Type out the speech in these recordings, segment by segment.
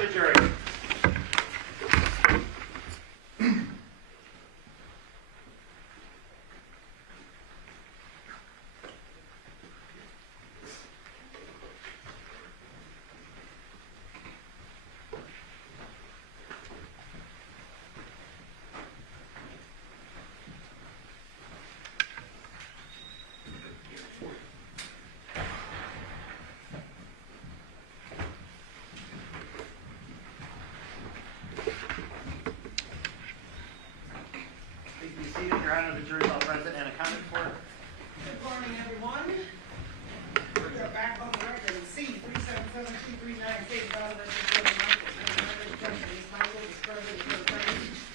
of the jury. Your Honor, the jury is all present and accounted for. Good morning, everyone. We are back on the record in C-377-239, case file that Devyn Michaels,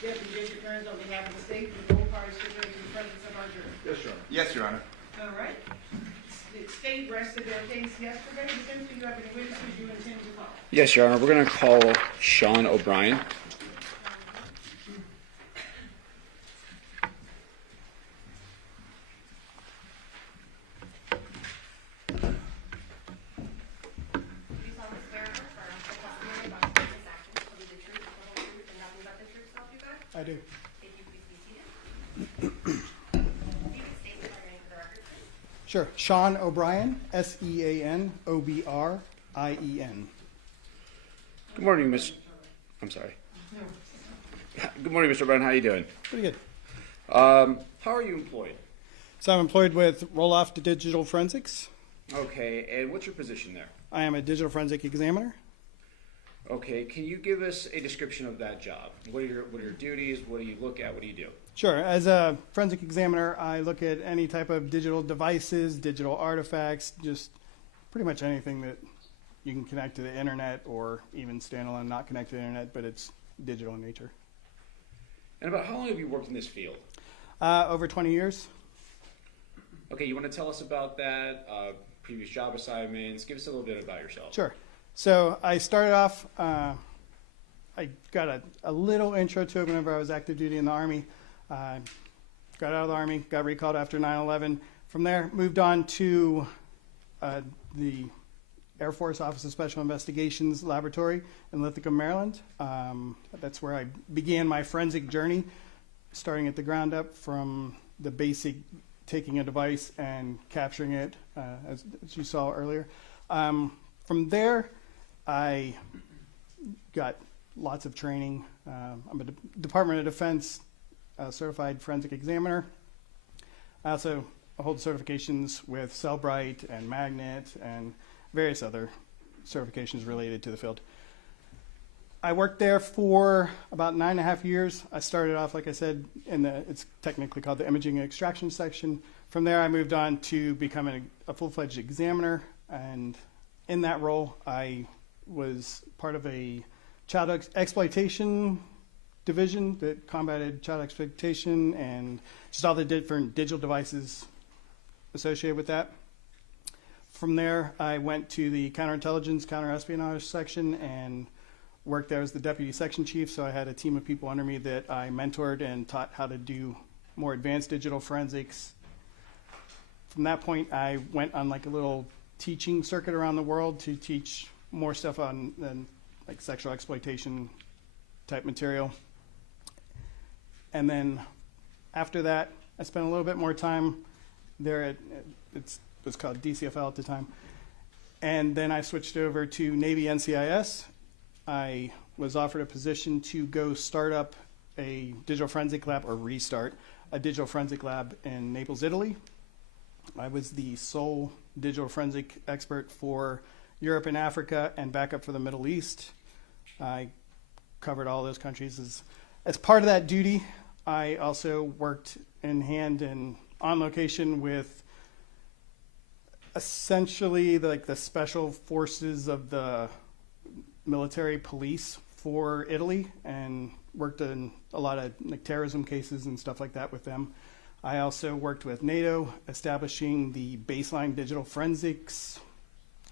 Deputy District Attorney on behalf of the state, with both parties stipulated in the presence of our jury. Yes, Your Honor. Yes, Your Honor. All right. The state rested their case yesterday. Since you have any witnesses you intend to call? Yes, Your Honor. We're going to call Sean O'Brien. I do. If you please be seated. If you could state your name for the record, please. Sure. Sean O'Brien, S-E-A-N-O-B-R-I-E-N. Good morning, Miss. I'm sorry. Good morning, Mr. O'Brien. How are you doing? Pretty good. How are you employed? So I'm employed with Roll-Off to Digital Forensics. Okay, and what's your position there? I am a digital forensic examiner. Okay, can you give us a description of that job? What are your duties? What do you look at? What do you do? Sure. As a forensic examiner, I look at any type of digital devices, digital artifacts, just pretty much anything that you can connect to the internet or even standalone, not connect to the internet, but it's digital in nature. And about how long have you worked in this field? Over 20 years. Okay, you want to tell us about that, previous job assignments? Give us a little bit about yourself. Sure. So I started off, I got a little intro to it whenever I was active duty in the Army. Got out of the Army, got recalled after 9/11. From there, moved on to the Air Force Office of Special Investigations Laboratory in Lithicum, Maryland. That's where I began my forensic journey, starting at the ground up from the basic taking a device and capturing it, as you saw earlier. From there, I got lots of training. I'm a Department of Defense certified forensic examiner. I also hold certifications with Cellbrite and Magnet and various other certifications related to the field. I worked there for about 9.5 years. I started off, like I said, it's technically called the imaging and extraction section. From there, I moved on to becoming a full-fledged examiner, and in that role, I was part of a child exploitation division that combated child exploitation and just all the different digital devices associated with that. From there, I went to the counterintelligence, counterespionage section and worked there as the deputy section chief. So I had a team of people under me that I mentored and taught how to do more advanced digital forensics. From that point, I went on like a little teaching circuit around the world to teach more stuff on like sexual exploitation type material. And then after that, I spent a little bit more time there at, it was called DCFL at the time. And then I switched over to Navy NCIS. I was offered a position to go start up a digital forensic lab, or restart a digital forensic lab in Naples, Italy. I was the sole digital forensic expert for Europe and Africa and backup for the Middle East. I covered all those countries. As part of that duty, I also worked in hand and on location with essentially like the special forces of the military police for Italy, and worked in a lot of like terrorism cases and stuff like that with them. I also worked with NATO, establishing the baseline digital forensics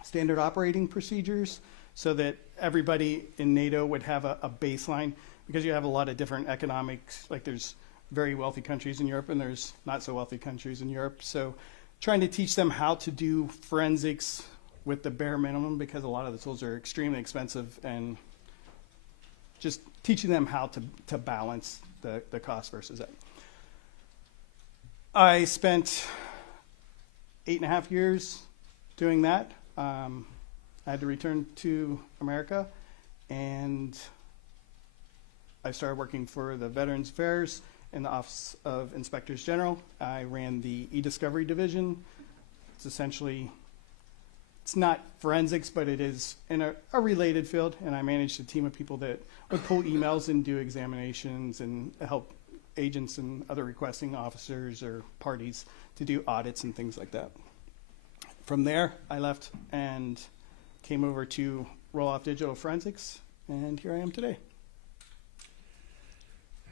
standard operating procedures so that everybody in NATO would have a baseline, because you have a lot of different economics, like there's very wealthy countries in Europe and there's not so wealthy countries in Europe. So trying to teach them how to do forensics with the bare minimum, because a lot of the tools are extremely expensive and just teaching them how to balance the cost versus that. I spent 8.5 years doing that. I had to return to America, and I started working for the Veterans Affairs in the Office of Inspectors General. I ran the e-discovery division. It's essentially, it's not forensics, but it is in a related field, and I managed a team of people that would pull emails and do examinations and help agents and other requesting officers or parties to do audits and things like that. From there, I left and came over to roll off digital forensics, and here I am today.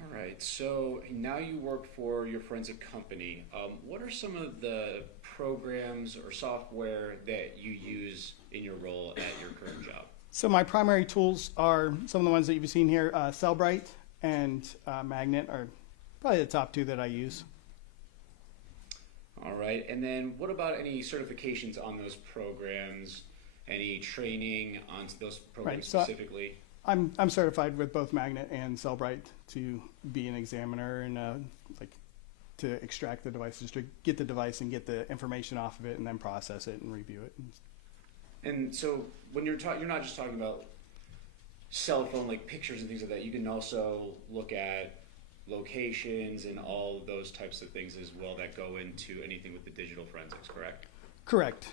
All right, so now you work for your forensic company. What are some of the programs or software that you use in your role at your current job? So my primary tools are some of the ones that you've seen here. Cellbrite and Magnet are probably the top two that I use. All right, and then what about any certifications on those programs? Any training on those programs Right, so specifically? I'm certified with both Magnet and Cellbrite to be an examiner and to extract the devices, to get the device and get the information off of it and then process it and review it. And so when you're not just talking about cell phone like pictures and things like that. You can also look at locations and all of those types of things as well that go into anything with the digital forensics, correct? Correct.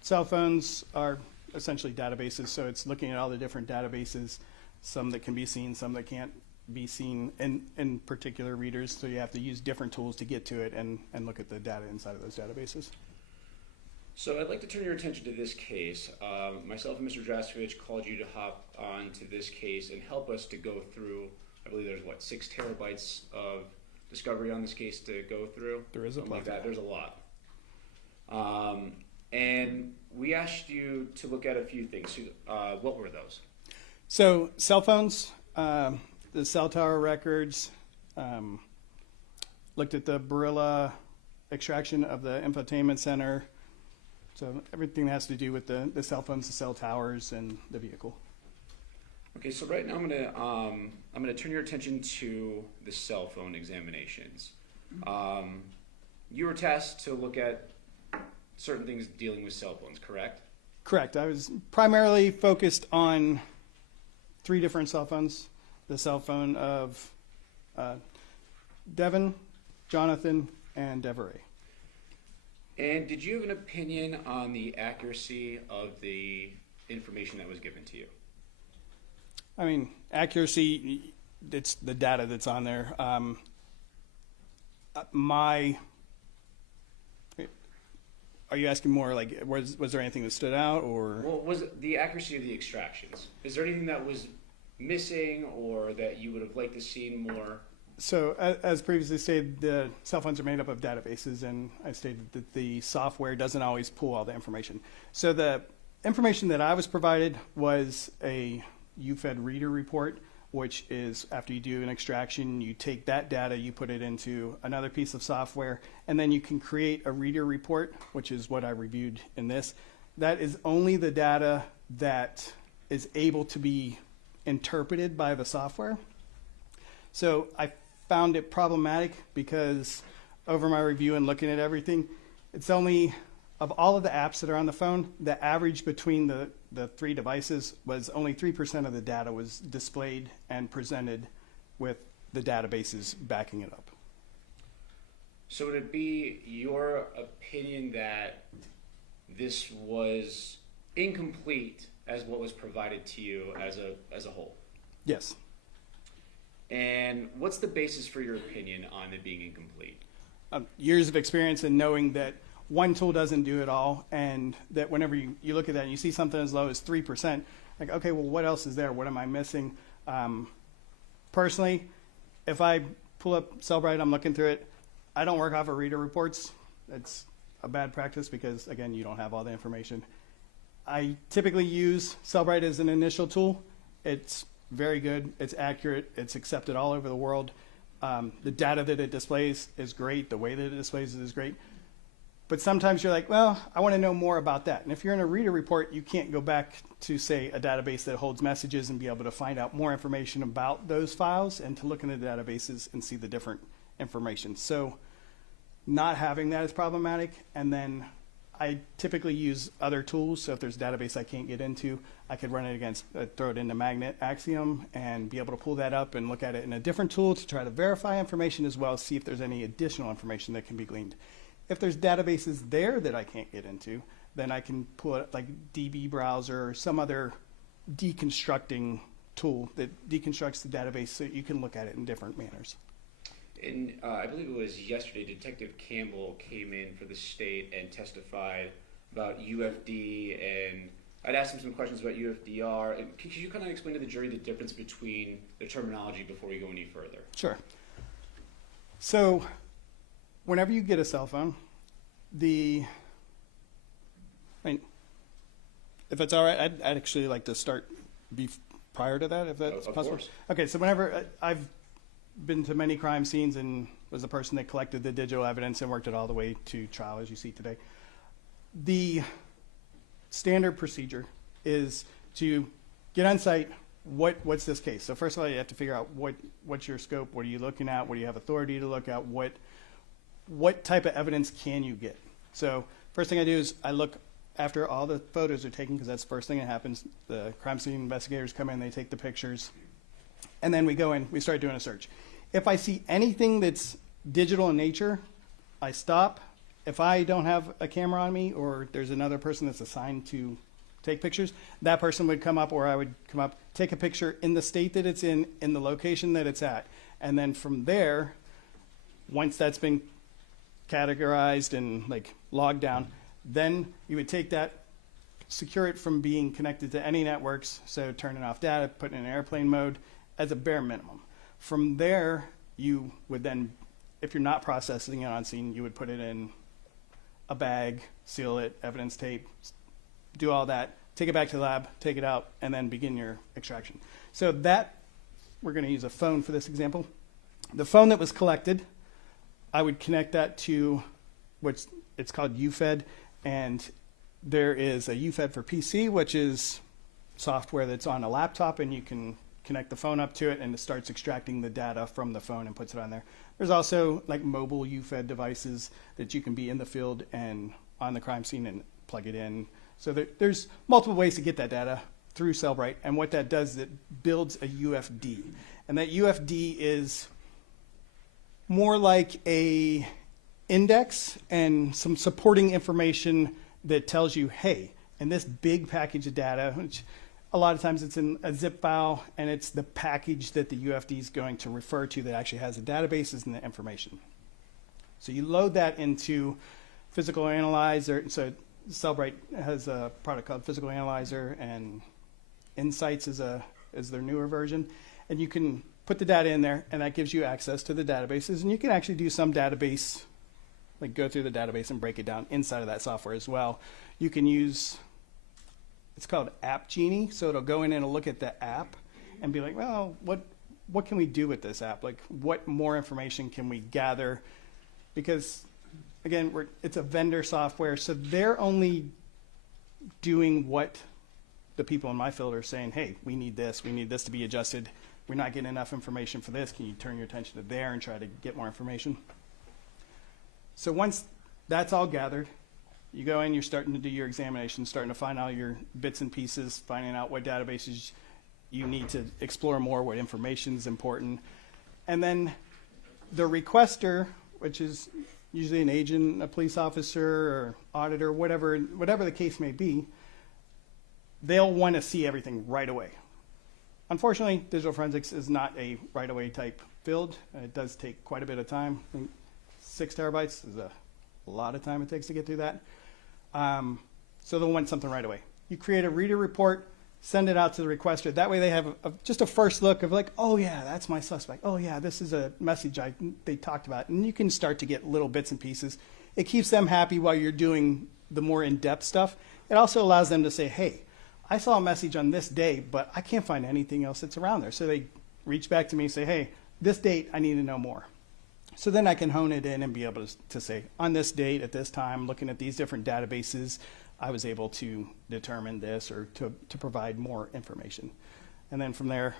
Cell phones are essentially databases, so it's looking at all the different databases, some that can be seen, some that can't be seen in particular readers, so you have to use different tools to get to it and look at the data inside of those databases. So I'd like to turn your attention to this case. Myself and Mr. Jaskovich called you to hop on to this case and help us to go through, I believe there's 6 terabytes of discovery on this case to go through? There is a Something like that. There's a lot. And we asked you to look at a few things. What were those? So cell phones, the cell tower records, looked at the Barilla extraction of the Infotainment Center. So everything that has to do with the cell phones, the cell towers, and the vehicle. Okay, so right now I'm gonna turn your attention to the cell phone examinations. You were tasked to look at certain things dealing with cell phones, correct? Correct. I was primarily focused on 3 different cell phones. The cell phone of Devyn, Johnathan, and Devyn. And did you have an opinion on the accuracy of the information that was given to you? I mean, accuracy, it's the data that's on there. Are you asking more like, was there anything that stood out, or? Well, was it the accuracy of the extractions? Is there anything that was missing or that you would have liked to see more? So, as previously stated, the cell phones are made up of databases, and I stated that the software doesn't always pull all the information. So the information that I was provided was a UFED reader report, which is after you do an extraction, you take that data, you put it into another piece of software, and then you can create a reader report, which is what I reviewed in this. That is only the data that is able to be interpreted by the software. So I found it problematic because over my review and looking at everything, it's only, of all of the apps that are on the phone, the average between the 3 devices was only 3% of the data was displayed and presented with the databases backing it up. So would it be your opinion that this was incomplete as what was provided to you as a whole? Yes. And what's the basis for your opinion on it being incomplete? Years of experience and knowing that one tool doesn't do it all, and that whenever you look at that and you see something as low as 3%, like, okay, well, what else is there? What am I missing? Personally, if I pull up Cellbrite, I'm looking through it, I don't work off of reader reports. It's a bad practice because, again, you don't have all the information. I typically use Cellbrite as an initial tool. It's very good. It's accurate. It's accepted all over the world. The data that it displays is great. The way that it displays it is great. But sometimes you're like, well, I want to know more about that. And if you're in a reader report, you can't go back to, say, a database that holds messages and be able to find out more information about those files and to look in the databases and see the different information. So not having that is problematic. And then I typically use other tools. So if there's a database I can't get into, I could run it against, throw it into Magnet Axiom and be able to pull that up and look at it in a different tool to try to verify information as well as see if there's any additional information that can be gleaned. If there's databases there that I can't get into, then I can pull it like DB browser or some other deconstructing tool that deconstructs the database so you can look at it in different manners. And I believe it was yesterday, Detective Campbell came in for the state and testified about UFD, and I'd asked him some questions about UFDR. And could you kind of explain to the jury the difference between the terminology before we go any further? Sure. So whenever you get a cell phone, if it's all right, I'd actually like to start prior to that, if that's Of possible. course. Okay, so whenever I've been to many crime scenes and was the person that collected the digital evidence and worked it all the way to trial, as you see today. The standard procedure is to get on site. What's this case? So first of all, you have to figure out what's your scope. What are you looking at? What do you have authority to look at? What type of evidence can you get? So first thing I do is I look after all the photos are taken, because that's the first thing that happens. The crime scene investigators come in, they take the pictures, and then we go in, we start doing a search. If I see anything that's digital in nature, I stop. If I don't have a camera on me or there's another person that's assigned to take pictures, that person would come up, or I would come up, take a picture in the state that it's in the location that it's at. And then from there, once that's been categorized and like logged down, then you would take that, secure it from being connected to any networks, so turning off data, putting it in airplane mode as a bare minimum. From there, you would then, if you're not processing it on scene, you would put it in a bag, seal it, evidence tape, do all that, take it back to the lab, take it out, and then begin your extraction. So that, we're going to use a phone for this example. The phone that was collected, I would connect that to it's called UFED, and there is a UFED for PC, which is software that's on a laptop, and you can connect the phone up to it, and it starts extracting the data from the phone and puts it on there. There's also like mobile UFED devices that you can be in the field and on the crime scene and plug it in. So there's multiple ways to get that data through Cellbrite, and what that does is it builds a UFD. And that UFD is more like a index and some supporting information that tells you, hey, in this big package of data, which a lot of times it's in a zip file, and it's the package that the UFD is going to refer to that actually has the databases and the information. So you load that into Physical Analyzer. So Cellbrite has a product called Physical Analyzer, and Insights is their newer version. And you can put the data in there, and that gives you access to the databases. And you can actually do some database, like go through the database and break it down inside of that software as well. You can use, it's called App Genie, so it'll go in and it'll look at the app and be like, well, what can we do with this app? Like, what more information can we gather? Because, again, it's a vendor software, so they're only doing what the people in my field are saying, hey, we need this to be adjusted. We're not getting enough information for this. Can you turn your attention to there and try to get more information? So once that's all gathered, you go in, you're starting to do your examination, starting to find out your bits and pieces, finding out what databases you need to explore more, what information is important. And then the requester, which is usually an agent, a police officer, or auditor, whatever the case may be, they'll want to see everything right away. Unfortunately, digital forensics is not a right-away type field. It does take quite a bit of time. I think 6 terabytes is a lot of time it takes to get through that. So they'll want something right away. You create a reader report, send it out to the requester. That way they have just a first look of like, oh yeah, that's my suspect. Oh yeah, this is a message they talked about. And you can start to get little bits and pieces. It keeps them happy while you're doing the more in-depth stuff. It also allows them to say, hey, I saw a message on this day, but I can't find anything else that's around there. So they reach back to me and say, hey, this date, I need to know more. So then I can hone it in and be able to say, on this date, at this time, looking at these different databases, I was able to determine this or to provide more information. And then from there,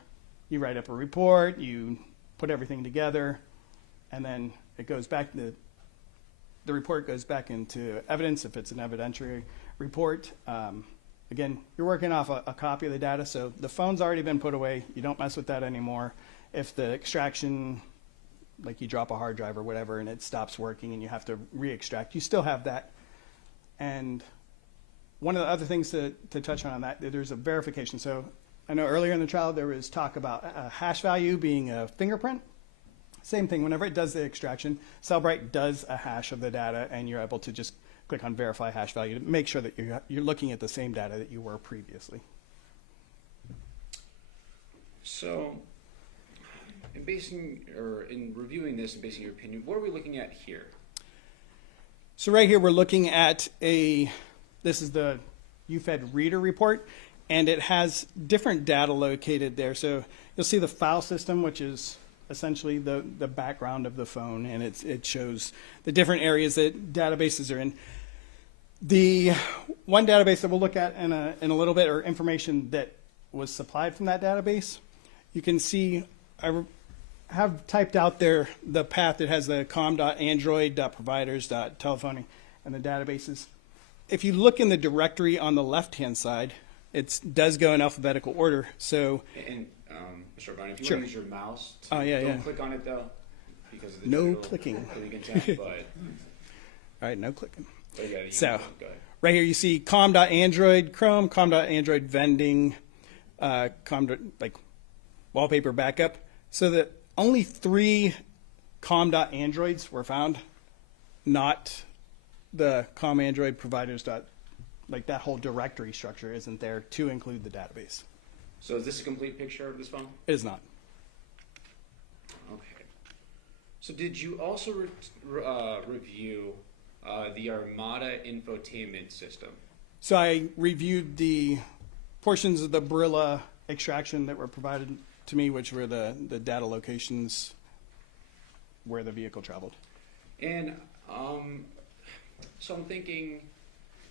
you write up a report, you put everything together, and then it goes back to the report goes back into evidence if it's an evidentiary report. Again, you're working off a copy of the data, so the phone's already been put away. You don't mess with that anymore. If the extraction, like you drop a hard drive or whatever and it stops working and you have to re-extract, you still have that. And one of the other things to touch on that, there's a verification. So I know earlier in the trial there was talk about a hash value being a fingerprint. Same thing, whenever it does the extraction, Cellbrite does a hash of the data and you're able to just click on verify hash value to make sure that you're looking at the same data that you were previously. So, in reviewing this and basing your opinion, what are we looking at here? So right here we're looking at this is the UFED reader report, and it has different data located there. So you'll see the file system, which is essentially the background of the phone, and it shows the different areas that databases are in. The one database that we'll look at in a little bit, or information that was supplied from that database, you can see I have typed out there the path that has the com.android.providers.telephony and the databases. If you look in the directory on the left-hand side, it does go in alphabetical order. So, And Mr. O'Brien, if you Sure. want to use your mouse, don't click on it though, because of the No digital clicking. intent, but all right, no clicking. yeah, you So, can go ahead. right here you see com.android Chrome, com.android vending, like wallpaper backup. So that only 3 com.androids were found, not the com.android providers. Like that whole directory structure isn't there to include the database. So is this a complete picture of this phone? It is not. Okay. So did you also review the Armada Infotainment system? So I reviewed the portions of the Barilla extraction that were provided to me, which were the data locations where the vehicle traveled. And so I'm thinking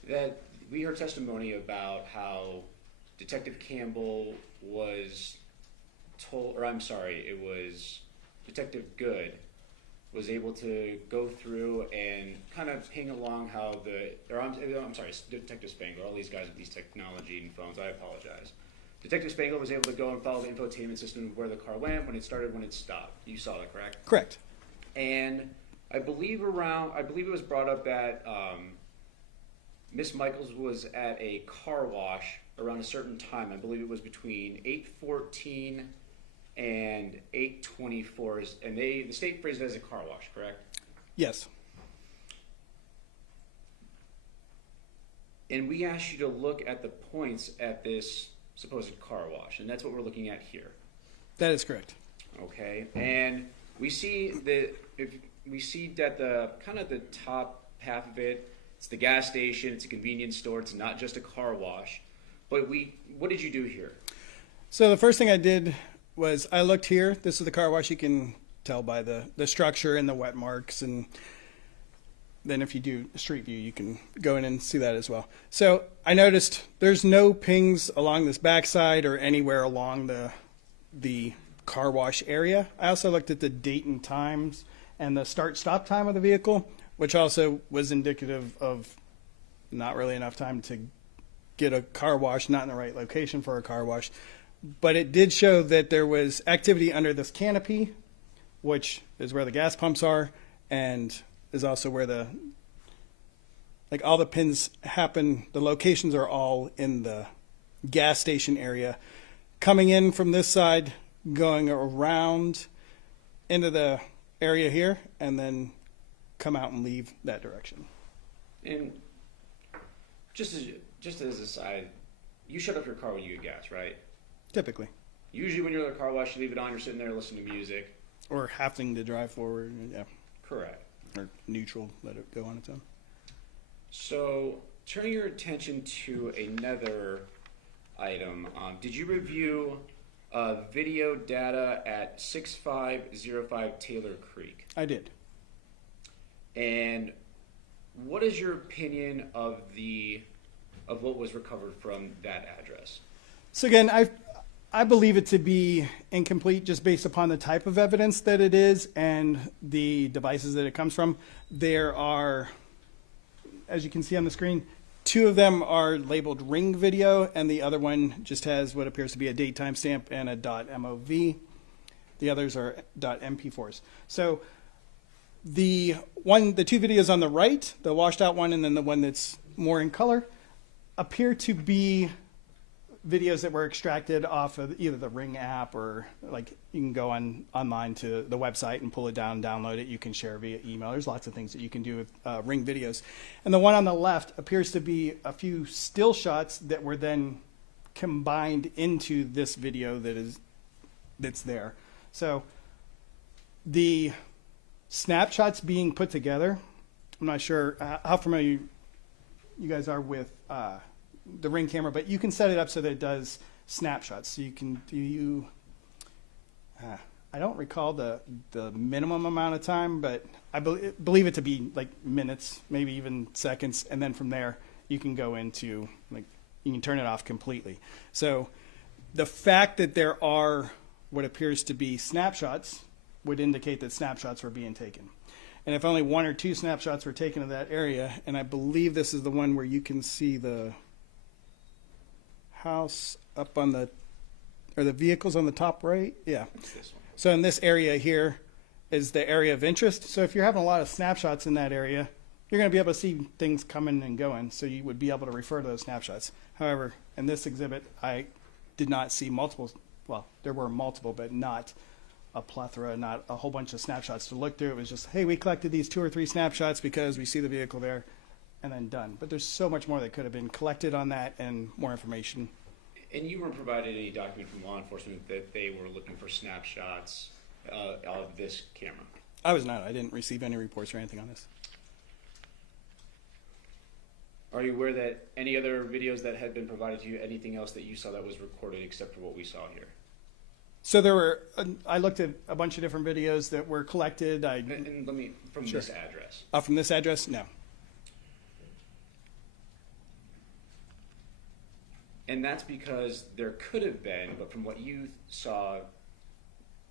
that we heard testimony about how Detective Campbell was told, or I'm sorry, it was Detective Good was able to go through and kind of ping along how I'm sorry, Detective Spangler, all these guys with these technology and phones, I apologize. Detective Spangler was able to go and follow the infotainment system, where the car went, when it started, when it stopped. You saw that, correct? Correct. And I believe it was brought up that Miss Michaels was at a car wash around a certain time. I believe it was between 8:14 and 8:24, and the state phrased it as a car wash, correct? Yes. And we asked you to look at the points at this supposed car wash, and that's what we're looking at here. That is correct. Okay, and we see that the kind of the top half of it, it's the gas station, it's a convenience store, it's not just a car wash. But what did you do here? So the first thing I did was I looked here. This is the car wash. You can tell by the structure and the wet marks, and then if you do street view, you can go in and see that as well. So I noticed there's no pings along this backside or anywhere along the car wash area. I also looked at the date and times and the start-stop time of the vehicle, which also was indicative of not really enough time to get a car wash, not in the right location for a car wash. But it did show that there was activity under this canopy, which is where the gas pumps are, and is also where all the pins happen. The locations are all in the gas station area. Coming in from this side, going around into the area here, and then come out and leave that direction. And just as a side, you shut off your car when you get gas, right? Typically. Usually when you're at a car wash, you leave it on, you're sitting there listening to music. Or having to drive forward, yeah. Correct. Or neutral, let it go on its own. So, turning your attention to another item, did you review Video data at 6505 Taylor Creek. I did. And what is your opinion of what was recovered from that address? So again, I believe it to be incomplete just based upon the type of evidence that it is and the devices that it comes from. There are, as you can see on the screen, 2 of them are labeled ring video, and the other one just has what appears to be a date timestamp and a .mov. The others are .mp4s. So the 2 videos on the right, the washed out one and then the one that's more in color, appear to be videos that were extracted off of either the Ring app or like you can go online to the website and pull it down, download it. You can share via email. There's lots of things that you can do with Ring videos. And the one on the left appears to be a few still shots that were then combined into this video that's there. So the snapshots being put together, I'm not sure how familiar you guys are with the Ring camera, but you can set it up so that it does snapshots. So you can I don't recall the minimum amount of time, but I believe it to be like minutes, maybe even seconds, and then from there you can go into like you can turn it off completely. So the fact that there are what appears to be snapshots would indicate that snapshots were being taken. And if only 1 or 2 snapshots were taken of that area, and I believe this is the one where you can see the house up on the vehicles on the top right. Yeah. It's this one. So in this area here is the area of interest. So if you're having a lot of snapshots in that area, you're going to be able to see things coming and going. So you would be able to refer to those snapshots. However, in this exhibit, I did not see multiple. Well, there were multiple, but not a plethora, not a whole bunch of snapshots to look through. It was just, hey, we collected these 2 or 3 snapshots because we see the vehicle there, and then done. But there's so much more that could have been collected on that and more information. And you weren't provided any document from law enforcement that they were looking for snapshots of this camera? I was not. I didn't receive any reports or anything on this. Are you aware that any other videos that had been provided to you, anything else that you saw that was recorded except for what we saw here? So there were, I looked at a bunch of different videos that were collected. And let me, from Sure. this address. From this address? No. And that's because there could have been, but from what you saw,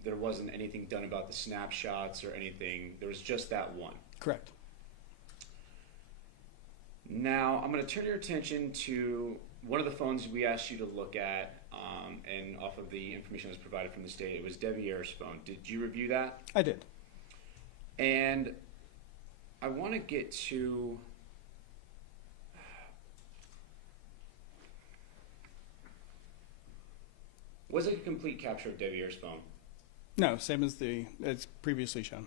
there wasn't anything done about the snapshots or anything. There was just that one. Correct. Now, I'm going to turn your attention to one of the phones we asked you to look at, and off of the information that was provided from the state. It was Devier's phone. Did you review that? I did. And I want to get to... Was it a complete capture of Devier's phone? No, same as it's previously shown.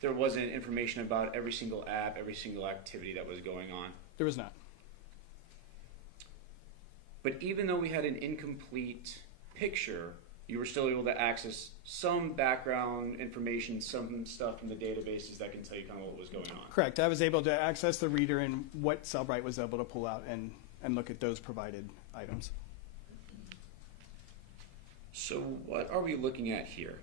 There wasn't information about every single app, every single activity that was going on. There was not. But even though we had an incomplete picture, you were still able to access some background information, some stuff from the databases that can tell you kind of what was going on. Correct. I was able to access the reader and what Cellbrite was able to pull out and look at those provided items. So what are we looking at here?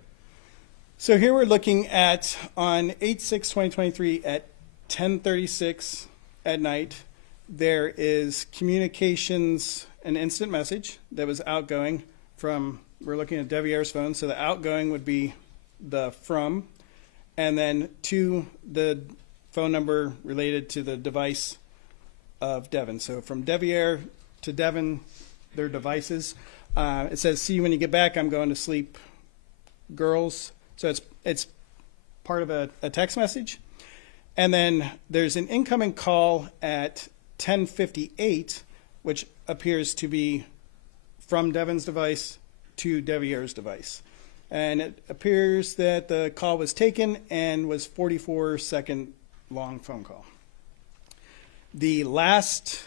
So here we're looking at on 8/6/2023 at 10:36 at night, there is communications, an instant message that was outgoing from, we're looking at Devier's phone, so the outgoing would be the from, and then to the phone number related to the device of Devyn. So from Devier to Devyn, their devices. It says, see you when you get back, I'm going to sleep, girls. So it's part of a text message. And then there's an incoming call at 10:58, which appears to be from Devyn's device to Devier's device. And it appears that the call was taken and was 44-second long phone call. The last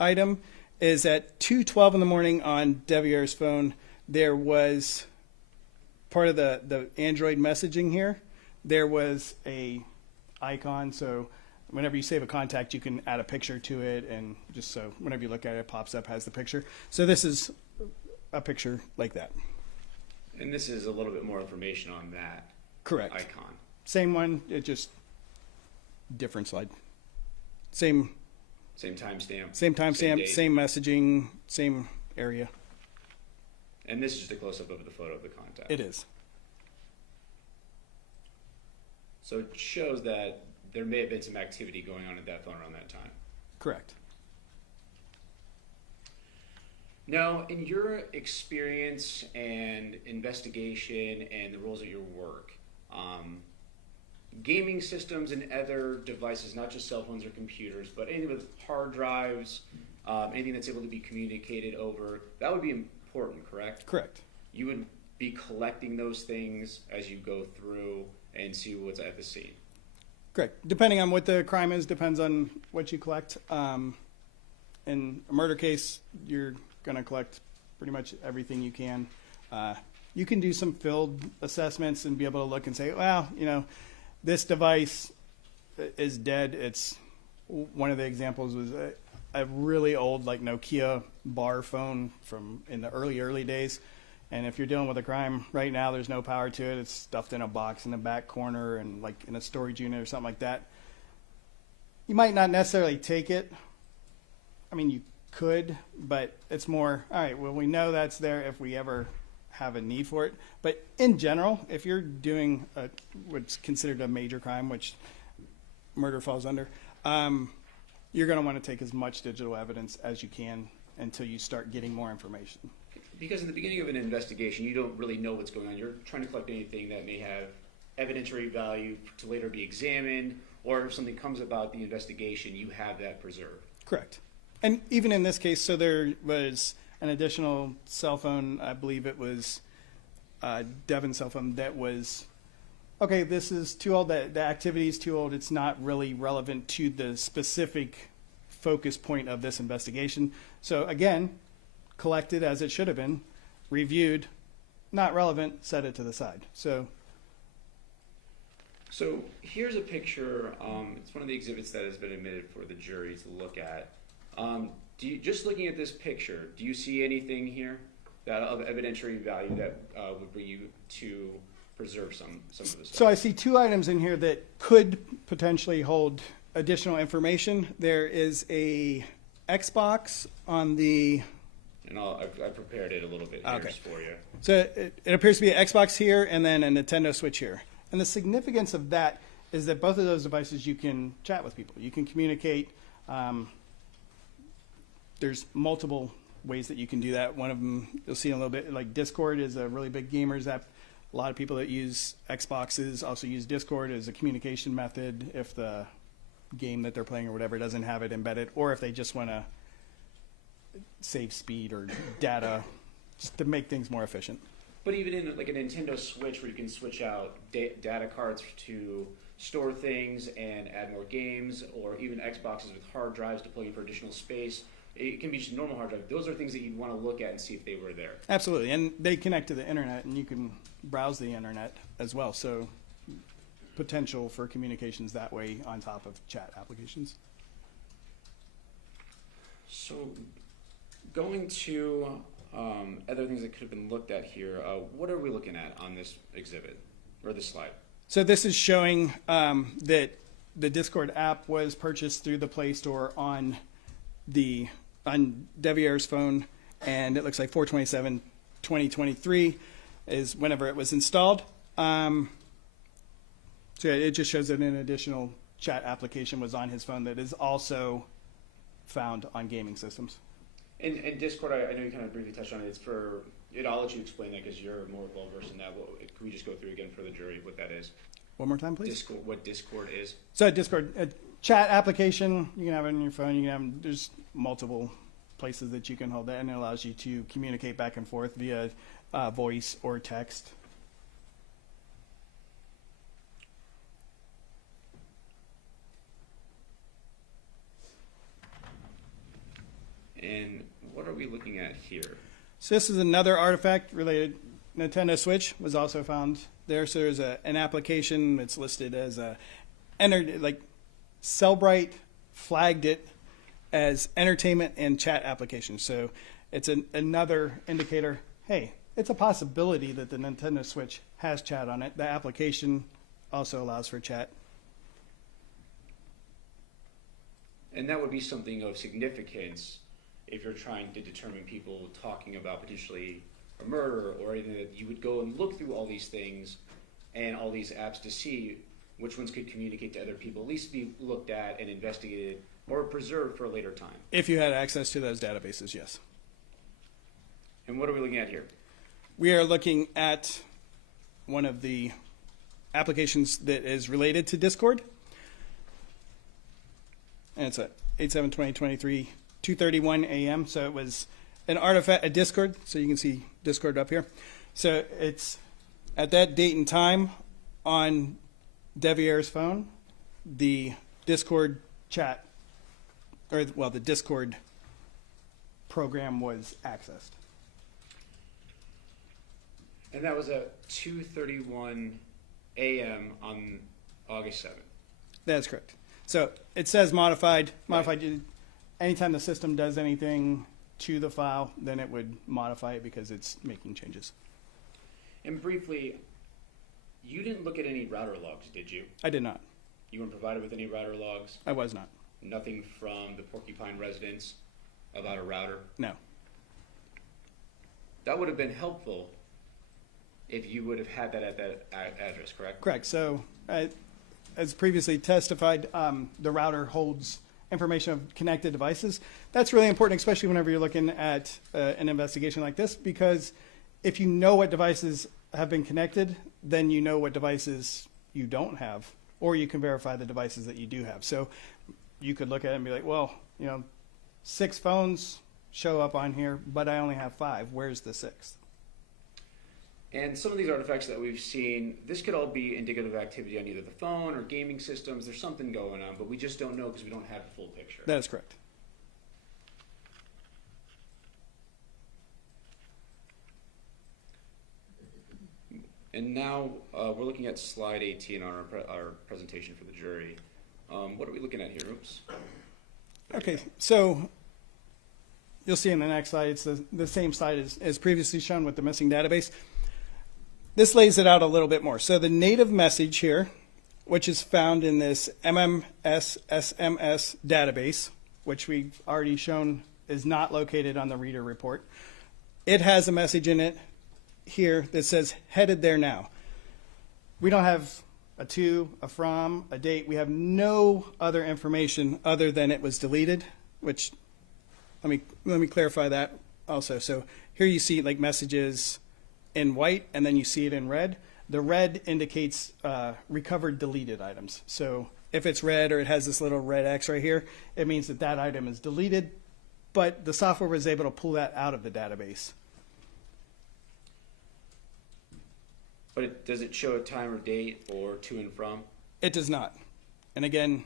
item is at 2:12 in the morning on Devier's phone. There was part of the Android messaging here. There was a icon, so whenever you save a contact, you can add a picture to it, and just so whenever you look at it, it pops up, has the picture. So this is a picture like that. And this is a little bit more information on that Correct. icon. Same one, it just different slide. Same Timestamp. same timestamp, date. same messaging, same area. And this is just a close-up of the photo of the contact. It is. So it shows that there may have been some activity going on at that phone around that time. Correct. Now, in your experience and investigation and the roles of your work, gaming systems and other devices, not just cell phones or computers, but anything with hard drives, anything that's able to be communicated over, that would be important, correct? Correct. You would be collecting those things as you go through and see what's at the scene. Correct. Depending on what the crime is, depends on what you collect. In a murder case, you're going to collect pretty much everything you can. You can do some field assessments and be able to look and say, well, you know, this device is dead. It's one of the examples was a really old like Nokia bar phone from in the early days. And if you're dealing with a crime right now, there's no power to it. It's stuffed in a box in the back corner and like in a storage unit or something like that. You might not necessarily take it. I mean, you could, but it's more, all right, well, we know that's there if we ever have a need for it. But in general, if you're doing what's considered a major crime, which murder falls under, you're going to want to take as much digital evidence as you can until you start getting more information. Because in the beginning of an investigation, you don't really know what's going on. You're trying to collect anything that may have evidentiary value to later be examined, or if something comes about the investigation, you have that preserved. Correct. And even in this case, so there was an additional cell phone, I believe it was Devyn's cell phone, that was, okay, this is too old, the activity is too old, it's not really relevant to the specific focus point of this investigation. So again, collected as it should have been, reviewed, not relevant, set it to the side. So here's a picture. It's one of the exhibits that has been admitted for the jury to look at. Just looking at this picture, do you see anything here that of evidentiary value that would bring you to preserve some of this stuff? So I see two items in here that could potentially hold additional information. There is a Xbox on the... And I prepared it a little bit here Okay. just for you. So it appears to be an Xbox here and then a Nintendo Switch here. And the significance of that is that both of those devices you can chat with people. You can communicate. There's multiple ways that you can do that. One of them you'll see in a little bit, like Discord is a really big gamers app. A lot of people that use Xboxes also use Discord as a communication method if the game that they're playing or whatever doesn't have it embedded, or if they just want to save speed or data just to make things more efficient. But even in like a Nintendo Switch where you can switch out data cards to store things and add more games, or even Xboxes with hard drives to plug in for additional space, it can be just a normal hard drive. Those are things that you'd want to look at and see if they were there. Absolutely, and they connect to the internet and you can browse the internet as well, so potential for communications that way on top of chat applications. So going to other things that could have been looked at here, what are we looking at on this exhibit or this slide? So this is showing that the Discord app was purchased through the Play Store on Devier's phone, and it looks like 4/27/2023 is whenever it was installed. So yeah, it just shows that an additional chat application was on his phone that is also found on gaming systems. And Discord, I know you kind of briefly touched on it. I'll let you explain that because you're more well versed in that. Can we just go through again for the jury what that is? One more time, please. What Discord is? So Discord, a chat application, you can have it on your phone. There's multiple places that you can hold that, and it allows you to communicate back and forth via voice or text. And what are we looking at here? So this is another artifact related. Nintendo Switch was also found there. So there's an application that's listed as Cellbrite flagged it as entertainment and chat application. So it's another indicator, hey, it's a possibility that the Nintendo Switch has chat on it. The application also allows for chat. And that would be something of significance if you're trying to determine people talking about potentially a murder or anything, that you would go and look through all these things and all these apps to see which ones could communicate to other people, at least be looked at and investigated or preserved for a later time. If you had access to those databases, yes. And what are we looking at here? We are looking at one of the applications that is related to Discord. And it's at 8/7/2023, 2:31 a.m. So it was an artifact, a Discord. So you can see Discord up here. So it's at that date and time on Devier's phone, the Discord chat, or well, the Discord program was accessed. And that was at 2:31 a.m. on August 7th. That's correct. So it says modified. Anytime the system does anything to the file, then it would modify it because it's making changes. And briefly, you didn't look at any router logs, did you? I did not. You weren't provided with any router logs? I was not. Nothing from the Porcupine residents about a router? No. That would have been helpful if you would have had that at that address, correct? Correct. So as previously testified, the router holds information of connected devices. That's really important, especially whenever you're looking at an investigation like this, because if you know what devices have been connected, then you know what devices you don't have, or you can verify the devices that you do have. So you could look at it and be like, well, 6 phones show up on here, but I only have 5. Where's the 6th? And some of these artifacts that we've seen, this could all be indicative of activity on either the phone or gaming systems. There's something going on, but we just don't know because we don't have the full picture. That is correct. And now we're looking at slide 18 on our presentation for the jury. What are we looking at here? Oops. Okay, so you'll see in the next slide, it's the same slide as previously shown with the missing database. This lays it out a little bit more. So the native message here, which is found in this MMS-SMS database, which we've already shown is not located on the reader report, it has a message in it here that says headed there now. We don't have a to, a from, a date. We have no other information other than it was deleted, which let me clarify that also. So here you see like messages in white, and then you see it in red. The red indicates recovered deleted items. So if it's red or it has this little red X right here, it means that that item is deleted, but the software was able to pull that out of the database. But does it show a time or date or to and from? It does not. And again,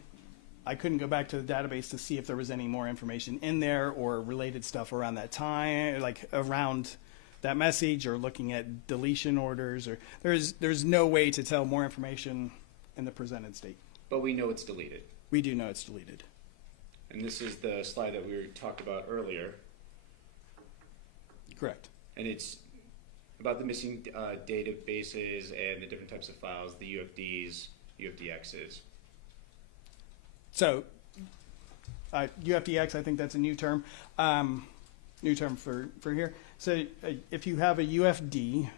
I couldn't go back to the database to see if there was any more information in there or related stuff around that time, like around that message, or looking at deletion orders, or there's no way to tell more information in the presented state. But we know it's deleted. We do know it's deleted. And this is the slide that we talked about earlier. Correct. And it's about the missing databases and the different types of files, the UFDs, UFDXs. So UFDX, I think that's a new term. New term for here. So if you have a UFD,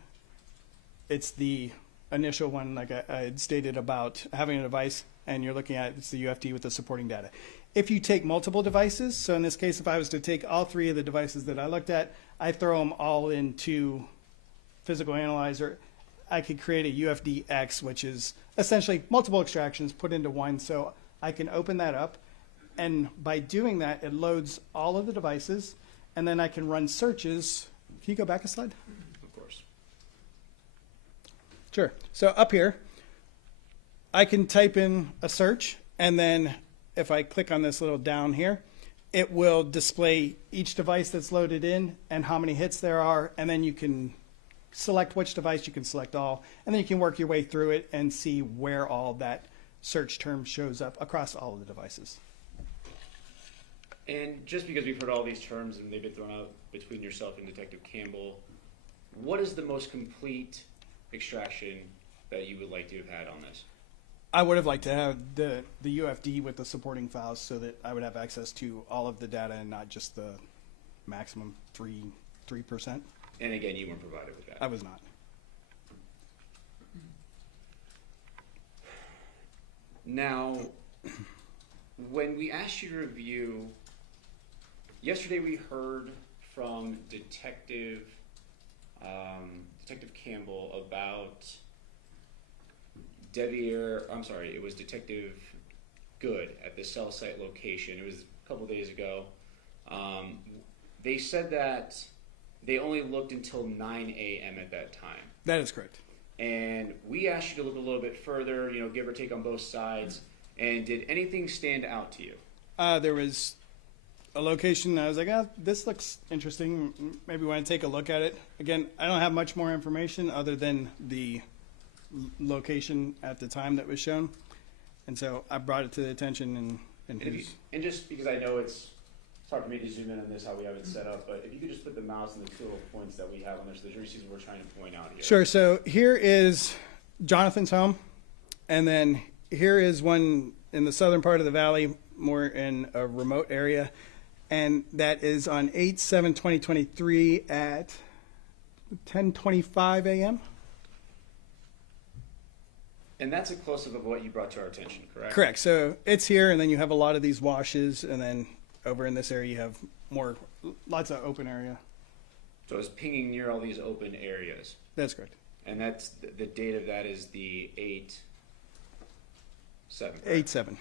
it's the initial one, like I had stated about having a device, and you're looking at it's the UFD with the supporting data. If you take multiple devices, so in this case, if I was to take all 3 of the devices that I looked at, I throw them all into Physical Analyzer, I could create a UFDX, which is essentially multiple extractions put into one. So I can open that up, and by doing that, it loads all of the devices, and then I can run searches. Can you go back a slide? Of course. Sure. So up here, I can type in a search, and then if I click on this little down here, it will display each device that's loaded in and how many hits there are, and then you can select which device, you can select all, and then you can work your way through it and see where all that search term shows up across all of the devices. And just because we've heard all these terms and they've been thrown out between yourself and Detective Campbell, what is the most complete extraction that you would like to have had on this? I would have liked to have the UFD with the supporting files so that I would have access to all of the data and not just the maximum 3%. And again, you weren't provided with that. I was not. Now, when we asked you to review, yesterday we heard from Detective Campbell about it was Detective Good at the cell site location. It was a couple days ago. They said that they only looked until 9 a.m. at that time. That is correct. And we asked you to look a little bit further, give or take on both sides. And did anything stand out to you? There was a location I was like, this looks interesting. Maybe want to take a look at it. Again, I don't have much more information other than the location at the time that was shown. And so I brought it to the attention And just because I know it's hard for me to zoom in on this, how we have it set up, but if you could just put the mouse on the two little points that we have on there so the jury sees what we're trying to point out here. Sure. So here is Jonathan's home. And then here is one in the southern part of the valley, more in a remote area. And that is on 8/7/2023 at 10:25 a.m. And that's a close-up of what you brought to our attention, correct? Correct. So it's here, and then you have a lot of these washes, and then over in this area you have lots of open area. So it's pinging near all these open areas. That's correct. And that's the date of that is the 8/7. 8/7.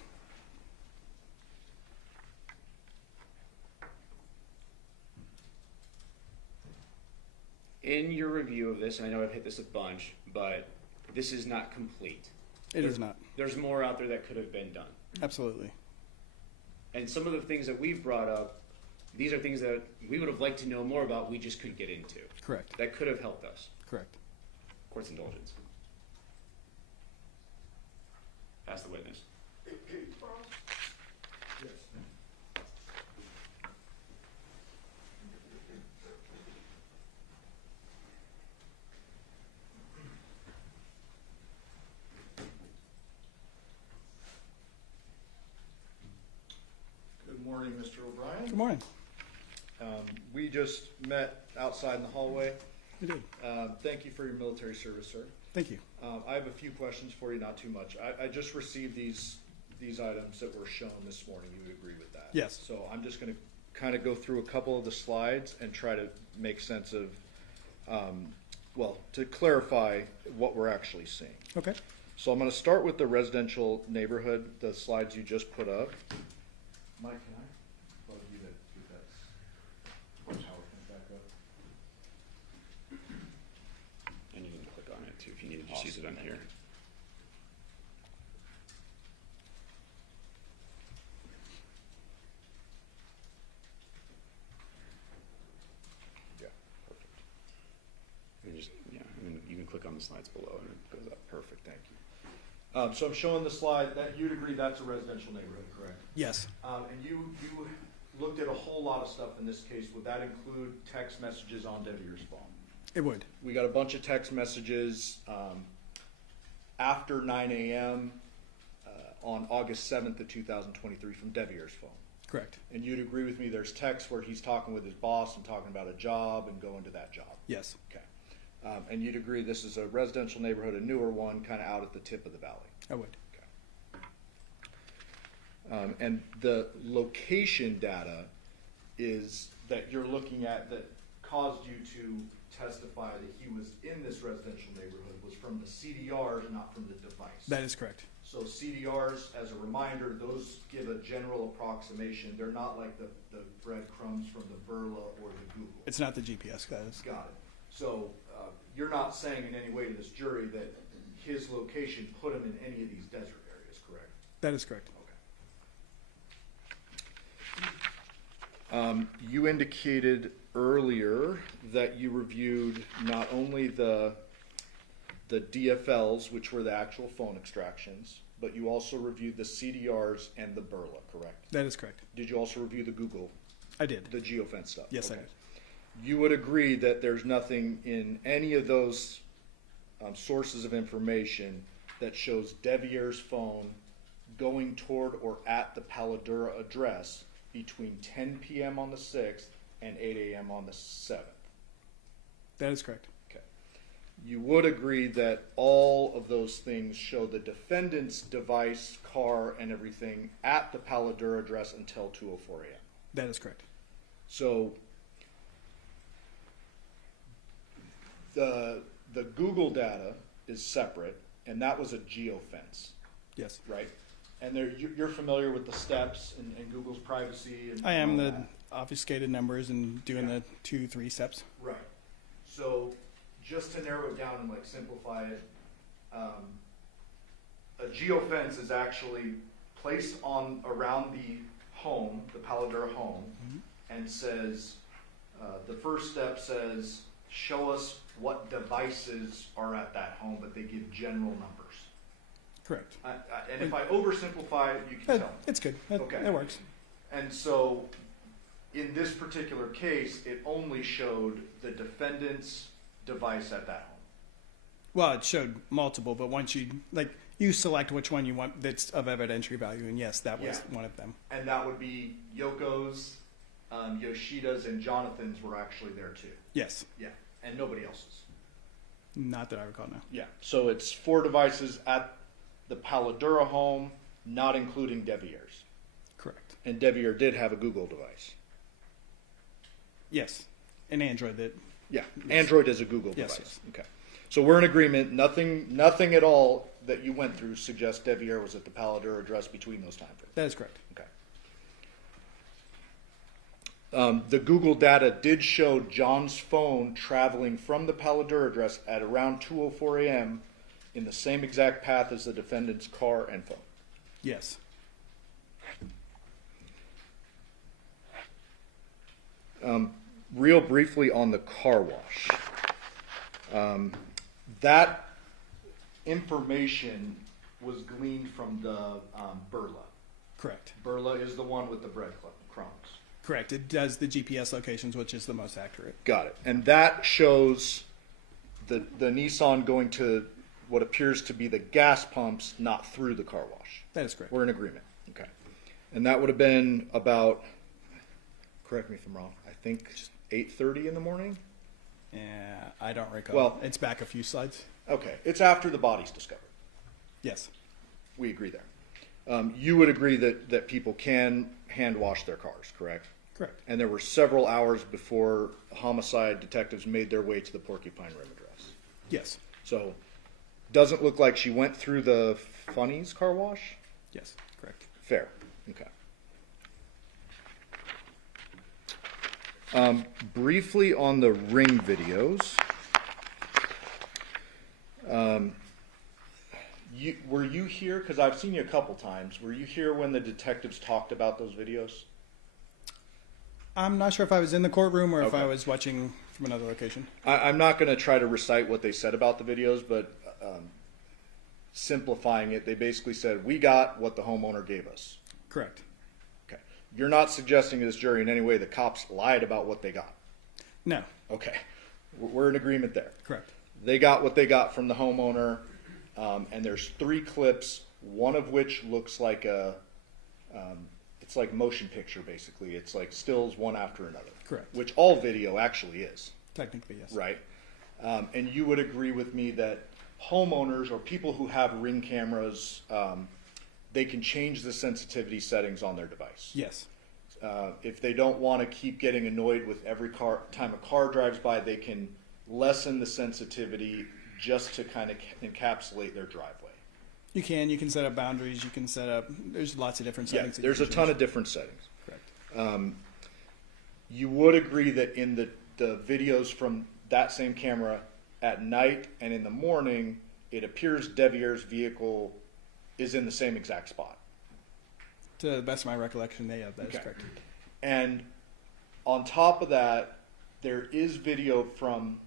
In your review of this, and I know I've hit this a bunch, but this is not complete. It is not. There's more out there that could have been done. Absolutely. And some of the things that we've brought up, these are things that we would have liked to know more about, we just couldn't get into. Correct. That could have helped us. Correct. Court's indulgence. Pass the witness. Good morning, Mr. O'Brien. Good morning. We just met outside in the hallway. We did. Thank you for your military service, sir. Thank you. I have a few questions for you, not too much. I just received these items that were shown this morning. You agree with that? Yes. So I'm just going to kind of go through a couple of the slides and try to make sense of, to clarify what we're actually seeing. Okay. So I'm going to start with the residential neighborhood, the slides you just put up. Mike, can I plug you to get that power thing back up? And you can click on it too if you need to just use it on here. Yeah, perfect. And then you can click on the slides below and it goes up. Perfect, thank you. So I'm showing the slide that you'd agree that's a residential neighborhood, correct? Yes. And you looked at a whole lot of stuff in this case. Would that include text messages on Devyr's phone? It would. We got a bunch of text messages after 9 a.m. On August 7th of 2023 from Devyr's phone. Correct. And you'd agree with me there's text where he's talking with his boss and talking about a job and going to that job? Yes. Okay. And you'd agree this is a residential neighborhood, a newer one, kind of out at the tip of the valley? I would. And the location data is that you're looking at that caused you to testify that he was in this residential neighborhood was from the CDRs, not from the device. That is correct. So CDRs, as a reminder, those give a general approximation. They're not like the breadcrumbs from the Burla or the Google. It's not the GPS, guys. Got it. So you're not saying in any way to this jury that his location put him in any of these desert areas, correct? That is correct. Okay. You indicated earlier that you reviewed not only the DFLs, which were the actual phone extractions, but you also reviewed the CDRs and the Burla, correct? That is correct. Did you also review the Google, I did. the geofence stuff? Yes, I Okay. did. You would agree that there's nothing in any of those sources of information that shows Devier's phone going toward or at the Paladura address between 10 p.m. on the 6th and 8 a.m. on the 7th? That is correct. Okay. You would agree that all of those things show the defendant's device, car, and everything at the Paladura address until 2:04 a.m. That is correct. So the Google data is separate, and that was a geofence, Yes. right? And there, you're familiar with the steps and Google's privacy. And I am all the that. obfuscated numbers and doing Yeah. the 2-3 steps. Right. So just to narrow it down and like simplify it, a geofence is actually placed on around the home, the Paladura home, and says, the first step says, show us what devices are at that home, but they give general numbers. Correct. And if I oversimplify it, you can tell me. It's good. That, Okay. that works. And so, in this particular case, it only showed the defendant's device at that home. Well, it showed multiple, but once you select which one you want that's of evidentiary value, and yes, that was Yeah. one of them. And that would be Yoko's, Yoshida's, and Jonathan's were actually there too. Yes. Yeah, and nobody else's. Not that I recall now. Yeah, so it's 4 devices at the Paladura home, not including Devier's. Correct. And Devier did have a Google device. Yes. An Android that. Yeah, Android is a Google Yes, device. yes. Okay, so we're in agreement. Nothing at all that you went through suggests Devier was at the Paladura address between those time frames. That is correct. Okay. The Google data did show John's phone traveling from the Paladura address at around 2:04 a.m. in the same exact path as the defendant's car and phone. Yes. Real briefly on the car wash. That information was gleaned from the Burla. Correct. Burla is the one with the breadcrumbs. Correct. It does the GPS locations, which is the most accurate. Got it. And that shows the Nissan going to what appears to be the gas pumps, not through the car wash. That is correct. We're in agreement. Okay. And that would have been about, correct me if I'm wrong, I think 8:30 in the morning? Yeah, I don't recall. Well- It's back a few slides. Okay. It's after the body's discovered. Yes. We agree there. You would agree that people can hand wash their cars, correct? Correct. And there were several hours before homicide detectives made their way to the Porcupine Rim address. Yes. So, doesn't look like she went through the Funnies car wash? Yes. Correct. Fair. Okay. Briefly on the ring videos. Were you here? Because I've seen you a couple times. Were you here when the detectives talked about those videos? I'm not sure if I was in the courtroom or if Okay. I was watching from another location. I'm not going to try to recite what they said about the videos, but simplifying it, they basically said, we got what the homeowner gave us. Correct. Okay. You're not suggesting to this jury in any way the cops lied about what they got. No. Okay. We're in agreement there. Correct. They got what they got from the homeowner, and there's 3 clips, one of which looks like it's like motion picture basically. It's like stills one after another. Correct. Which all video actually is, Technically, yes. right? And you would agree with me that homeowners or people who have ring cameras, they can change the sensitivity settings on their device. Yes. If they don't want to keep getting annoyed with every time a car drives by, they can lessen the sensitivity just to kind of encapsulate their driveway. You can set up boundaries. You can set up. There's lots of different Yeah, settings. that there's you a can ton change. of different settings. Correct. You would agree that in the videos from that same camera at night and in the morning, it appears Devier's vehicle is in the same exact spot. To the best of my recollection, that is Okay. correct. And on top of that, there is video from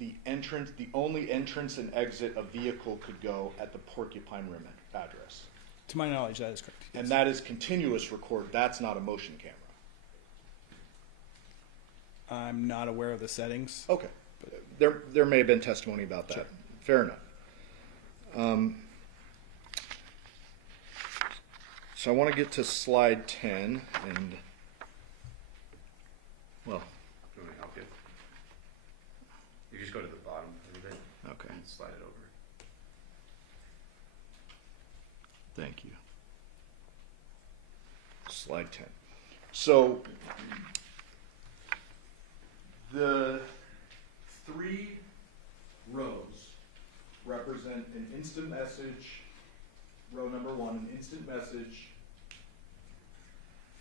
the only entrance and exit a vehicle could go at the Porcupine Rim address. To my knowledge, that is correct. And that is continuous record. That's not a motion camera. I'm not aware of the settings. Okay. There may have been testimony about that. Sure. Fair enough. So I want to get to slide 10 and, well, Do you want me to help you? You just go to the bottom a little bit. okay. And slide it over. Thank you. Slide 10. So the 3 rows represent an instant message, row number 1, an instant message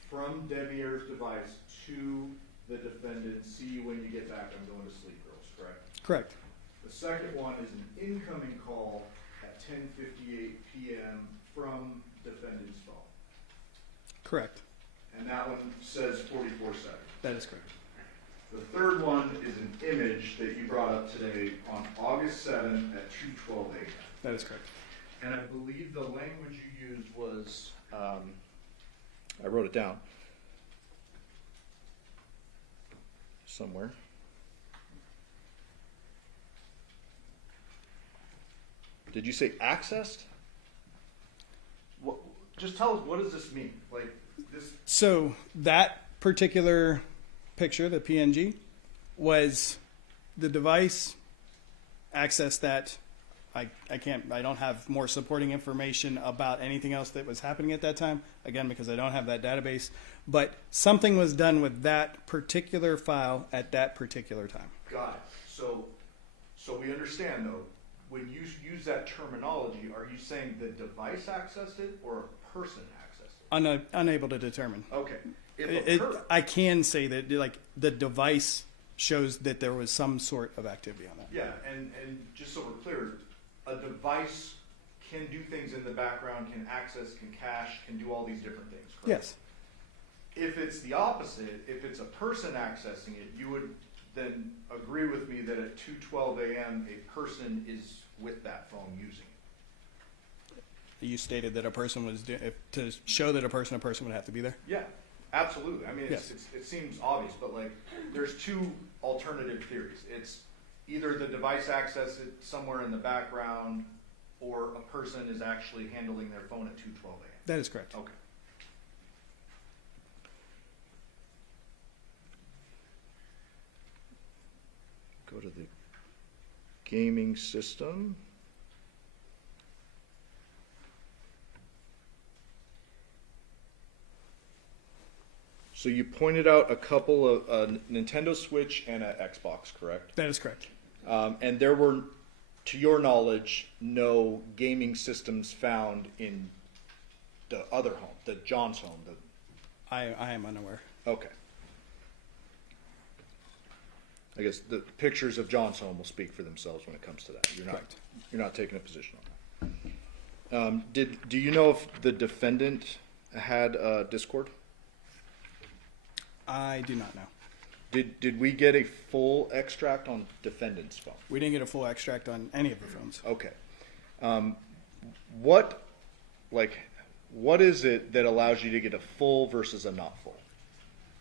from Devier's device to the defendant, see you when you get back, I'm going to sleep, girls, correct? Correct. The second one is an incoming call at 10:58 p.m. from defendant's phone. Correct. And that one says 44 seconds. That is correct. The third one is an image that you brought up today on August 7th at 2:12 a.m. That is correct. And I believe the language you used was, I wrote it down somewhere. Did you say accessed? What, just tell us, what does this mean? Like this? So that particular picture, the PNG, was the device accessed that. I don't have more supporting information about anything else that was happening at that time, again, because I don't have that database, but something was done with that particular file at that particular time. Got it. So we understand though, when you use that terminology, are you saying the device accessed it or a person accessed it? Unable to determine. Okay. If I can say that like the device shows that there was some sort of activity on that. yeah, and just so we're clear, a device can do things in the background, can access, can cache, can do all these different things, correct? Yes. If it's the opposite, if it's a person accessing it, you would then agree with me that at 2:12 a.m. a person is with that phone using it. You stated that a person was to show that a person would have to be there. Yeah, absolutely. I mean, Yes. it seems obvious, but like, there's 2 alternative theories. It's either the device access it somewhere in the background, or a person is actually handling their phone at 2:12 a.m. That is correct. Okay. Go to the gaming system. So you pointed out a couple of a Nintendo Switch and an Xbox, correct? That is correct. And there were, to your knowledge, no gaming systems found in the other home, the John's home. I am unaware. Okay. I guess the pictures of John's home will speak for themselves when it comes to that. Correct. You're not taking a position on that. Do you know if the defendant had Discord? I do not know. Did we get a full extract on defendant's phone? We didn't get a full extract on any of the phones. Okay. What is it that allows you to get a full versus a not full?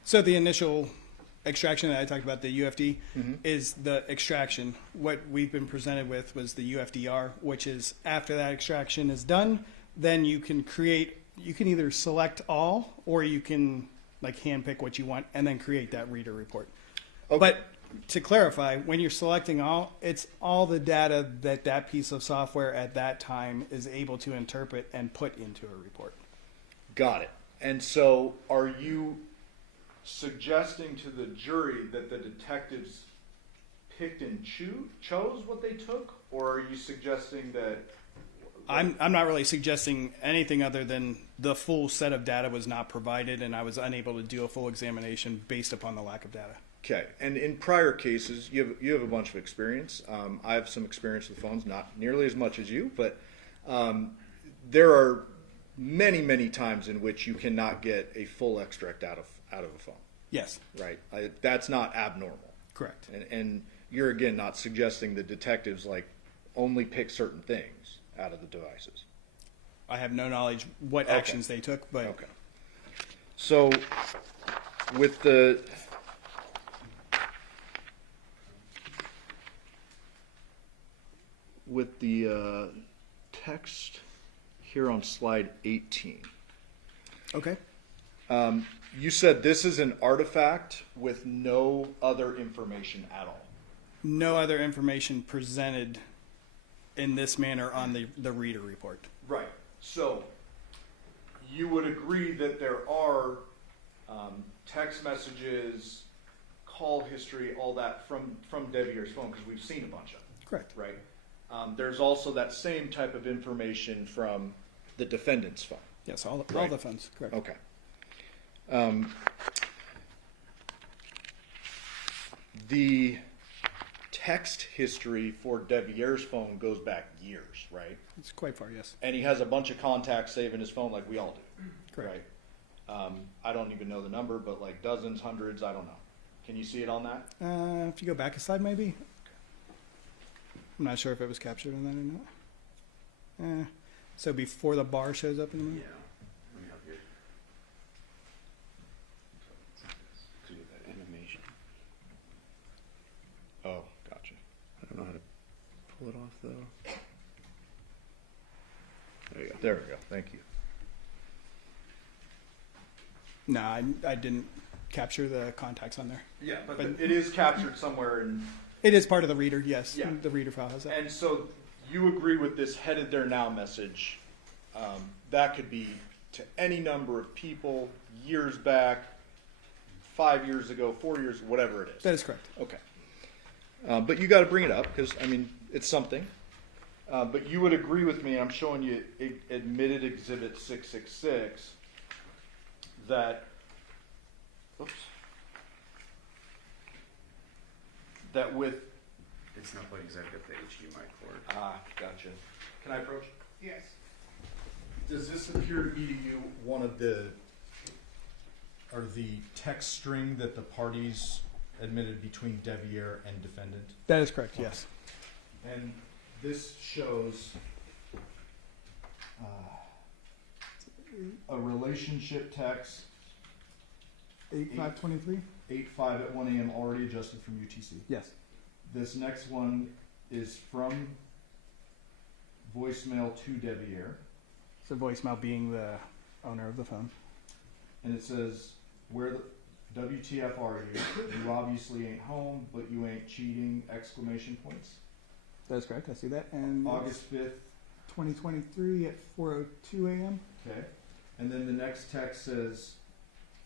So the initial extraction that I talked about, the UFD, is the extraction. What we've been presented with was the UFDR, which is after that extraction is done, then you can either select all or you can like handpick what you want and then create that reader report. Okay. But to clarify, when you're selecting all, it's all the data that piece of software at that time is able to interpret and put into a report. Got it. And so are you suggesting to the jury that the detectives picked and chose what they took? Or are you suggesting that... I'm not really suggesting anything other than the full set of data was not provided and I was unable to do a full examination based upon the lack of data. Okay. And in prior cases, you have a bunch of experience. I have some experience with phones, not nearly as much as you, but there are many, many times in which you cannot get a full extract out of a phone. Yes. Right? That's not abnormal. Correct. And you're again not suggesting the detectives like only pick certain things out of the devices. I have no knowledge what Okay. actions they took, but Okay. So with the text here on slide 18, okay. you said this is an artifact with no other information at all. No other information presented in this manner on the reader report. Right. So you would agree that there are text messages, call history, all that from Devier's phone, because we've seen a bunch of them, Correct. right? There's also that same type of information from the defendant's phone. Yes, all Right. the phones. Correct. Okay. The text history for Devier's phone goes back years, right? It's quite far. Yes. And he has a bunch of contacts saved in his phone like we all do, Correct. right? I don't even know the number, but like dozens, hundreds, I don't know. Can you see it on that? If you go back a slide, maybe. I'm not sure if it was captured on that or not. So before the bar shows up in the movie. Let me help you. To do that animation. Oh, gotcha. I don't know how to pull it off though. There you go. There we go. Thank you. No, I didn't capture the contacts on there. Yeah, but But- it is captured somewhere in. It is part of the reader. Yes. Yeah. The reader file has that. And so you agree with this headed there now message. That could be to any number of people, years back, 5 years ago, 4 years, whatever it is. That is correct. Okay. But you got to bring it up because, I mean, it's something. But you would agree with me, I'm showing you admitted exhibit 666, that, oops, that with, It's not playing because I've got the HDMI cord. gotcha. Can I approach? Yes. Does this appear to be to you one of the text string that the parties admitted between Devier and defendant? That is correct. Yes. And this shows a relationship text 8523. 8-5 at 1 a.m. already adjusted from UTC. Yes. This next one is from voicemail to Devier, So voicemail being the owner of the phone. and it says, "Where the WTF are you? You obviously ain't home, but you ain't cheating!" Exclamation points. That is correct. I see that. And August 5th. 2023 at 4:02 a.m. Okay. And then the next text says,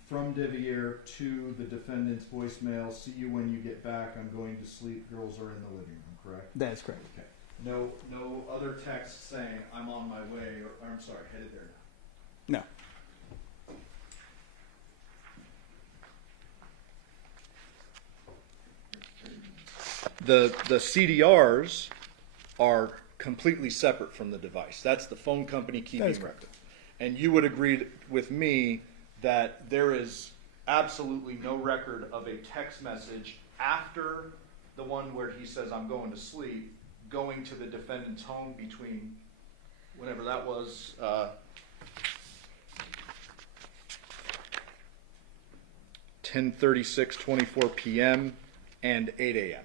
"From Devier to the defendant's voicemail, see you when you get back. I'm going to sleep. Girls are in the living room," correct? That is correct. Okay. No other text saying, "I'm on my way," or I'm sorry, headed there now. No. The CDRs are completely separate from the device. That's the phone company That keeping is correct. record. And you would agree with me that there is absolutely no record of a text message after the one where he says, "I'm going to sleep," going to the defendant's home between whenever that was, 10:36:24 p.m. and 8 a.m.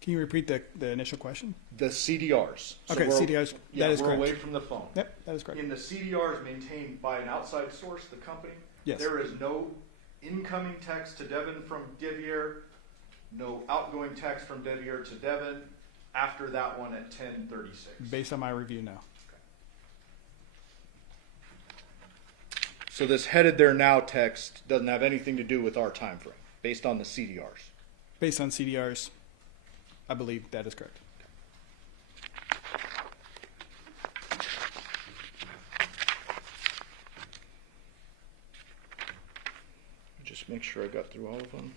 Can you repeat the initial question? The CDRs. Okay, we're- CDRs. Yeah, That is we're correct. away from the phone. Yep, that is correct. In the CDRs maintained by an outside source, the company, Yes. there is no incoming text to Devyn from Devier, no outgoing text from Devier to Devyn after that one at 10:36. Based on my review, no. So this headed there now text doesn't have anything to do with our time frame, based on the CDRs. Based on CDRs, I believe that is correct. Just make sure I got through all of them.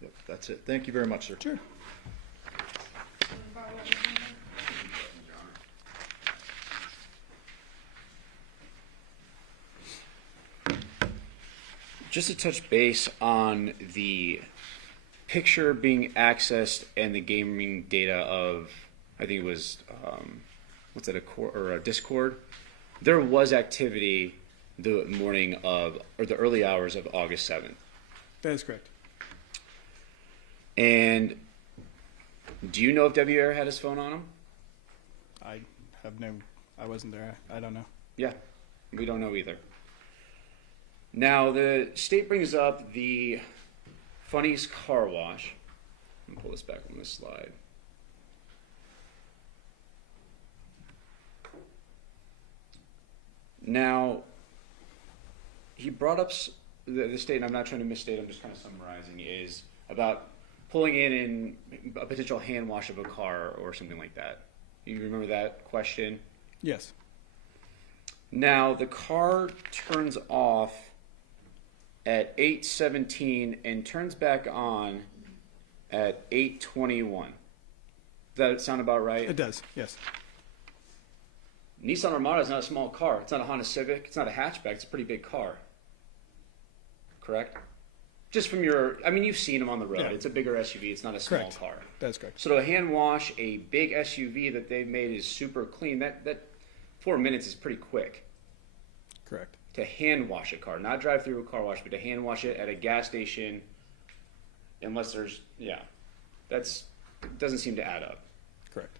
Yep, that's it. Thank you very much, sir. Sure. Follow up, Mr. Chairman? Just to touch base on the picture being accessed and the gaming data of, I think it was, what's that, a Discord? There was activity the morning of, or the early hours of August 7th. That is correct. And do you know if Devyn had his phone on him? I wasn't there. I don't know. Yeah, we don't know either. Now, the state brings up the Funny's car wash. Let me pull this back on this slide. Now, he brought up the state, and I'm not trying to misstate, I'm just kind of summarizing, is about pulling in a potential hand wash of a car or something like that. You remember that question? Yes. Now, the car turns off at 8:17 and turns back on at 8:21. Does that sound about right? It does, yes. Nissan Armada is not a small car. It's not a Honda Civic. It's not a hatchback. It's a pretty big car. Correct? Just from your, I mean, you've seen them on the road. Yeah. It's a bigger SUV. It's not a small Correct. car. That's correct. So to hand wash a big SUV that they've made is super clean. That 4 minutes is pretty quick. Correct. To hand wash a car, not drive through a car wash, but to hand wash it at a gas station, unless there's, doesn't seem to add up. Correct.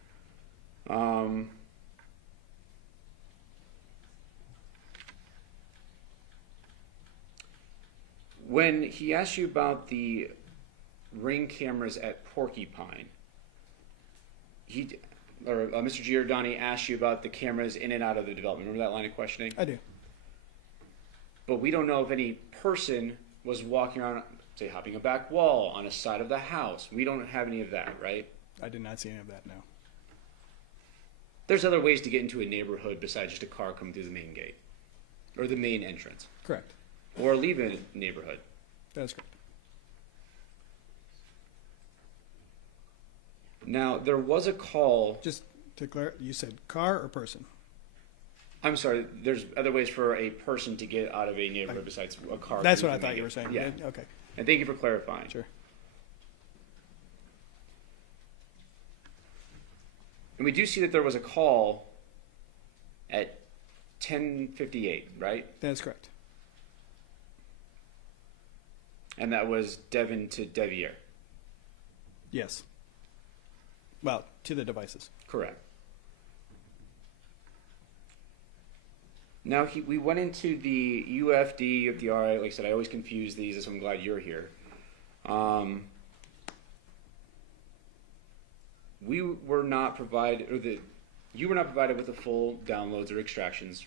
When he asked you about the Ring cameras at Porcupine, Mr. Giordani asked you about the cameras in and out of the development. Remember that line of questioning? I do. But we don't know if any person was walking around, say, hopping a back wall on a side of the house. We don't have any of that, right? I did not see any of that, no. There's other ways to get into a neighborhood besides just a car coming through the main gate or the main entrance Correct. or leave a neighborhood. That's correct. Now, there was a call. Just to clarify, you said car or person? I'm sorry, there's other ways for a person to get out of a neighborhood besides a car. That's through what I the thought main you were gate. saying. Yeah. Okay. And thank you for clarifying. Sure. And we do see that there was a call at 10:58, right? That's correct. And that was Devyn to Devier. Yes. Well, to the devices. Correct. Now, we went into the UFD, UFDR. Like I said, I always confuse these, so I'm glad you're here. We were not provided, you were not provided with the full downloads or extractions.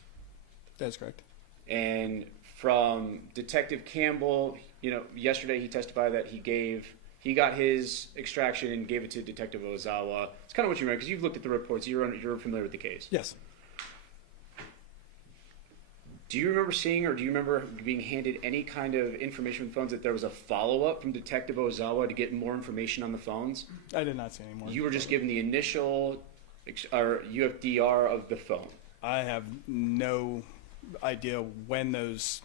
That's correct. And from Detective Campbell, yesterday he testified that he got his extraction and gave it to Detective Ozawa. It's kind of what you remember, because you've looked at the reports, you're familiar with the case. Yes. Do you remember seeing, or do you remember being handed any kind of information from phones that there was a follow-up from Detective Ozawa to get more information on the phones? I did not see any more. You were just given the initial or UFDR of the phone. I have no idea when those,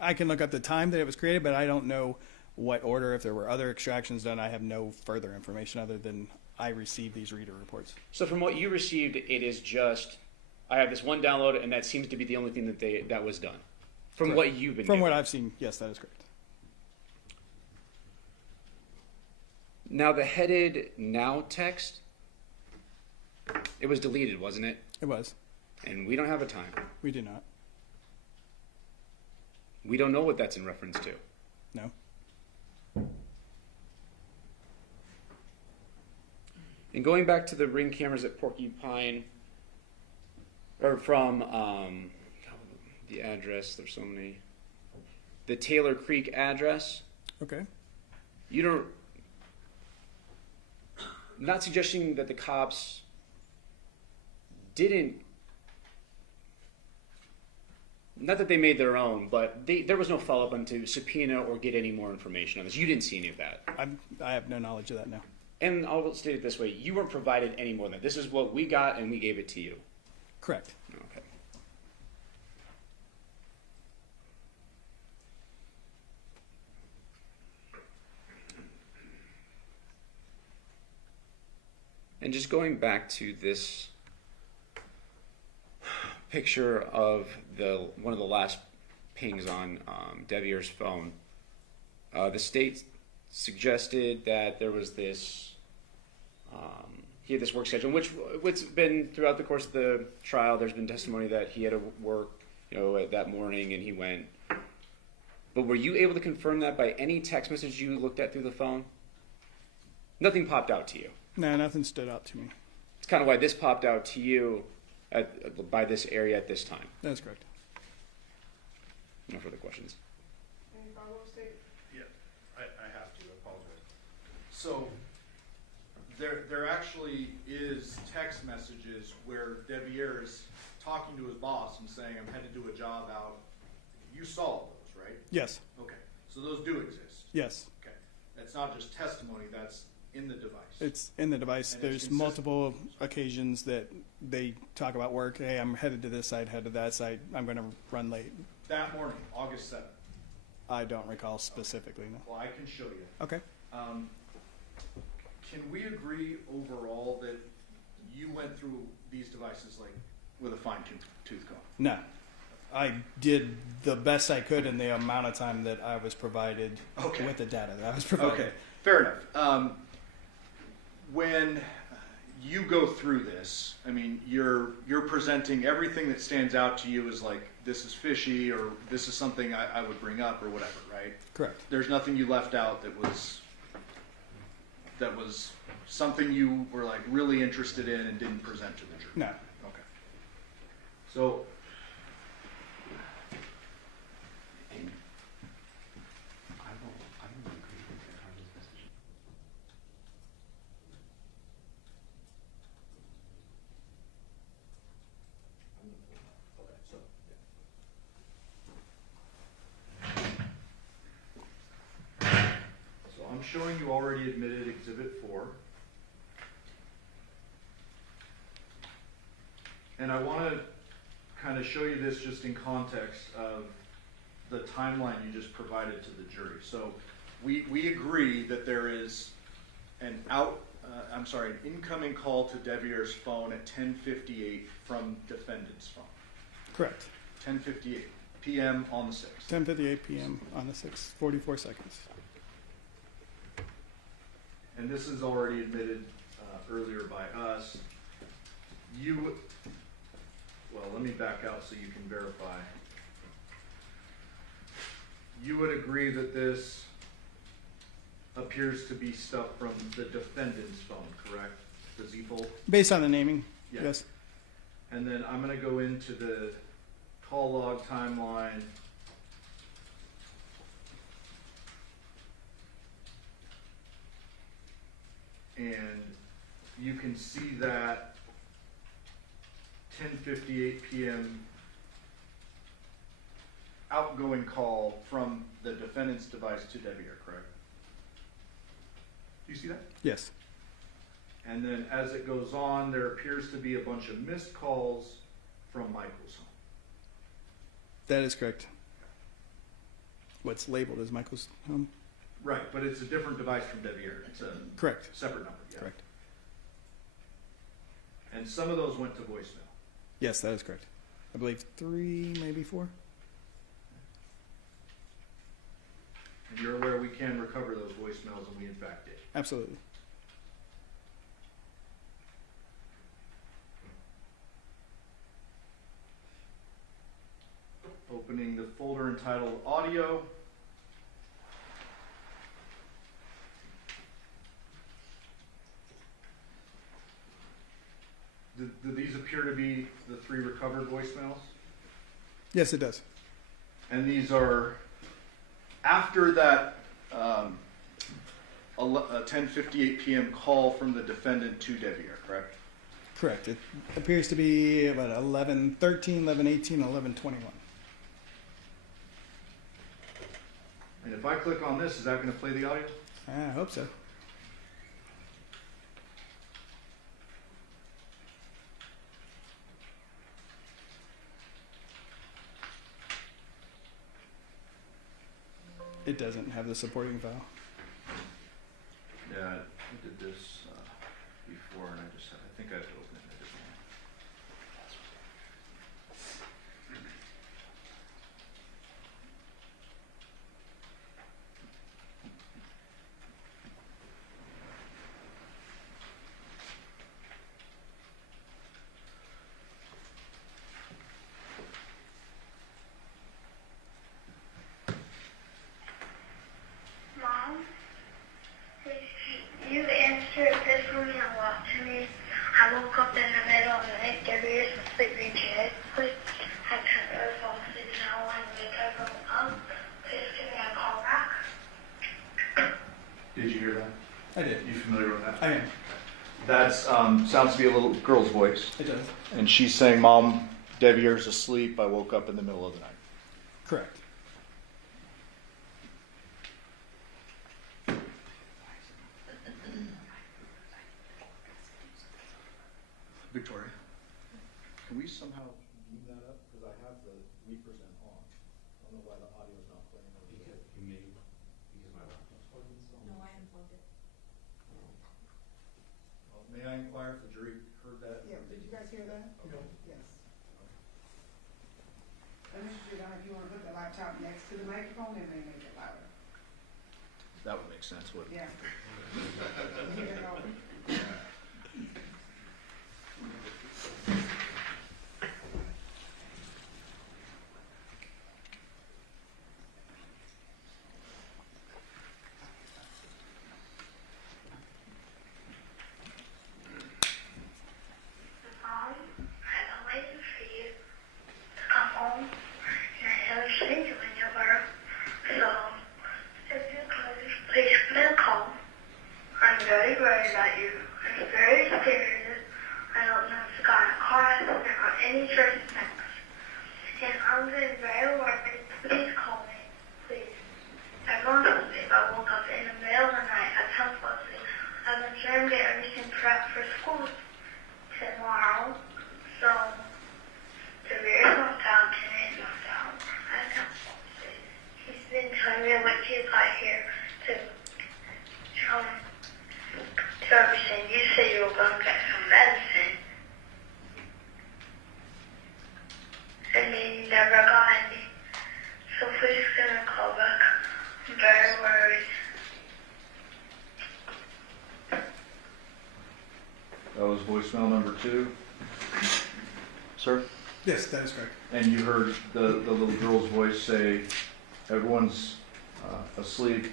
I can look up the time that it was created, but I don't know what order, if there were other extractions done. I have no further information other than I received these reader reports. So from what you received, it is just, I have this one download, and that seems to be the only thing that was done. From Correct. what you've been From given. what I've seen, yes, that is correct. Now the headed now text, it was deleted, wasn't it? It was. And we don't have a time. We do not. We don't know what that's in reference to. No. And going back to the Ring cameras at Porcupine, or from the address, there's so many. The Taylor Creek address, Okay. you don't, not suggesting that the cops didn't, not that they made their own, but there was no follow-up onto subpoena or get any more information on this. You didn't see any of that. I have no knowledge of that now. And I'll state it this way, you weren't provided any more than that. This is what we got and we gave it to you. Correct. Okay. And just going back to this picture of one of the last pings on Devier's phone, the state suggested that there was this, he had this work schedule, which it's been throughout the course of the trial. There's been testimony that he had to work, that morning, and he went. But were you able to confirm that by any text message you looked at through the phone? Nothing popped out to you. No, nothing stood out to me. It's kind of why this popped out to you by this area at this time. That's correct. No further questions. Any follow-up, Steve? Yeah, I have to, apologize. So, there actually is text messages where Devier is talking to his boss and saying, I'm headed to a job out. You saw those, right? Yes. Okay, so those do exist. Yes. Okay, that's not just testimony, that's in the device. It's in the device. And it's There's consistent. multiple occasions that they talk about work. Hey, I'm headed to this side, headed to that side. I'm going to run late. That morning, August 7th. I don't recall specifically. No. Well, I can show you. Okay. Can we agree overall that you went through these devices like with a fine-tooth comb? No. I did the best I could in the amount of time that I was provided Okay. with the data that I was provided. Okay, fair enough. When you go through this, I mean, you're presenting everything that stands out to you as like, this is fishy, or this is something I would bring up, or whatever, right? Correct. There's nothing you left out that was something you were like really interested in and didn't present to the jury. No. Okay. So, so I'm showing you already admitted Exhibit 4. And I want to kind of show you this just in context of the timeline you just provided to the jury. So we agree that there is an incoming call to Devier's phone at 10:58 from defendant's phone. Correct. 10:58 p.m. on the 6th. 10:58 p.m. on the 6th, 44 seconds. And this is already admitted earlier by us. Well, let me back out so you can verify. You would agree that this appears to be stuff from the defendant's phone, correct? The Z fold? Based on the naming, Yeah. yes. And then I'm going to go into the call log timeline. And you can see that 10:58 p.m. outgoing call from the defendant's device to Devier, correct? Do you see that? Yes. And then as it goes on, there appears to be a bunch of missed calls from Michael's home. That is correct. What's labeled as Michael's home? Right, but it's a different device from Devier. It's a Correct. separate number, yeah. Correct. And some of those went to voicemail. Yes, that is correct. I believe 3, maybe 4. And you're aware we can recover those voicemails, and we in fact did. Absolutely. Opening the folder entitled Audio. Do these appear to be the 3 recovered voicemails? Yes, it does. And these are after that 10:58 p.m. call from the defendant to Devier, correct? Correct. It appears to be about 11:13, 11:18, 11:21. And if I click on this, is that going to play the audio? I hope so. It doesn't have the supporting file. Yeah, I did this before, and I just Did you hear that? I did. You familiar with that? I am. That's sounds to be a little girl's voice, It does. and she's saying, "Mom, Devier's asleep. I woke up in the middle of the night." Correct. Victoria, can we somehow move that up? Because I have the represent on. I don't know why the audio's not playing over there. No, I unplugged it. Well, may I inquire if the jury heard that? Yeah, did you guys hear that? Okay. Yes. And Mr. Giordano, if you wanna put the laptop next to the microphone, it may make it louder. That would make sense, wouldn't it? Yeah. Here we go. Mom, I've been waiting for you to come home, and I haven't seen you anywhere. So, if you could, please give me a call. I'm very worried about you. I'm very serious. I don't know if you got in a car accident or any certain things. And I'm getting very worried. Please call me, please. Everyone's asleep. I woke up in the middle of the night. I can't fall asleep. I've been trying to get everything prepped for school tomorrow. So, the rear's knocked out, today's knocked out. I can't fall asleep. He's been telling me what he's got here to everything. You said you were going to get some medicine. And then you never got any. So please give me a call back. I'm very worried. That was voicemail number 2. Sir? Yes, that is correct. And you heard the little girl's voice say, "Everyone's asleep.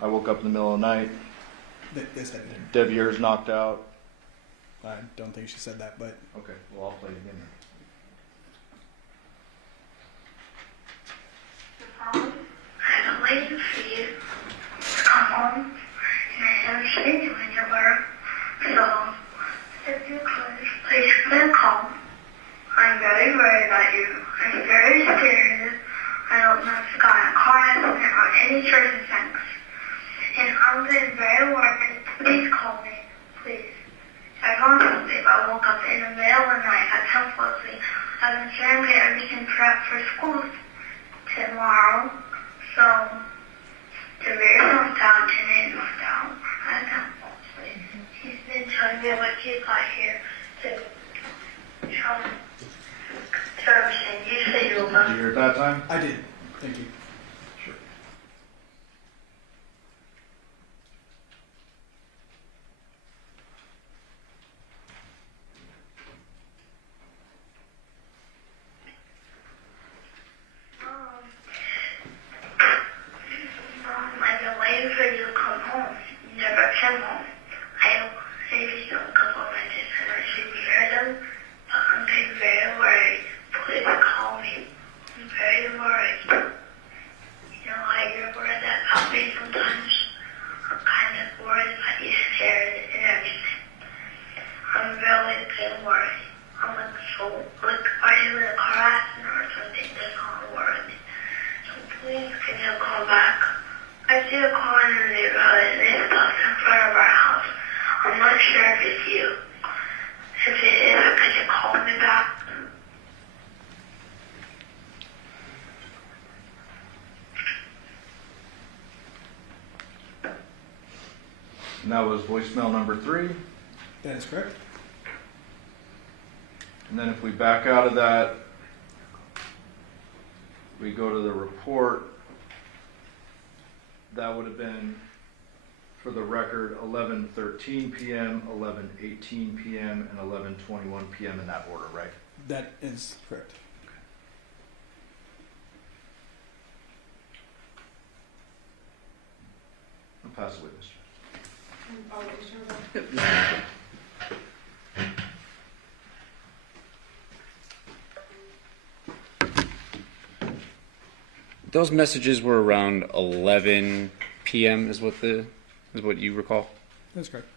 I woke up in the middle of the night. Yes, I did. Devier's knocked out." I don't think she said that, but Okay, well, I'll play it again. Mom, I've been waiting for you to come home, and I haven't seen you anywhere. So, if you could, please give me a call. I'm very worried about you. I'm very serious. I don't know if you got in a car accident or any certain things. And I'm getting very worried. Please call me, please. Everyone's asleep. I woke up in the middle of the night. I can't fall asleep. I've been trying to get everything prepped for school tomorrow. So, the rear's knocked out, today's knocked out. I can't fall asleep. He's been telling me what he's got here to everything. You said you were Did going you hear it that time? I did. Thank you. Sure. I've been waiting for you to come home. You never came home. I don't think you don't come home. I just heard you hear them. But I'm getting very worried. Please call me. I'm very worried. You know how you're worried about me sometimes? I'm kind of worried about you scared and everything. I'm really getting worried. I'm like, are you in a car accident or something? That's not worried. So please can you call back? I see a car in the neighborhood and it stops in front of our house. I'm not sure if it's you. If it is, could you call me back? And that was voicemail number 3. That is correct. And then if we back out of that, we go to the report. That would have been, for the record, 11:13 p.m., 11:18 p.m., and 11:21 p.m. in that order, right? That is correct. I'll pass the witness. Oh, is yours on? Those messages were around 11 p.m. is what the is what you recall? That's correct.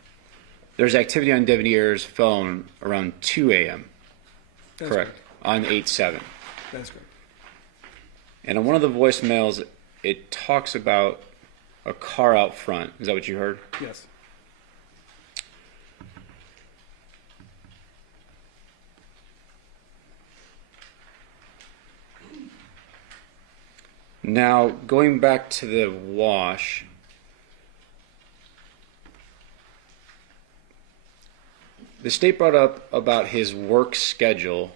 There's activity on Devyn's phone around 2 a.m. That's Correct. On 8/7. That's correct. And on one of the voicemails, it talks about a car out front. Is that what you heard? Yes. Now, going back to the wash, the state brought up about his work schedule.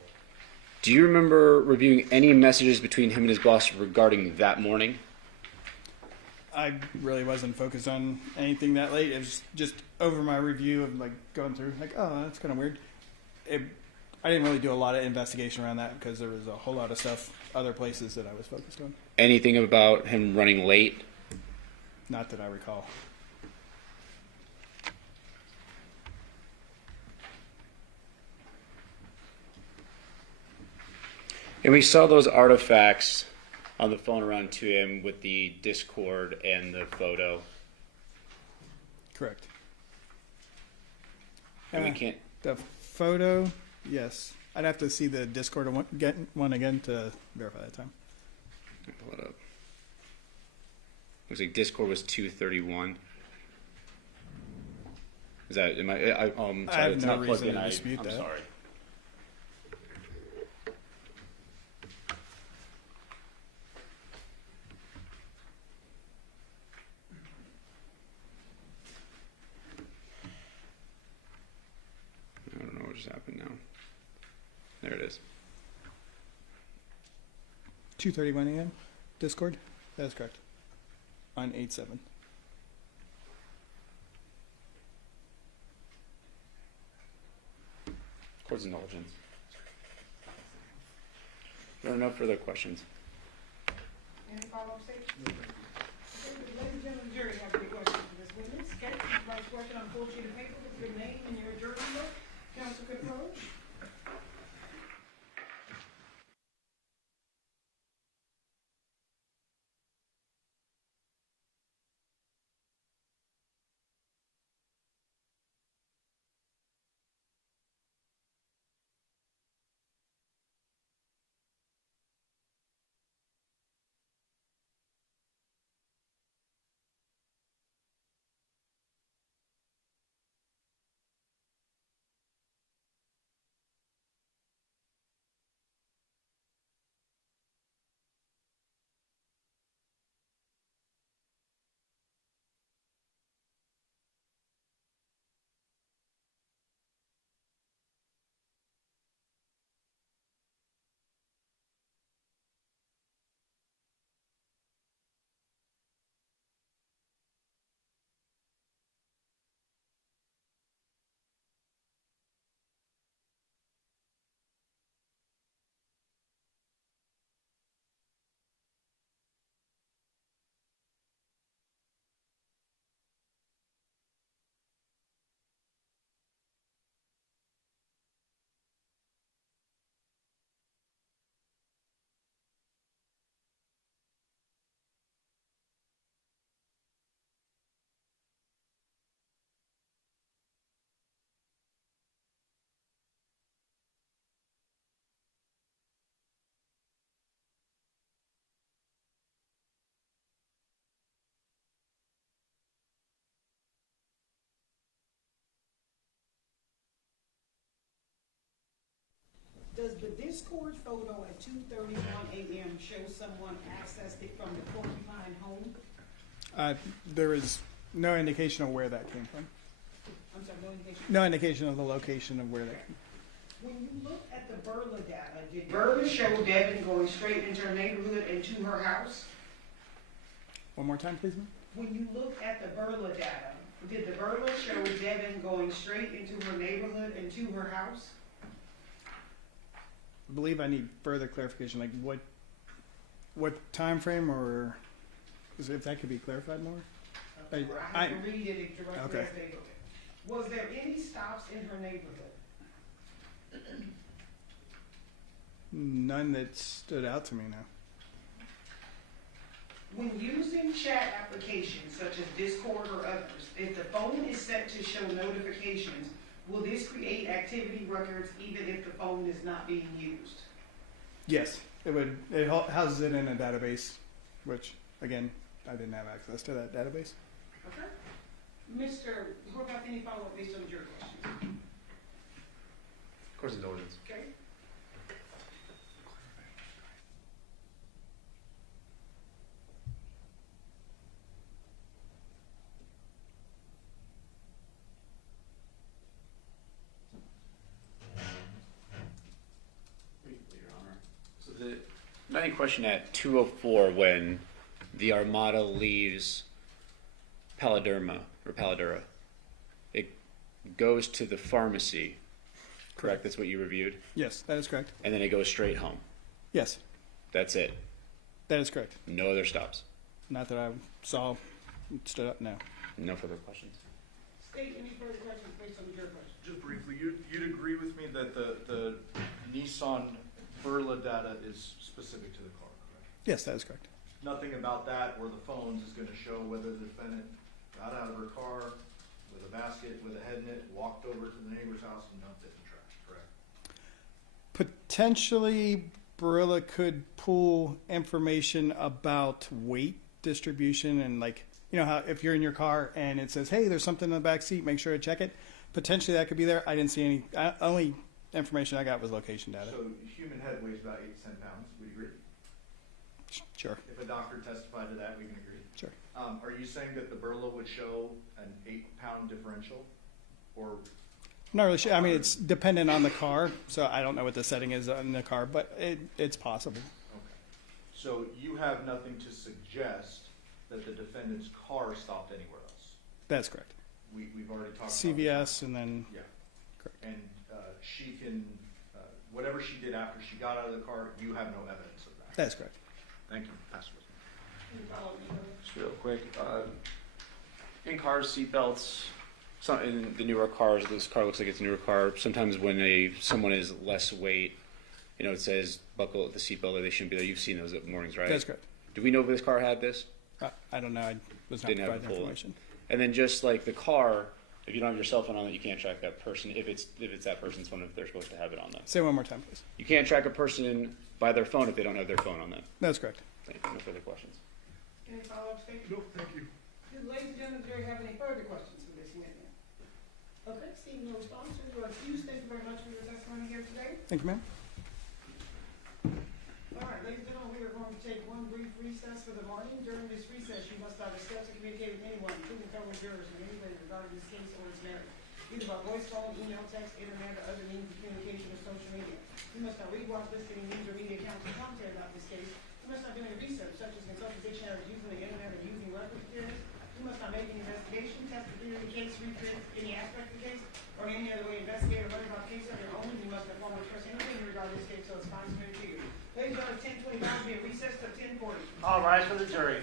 Do you remember reviewing any messages between him and his boss regarding that morning? I really wasn't focused on anything that late. It was just over my review of like going through, like, oh, that's kind of weird. I didn't really do a lot of investigation around that because there was a whole lot of stuff, other places that I was focused on. Anything about him running late? Not that I recall. And we saw those artifacts on the phone around 2 a.m. with the Discord and the photo. Correct. And we can't. The photo, yes. I'd have to see the Discord one again to verify that time. Pull it up. Looks like Discord was 2:31. Is that? Am I? Sorry, I have it's no not plugged reason in. to dispute I'm that. sorry. I don't know what just happened now. There it is. 2:31 a.m. Discord. That's correct. On 8/7. Court's indulgence. There are no further questions. Any follow-up statements? Okay, ladies and gentlemen, the jury have any questions for this witness? Okay, everybody's working on a full sheet of paper with your name and your jury number. Counsel could approach. Does the Discord photo at 2:31 a.m. show someone accessed it from the Porcupine home? There is no indication of where that came from. I'm sorry, no indication. No indication of the location of where that came When you look at the Burla data, did Burla show Devyn going straight into her neighborhood and to her house? One more time, please, ma'am. When you look at the Burla data, did the Burla show Devyn going straight into her neighborhood and to her house? I believe I need further clarification, like what time frame, or if that could be clarified more. I have to read it directly Okay. as they look. Was there any stops in her neighborhood? None that stood out to me now. When using chat applications such as Discord or others, if the phone is set to show notifications, will this create activity records even if the phone is not being used? Yes, it would. It houses it in a database, which again, I didn't have access to that database. Okay. Mr. Horvath, any follow-up based on your question? Of course, it's ordinance. Okay. Your Honor. So my only question at 2:04 when the Armada leaves Paladura, it goes to the pharmacy, correct? That's what you reviewed? Yes, that is correct. And then it goes straight home. Yes, That's it. that is correct. No other stops. Not that I saw. Stood up. No. No further questions. State any further questions based on your question? Just briefly, you'd agree with me that the Nissan Burla data is specific to the car, correct? Yes, that is correct. Nothing about that or the phones is going to show whether the defendant got out of her car with a basket, with a head in it, walked over to the neighbor's house and dumped it in the trash, correct? Potentially, Barilla could pull information about weight distribution and like, you know how if you're in your car and it says, hey, there's something in the back seat, make sure to check it. Potentially that could be there. I didn't see any. Only information I got was location data. So human head weighs about 8 to 10 pounds, would you agree? Sure. If a doctor testified to that, we can agree. Sure. Are you saying that the Burla would show an 8-pound differential? Or I'm not really sure. I mean, it's dependent on the car, so I don't know what the setting is on the car, but it's possible. okay. So you have nothing to suggest that the defendant's car stopped anywhere else? That's correct. We've already talked about CVS and then Yeah. correct. And she can, whatever she did after she got out of the car, you have no evidence of that. That's correct. Thank you. Pass it. Any follow-up, Mr. Just real quick. In cars, seatbelts. In the newer cars, this car looks like it's a newer car. Sometimes when someone is less weight, it says buckle the seatbelt or they shouldn't be there. You've seen those at mornings, right? That's correct. Do we know if this car had this? I don't know. I was not Didn't have provided the the full information. And then just like the car, if you don't have your cell phone on it, you can't track that person. If it's that person's phone, if they're supposed to have it on them, Say one more time, please. you can't track a person by their phone if they don't have their phone on them. That's correct. Thank you. No further questions. Any follow-up statement? No, thank you. Do ladies and gentlemen, do you have any further questions for this witness? Okay, seeing no response, you are excused. Thank you very much for your testimony here today. Thank you, ma'am. All right, ladies and gentlemen, we are going to take one brief recess for the morning. During this recess, you must not discuss or communicate with anyone, including fellow jurors, in any way regarding this case or its merit, either by voice, phone, email, text, internet, or other means of communication or social media. You must not read, watch, listen to any news or media accounts or commentary about this case. You must not do any research, such as consulting dictionaries, using the internet, or using reference materials. You must not make any investigation, test the theory of the case, recreate any aspect of the case, or in any other way investigate or learn about the case on your own. You must not formally express anything regarding this case, so it's fine to you. Ladies and gentlemen, 10:25 will be a recess to 10:40. All rise for the jury.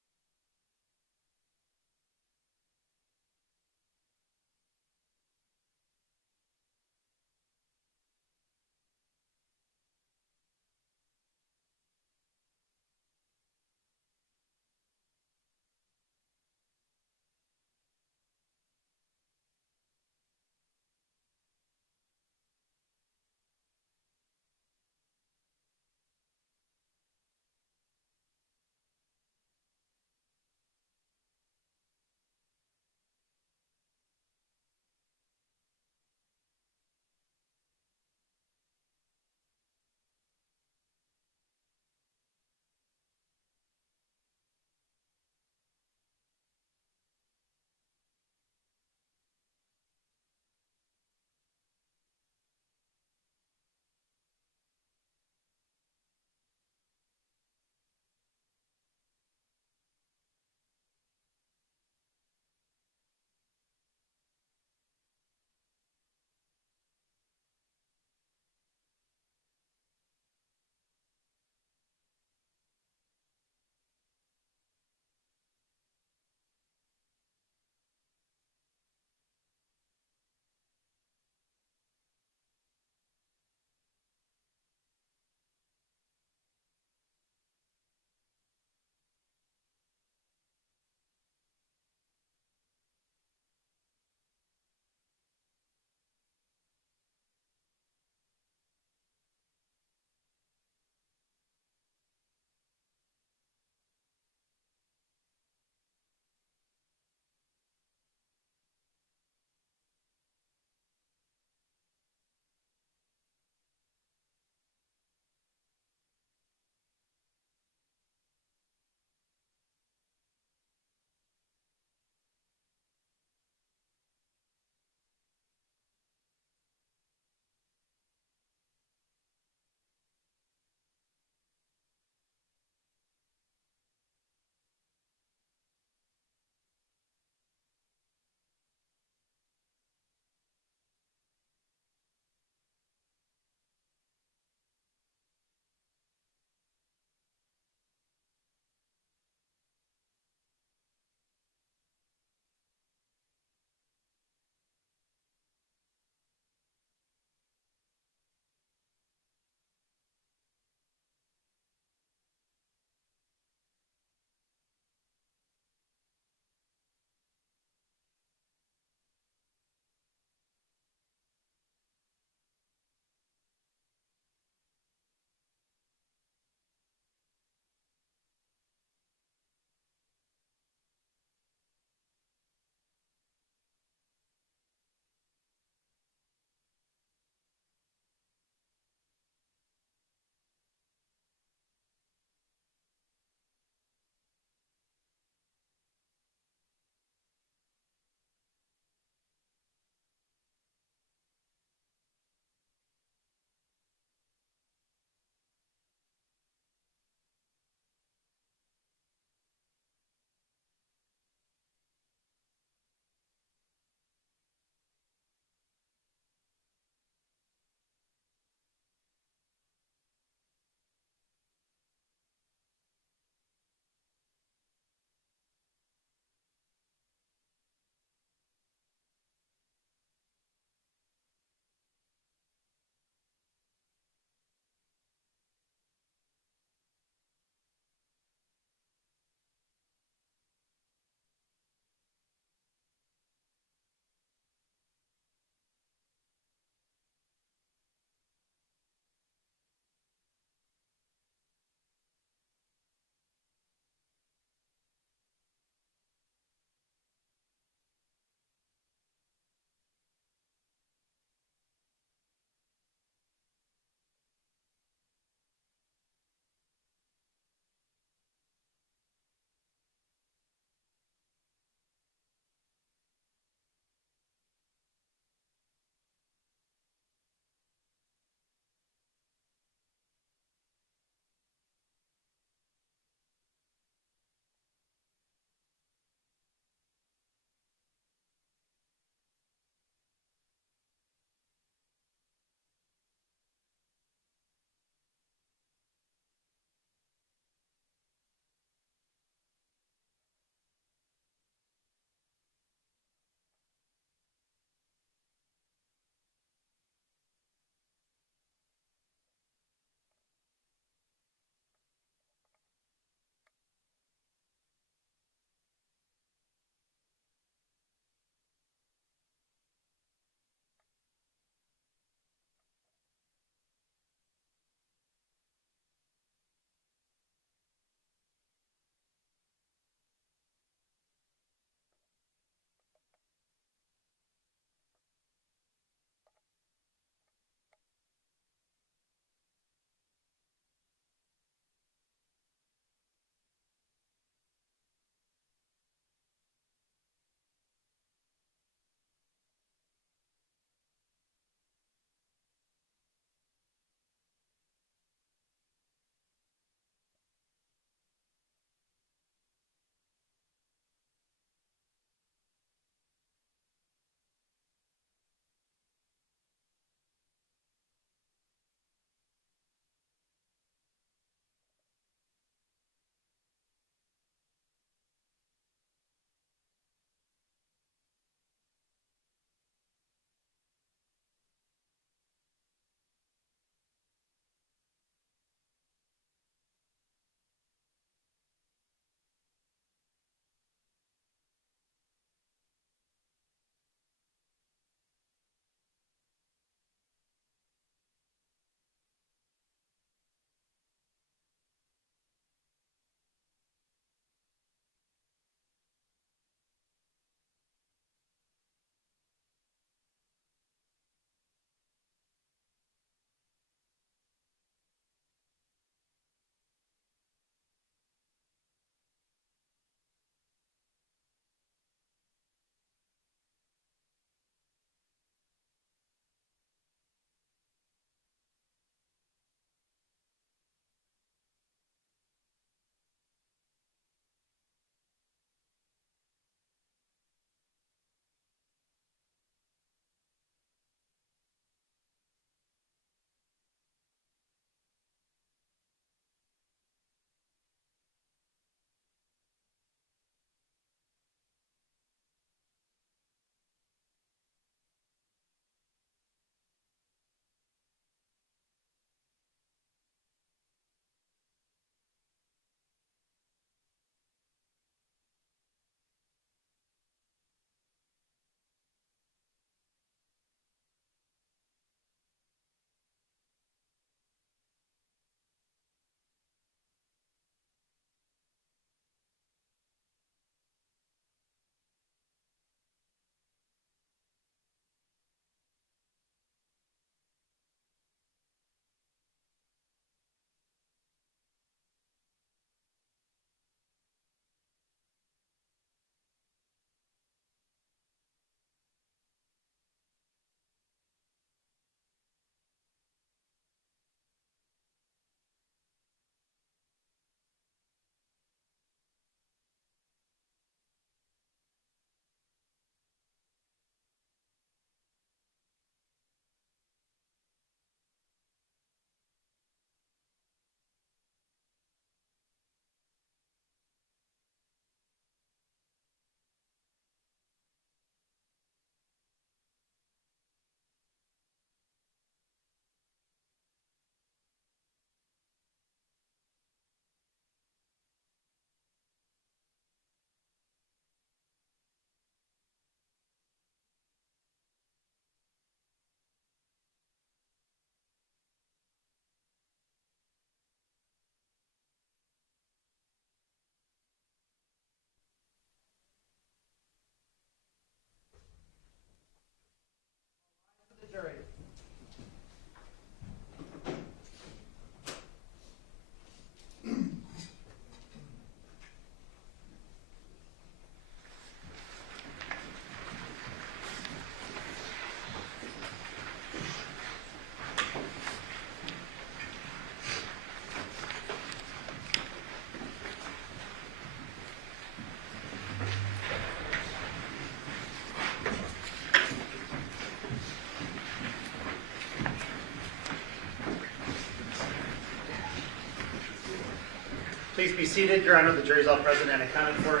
Please be seated. Your Honor, the jury's all present and accounted for.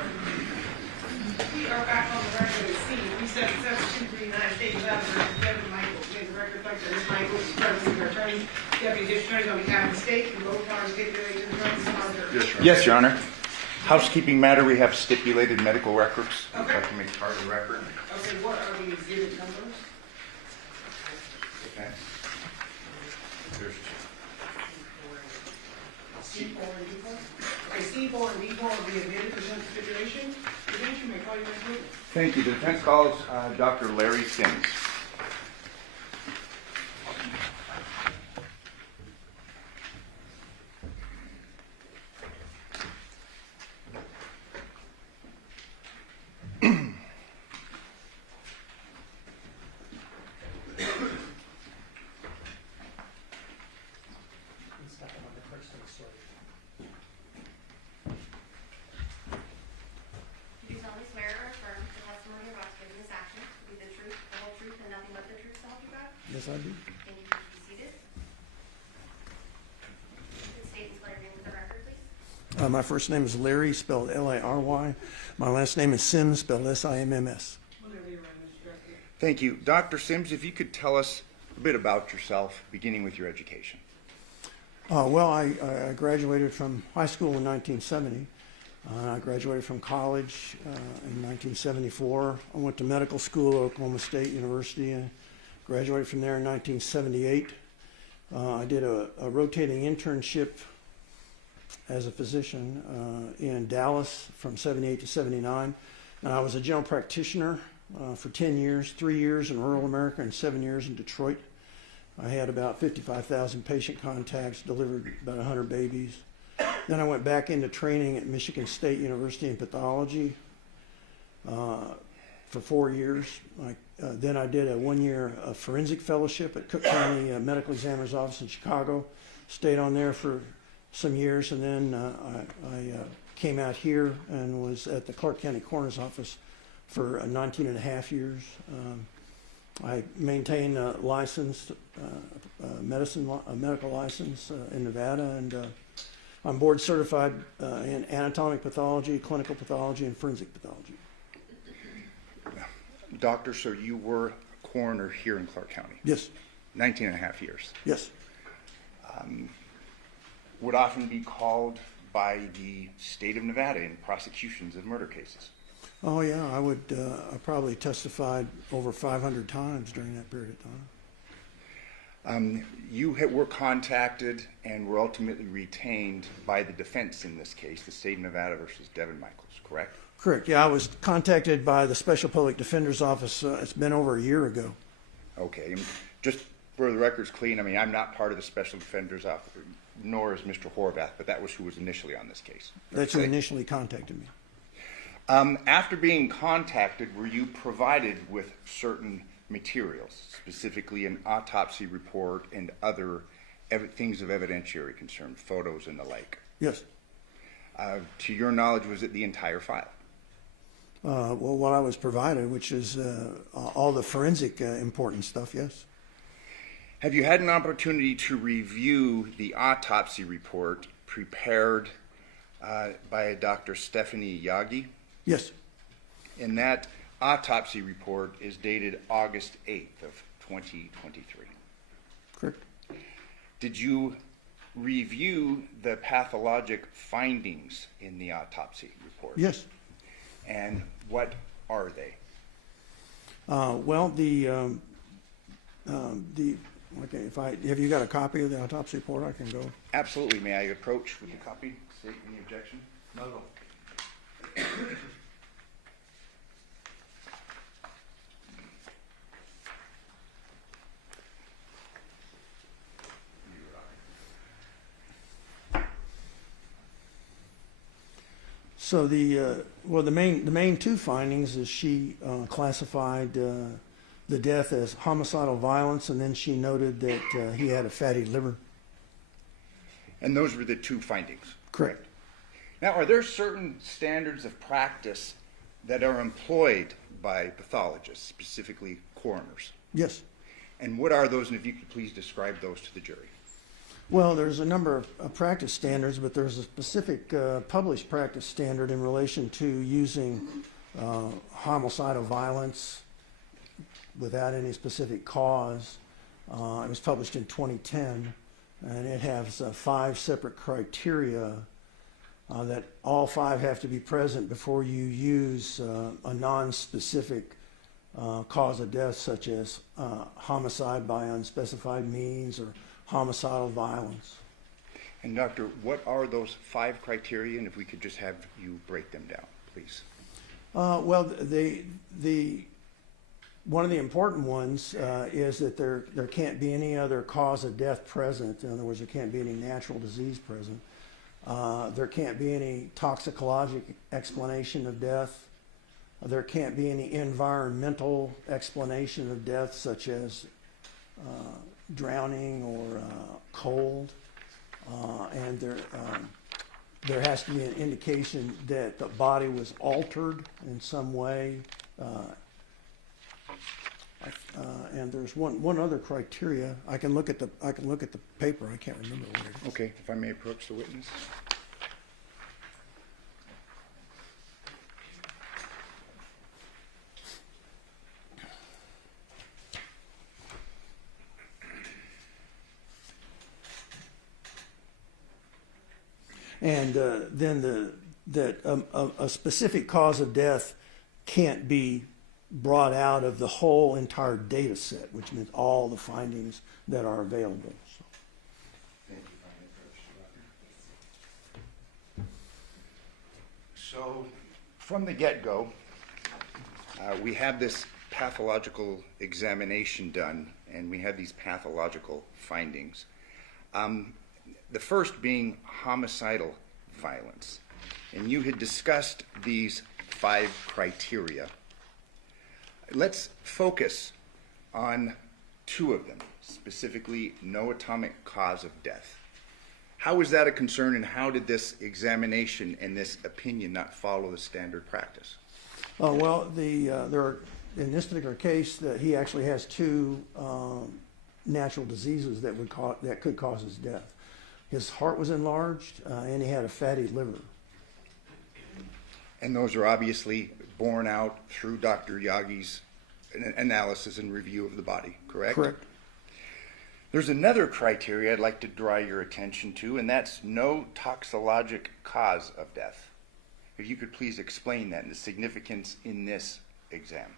We are back on the record at C-377-239, State Development, Devyn Michaels. May the record reflect that Ms. Michaels is present as attorney, deputy district attorney on behalf of the state, and both parties stipulated in the sponsor. Yes, Your Honor. Housekeeping matter, we have stipulated medical records. If I can make part of the record. Okay, what are the exhibit numbers? Okay. There's C4 and D4? Okay, C4 and D4 will be admitted to the stipulation. Defense, you may call your witness. Thank you. The defense calls Dr. Larry Sims. Do you solemnly swear or affirm the testimony you're about to give in this action will be the truth, the whole truth, and nothing but the truth, so help you God? Yes, I do. Thank you. Please be seated. Please state and spell your name for the record, please. My first name is Larry, spelled L-A-R-Y. My last name is Sims, spelled S-I-M-M-S. Whenever you're ready, Mr. Director. Thank you. Dr. Sims, if you could tell us a bit about yourself, beginning with your education. Well, I graduated from high school in 1970. I graduated from college in 1974. I went to medical school at Oklahoma State University and graduated from there in 1978. I did a rotating internship as a physician in Dallas from 78 to 79. And I was a general practitioner for 10 years, 3 years in rural America and 7 years in Detroit. I had about 55,000 patient contacts, delivered about 100 babies. Then I went back into training at Michigan State University in pathology for 4 years. Then I did a 1-year forensic fellowship at Cook County Medical Examiner's Office in Chicago. Stayed on there for some years, and then I came out here and was at the Clark County Coroner's Office for 19 and a half years. I maintain a licensed medical license in Nevada, and I'm board certified in anatomic pathology, clinical pathology, and forensic pathology. Doctor, so you were a coroner here in Clark County? Yes. 19 and a half years. Yes. Would often be called by the state of Nevada in prosecutions of murder cases. Oh yeah, I probably testified over 500 times during that period of time. You were contacted and were ultimately retained by the defense in this case, the state of Nevada versus Devyn Michaels, correct? Correct. Yeah, I was contacted by the Special Public Defender's Office. It's been over a year ago. Okay, and just for the record's clean, I mean, I'm not part of the Special Defender's Office, nor is Mr. Horvath, but that was who was initially on this case. That's who initially contacted me. After being contacted, were you provided with certain materials, specifically an autopsy report and other things of evidentiary concern, photos and the like? Yes. To your knowledge, was it the entire file? Well, what I was provided, which is all the forensic important stuff, yes. Have you had an opportunity to review the autopsy report prepared by Dr. Stephanie Yagi? Yes. And that autopsy report is dated August 8th of 2023. Correct. Did you review the pathologic findings in the autopsy report? Yes. And what are they? Well, okay, have you got a copy of the autopsy report? I can go. Absolutely. May I approach with a copy? State any objection? Not at all. So the main two findings is she classified the death as homicidal violence, and then she noted that he had a fatty liver. And those were the two findings? Correct. Now, are there certain standards of practice that are employed by pathologists, specifically coroners? Yes. And what are those, and if you could please describe those to the jury? Well, there's a number of practice standards, but there's a specific published practice standard in relation to using homicidal violence without any specific cause. It was published in 2010, and it has 5 separate criteria that all 5 have to be present before you use a non-specific cause of death, such as homicide by unspecified means or homicidal violence. And Doctor, what are those 5 criteria, and if we could just have you break them down, please? Well, one of the important ones is that there can't be any other cause of death present. In other words, there can't be any natural disease present. There can't be any toxicologic explanation of death. There can't be any environmental explanation of death, such as drowning or cold. And there has to be an indication that the body was altered in some way. And there's one other criteria. I can look at the paper. I can't remember what it is. Okay, if I may approach the witness. And then a specific cause of death can't be brought out of the whole entire data set, which means all the findings that are available. So. Thank you. So from the get-go, we have this pathological examination done, and we have these pathological findings. The first being homicidal violence. And you had discussed these 5 criteria. Let's focus on 2 of them, specifically no atomic cause of death. How is that a concern, and how did this examination and this opinion not follow the standard practice? Well, there are, in this particular case, he actually has 2 natural diseases that could cause his death. His heart was enlarged, and he had a fatty liver. And those are obviously borne out through Dr. Yagi's analysis and review of the body, correct? Correct. There's another criteria I'd like to draw your attention to, and that's no toxicologic cause of death. If you could please explain that and the significance in this exam.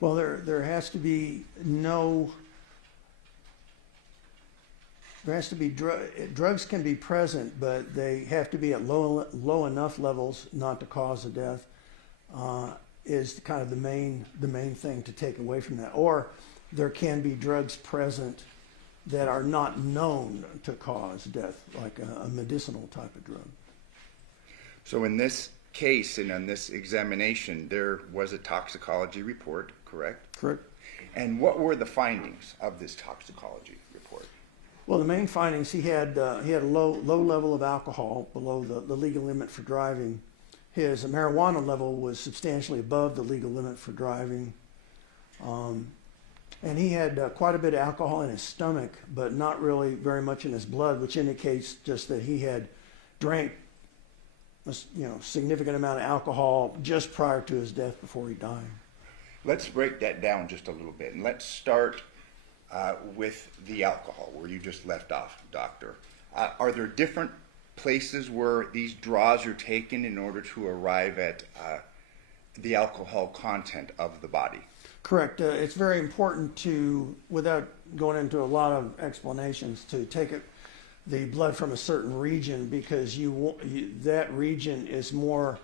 Well, there has to be drugs can be present, but they have to be at low enough levels not to cause a death. Is kind of the main thing to take away from that. Or there can be drugs present that are not known to cause death, like a medicinal type of drug. So in this case and on this examination, there was a toxicology report, correct? Correct. And what were the findings of this toxicology report? Well, the main findings, he had a low level of alcohol, below the legal limit for driving. His marijuana level was substantially above the legal limit for driving. And he had quite a bit of alcohol in his stomach, but not really very much in his blood, which indicates just that he had drank a significant amount of alcohol just prior to his death, before he died. Let's break that down just a little bit, and let's start with the alcohol, where you just left off, Doctor. Are there different places where these draws are taken in order to arrive at the alcohol content of the body? Correct. It's very important to, without going into a lot of explanations, to take the blood from a certain region, because that region is more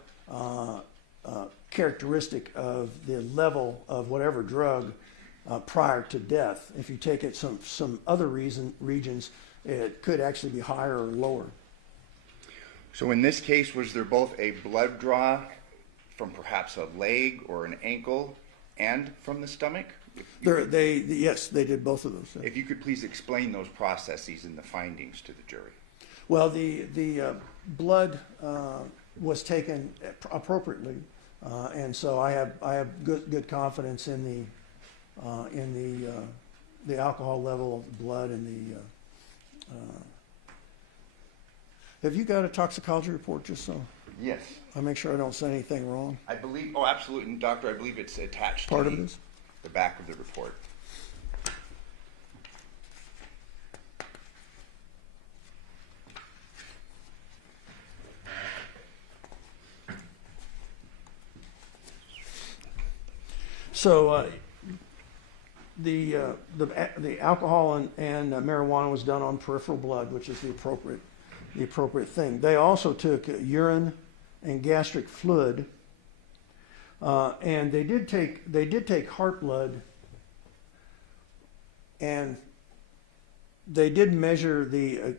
characteristic of the level of whatever drug prior to death. If you take it some other regions, it could actually be higher or lower. So in this case, was there both a blood draw from perhaps a leg or an ankle and from the stomach? Yes, they did both of those. If you could please explain those processes and the findings to the jury. Well, the blood was taken appropriately, and so I have good confidence in the alcohol level of the blood and Have you got a toxicology report, just so Yes, I make sure I don't say anything wrong? I believe, oh, absolutely, and Doctor, I believe it's attached Part to of this? the back of the report. So the alcohol and marijuana was done on peripheral blood, which is the appropriate thing. They also took urine and gastric fluid, and they did take heart blood, and they did measure the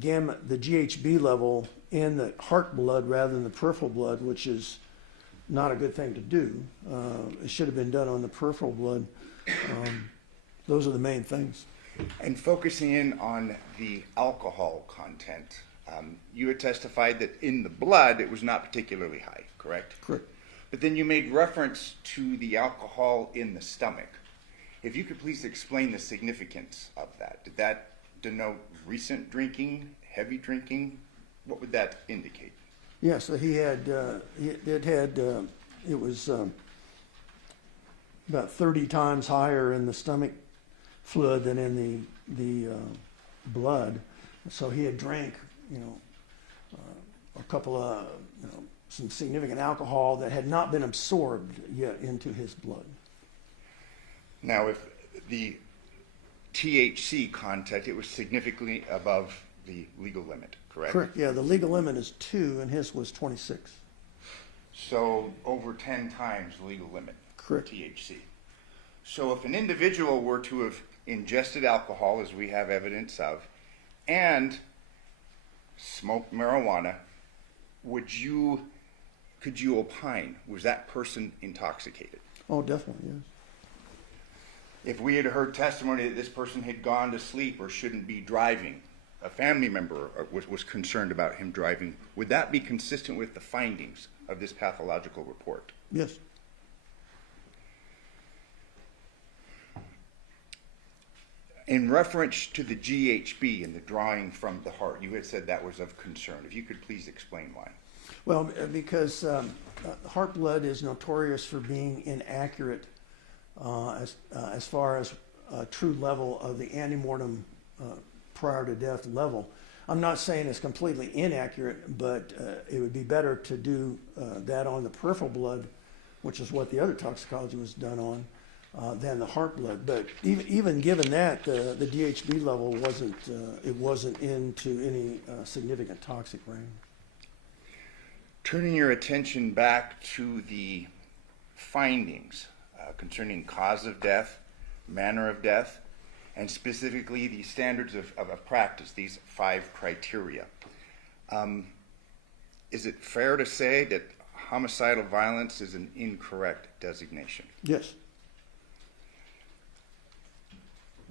gamma, the GHB level in the heart blood rather than the peripheral blood, which is not a good thing to do. It should have been done on the peripheral blood. Those are the main things. And focusing in on the alcohol content, you had testified that in the blood it was not particularly high, correct? Correct. But then you made reference to the alcohol in the stomach. If you could please explain the significance of that. Did that denote recent drinking, heavy drinking? What would that indicate? Yes, he had. It was about 30 times higher in the stomach fluid than in the blood. So he had drank, a couple of, some significant alcohol that had not been absorbed yet into his blood. Now, if the THC content, it was significantly above the legal limit, correct? Correct. Yeah, the legal limit is 2, and his was 26. So over 10 times the legal limit for Correct. THC. So if an individual were to have ingested alcohol, as we have evidence of, and smoked marijuana, could you opine, was that person intoxicated? Oh, definitely, yes. If we had heard testimony that this person had gone to sleep or shouldn't be driving, a family member was concerned about him driving, would that be consistent with the findings of this pathological report? Yes. In reference to the GHB and the drawing from the heart, you had said that was of concern. If you could please explain why. Well, because heart blood is notorious for being inaccurate as far as a true level of the antemortem prior to death level. I'm not saying it's completely inaccurate, but it would be better to do that on the peripheral blood, which is what the other toxicology was done on, than the heart blood. But even given that, the DHB level wasn't into any significant toxic range. Turning your attention back to the findings concerning cause of death, manner of death, and specifically the standards of practice, these 5 criteria. Is it fair to say that homicidal violence is an incorrect designation? Yes.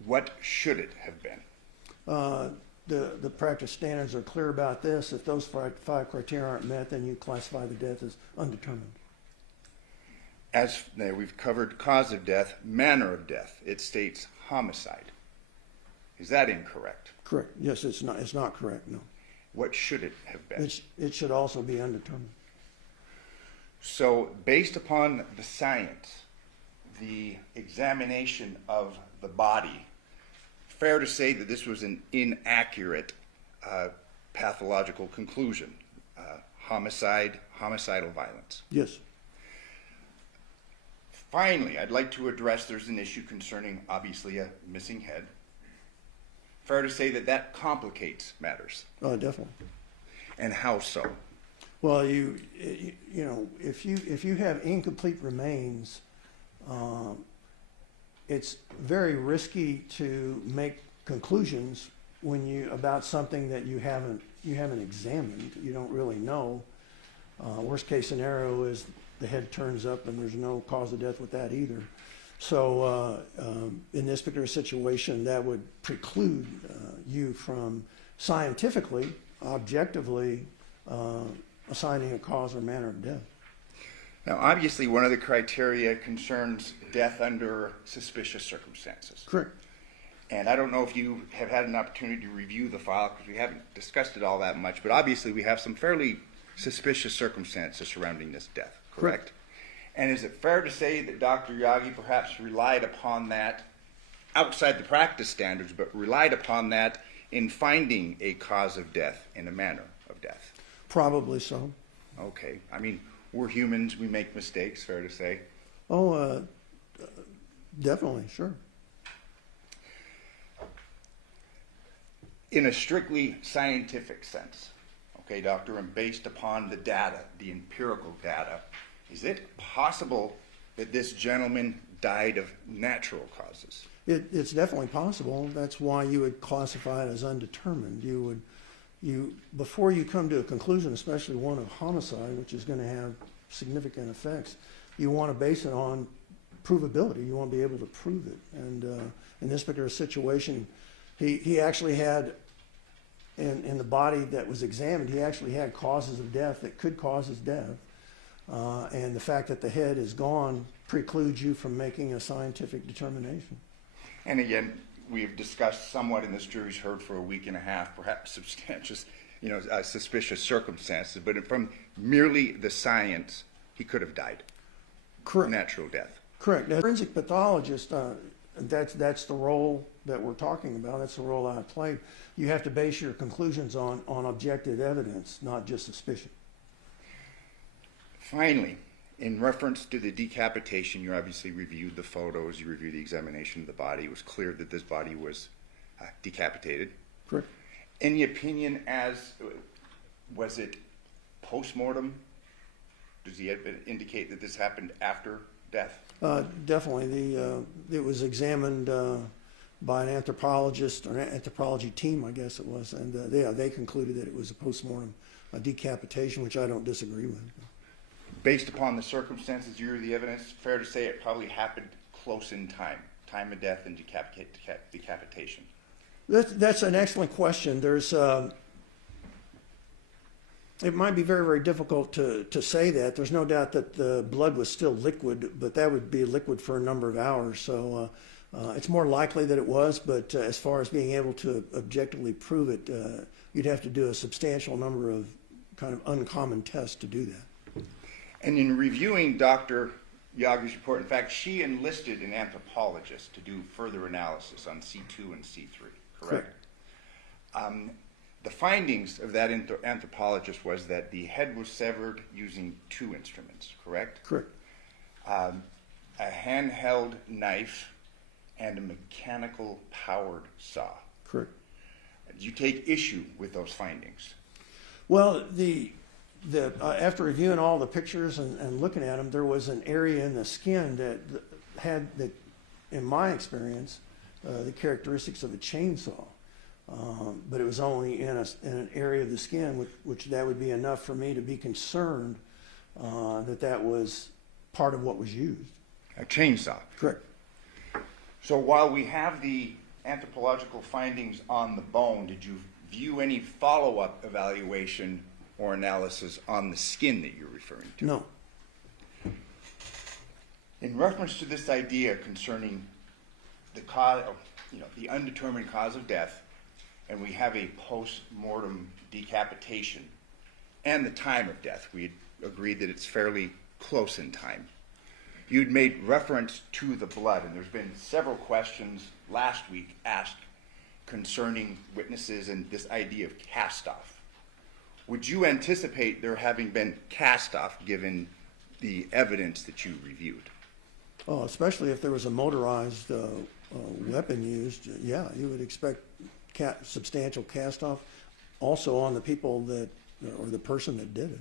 What should it have been? The practice standards are clear about this. If those 5 criteria aren't met, then you classify the death as undetermined. As we've covered cause of death, manner of death, it states homicide. Is that incorrect? Correct. Yes, it's not correct, no. What should it have been? It should also be undetermined. So based upon the science, the examination of the body, fair to say that this was an inaccurate pathological conclusion, homicidal violence. Yes. Finally, I'd like to address there's an issue concerning obviously a missing head. Fair to say that that complicates matters. Definitely. And how so? Well, if you have incomplete remains, it's very risky to make conclusions about something that you haven't examined. You don't really know. Worst case scenario is the head turns up and there's no cause of death with that either. So in this particular situation, that would preclude you from scientifically, objectively assigning a cause or manner of death. Now, obviously, one of the criteria concerns death under suspicious circumstances. Correct. And I don't know if you have had an opportunity to review the file because we haven't discussed it all that much, but obviously we have some fairly suspicious circumstances surrounding this death, correct? And is it fair to say that Dr. Yagi perhaps relied upon that outside the practice standards, but relied upon that in finding a cause of death and a manner of death? Probably so. Okay. I mean, we're humans. We make mistakes, fair to say. Oh, definitely, sure. In a strictly scientific sense, okay, doctor, and based upon the data, the empirical data, is it possible that this gentleman died of natural causes? It's definitely possible. That's why you would classify it as undetermined. Before you come to a conclusion, especially one of homicide, which is going to have significant effects, you want to base it on provability. You want to be able to prove it. And in this particular situation, he actually had, in the body that was examined, he actually had causes of death that could cause his death. And the fact that the head is gone precludes you from making a scientific determination. And again, we've discussed somewhat in this jury's heard for a week and a half, perhaps substantial, suspicious circumstances, but from merely the science, he could have died. Correct. Natural death. Correct. As a forensic pathologist, that's the role that we're talking about. That's the role I played. You have to base your conclusions on objective evidence, not just suspicion. Finally, in reference to the decapitation, you obviously reviewed the photos, you reviewed the examination of the body. It was clear that this body was decapitated. Correct. Any opinion was it post-mortem? Does he indicate that this happened after death? Definitely. It was examined by an anthropologist or an anthropology team, I guess it was, and they concluded that it was a post-mortem decapitation, which I don't disagree with. Based upon the circumstances, you read the evidence, fair to say it probably happened close in time of death and decapitation. That's an excellent question. It might be very, very difficult to say that. There's no doubt that the blood was still liquid, but that would be liquid for a number of hours. So it's more likely that it was, but as far as being able to objectively prove it, you'd have to do a substantial number of kind of uncommon tests to do that. And in reviewing Dr. Yagi's report, in fact, she enlisted an anthropologist to do further analysis on C2 and C3, correct? The findings of that anthropologist was that the head was severed using two instruments, correct? Correct. A handheld knife and a mechanical powered saw. Correct. Do you take issue with those findings? Well, after reviewing all the pictures and looking at them, there was an area in the skin that had, in my experience, the characteristics of a chainsaw. But it was only in an area of the skin, which that would be enough for me to be concerned that was part of what was used. A chainsaw. Correct. So while we have the anthropological findings on the bone, did you view any follow-up evaluation or analysis on the skin that you're referring to? No. In reference to this idea concerning the cause, the undetermined cause of death, and we have a post-mortem decapitation and the time of death, we agreed that it's fairly close in time. You'd made reference to the blood, and there's been several questions last week asked concerning witnesses and this idea of cast-off. Would you anticipate there having been cast-off given the evidence that you reviewed? Oh, especially if there was a motorized weapon used, yeah, you would expect substantial cast-off also on the people or the person that did it.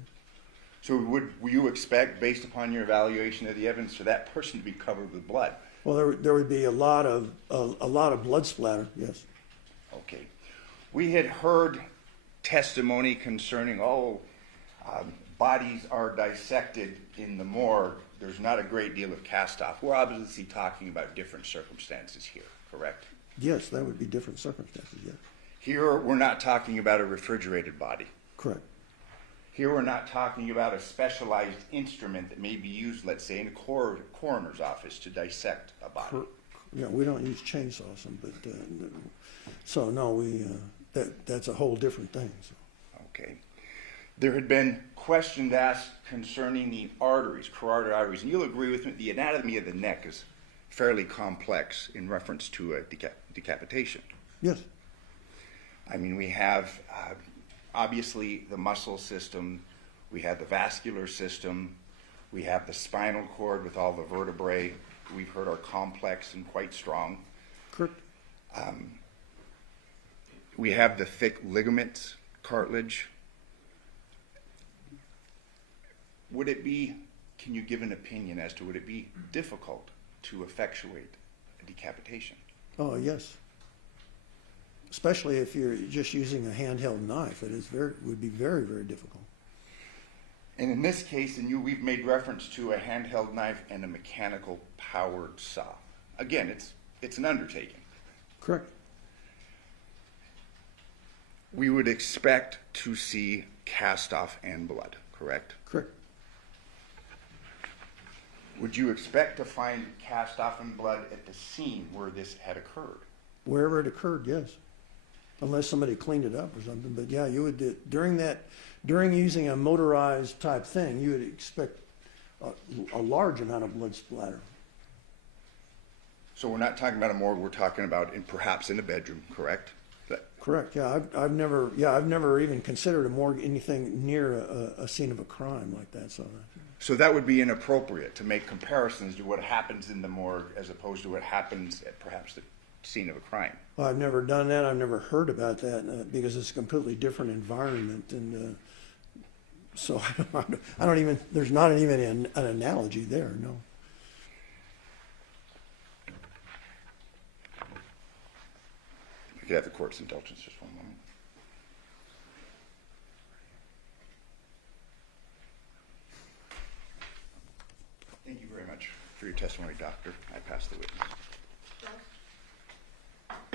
So would you expect, based upon your evaluation of the evidence, for that person to be covered with blood? Well, there would be a lot of blood splatter, yes. Okay. We had heard testimony concerning, bodies are dissected in the morgue. There's not a great deal of cast-off. We're obviously talking about different circumstances here, correct? Yes, that would be different circumstances, yes. Here, we're not talking about a refrigerated body. Correct. Here, we're not talking about a specialized instrument that may be used, let's say, in a coroner's office to dissect a body. Yeah, we don't use chainsaws, but, so no, that's a whole different thing, so. Okay. There had been questions asked concerning the arteries, carotid arteries, and you'll agree with me, the anatomy of the neck is fairly complex in reference to a decapitation. Yes, I mean, we have obviously the muscle system, we have the vascular system, we have the spinal cord with all the vertebrae we've heard are complex and quite strong. correct. We have the thick ligaments, cartilage. Would it be, can you give an opinion as to would it be difficult to effectuate a decapitation? Oh, yes. Especially if you're just using a handheld knife, would be very, very difficult. And in this case, we've made reference to a handheld knife and a mechanical powered saw. Again, it's an undertaking. Correct. We would expect to see cast off and blood, correct? Correct. Would you expect to find cast off and blood at the scene where this had occurred? Wherever it occurred, yes. Unless somebody cleaned it up or something. But yeah, you would, during using a motorized type thing, you would expect a large amount of blood splatter. So we're not talking about a morgue, we're talking about perhaps in a bedroom, correct? Correct. Yeah, I've never even considered a morgue anything near a scene of a crime like that. So that would be inappropriate to make comparisons to what happens in the morgue as opposed to what happens at perhaps the scene of a crime. Well, I've never done that. I've never heard about that because it's a completely different environment, and so I don't even. There's not even an analogy there. No. We could have the court's indulgence just one moment. Thank you very much for your testimony, doctor. I pass the witness.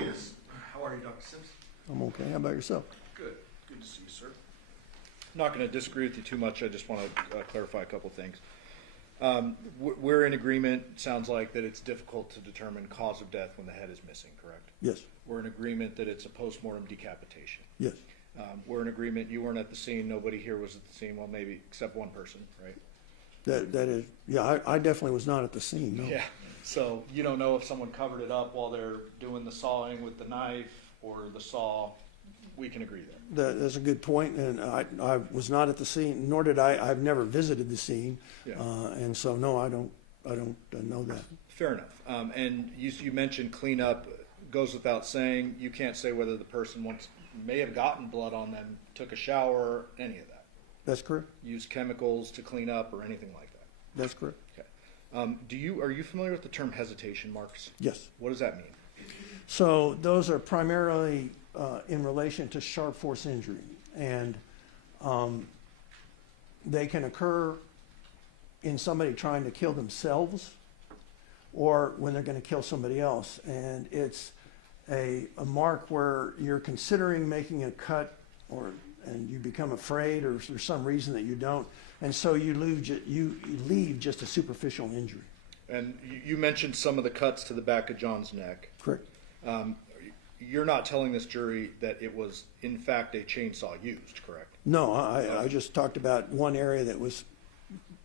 Yes. How are you, Dr. Sims? I'm okay. How about yourself? Good. Good to see you, sir. I'm not going to disagree with you too much. I just want to clarify a couple things. We're in agreement, sounds like, that it's difficult to determine cause of death when the head is missing, correct? Yes. We're in agreement that it's a postmortem decapitation. Yes. We're in agreement you weren't at the scene, nobody here was at the scene, well, maybe except one person, right? That is. Yeah, I definitely was not at the scene. No. Yeah. So you don't know if someone covered it up while they're doing the sawing with the knife or the saw. We can agree there. That's a good point, and I was not at the scene, nor did I. I've never visited the scene, Yeah. And so no, I don't know that. Fair enough. And you mentioned cleanup goes without saying. You can't say whether the person may have gotten blood on them, took a shower, any of that. That's correct. Use chemicals to clean up or anything like that. That's correct. Okay. Are you familiar with the term hesitation marks? Yes. What does that mean? So those are primarily in relation to sharp force injury, and they can occur in somebody trying to kill themselves or when they're going to kill somebody else. And it's a mark where you're considering making a cut and you become afraid, or there's some reason that you don't, and so you leave just a superficial injury. And you mentioned some of the cuts to the back of John's neck. Correct. You're not telling this jury that it was, in fact, a chainsaw used, correct? No, I just talked about one area that was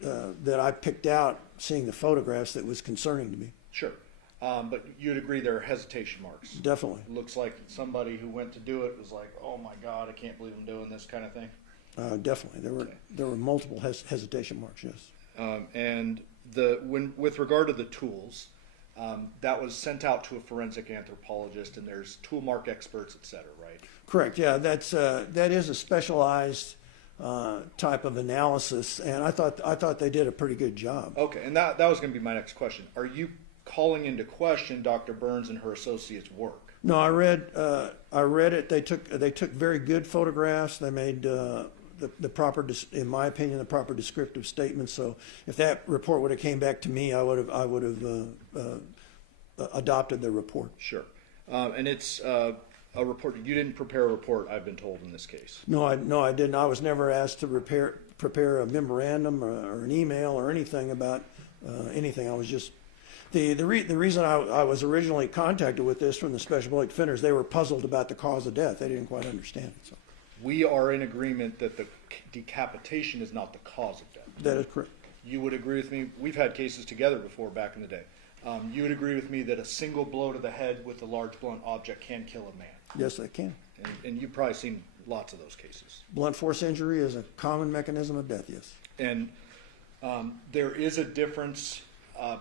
that I picked out, seeing the photographs, that was concerning to me. Sure. But you'd agree there are hesitation marks. Definitely. It looks like somebody who went to do it was like, oh my God, I can't believe I'm doing this kind of thing. Definitely. There were multiple hesitation marks, yes. And with regard to the tools, that was sent out to a forensic anthropologist, and there's tool mark experts, et cetera, right? Correct. Yeah, that is a specialized type of analysis, and I thought they did a pretty good job. Okay, and that was going to be my next question. Are you calling into question Dr. Burns and her associates' work? No, I read it. They took very good photographs. They made the proper, in my opinion, the proper descriptive statements. So if that report would have came back to me, I would have adopted the report. Sure. And it's a report. You didn't prepare a report, I've been told, in this case. No, I didn't. I was never asked to prepare a memorandum or an email or anything about anything. I was just, The reason I was originally contacted with this from the special public defenders, they were puzzled about the cause of death. They didn't quite understand it. So We are in agreement that the decapitation is not the cause of death. that is correct. You would agree with me, we've had cases together before back in the day. You would agree with me that a single blow to the head with a large blunt object can kill a man. Yes, they can. And you've probably seen lots of those cases. Blunt force injury is a common mechanism of death, yes. And there is a difference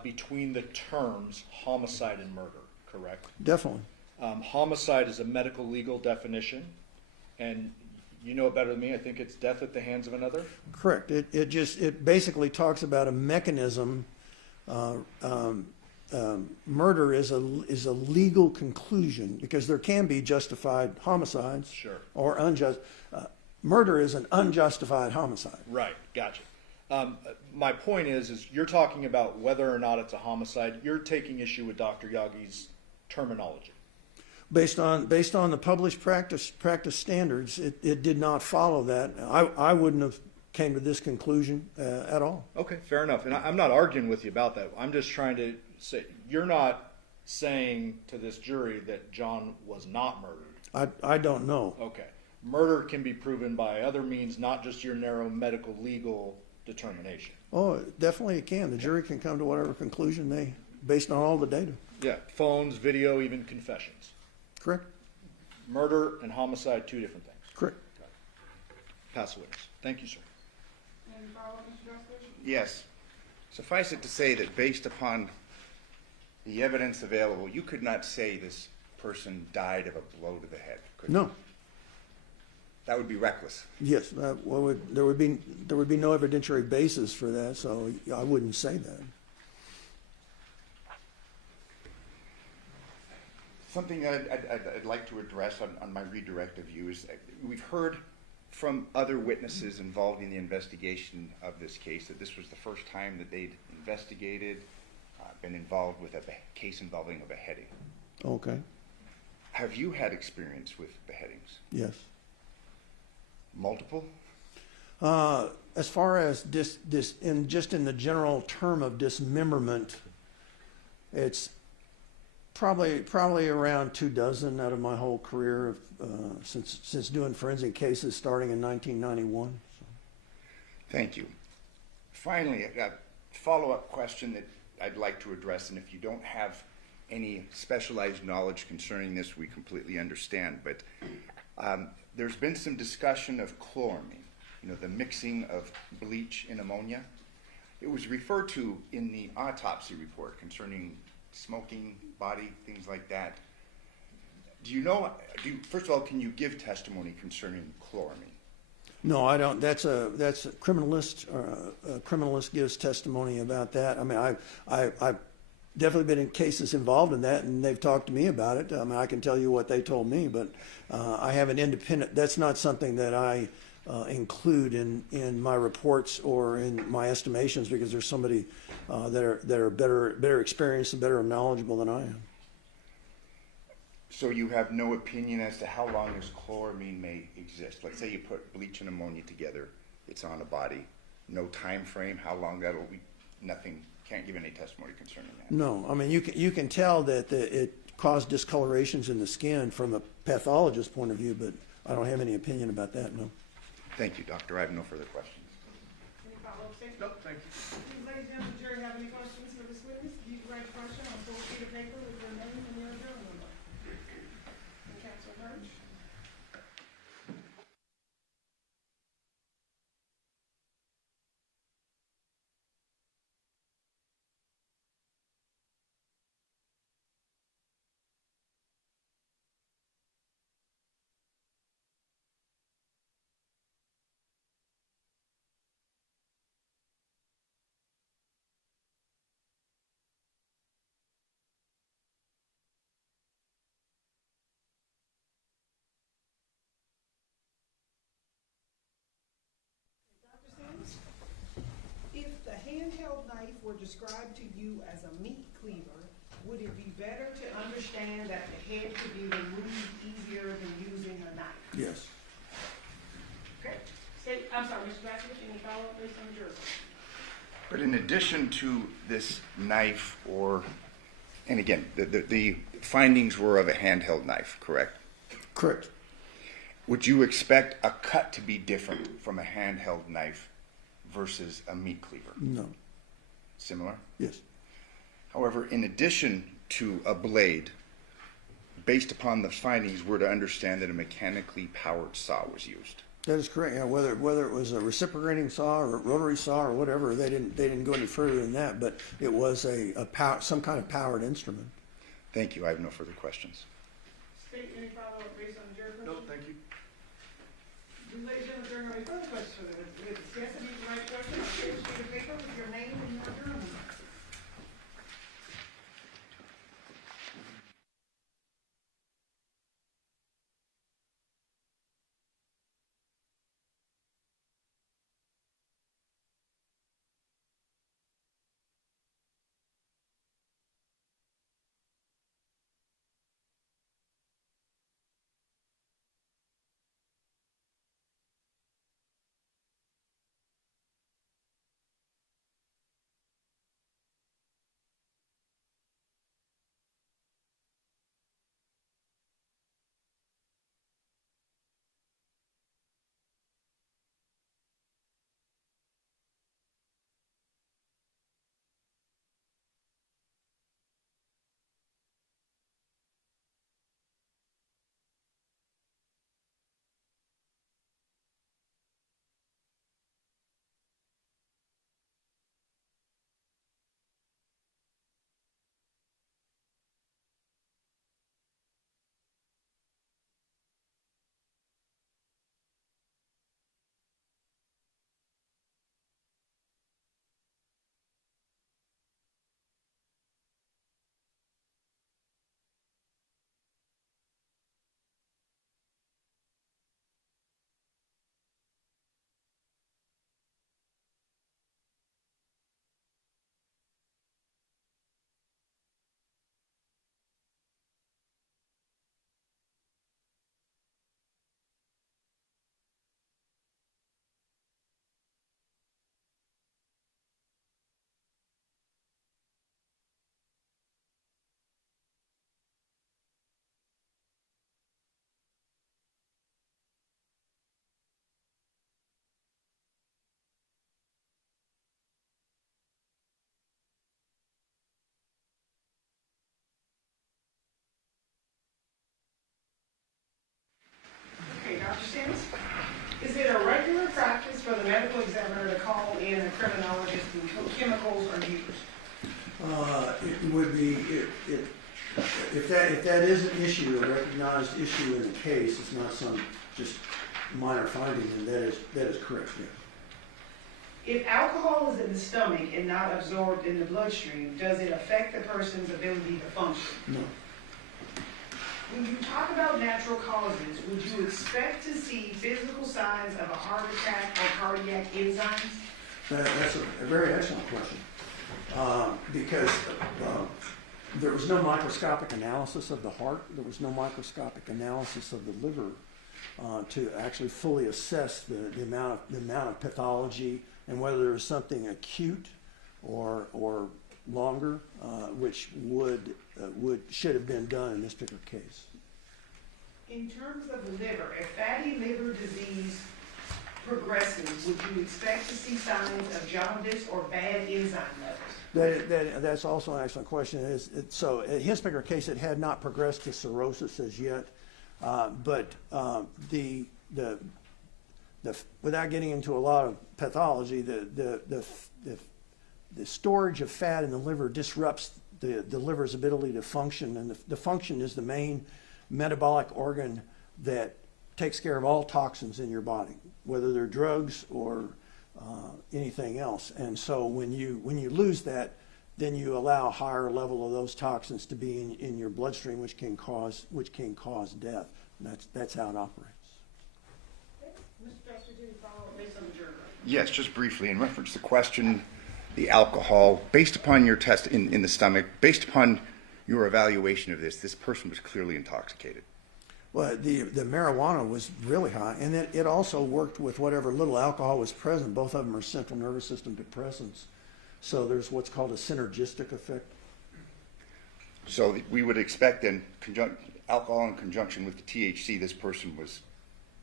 between the terms homicide and murder, correct? Definitely. Homicide is a medical legal definition, and you know it better than me. I think it's death at the hands of another. Correct. It basically talks about a mechanism. Murder is a legal conclusion because there can be justified homicides. Sure. Or unjust. Murder is an unjustified homicide. Right. Gotcha. My point is you're talking about whether or not it's a homicide. You're taking issue with Dr. Yagi's terminology. Based on the published practice standards, it did not follow that. I wouldn't have came to this conclusion at all. Okay, fair enough. And I'm not arguing with you about that. I'm just trying to say you're not saying to this jury that John was not murdered. I don't know. Okay. Murder can be proven by other means, not just your narrow medical legal determination. Oh, definitely it can. The jury can come to whatever conclusion based on all the data. Yeah, phones, video, even confessions. Correct? Murder and homicide, two different things. Correct. Pass the witness. Thank you, sir. Any follow-up, Mr. Justice? Yes. Suffice it to say that based upon the evidence available, you could not say this person died of a blow to the head, could you? No. That would be reckless. Yes. There would be no evidentiary basis for that, so I wouldn't say that. Something I'd like to address on my redirect of you is that we've heard from other witnesses involved in the investigation of this case that this was the first time that they'd investigated, been involved with a case involving a beheading. Okay. Have you had experience with beheadings? Yes. Multiple? As far as in the general term of dismemberment, it's probably around 24 out of my whole career since doing forensic cases starting in 1991. So. Thank you. Finally, a follow-up question that I'd like to address, and if you don't have any specialized knowledge concerning this, we completely understand, but there's been some discussion of chloramine, the mixing of bleach and ammonia. It was referred to in the autopsy report concerning smoking, body, things like that. First of all, can you give testimony concerning chloramine? No, I don't. That's a criminalist. A criminalist gives testimony about that. I mean, I've definitely been in cases involved in that, and they've talked to me about it. I mean, I can tell you what they told me, but I have an independent. That's not something that I include in my reports or in my estimations because there's somebody that are better experienced and better knowledgeable than I am. So you have no opinion as to how long this chloramine may exist? Let's say you put bleach and ammonia together, it's on a body. No time frame, how long that'll be, nothing, can't give any testimony concerning that. No, I mean, you can tell that it caused discolorations in the skin from a pathologist's point of view, but I don't have any opinion about that, no. Thank you, doctor. I have no further questions. Any follow-up, sir? No, thank you. Please, ladies and gentlemen, the jury have any questions for this witness? Do you write a question on a full sheet of paper with your name and your journal number? And Counsel Hirsch? If the handheld knife were described to you as a meat cleaver, would it be better to understand that the head could be removed easier than using a knife? Yes. Okay. I'm sorry, Mr. Bassett, any follow-up based on the jury? But in addition to this knife, and again, the findings were of a handheld knife, correct? Correct. Would you expect a cut to be different from a handheld knife versus a meat cleaver? No. Similar? Yes. However, in addition to a blade, based upon the findings, we're to understand that a mechanically powered saw was used. That is correct. Yeah, whether it was a reciprocating saw or a rotary saw or whatever, they didn't go any further than that. But it was some kind of powered instrument. Thank you. I have no further questions. State, any follow-up based on your question? No, thank you. Ladies and gentlemen, any further questions for the witness? Yes, if you the right question, I'll share a sheet of paper with your name and your journal number. Okay, Dr. Sims, is it a regular practice for the medical examiner to call in a criminologist when chemicals are used? It would be if that is an issue, a recognized issue in the case. It's not some just minor finding, and that is correct. Yeah. If alcohol is in the stomach and not absorbed in the bloodstream, does it affect the person's ability to function? No. When you talk about natural causes, would you expect to see physical signs of a heart attack or cardiac enzymes? That's a very excellent question. Because there was no microscopic analysis of the heart, there was no microscopic analysis of the liver to actually fully assess the amount of pathology and whether there was something acute or longer, which should have been done in this particular case. In terms of the liver, if fatty liver disease progresses, would you expect to see signs of jaundice or bad enzyme levels? That's also an excellent question. So in his particular case, it had not progressed to cirrhosis as yet, but without getting into a lot of pathology, the storage of fat in the liver disrupts the liver's ability to function, and the function is the main metabolic organ that takes care of all toxins in your body, whether they're drugs or anything else. And so when you lose that, then you allow a higher level of those toxins to be in your bloodstream, which can cause death. And that's how it operates. Mr. Pastor, do you follow up based on the journal? Yes, just briefly in reference to the question, the alcohol, based upon your test in the stomach, based upon your evaluation of this person was clearly intoxicated. Well, the marijuana was really high, and it also worked with whatever little alcohol was present. Both of them are central nervous system depressants. So there's what's called a synergistic effect. So we would expect then alcohol in conjunction with the THC, this person was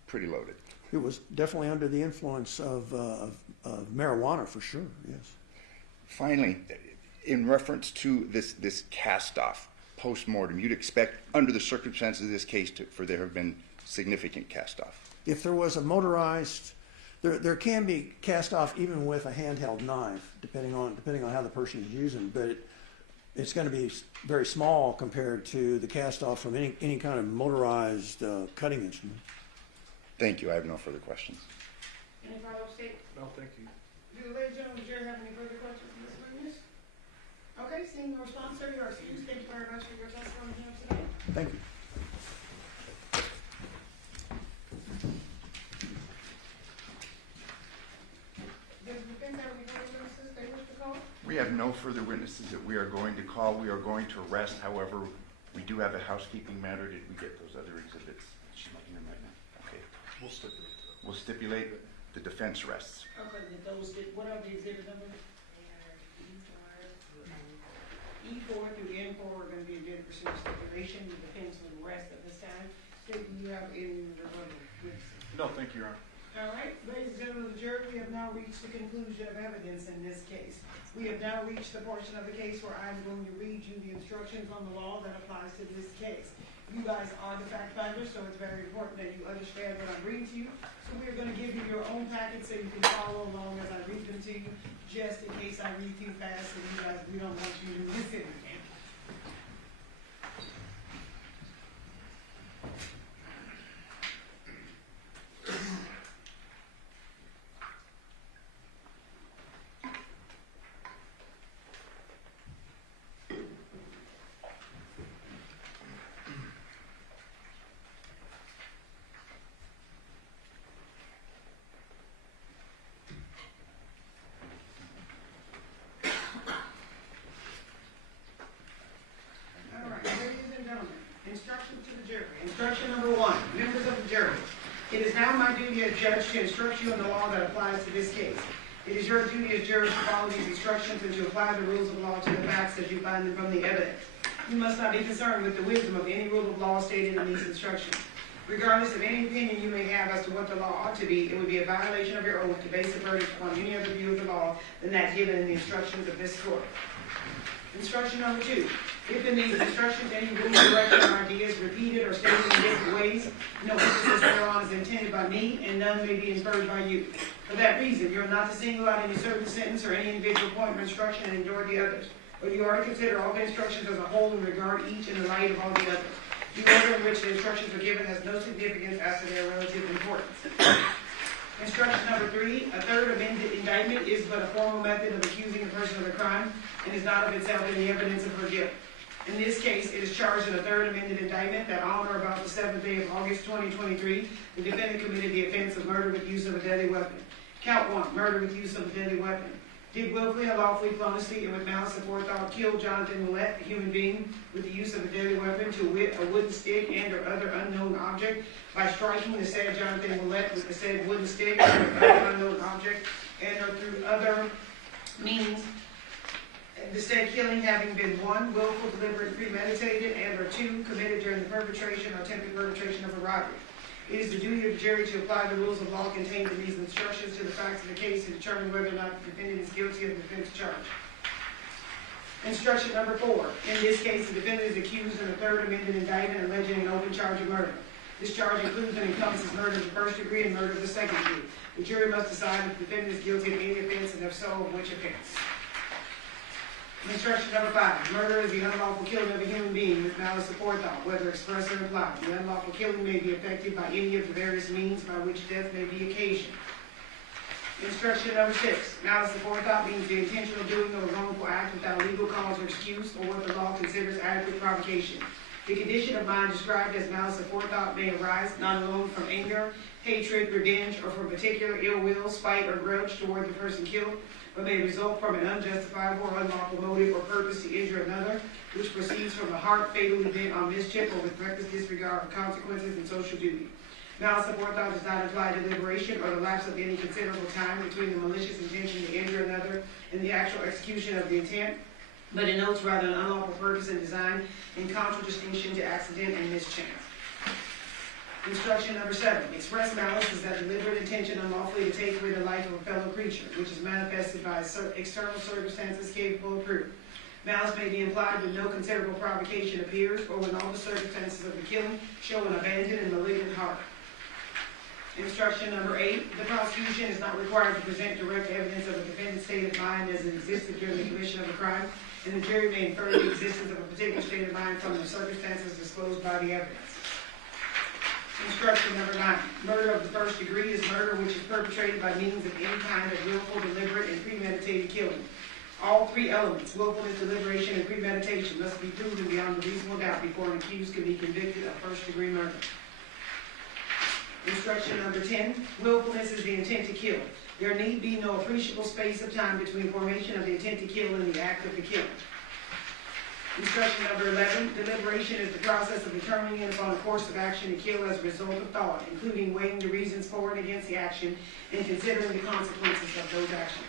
pretty loaded. It was definitely under the influence of marijuana for sure, yes. Finally, in reference to this cast-off post-mortem, you'd expect under the circumstances of this case for there have been significant cast-off. If there was a motorized, there can be cast off even with a handheld knife, depending on how the person is using, but it's going to be very small compared to the cast off from any kind of motorized cutting instrument. Thank you. I have no further questions. Any follow-up statement? No, thank you. Do the ladies and gentlemen of the jury have any further questions for this witness? Okay, seeing no response, sir, you are excused. Thank you very much for your testimony here today. Thank you. Does the defense have any further witnesses they wish to call? We have no further witnesses that we are going to call. We are going to arrest. However, we do have a housekeeping matter. Did we get those other exhibits? She's looking at them right now. Okay. We'll stipulate that. We'll stipulate the defense rests. Okay, what are the exhibit numbers? E4 through N4 are going to be a bid pursuit stipulation. The defense will rest at this time. Do you have any rebuttal? No, thank you, Your Honor. All right, ladies and gentlemen of the jury, we have now reached the conclusion of evidence in this case. We have now reached the portion of the case where I'm going to read you the instructions on the law that applies to this case. You guys are the fact finders, so it's very important that you understand what I'm reading to you. So we're going to give you your own packet so you can follow along as I read them to you, just in case I read too fast and you guys, we don't want you to miss anything. Instruction number 1, members of the jury. It is now my duty as judge to instruct you on the law that applies to this case. It is your duty as jurors to follow these instructions and to apply the rules of law to the facts as you find them from the evidence. You must not be concerned with the wisdom of any rule of law stated in these instructions. Regardless of any opinion you may have as to what the law ought to be, it would be a violation of your oath to base a verdict upon any other view of the law than that given in the instructions of this court. Instruction number 2. If in these instructions any rule, direction, or idea is repeated or stated in different ways, no emphasis thereon is intended by me, and none may be inferred by you. For that reason, you are not to single out any certain sentence or any individual point of instruction and ignore the others, but you are to consider all the instructions as a whole and regard each in the light of all the others. The order in which the instructions are given has no significance as to their relative importance. Instruction number 3, a third amended indictment is but a formal method of accusing a person of a crime and is not of itself any evidence of her guilt. In this case, it is charged in a third amended indictment that on or about the 7th day of August 2023, the defendant committed the offense of murder with use of a deadly weapon. Count 1, murder with use of a deadly weapon. Did willfully, unlawfully, feloniously, and with malice aforethought kill Johnathan Willette, a human being, with the use of a deadly weapon, to wit, a wooden stick and or other unknown object, by striking the said Johnathan Willette with the said wooden stick or other unknown object, and or through other means, the said killing having been 1, willful, deliberate, premeditated, and or 2, committed during the perpetration or attempted perpetration of a robbery. It is the duty of the jury to apply the rules of law contained in these instructions to the facts of the case and determine whether or not the defendant is guilty of the offense charge. Instruction number 4. In this case, the defendant is accused in a third amended indictment alleging an open charge of murder. This charge includes and encompasses murder of the first degree and murder of the second degree. The jury must decide if the defendant is guilty of any offense, and if so, of which offense. Instruction number 5. Murder is the unlawful killing of a human being with malice aforethought, whether express or implied. The unlawful killing may be effected by any of the various means by which death may be occasioned. Instruction number 6. Malice aforethought means the intentional doing of a wrongful act without legal cause or excuse or what the law considers adequate provocation. The condition of mind described as malice aforethought may arise not alone from anger, hatred, revenge, or from particular ill will, spite, or grudge toward the person killed, but may result from an unjustifiable or unlawful motive or purpose to injure another, which proceeds from a heart fatally bent on mischief or with reckless disregard for consequences and social duty. Malice aforethought does not imply deliberation or the lapse of any considerable time between the malicious intention to injure another and the actual execution of the intent, but denotes rather an unlawful purpose and design in contradistinction to accident and mischance. Instruction number 7. Express malice is that deliberate intention unlawfully to take away the life of a fellow creature, which is manifested by external circumstances capable of proof. Malice may be implied when no considerable provocation appears or when all the circumstances of the killing show an abandoned and malignant heart. Instruction number 8. The prosecution is not required to present direct evidence of a defendant's state of mind as it existed during the commission of a crime, and the jury may infer the existence of a particular state of mind from the circumstances disclosed by the evidence. Instruction number 9. Murder of the first degree is murder which is perpetrated by means of any kind of willful, deliberate, and premeditated killing. All 3 elements, willfulness, deliberation, and premeditation, must be proven beyond a reasonable doubt before an accused can be convicted of first-degree murder. Instruction number 10. Willfulness is the intent to kill. There need be no appreciable space of time between formation of the intent to kill and the act of the killing. Instruction number 11. Deliberation is the process of determining upon a course of action to kill as a result of thought, including weighing the reasons for and against the action and considering the consequences of those actions.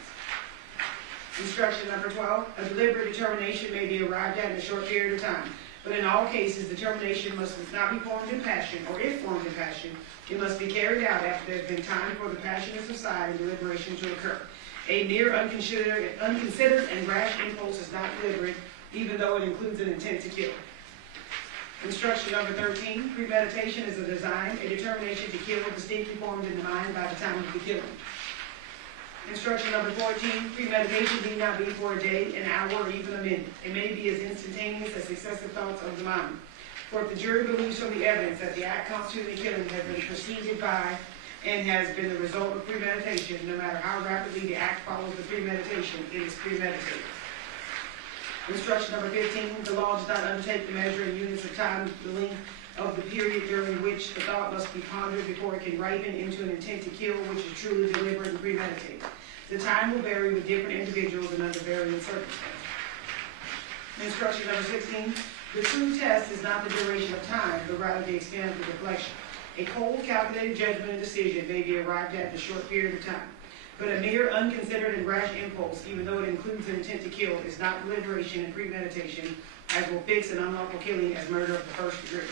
Instruction number 12. A deliberate determination may be arrived at in a short period of time, but in all cases, determination must not be formed in passion, or if formed in passion, it must be carried out after there has been time for the passion to subside and deliberation to occur. A mere unconsidered and rash impulse is not deliberate, even though it includes an intent to kill. Instruction number 13. Premeditation is a design, a determination to kill distinctly formed in the mind by the time of the killing. Instruction number 14. Premeditation need not be for a day, an hour, or even a minute. It may be as instantaneous as successive thoughts of the mind. For if the jury believes from the evidence that the act constituting the killing has been preceded by and has been the result of premeditation, no matter how rapidly the act follows the premeditation, it is premeditated. Instruction number 15. The law does not undertake to measure in units of time the length of the period during which the thought must be pondered before it can ripen into an intent to kill, which is truly deliberate and premeditated. The time will vary with different individuals and under varying circumstances. Instruction number 16. The true test is not the duration of time, but rather the extent of the reflection. A cold, calculated judgment and decision may be arrived at in a short period of time, but a mere unconsidered and rash impulse, even though it includes an intent to kill, is not deliberation and premeditation, as will fix an unlawful killing as murder of the first degree.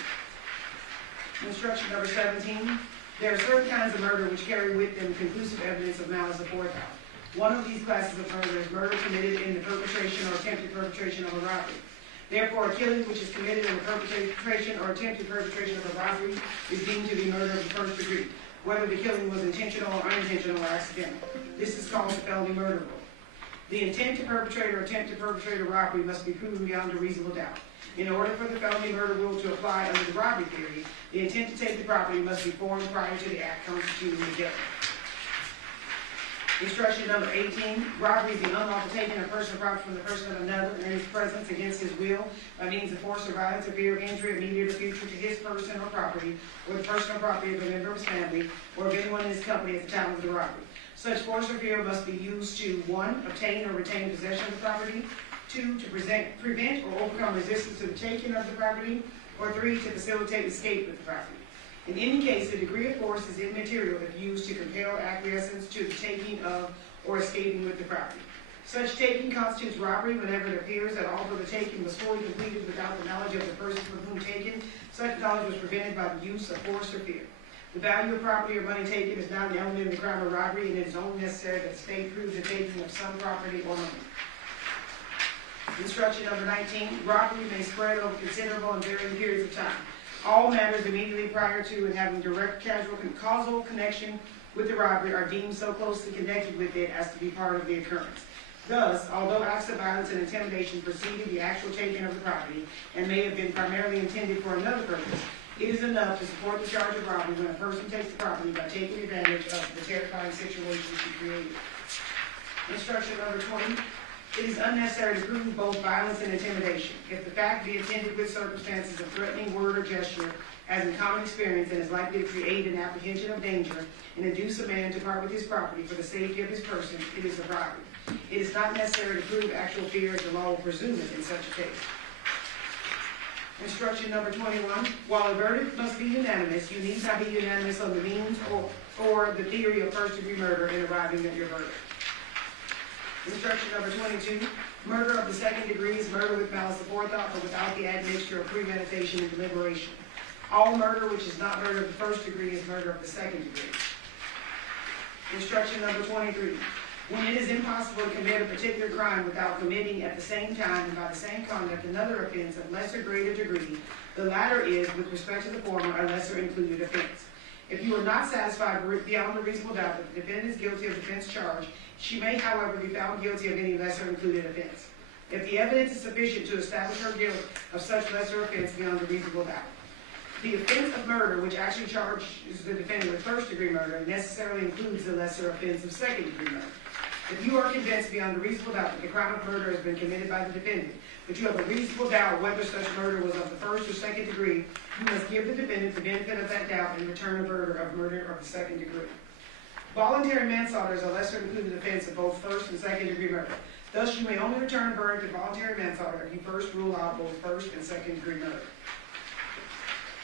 Instruction number 17. There are certain kinds of murder which carry with them conclusive evidence of malice aforethought. One of these classes of murder is murder committed in the perpetration or attempted perpetration of a robbery. Therefore, a killing which is committed in the perpetration or attempted perpetration of a robbery is deemed to be murder of the first degree, whether the killing was intentional or unintentional or accidental. This is called the felony murder rule. The intent to perpetrate or attempt to perpetrate a robbery must be proven beyond a reasonable doubt. In order for the felony murder rule to apply under the robbery theory, the intent to take the property must be formed prior to the act constituting the killing. Instruction number 18. Robbery is the unlawful taking of personal property from the person of another in his presence against his will by means of force or violence or fear of injury immediate or future to his person or property, or the personal property of a member of his family, or of anyone in his company at the time of the robbery. Such force or fear must be used to 1. Obtain or retain possession of the property, 2. To prevent or overcome resistance to the taking of the property, or 3. To facilitate escape with the property. In any case, the degree of force is immaterial if used to compel acquiescence to the taking of or escaping with the property. Such taking constitutes robbery whenever it appears that although the taking was fully completed without the knowledge of the person from whom taken, such knowledge was prevented by the use of force or fear. The value of property or money taken is not an element in the crime of robbery, and it is only necessary that the state proves the taking of some property or money. Instruction number 19. Robbery may spread over considerable and varying periods of time. All matters immediately prior to and having direct causal connection with the robbery are deemed so closely connected with it as to be part of the occurrence. Thus, although acts of violence and intimidation preceded the actual taking of the property and may have been primarily intended for another purpose, it is enough to support the charge of robbery when a person takes the property by taking advantage of the terrifying situation she created. Instruction number 20. It is unnecessary to prove both violence and intimidation. If the fact be attended with circumstances of threatening word or gesture, as in common experience, and is likely to create an apprehension of danger and induce a man to part with his property for the safety of his person, it is a robbery. It is not necessary to prove actual fear, as the law will presume it in such a case. Instruction number 21, while a verdict must be unanimous, you need not be unanimous on the means or the theory of first-degree murder in arriving at your verdict. Instruction number 22, murder of the second degree is murder with malice aforethought but without the admixture of premeditation and deliberation. All murder which is not murder of the first degree is murder of the second degree. Instruction number 23, when it is impossible to commit a particular crime without committing at the same time and by the same conduct another offense of lesser grade or degree, the latter is, with respect to the former, a lesser included offense. If you are not satisfied beyond a reasonable doubt that the defendant is guilty of the offense charged, she may, however, be found guilty of any lesser included offense, if the evidence is sufficient to establish her guilt of such lesser offense beyond a reasonable doubt. The offense of murder, which actually charges the defendant with first-degree murder, necessarily includes the lesser offense of second-degree murder. If you are convinced beyond a reasonable doubt that the crime of murder has been committed by the defendant, but you have a reasonable doubt whether such murder was of the first or second degree, you must give the defendant the benefit of that doubt and return a verdict of murder of the second degree. Voluntary manslaughter is a lesser included offense of both first and second degree murder. Thus, you may only return a verdict of voluntary manslaughter if you first rule out both first and second degree murder.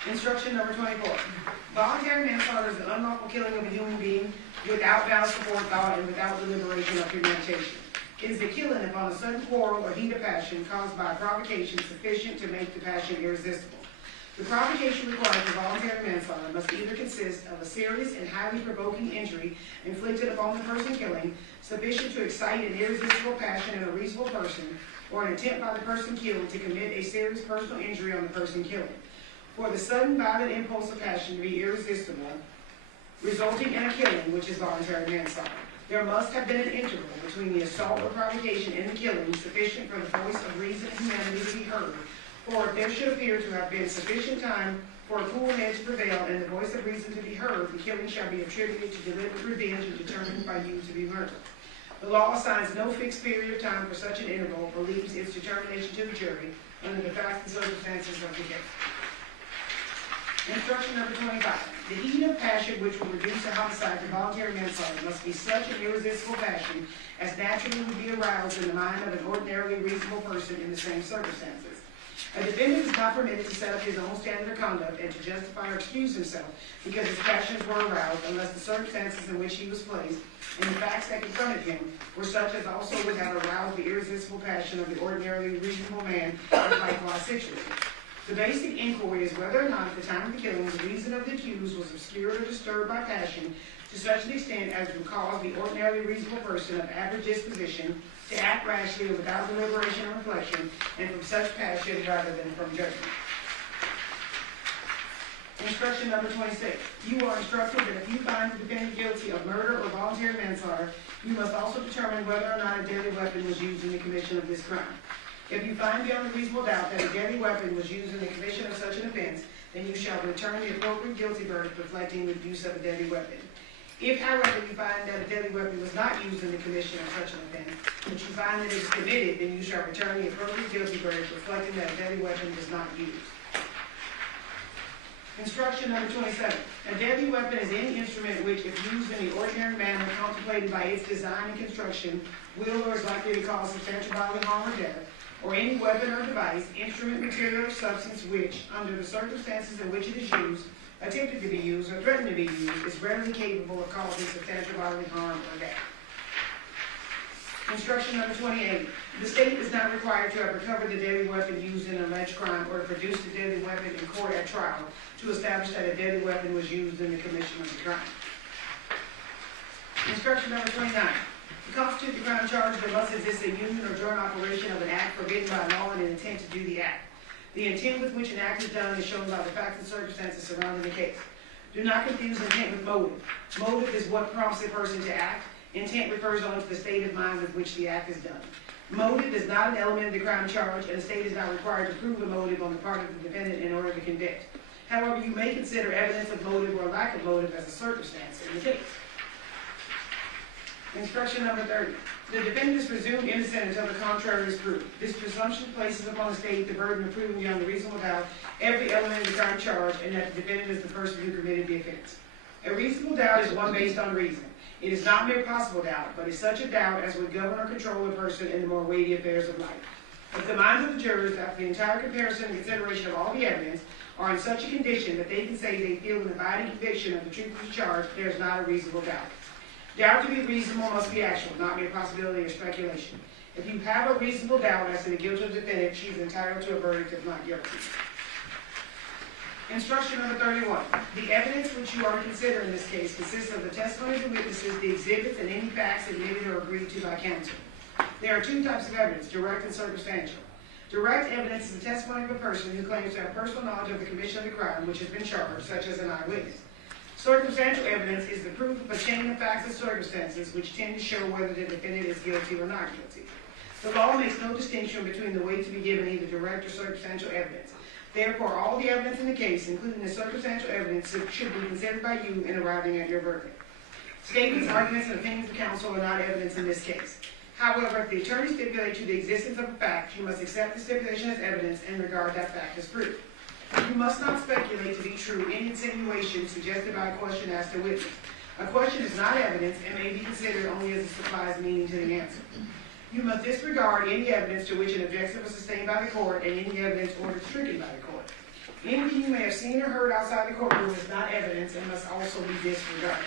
Instruction number 24. Voluntary manslaughter is the unlawful killing of a human being without malice aforethought and without deliberation or premeditation. It is the killing upon a sudden quarrel or heat of passion caused by a provocation sufficient to make the passion irresistible. The provocation required for voluntary manslaughter must either consist of a serious and highly provoking injury inflicted upon the person killing, sufficient to excite an irresistible passion in a reasonable person, or an attempt by the person killed to commit a serious personal injury on the person killing. For the sudden violent impulse of passion to be irresistible, resulting in a killing, which is voluntary manslaughter, there must have been an interval between the assault or provocation and the killing sufficient for the voice of reason and humanity to be heard, or if there should appear to have been sufficient time for a cool head to prevail and the voice of reason to be heard, the killing shall be attributed to deliberate revenge and determined by you to be murder. The law assigns no fixed period of time for such an interval, but leaves its determination to the jury under the facts and circumstances of the case. Instruction number 25. The heat of passion which will reduce a homicide to voluntary manslaughter must be such an irresistible passion as naturally would be aroused in the mind of an ordinarily reasonable person in the same circumstances. A defendant is not permitted to set up his own standard of conduct and to justify or excuse himself because his passions were aroused unless the circumstances in which he was placed and the facts that confronted him were such as also would have aroused the irresistible passion of the ordinarily reasonable man and likewise situated. The basic inquiry is whether or not at the time of the killing the reason of the accused was obscured or disturbed by passion to such an extent as to cause the ordinarily reasonable person of average disposition to act rashly or without deliberation or reflection, and from such passion rather than from judgment. Instruction number 26. You are instructed that if you find the defendant guilty of murder or voluntary manslaughter, you must also determine whether or not a deadly weapon was used in the commission of this crime. If you find beyond a reasonable doubt that a deadly weapon was used in the commission of such an offense, then you shall return the appropriate guilty verdict reflecting the use of a deadly weapon. If, however, you find that a deadly weapon was not used in the commission of such an offense, but you find that it was committed, then you shall return the appropriate guilty verdict reflecting that a deadly weapon was not used. Instruction number 27. A deadly weapon is any instrument which, if used in the ordinary manner contemplated by its design and construction, will or is likely to cause substantial bodily harm or death, or any weapon or device, instrument, material, or substance which, under the circumstances in which it is used, attempted to be used, or threatened to be used, is readily capable of causing substantial bodily harm or death. Instruction number 28. The state is not required to have recovered the deadly weapon used in an alleged crime or to produce the deadly weapon in court at trial to establish that a deadly weapon was used in the commission of the crime. Instruction number 29. To constitute the crime charged, there must exist a union or joint operation of an act forbidden by law and an intent to do the act. The intent with which an act is done is shown by the facts and circumstances surrounding the case. Do not confuse intent with motive. Motive is what prompts a person to act. Intent refers only to the state of mind with which the act is done. Motive is not an element of the crime charge, and the state is not required to prove a motive on the part of the defendant in order to convict. However, you may consider evidence of motive or lack of motive as a circumstance in the case. Instruction number 30. The defendant is presumed innocent until the contrary is proved. This presumption places upon the state the burden of proving beyond a reasonable doubt every element of the crime charge and that the defendant is the person who committed the offense. A reasonable doubt is one based on reason. It is not mere possible doubt, but is such a doubt as would govern or control a person in the more weighty affairs of life. If the minds of the jurors, after the entire comparison and consideration of all the evidence, are in such a condition that they can say they feel an abiding conviction of the truth of the charge, there is not a reasonable doubt. Doubt to be reasonable must be actual, not mere possibility or speculation. If you have a reasonable doubt as to the guilt of the defendant, she is entitled to a verdict of not guilty. Instruction number 31. The evidence which you are to consider in this case consists of the testimony of the witnesses, the exhibits, and any facts admitted or agreed to by counsel. There are two types of evidence, direct and circumstantial. Direct evidence is the testimony of a person who claims to have personal knowledge of the commission of the crime which has been charged, such as an eyewitness. Circumstantial evidence is the proof of a chain of facts and circumstances which tend to show whether the defendant is guilty or not guilty. The law makes no distinction between the weight to be given either direct or circumstantial evidence. Therefore, all the evidence in the case, including the circumstantial evidence, should be considered by you in arriving at your verdict. Statements, arguments, and opinions of counsel are not evidence in this case. However, if the attorney stipulates to the existence of a fact, you must accept the stipulation as evidence and regard that fact as proof. You must not speculate to be true any insinuation suggested by a question asked a witness. A question is not evidence and may be considered only as it supplies meaning to the answer. You must disregard any evidence to which an objection was sustained by the court and any evidence ordered stricken by the court. Anything you may have seen or heard outside the courtroom is not evidence and must also be disregarded.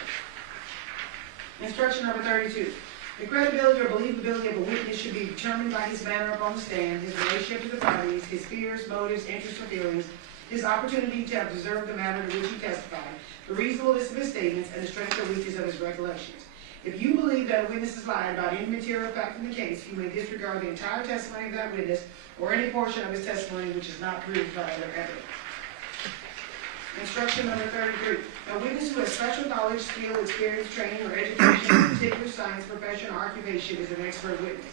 Instruction number 32. The credibility or believability of a witness should be determined by his manner upon the stand, his relationship to the parties, his fears, motives, interests, or feelings, his opportunity to have observed the matter to which he testified, the reasonableness of his statements, and the strength or weakness of his recollections. If you believe that a witness is lying about any material fact in the case, you may disregard the entire testimony of that witness or any portion of his testimony which is not proved by other evidence. Instruction number 33. A witness who has special knowledge, skill, experience, training, or education in a particular science, profession, or occupation is an expert witness.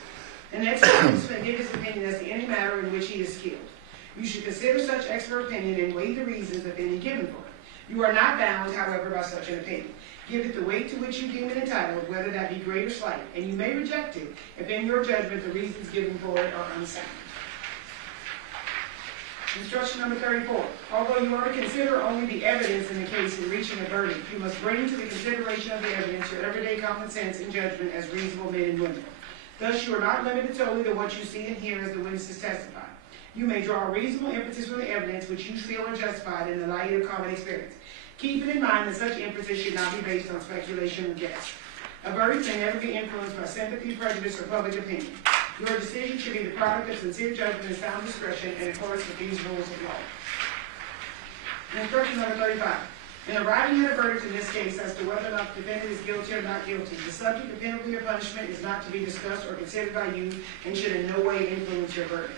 An expert witness may give his opinion as to any matter in which he is skilled. You should consider such expert opinion and weigh the reasons, if any, given for it. You are not bound, however, by such an opinion. Give it the weight to which you deem it entitled, whether that be great or slight, and you may reject it if in your judgment the reasons given for it are unsound. Instruction number 34. Although you are to consider only the evidence in the case in reaching a verdict, you must bring to the consideration of the evidence your everyday common sense and judgment as reasonable men and women. Thus, you are not limited solely to what you see and hear as the witnesses testify. You may draw a reasonable inferences from the evidence which you feel are justified in the light of common experience. Keep it in mind that such inferences should not be based on speculation or guess. A verdict may never be influenced by sympathy, prejudice, or public opinion. Your decision should be the product of sincere judgment and sound discretion in accordance with these rules of law. Instruction number 35. In arriving at a verdict in this case as to whether or not the defendant is guilty or not guilty, the subject of penalty or punishment is not to be discussed or considered by you and should in no way influence your verdict.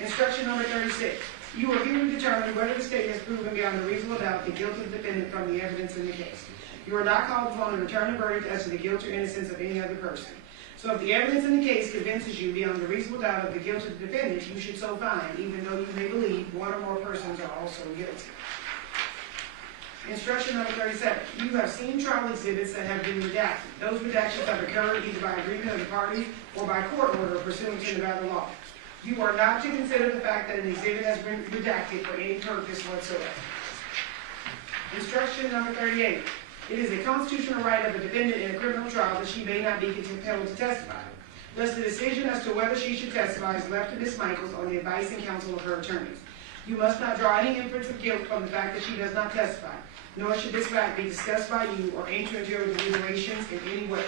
Instruction number 36. You are here to determine whether the state has proven beyond a reasonable doubt the guilt of the defendant from the evidence in the case. You are not called upon to return a verdict as to the guilt or innocence of any other person. So if the evidence in the case convinces you beyond a reasonable doubt of the guilt of the defendant, you should so find, even though you may believe one or more persons are also guilty. Instruction number 37. You have seen trial exhibits that have been redacted. Those redactions have occurred either by agreement of the parties or by court order pursuant to Nevada law. You are not to consider the fact that an exhibit has been redacted for any purpose whatsoever. Instruction number 38. It is a constitutional right of the defendant in a criminal trial that she may not be compelled to testify. Thus, the decision as to whether she should testify is left to Ms. Michaels on the advice and counsel of her attorneys. You must not draw any inference of guilt from the fact that she does not testify, nor should this fact be discussed by you or enter into your deliberations in any way.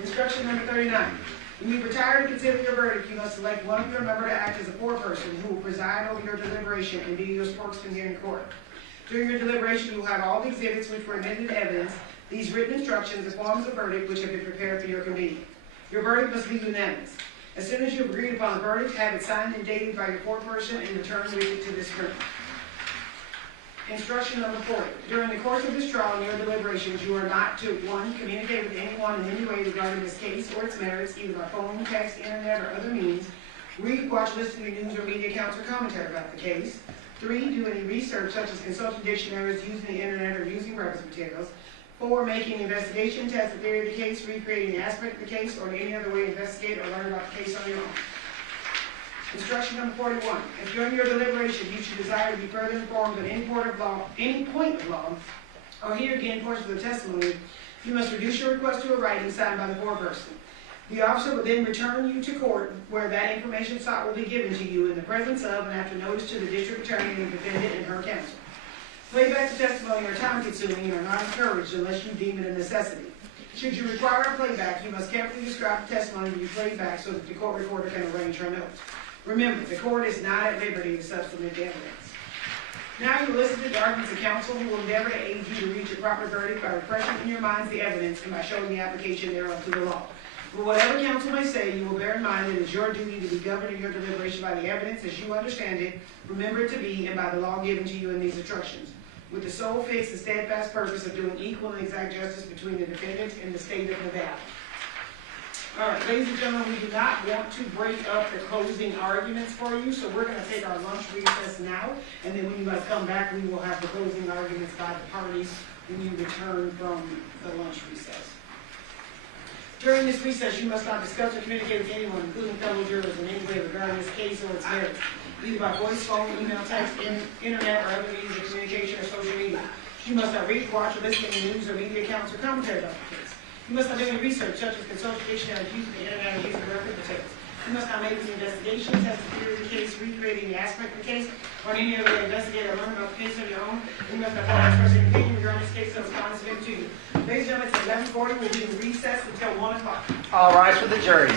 Instruction number 39. When you retire to consider your verdict, you must select one of your member to act as a foreperson who will preside over your deliberation and be your spokesman here in court. During your deliberation, you will have all the exhibits which were admitted in evidence, these written instructions, the forms of verdict which have been prepared for your convenience. Your verdict must be unanimous. As soon as you have agreed upon the verdict, have it signed and dated by your foreperson and return with it to this room. Instruction number 40. During the course of this trial and your deliberations, you are not to, 1, communicate with anyone in any way regarding this case or its merits, either by phone, text, internet, or other means. Read, watch, listen to news or media accounts or commentary about the case. 3, do any research such as consulting dictionaries, using the internet, or using reference materials. 4, making investigation, test the theory of the case, recreating an aspect of the case, or in any other way investigate or learn about the case on your own. Instruction number 41. If during your deliberation you should desire to be further informed on any point of law, or hear again portions of the testimony, you must reduce your request to a writing signed by the foreperson. The officer will then return you to court where that information sought will be given to you in the presence of and after notice to the district attorney and the defendant and her counsel. Playbacks of testimony are time-consuming and are not encouraged unless you deem it a necessity. Should you require a playback, you must carefully describe the testimony to be played back so that the court reporter can arrange her notes. Remember, the court is not at liberty to substitute the evidence. Now you will listen to the arguments of counsel who will endeavor to aid you to reach a proper verdict by refreshing in your minds the evidence and by showing the application thereof to the law. But whatever counsel may say, you will bear in mind that it is your duty to be governed in your deliberation by the evidence as you understand it, remember it to be, and by the law given to you in these instructions, with the sole fixed and steadfast purpose of doing equal and exact justice between the defendant and the state of Nevada. All right, ladies and gentlemen, we do not want to break up the closing arguments for you, so we're going to take our lunch recess now, and then when you guys come back, we will have the closing arguments by the parties when you return from the lunch recess. During this recess, you must not discuss or communicate with anyone, including fellow jurors, in any way regarding this case or its merits, either by voice, phone, email, text, internet, or other means of communication or social media. You must not read, watch, or listen to any news or media accounts or commentary about the case. You must not do any research, such as consult dictionary, use of the internet, or use of record materials. You must not make any investigations, test the theory of the case, recreate any aspect of the case, or in any other way investigate or learn about the case of your own. You must not express any opinion regarding this case that was responsible to you. Ladies and gentlemen, it's 11:40. We'll be in recess until 1 o'clock. All rise for the jury.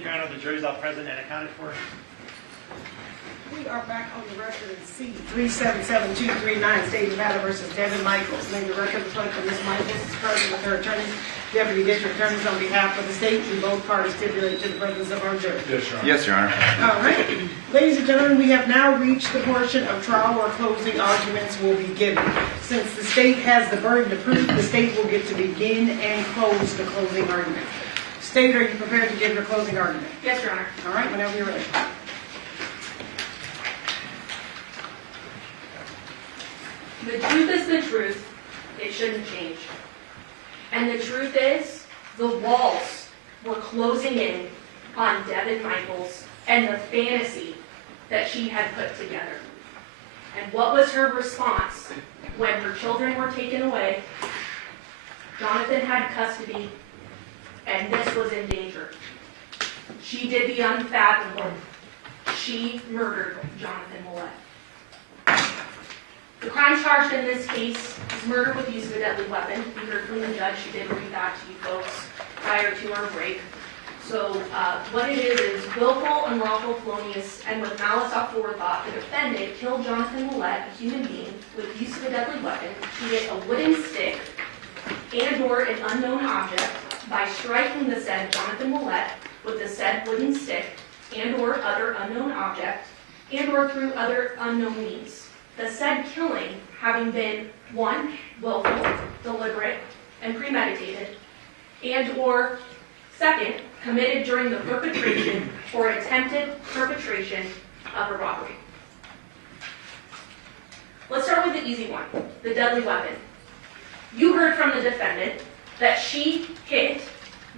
Your Honor, the jury's all present and accounted for. We are back on the record in C 377239, State of Nevada versus Devyn Michaels. May the record reflect that Ms. Michaels is present with her attorney, deputy district attorneys on behalf of the state, and both parties stipulate to the presence of our jury. Yes, Your Honor. Yes, Your Honor. All right. Ladies and gentlemen, we have now reached the portion of trial where closing arguments will be given. Since the state has the burden of proof, the state will get to begin and close the closing argument. State, are you prepared to give your closing argument? Yes, Your Honor. All right, whenever you're ready. The truth is the truth. It shouldn't change. And the truth is, the walls were closing in on Devyn Michaels and the fantasy that she had put together. And what was her response when her children were taken away? Johnathan had custody, and this was in danger. She did the unfathomable. She murdered Johnathan Willette. The crime charged in this case is murder with use of a deadly weapon. We heard from the judge. She did read that to you folks prior to our break. So what it is willful, unlawful, felonious, and with malice aforethought, the defendant killed Johnathan Willette, a human being, with use of a deadly weapon, be it a wooden stick and or an unknown object, by striking the said Johnathan Willette with the said wooden stick and or other unknown object, and or through other unknown means. The said killing having been 1, willful, deliberate, and premeditated, and or 2nd, committed during the perpetration or attempted perpetration of a robbery. Let's start with the easy one, the deadly weapon. You heard from the defendant that she hit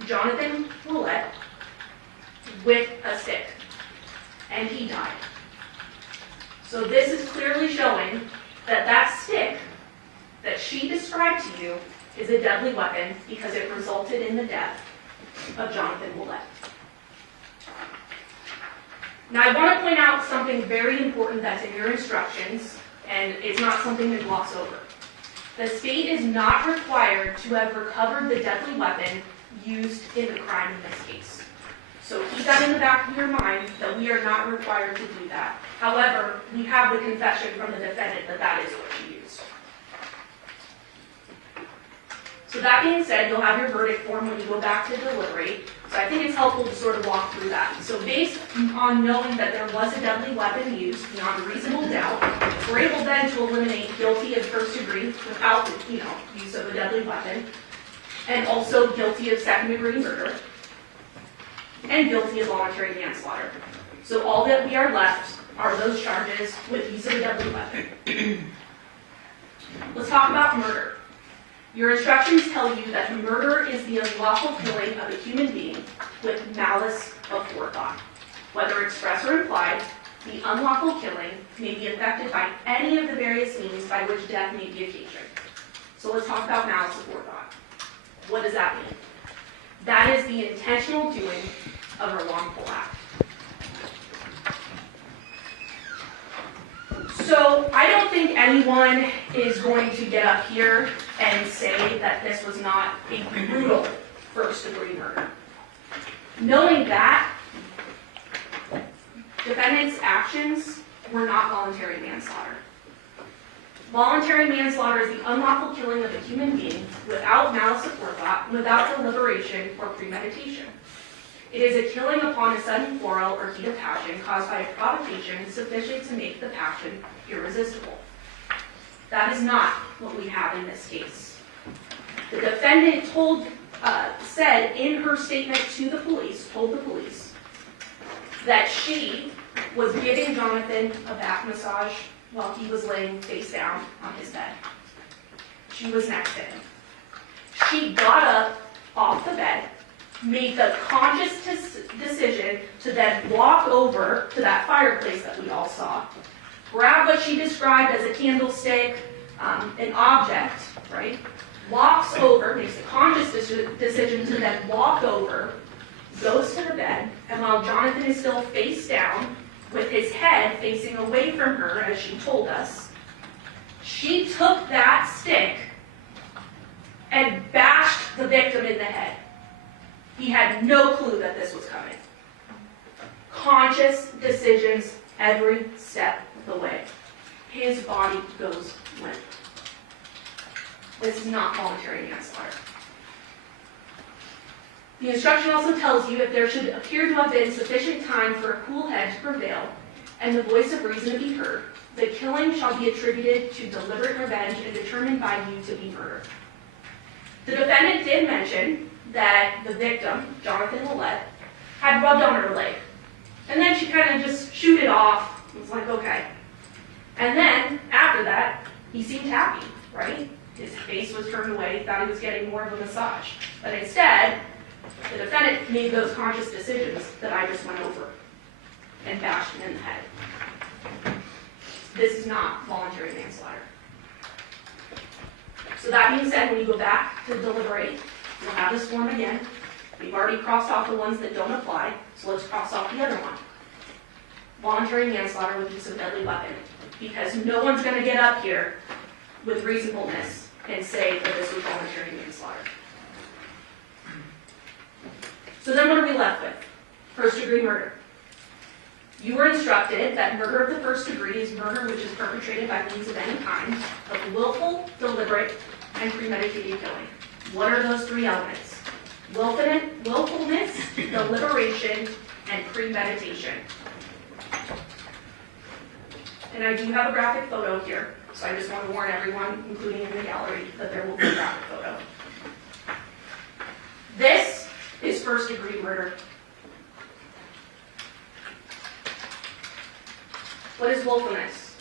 Johnathan Willette with a stick, and he died. So this is clearly showing that that stick that she described to you is a deadly weapon because it resulted in the death of Johnathan Willette. Now I want to point out something very important that's in your instructions, and it's not something to gloss over. The state is not required to have recovered the deadly weapon used in the crime in this case. So keep that in the back of your mind that we are not required to do that. However, we have the confession from the defendant that that is what she used. So that being said, you'll have your verdict form when you go back to deliberate. So I think it's helpful to sort of walk through that. So based on knowing that there was a deadly weapon used beyond a reasonable doubt, we're able then to eliminate guilty of first degree without use of a deadly weapon, and also guilty of second degree murder, and guilty of voluntary manslaughter. So all that we are left are those charges with use of a deadly weapon. Let's talk about murder. Your instructions tell you that murder is the unlawful killing of a human being with malice aforethought. Whether express or implied, the unlawful killing may be effected by any of the various means by which death may be occasioned. So let's talk about malice aforethought. What does that mean? That is the intentional doing of a wrongful act. So I don't think anyone is going to get up here and say that this was not a brutal first-degree murder. Knowing that, defendant's actions were not voluntary manslaughter. Voluntary manslaughter is the unlawful killing of a human being without malice aforethought, without deliberation or premeditation. It is a killing upon a sudden quarrel or heat of passion caused by a provocation sufficient to make the passion irresistible. That is not what we have in this case. The defendant said in her statement to the police, told the police, that she was giving Johnathan a back massage while he was laying face down on his bed. She was next to him. She got up off the bed, made the conscious decision to then walk over to that fireplace that we all saw, grab what she described as a candlestick, an object, right? Walks over, makes a conscious decision to then walk over, goes to the bed, and while Johnathan is still face down, with his head facing away from her, as she told us, she took that stick and bashed the victim in the head. He had no clue that this was coming. conscious decisions every step of the way. His body goes limp. This is not voluntary manslaughter. The instruction also tells you if there should appear to have been sufficient time for a cool head to prevail and the voice of reason to be heard, the killing shall be attributed to deliberate revenge and determined by you to be murder. The defendant did mention that the victim, Johnathan Willette, had rubbed on her leg. And then she kind of just shooed it off. It was like, okay. And then, after that, he seemed happy, right? His face was turned away, he thought he was getting more of a massage. But instead, the defendant made those conscious decisions that I just went over and bashed him in the head. This is not voluntary manslaughter. So that being said, when you go back to deliberate, you'll have this form again. We've already crossed off the ones that don't apply, so let's cross off the other one. Voluntary manslaughter with use of a deadly weapon. Because no one's going to get up here with reasonableness and say that this was voluntary manslaughter. So then what are we left with? First degree murder. You were instructed that murder of the first degree is murder which is perpetrated by means of any kind of willful, deliberate, and premeditated killing. What are those three elements? Willfulness, deliberation, and premeditation. And I do have a graphic photo here, so I just want to warn everyone, including in the gallery, that there will be a graphic photo. This is first degree murder. What is willfulness?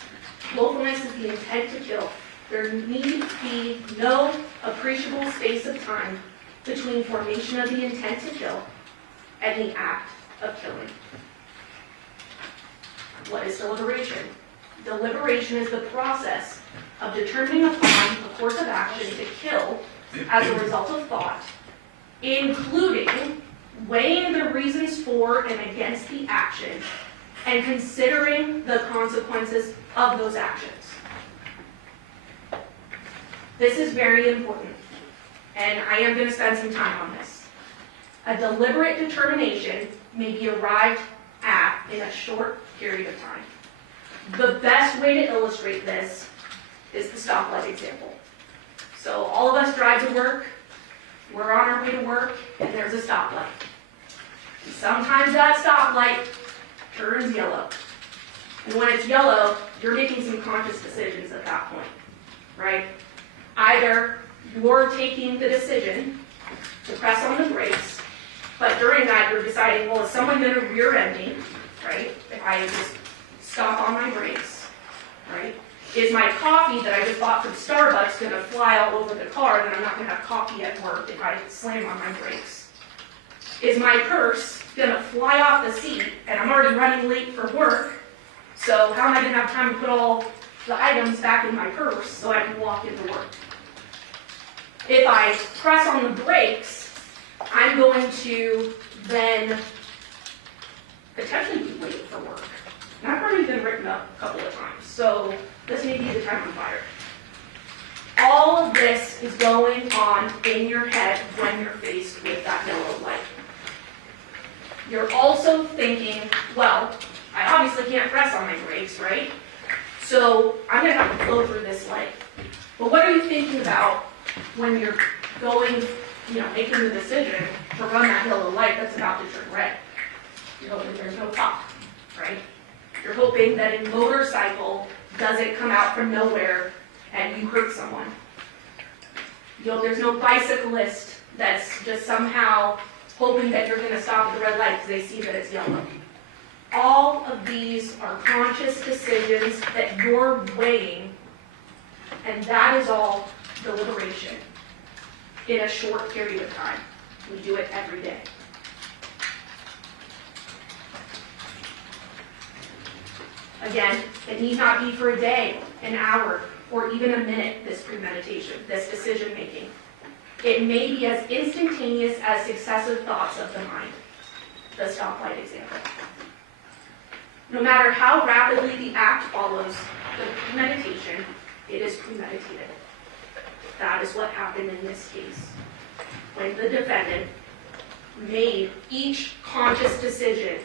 Willfulness is the intent to kill. There needs to be no appreciable space of time between formation of the intent to kill and the act of killing. What is deliberation? Deliberation is the process of determining upon a course of action to kill as a result of thought, including weighing the reasons for and against the action and considering the consequences of those actions. This is very important, and I am going to spend some time on this. A deliberate determination may be arrived at in a short period of time. The best way to illustrate this is the stoplight example. So all of us drive to work, we're on our way to work, and there's a stoplight. Sometimes that stoplight turns yellow. And when it's yellow, you're making some conscious decisions at that point, right? Either you're taking the decision to press on the brakes, but during that you're deciding, well, is someone going to rear end me, right? If I just stop on my brakes, right? Is my coffee that I just bought from Starbucks going to fly all over the car, and I'm not going to have coffee at work if I slam on my brakes? Is my purse going to fly off the seat, and I'm already running late for work, so how am I going to have time to put all the items back in my purse so I can walk into work? If I press on the brakes, I'm going to then potentially be late for work. And I've already been written up a couple of times, so this may be the time I'm fired. All of this is going on in your head when you're faced with that yellow light. You're also thinking, well, I obviously can't press on my brakes, right? So I'm going to have to blow through this light. But what are you thinking about when you're going, making the decision to run that yellow light that's about to turn red? You're hoping there's no cop, right? You're hoping that a motorcycle doesn't come out from nowhere and you hurt someone. You hope there's no bicyclist that's just somehow hoping that you're going to stop at the red light because they see that it's yellow. All of these are conscious decisions that you're weighing, and that is all deliberation in a short period of time. We do it every day. Again, it need not be for a day, an hour, or even a minute, this premeditation, this decision making. It may be as instantaneous as successive thoughts of the mind. The stoplight example. No matter how rapidly the act follows the premeditation, it is premeditated. That is what happened in this case. When the defendant made each conscious decision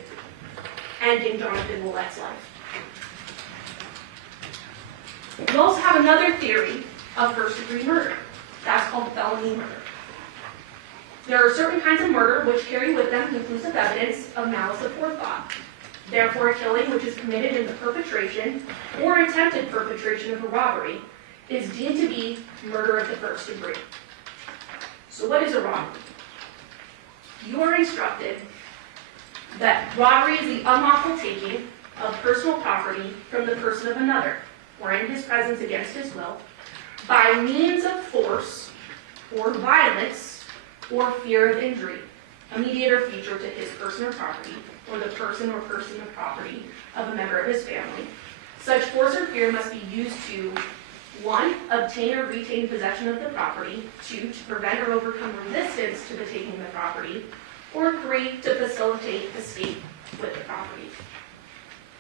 ending Johnathan Willette's life. We also have another theory of first-degree murder. That's called felony murder. There are certain kinds of murder which carry with them conclusive evidence of malice aforethought. Therefore, a killing which is committed in the perpetration or attempted perpetration of a robbery is deemed to be murder of the first degree. So what is a robbery? You are instructed that robbery is the unlawful taking of personal property from the person of another, or in his presence against his will, by means of force or violence or fear of injury, immediate or future to his person or property, or the person or person of property of a member of his family. Such force or fear must be used to 1. Obtain or retain possession of the property, 2. To prevent or overcome resistance to the taking of the property, or 3. To facilitate escape with the property.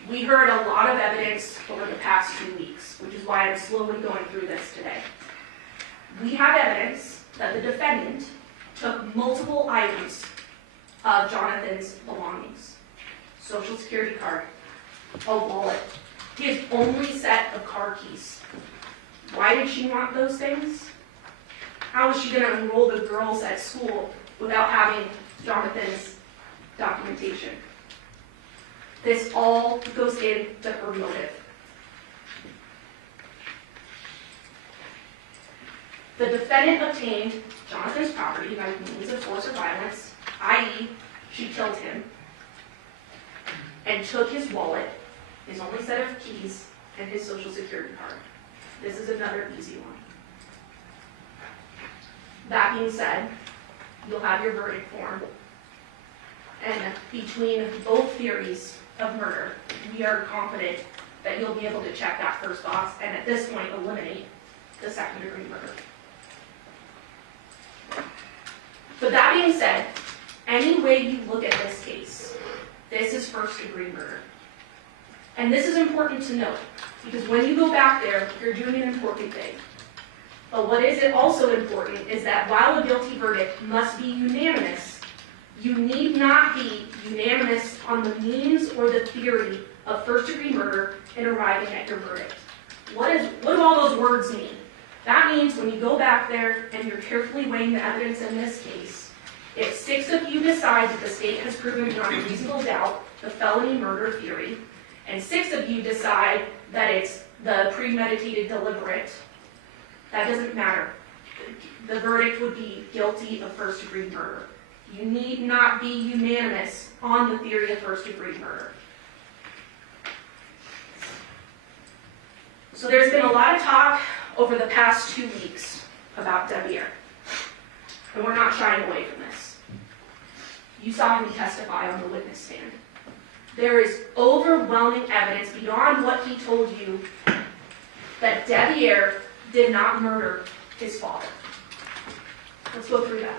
We heard a lot of evidence over the past 2 weeks, which is why I'm slowly going through this today. We have evidence that the defendant took multiple items of Johnathan's belongings. Social security card, a wallet, his only set of car keys. Why did she want those things? How was she going to enroll the girls at school without having Johnathan's documentation? This all goes into her motive. The defendant obtained Johnathan's property by means of force or violence, i.e., she killed him, and took his wallet, his only set of keys, and his social security card. This is another easy one. That being said, you'll have your verdict form. And between both theories of murder, we are confident that you'll be able to check that first box and at this point eliminate the second-degree murder. But that being said, any way you look at this case, this is first-degree murder. And this is important to note, because when you go back there, you're doing an important thing. But what is also important is that while a guilty verdict must be unanimous, you need not be unanimous on the means or the theory of first-degree murder in arriving at your verdict. What do all those words mean? That means when you go back there and you're carefully weighing the evidence in this case, if 6 of you decide that the state has proven beyond a reasonable doubt the felony murder theory, and 6 of you decide that it's the premeditated deliberate, that doesn't matter. The verdict would be guilty of first-degree murder. You need not be unanimous on the theory of first-degree murder. So there's been a lot of talk over the past 2 weeks about Devyn, and we're not shying away from this. You saw him testify on the witness stand. There is overwhelming evidence beyond what he told you that Devyn did not murder his father. Let's go through that.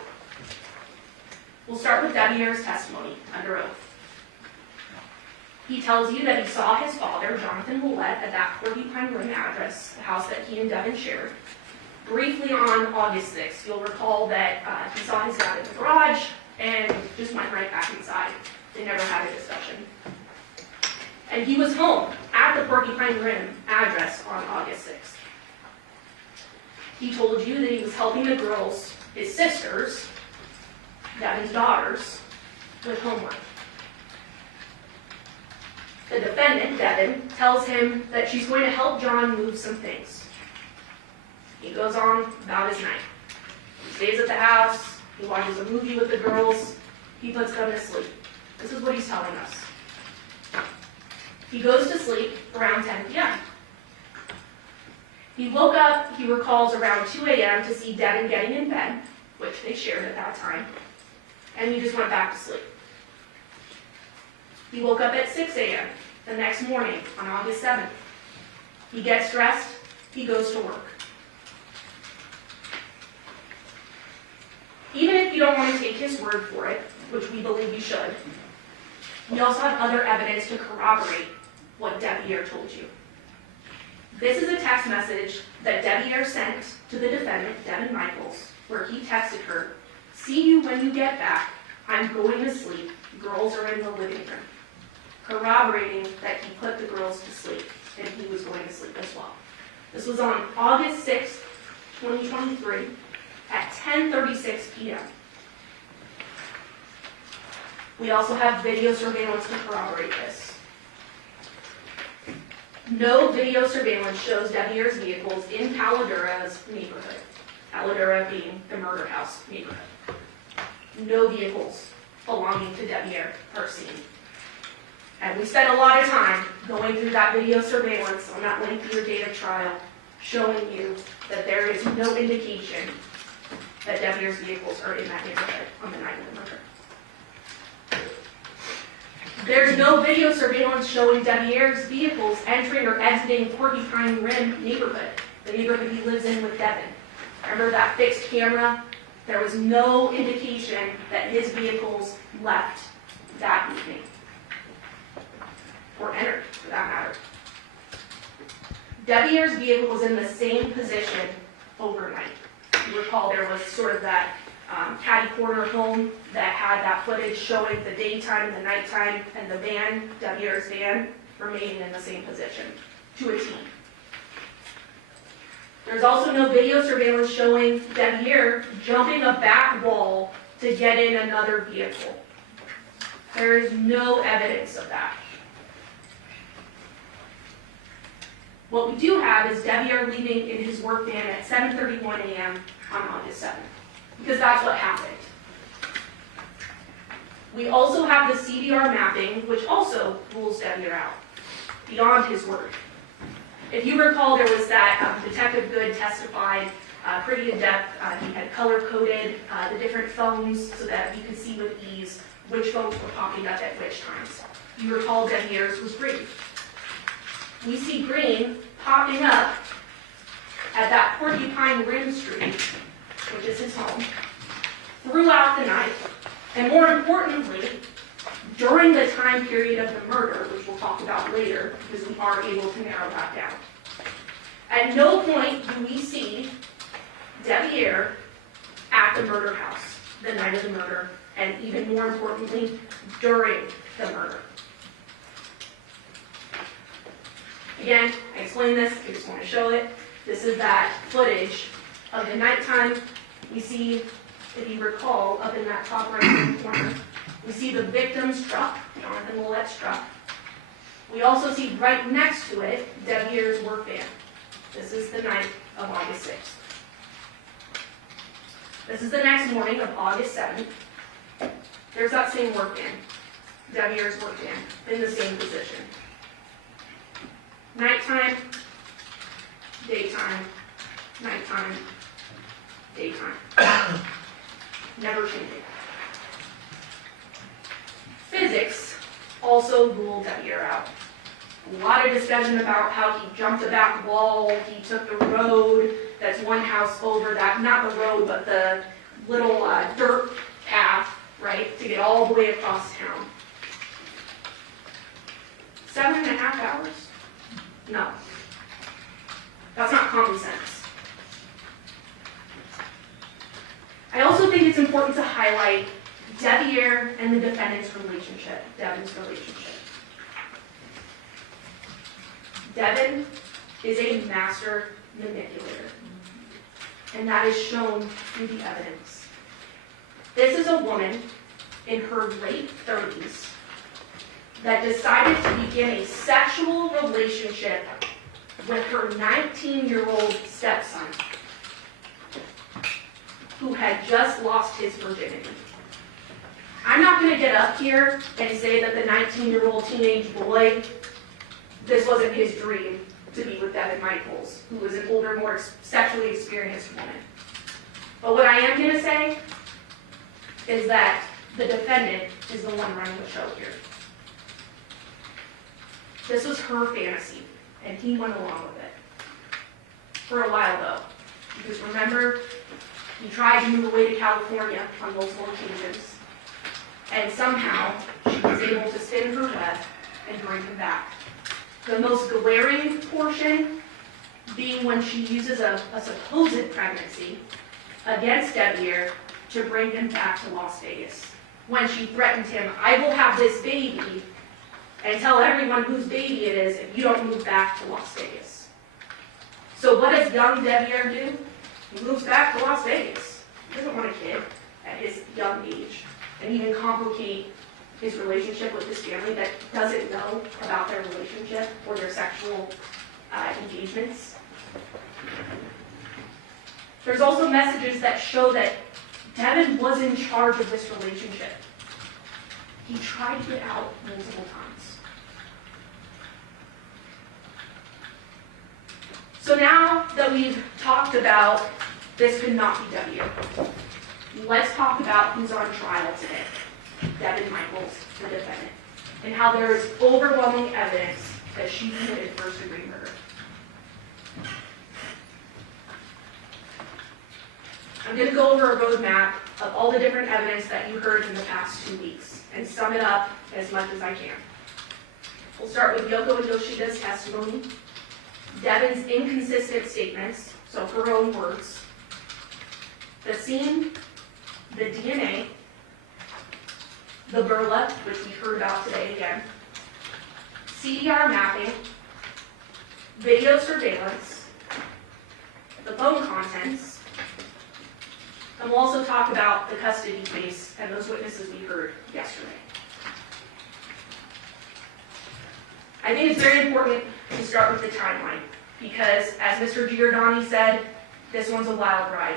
We'll start with Devyn's testimony under oath. He tells you that he saw his father, Johnathan Willette, at that Porcupine Rim address, the house that he and Devyn shared, briefly on August 6th. You'll recall that he saw his dad in the garage and just went right back inside. They never had a discussion. And he was home at the Porcupine Rim address on August 6th. He told you that he was helping the girls, his sisters, Devyn's daughters, with homework. The defendant, Devyn, tells him that she's going to help John move some things. He goes on about his night. He stays at the house, he watches a movie with the girls, he puts them to sleep. This is what he's telling us. He goes to sleep around 10 p.m. He woke up, he recalls, around 2 a.m. to see Devyn getting in bed, which they shared at that time, and he just went back to sleep. He woke up at 6 a.m. the next morning on August 7th. He gets dressed, he goes to work. Even if you don't want to take his word for it, which we believe you should, we also have other evidence to corroborate what Devyn told you. This is a text message that Devyn sent to the defendant, Devyn Michaels, where he texted her, "See you when you get back. I'm going to sleep. Girls are in the living room." corroborating that he put the girls to sleep, and he was going to sleep as well. This was on August 6, 2023, at 10:36 p.m. We also have video surveillance to corroborate this. No video surveillance shows Devier's vehicles in Caladura's neighborhood. Caladura being the murder house neighborhood. No vehicles belonging to Devier are seen. And we spent a lot of time going through that video surveillance on that lengthier day of trial, showing you that there is no indication that Devier's vehicles are in that neighborhood on the night of the murder. There's no video surveillance showing Devier's vehicles entering or exiting Porcupine Rim neighborhood, the neighborhood he lives in with Devyn. Remember that fixed camera? There was no indication that his vehicles left that evening, or entered, for that matter. Devier's vehicle was in the same position overnight. You recall there was sort of that catty corner home that had that footage showing the daytime and the nighttime, and the van, Devier's van, remaining in the same position, to a T. There's also no video surveillance showing Devier jumping a back wall to get in another vehicle. There is no evidence of that. What we do have is Devier leaving in his work van at 7:31 a.m. on August 7th, because that's what happened. We also have the CDR mapping, which also rules Devier out, beyond his word. If you recall, there was that Detective Good testified pretty in depth. He had color-coded the different phones so that you could see with ease which phones were popping up at which times. You recall Devier's was green. We see green popping up at that Porcupine Rim Street, which is his home, throughout the night, and more importantly, during the time period of the murder, which we'll talk about later, because we are able to narrow that down. At no point do we see Devier at the murder house the night of the murder, and even more importantly, during the murder. Again, I explained this, I just want to show it. This is that footage of the nighttime. We see, if you recall, up in that top right-hand corner, we see the victim's truck, Johnathan Willette's truck. We also see right next to it, Devier's work van. This is the night of August 6th. This is the next morning of August 7th. There's that same work van, Devier's work van, in the same position. Nighttime, daytime, nighttime, daytime. Never changing. Physics also ruled Devier out. A lot of discussion about how he jumped a back wall, he took the road that's one house over that, not the road, but the little dirt path, right, to get all the way across town. 7.5 hours? No. That's not common sense. I also think it's important to highlight Devier and the defendant's relationship, Devyn's relationship. Devyn is a master manipulator, and that is shown through the evidence. This is a woman in her late 30s that decided to begin a sexual relationship with her 19-year-old stepson, who had just lost his virginity. I'm not going to get up here and say that the 19-year-old teenage boy, this wasn't his dream to be with Devyn Michaels, who was an older, more sexually experienced woman. But what I am going to say is that the defendant is the one running the show here. This was her fantasy, and he went along with it. For a while, though. Because remember, he tried to move away to California on multiple occasions, and somehow she was able to spin her web and bring him back. The most glaring portion being when she uses a supposed pregnancy against Devier to bring him back to Las Vegas. When she threatened him, I will have this baby and tell everyone whose baby it is if you don't move back to Las Vegas. So what does young Devyn do? He moves back to Las Vegas. He doesn't want a kid at his young age, and even complicate his relationship with his family that doesn't know about their relationship or their sexual engagements. There's also messages that show that Devyn was in charge of this relationship. He tried to get out multiple times. So now that we've talked about this could not be W, let's talk about who's on trial today. Devyn Michaels, the defendant, and how there is overwhelming evidence that she committed first-degree murder. I'm going to go over a roadmap of all the different evidence that you heard in the past 2 weeks and sum it up as much as I can. We'll start with Yoko and Yoshida's testimony, Devyn's inconsistent statements, so her own words, the scene, the DNA, the burlap, which we heard about today again, CDR mapping, video surveillance, the phone contents, and we'll also talk about the custody case and those witnesses we heard yesterday. I think it's very important to start with the timeline because, as Mr. Giordani said, this one's a wild ride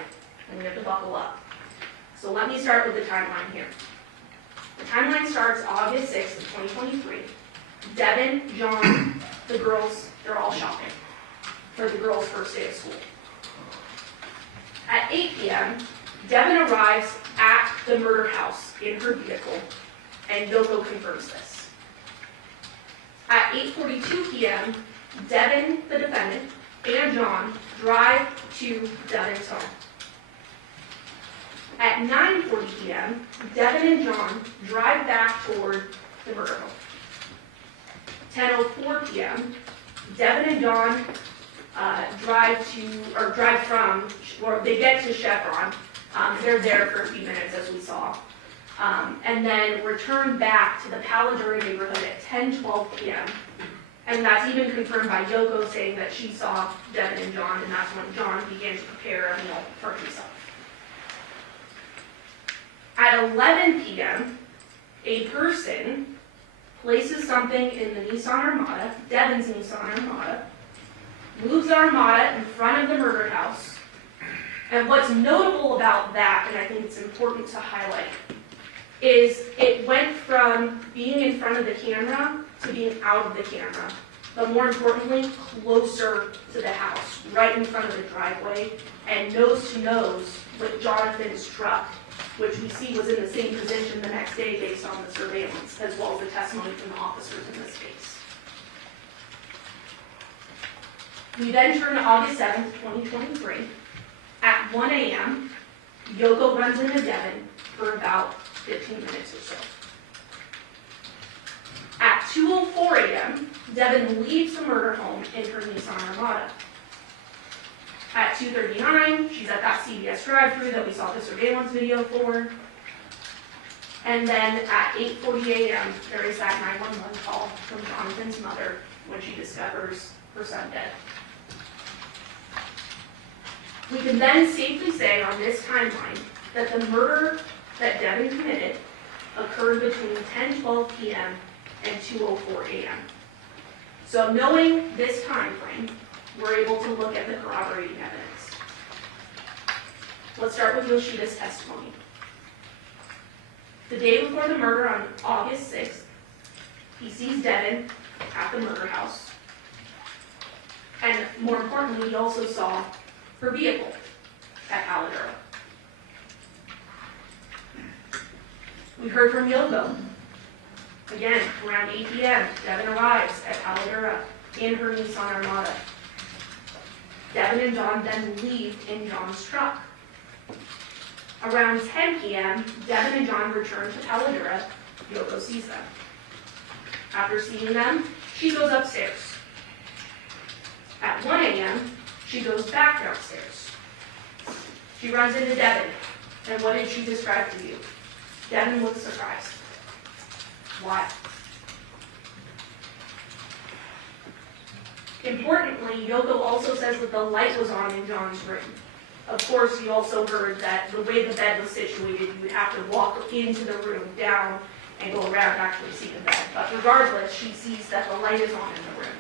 and we have to buckle up. So let me start with the timeline here. The timeline starts August 6th of 2023. Devyn, John, the girls, they're all shopping for the girls' first day of school. At 8 p.m., Devyn arrives at the murder house in her vehicle, and Yoko confirms this. At 8:42 p.m., Devyn, the defendant, and John drive to Devyn's home. At 9:40 p.m., Devyn and John drive back toward the murder home. 10:04 p.m., Devyn and John they get to Chevron. They're there for a few minutes, as we saw, and then return back to the Paladura neighborhood at 10:12 p.m. And that's even confirmed by Yoko saying that she saw Devyn and John, and that's when John began to prepare a meal for himself. At 11 p.m., a person places something in the Nissan Armada, Devyn's Nissan Armada, moves the Armada in front of the murder house. And what's notable about that, and I think it's important to highlight, is it went from being in front of the camera to being out of the camera, but more importantly, closer to the house, right in front of the driveway, and nose to nose with Johnathan's truck, which we see was in the same position the next day based on the surveillance, as well as the testimony from the officers in this case. We then turn to August 7th, 2023. At 1 a.m., Yoko runs into Devyn for about 15 minutes or so. At 2:04 a.m., Devyn leaves the murder home in her Nissan Armada. At 2:39, she's at that CVS drive-thru that we saw the surveillance video for. And then at 8:40 a.m., there is that 911 call from Johnathan's mother when she discovers her son dead. We can then safely say on this timeline that the murder that Devyn committed occurred between 10:12 p.m. and 2:04 a.m. So knowing this time frame, we're able to look at the corroborating evidence. Let's start with Yoshida's testimony. The day before the murder on August 6th, he sees Devyn at the murder house. And more importantly, he also saw her vehicle at Paladura. We heard from Yoko. Again, around 8 p.m., Devyn arrives at Paladura in her Nissan Armada. Devyn and John then leave in John's truck. Around 10 p.m., Devyn and John return to Paladura. Yoko sees them. After seeing them, she goes upstairs. At 1 a.m., she goes back downstairs. She runs into Devyn, and what did she describe to you? Devyn looks surprised. Why? Importantly, Yoko also says that the light was on in John's room. Of course, you also heard that the way the bed was situated, you would have to walk into the room, down, and go around to actually see the bed. But regardless, she sees that the light is on in the room.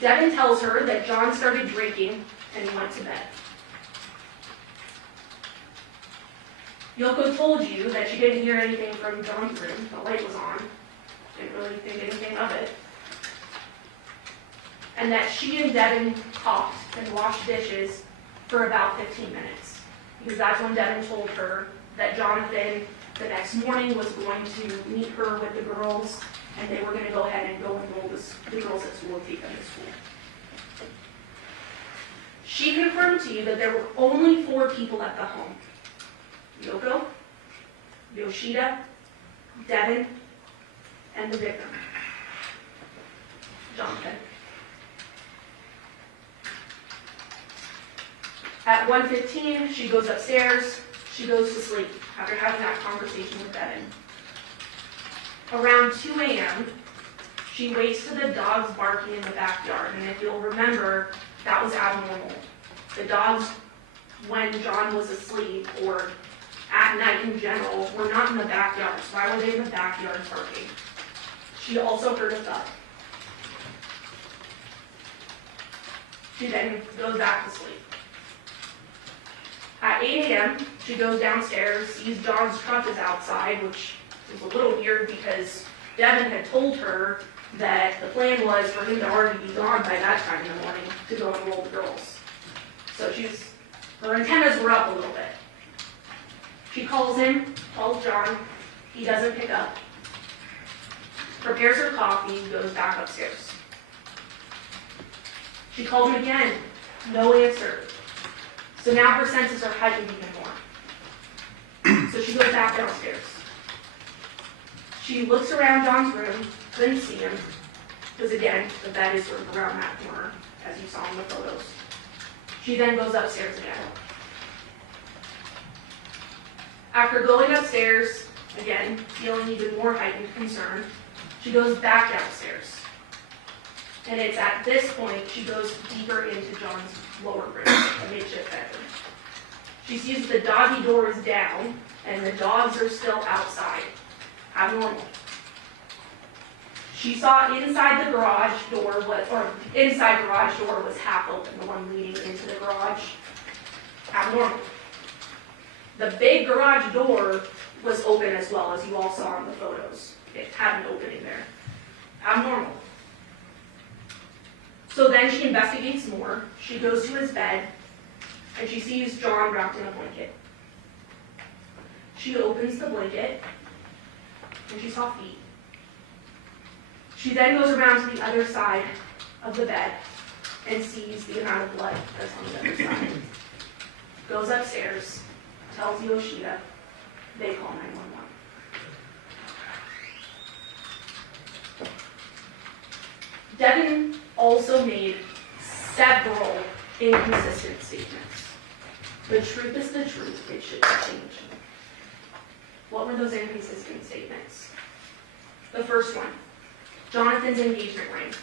Devyn tells her that John started drinking and he went to bed. Yoko told you that she didn't hear anything from John's room. The light was on. Didn't really think anything of it. And that she and Devyn talked and washed dishes for about 15 minutes. Because that's when Devyn told her that Johnathan, the next morning, was going to meet her with the girls, and they were going to go ahead and go enroll the girls at school and take them to school. She confirmed to you that there were only 4 people at the home. Yoko, Yoshida, Devyn, and the victim, Johnathan. At 1:15, she goes upstairs. She goes to sleep after having that conversation with Devyn. Around 2 a.m., she wakes to the dogs barking in the backyard. And if you'll remember, that was abnormal. The dogs, when John was asleep, or at night in general, were not in the backyard. So why were they in the backyard barking? She also heard a thud. She then goes back to sleep. At 8 a.m., she goes downstairs, sees John's truck is outside, which is a little weird because Devyn had told her that the plan was for him to already be gone by that time in the morning to go enroll the girls. So her antennas were up a little bit. She calls him, calls John, he doesn't pick up. Prepares her coffee, goes back upstairs. She called him again, no answer. So now her senses are heightened even more. So she goes back downstairs. She looks around John's room, couldn't see him, because again, the bed is sort of around that corner, as you saw in the photos. She then goes upstairs again. After going upstairs, again, feeling even more heightened concern, she goes back downstairs. And it's at this point she goes deeper into John's lower room, a makeshift bedroom. She sees the doggy door is down, and the dogs are still outside. Abnormal. She saw inside the garage door was half open, the one leading into the garage. Abnormal. The big garage door was open as well, as you all saw in the photos. It had an opening there. Abnormal. So then she investigates more. She goes to his bed, and she sees John wrapped in a blanket. She opens the blanket, and she saw feet. She then goes around to the other side of the bed and sees the amount of blood that's on the other side. Goes upstairs, tells Yoshida, they call 911. Devyn also made several inconsistent statements. The truth is the truth, it shouldn't change. What were those inconsistent statements? The first one, Johnathan's engagement ring.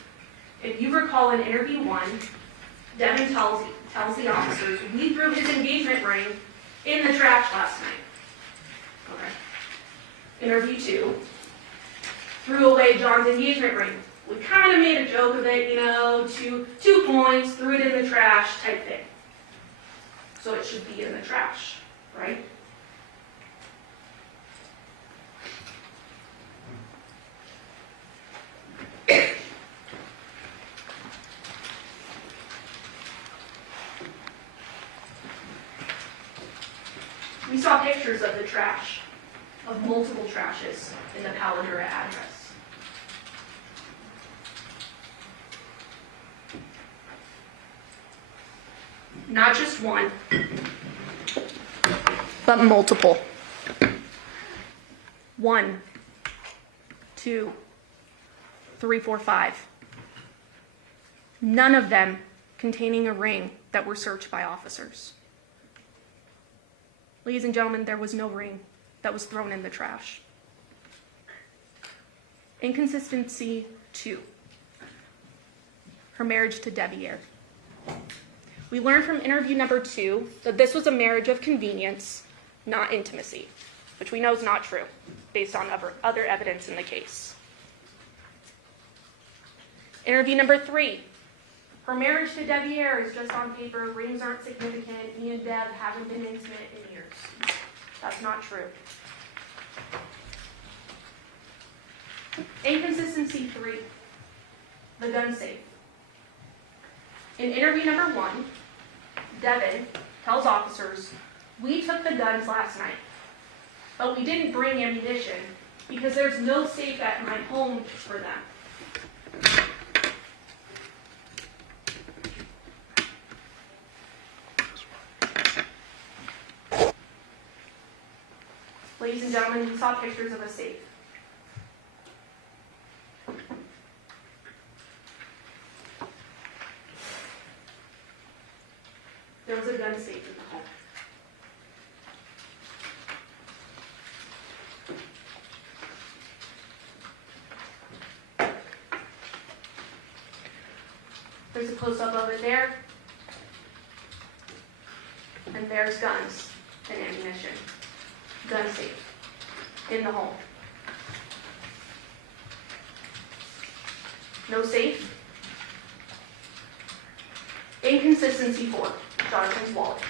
If you recall in interview 1, Devyn tells the officers, we threw his engagement ring in the trash last night. Okay. Interview 2, threw away John's engagement ring. We kind of made a joke of it, 2 points, threw it in the trash type thing. So it should be in the trash, right? We saw pictures of the trash, of multiple trashes in the Paladura address. Not just one, but multiple. 1, 2, 3, 4, 5. None of them containing a ring that were searched by officers. Ladies and gentlemen, there was no ring that was thrown in the trash. Inconsistency 2. her marriage to Devyn. We learned from interview number 2 that this was a marriage of convenience, not intimacy, which we know is not true based on other evidence in the case. Interview number 3. Her marriage to Devyn is just on paper. Rings aren't significant. Me and Deb haven't been intimate in years. That's not true. Inconsistency 3. The gun safe. In interview number 1, Devyn tells officers, "We took the guns last night, but we didn't bring ammunition because there's no safe at my home for them." Ladies and gentlemen, we saw pictures of a safe. There was a gun safe in the home. There's a close-up of it there. And there's guns and ammunition. Gun safe in the home. No safe. Inconsistency 4, Johnathan's wallet.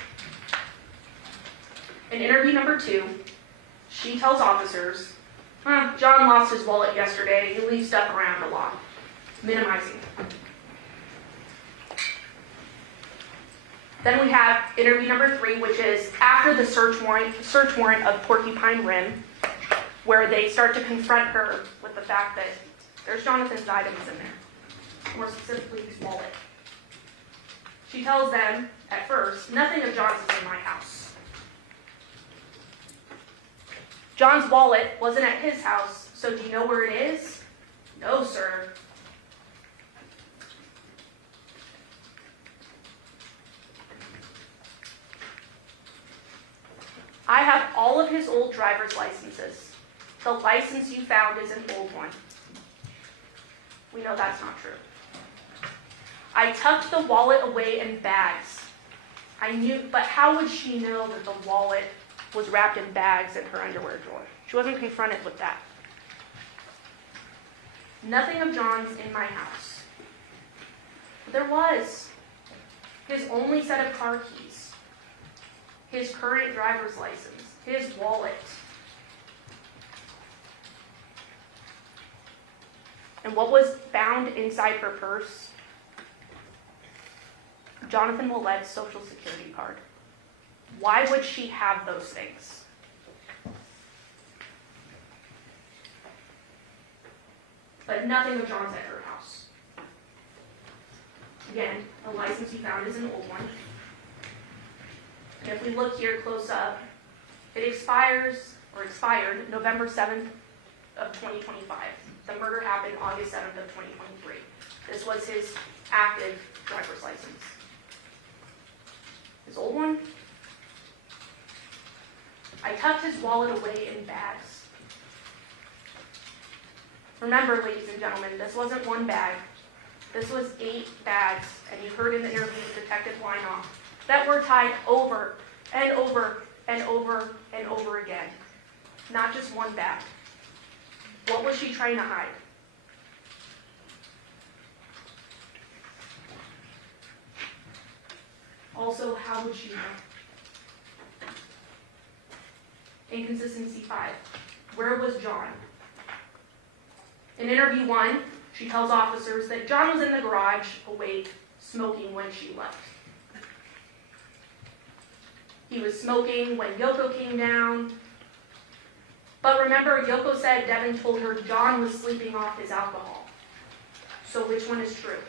In interview number 2, she tells officers, John lost his wallet yesterday. He leaves stuff around a lot. Minimizing. Then we have interview number 3, which is after the search warrant of Porcupine Rim, where they start to confront her with the fact that there's Johnathan's items in there, more specifically his wallet. She tells them, at first, nothing of John's is in my house. John's wallet wasn't at his house, so do you know where it is? No, sir. I have all of his old driver's licenses. The license you found is an old one. We know that's not true. I tucked the wallet away in bags. I knew, but how would she know that the wallet was wrapped in bags in her underwear drawer? She wasn't confronted with that. Nothing of John's in my house. But there was. His only set of car keys. His current driver's license. His wallet. And what was found inside her purse? Johnathan Willette's Social Security card. Why would she have those things? But nothing of John's at her house. Again, the license you found is an old one. And if we look here close up, it expired November 7th of 2025. The murder happened August 7th of 2023. This was his active driver's license. His old one? I tucked his wallet away in bags. Remember, ladies and gentlemen, this wasn't one bag. This was 8 bags, and you heard in the interview Detective Weinoff that were tied over and over and over and over again. Not just one bag. What was she trying to hide? Also, how would she know? Inconsistency 5. Where was John? In interview 1, she tells officers that John was in the garage, awake, smoking when she left. He was smoking when Yoko came down. But remember, Yoko said Devyn told her John was sleeping off his alcohol. So which one is true?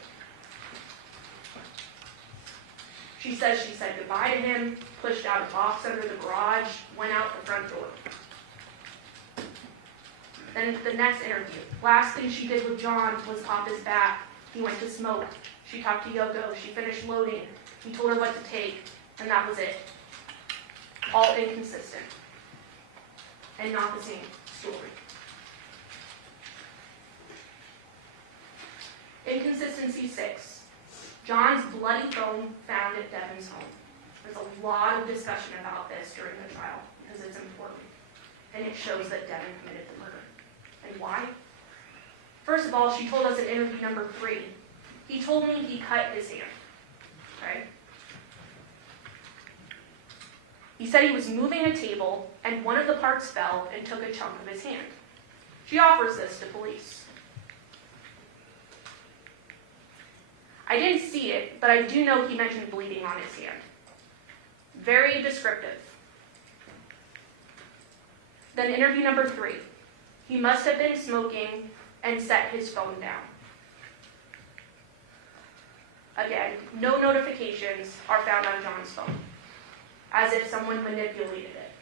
She says she said goodbye to him, pushed out a box under the garage, went out the front door. Then the next interview. Last thing she did with John was pop his back. He went to smoke. She talked to Yoko. She finished loading. He told her what to take, and that was it. All inconsistent. And not the same story. Inconsistency 6. John's bloody phone found at Devyn's home. There's a lot of discussion about this during the trial because it's important. And it shows that Devyn committed the murder. And why? First of all, she told us in interview number 3, he told me he cut his hand. Okay? He said he was moving a table and one of the parts fell and took a chunk of his hand. She offers this to police. I didn't see it, but I do know he mentioned bleeding on his hand. Very descriptive. Then interview number 3. He must have been smoking and set his phone down. Again, no notifications are found on John's phone, as if someone manipulated it.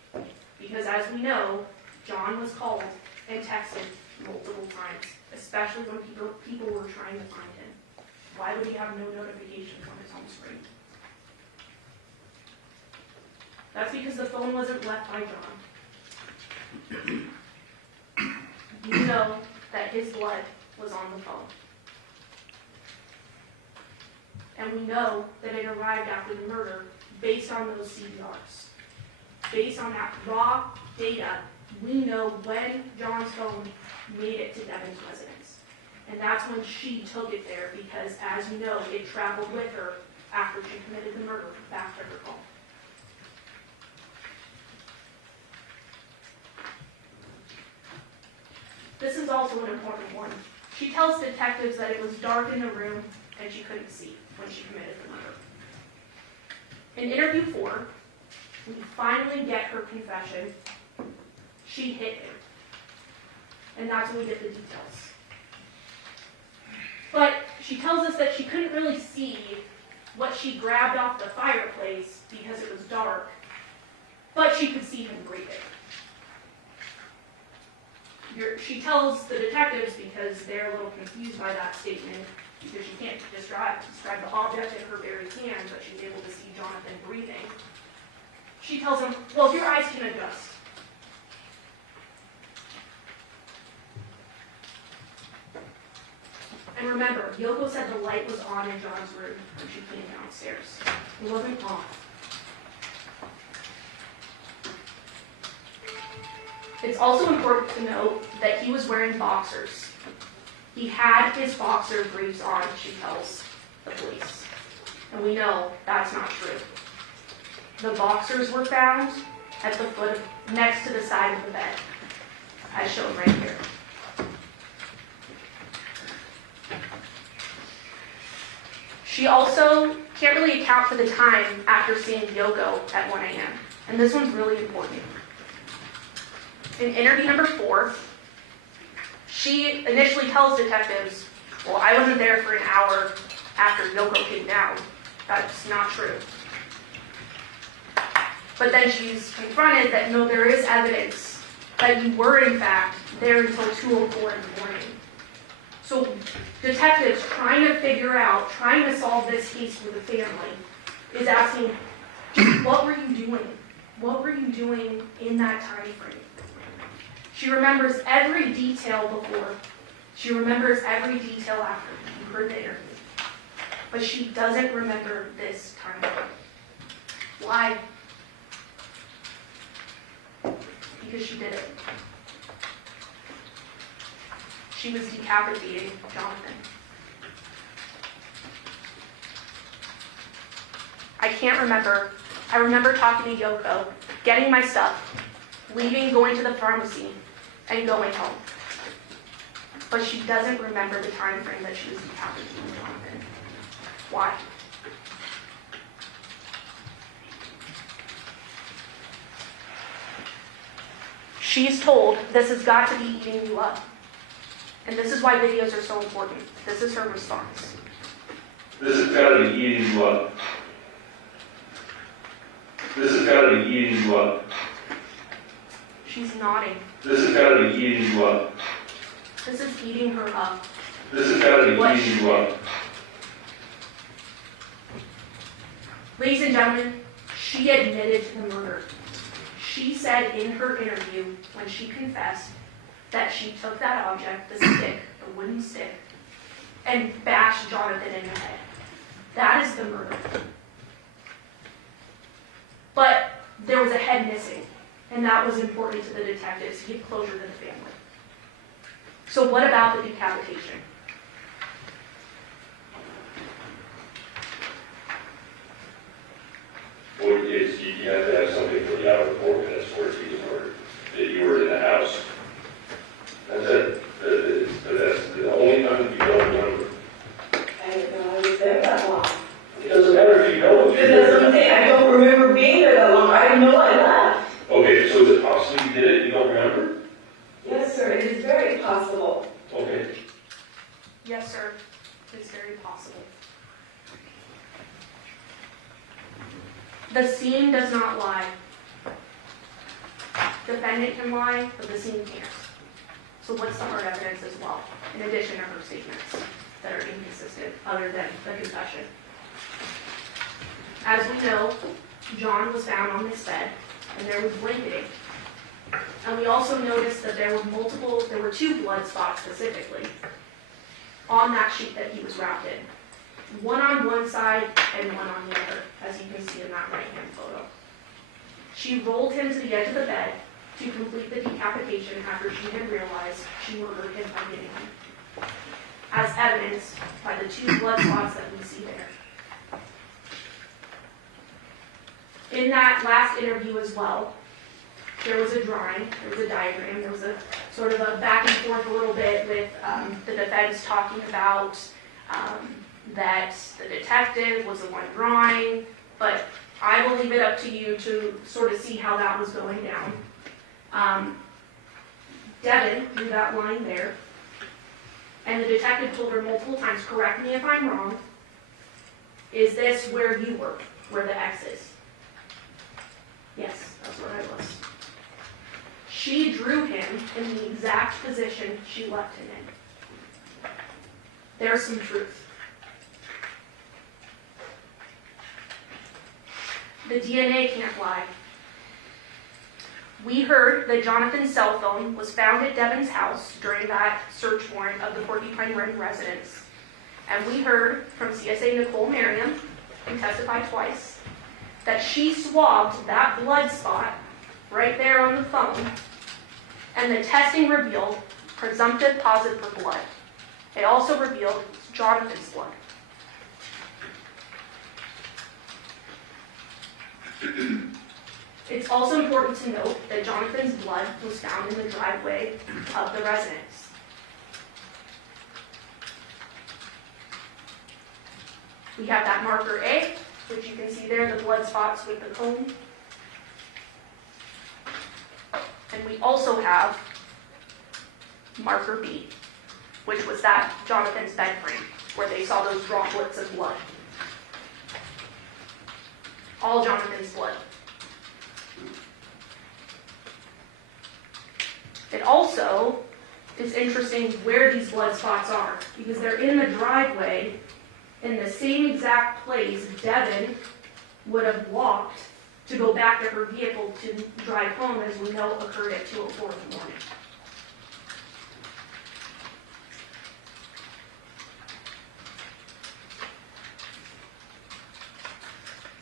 Because as we know, John was called and texted multiple times, especially when people were trying to find him. Why would he have no notifications on his home screen? That's because the phone wasn't left by John. You know that his blood was on the phone. And we know that it arrived after the murder based on those CDRs. Based on that raw data, we know when John's phone made it to Devyn's residence. And that's when she took it there because, as you know, it traveled with her after she committed the murder back to her home. This is also an important one. She tells detectives that it was dark in the room and she couldn't see when she committed the murder. In interview 4, we finally get her confession. She hit him. And that's when we get the details. But she tells us that she couldn't really see what she grabbed off the fireplace because it was dark, but she could see him breathing. She tells the detectives, because they're a little confused by that statement, because she can't describe the object in her very hand, but she's able to see Johnathan breathing. She tells him, well, your eyes can adjust. And remember, Yoko said the light was on in John's room when she came downstairs. It wasn't off. It's also important to note that he was wearing boxers. He had his boxer briefs on, she tells the police. And we know that's not true. The boxers were found at the foot, next to the side of the bed, as shown right here. She also can't really account for the time after seeing Yoko at 1 a.m. And this one's really important. In interview number 4, she initially tells detectives, well, I wasn't there for an hour after Yoko came down. That's not true. But then she's confronted that, no, there is evidence that you were, in fact, there until 2:04 in the morning. So detectives trying to solve this case for the family, is asking, what were you doing? What were you doing in that time frame? She remembers every detail before. She remembers every detail after you heard the interview. But she doesn't remember this time frame. Why? Because she did it. She was decapitating Johnathan. I can't remember. I remember talking to Yoko, getting my stuff, leaving, going to the pharmacy, and going home. But she doesn't remember the time frame that she was decapitating Johnathan. Why? She's told this has got to be eating you up. And this is why videos are so important. This is her response. This has got to be eating you up. This has got to be eating you up. She's nodding. This has got to be eating you up. This is eating her up. This has got to be eating you up. Ladies and gentlemen, she admitted to the murder. She said in her interview, when she confessed, that she took that object, the stick, the wooden stick, and bashed Johnathan in the head. That is the murder. But there was a head missing, and that was important to the detectives to give closure to the family. So what about the decapitation? Well, it's, you have to have something for the outer 4 minutes for it to be murdered. That you were in the house. That's it. That's the only time you don't remember. I didn't know I was there that long. It doesn't matter if you know if Because you're that's what I'm saying, I don't remember being there that long. I didn't know I left. Okay, so is it possible you did it, you don't remember? Yes, sir, it is very possible. Okay. Yes, sir. It's very possible. The scene does not lie. Defendant can lie, but the scene can't. So what's the hard evidence as well, in addition to her statements that are inconsistent, other than the confession? As we know, John was found on this bed, and there was blanketing. And we also noticed that there were 2 blood spots specifically on that sheet that he was wrapped in. One on one side and one on the other, as you can see in that right-hand photo. She rolled him to the edge of the bed to complete the decapitation after she had realized she murdered him by hitting him, as evidenced by the 2 blood spots that we see there. In that last interview as well, there was a drawing, there was a diagram, there was a sort of a back and forth a little bit with the defense talking about that the detective was the one drawing, but I will leave it up to you to sort of see how that was going down. Devyn drew that line there, and the detective told her multiple times, correct me if I'm wrong, is this where you were, where the X is? Yes, that's where I was. She drew him in the exact position she left him in. There's some truth. The DNA can't lie. We heard that Johnathan's cell phone was found at Devyn's house during that search warrant of the Porcupine Run residence. And we heard from CSA Nicole Merriam, who testified twice, that she swabbed that blood spot right there on the phone, and the testing revealed presumptive positive for blood. It also revealed Johnathan's blood. It's also important to note that Johnathan's blood was found in the driveway of the residence. We have that marker A, which you can see there, the blood spots with the cone. And we also have marker B, which was that Johnathan's bed frame, where they saw those droplets of blood. All Johnathan's blood. It also is interesting where these blood spots are, because they're in the driveway in the same exact place Devyn would have walked to go back to her vehicle to drive home, as we know occurred at 2:04 in the morning.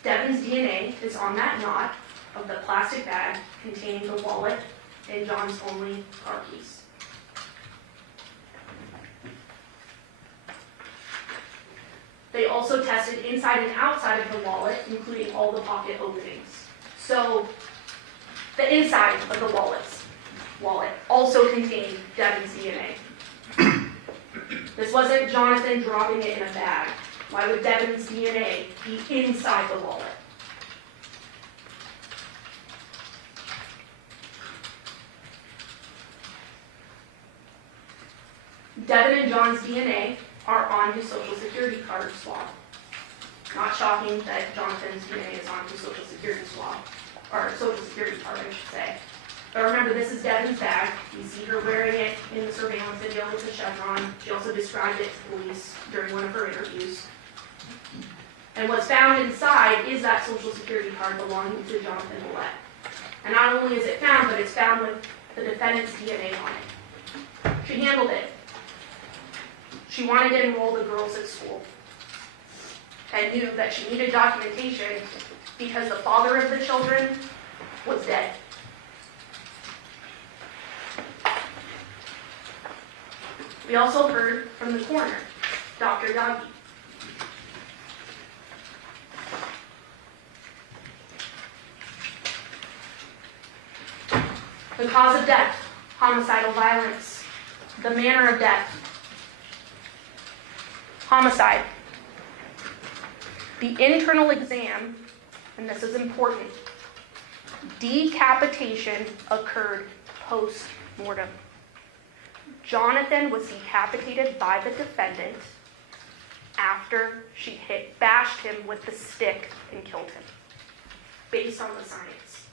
Devyn's DNA is on that knot of the plastic bag containing the wallet and John's only car keys. They also tested inside and outside of the wallet, including all the pocket openings. So the inside of the wallet also contained Devyn's DNA. This wasn't Johnathan dropping it in a bag. Why would Devyn's DNA be inside the wallet? Devyn and John's DNA are on his Social Security card swab. Not shocking that Johnathan's DNA is on his Social Security swab, or Social Security card, I should say. But remember, this is Devyn's bag. You see her wearing it in the surveillance video with the chevron. She also described it to police during one of her interviews. And what's found inside is that Social Security card belonging to Johnathan Willette. And not only is it found, but it's found with the defendant's DNA on it. She handled it. She wanted to enroll the girls at school. and knew that she needed documentation because the father of the children was dead. We also heard from the coroner, Dr. Yagi. The cause of death, homicidal violence. The manner of death, homicide. The internal exam, and this is important, decapitation occurred post-mortem. Johnathan was decapitated by the defendant after she bashed him with the stick and killed him. Based on the science.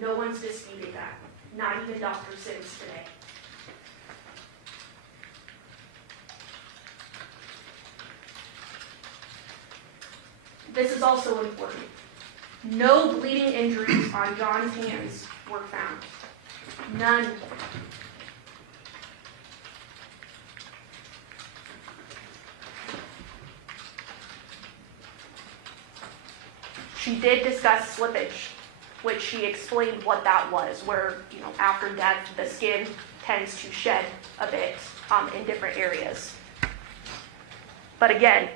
No one's disputing that. Not even Dr. Sims today. This is also important. No bleeding injuries on John's hands were found. None. She did discuss slippage, which she explained what that was, where, after death, the skin tends to shed a bit in different areas. But again,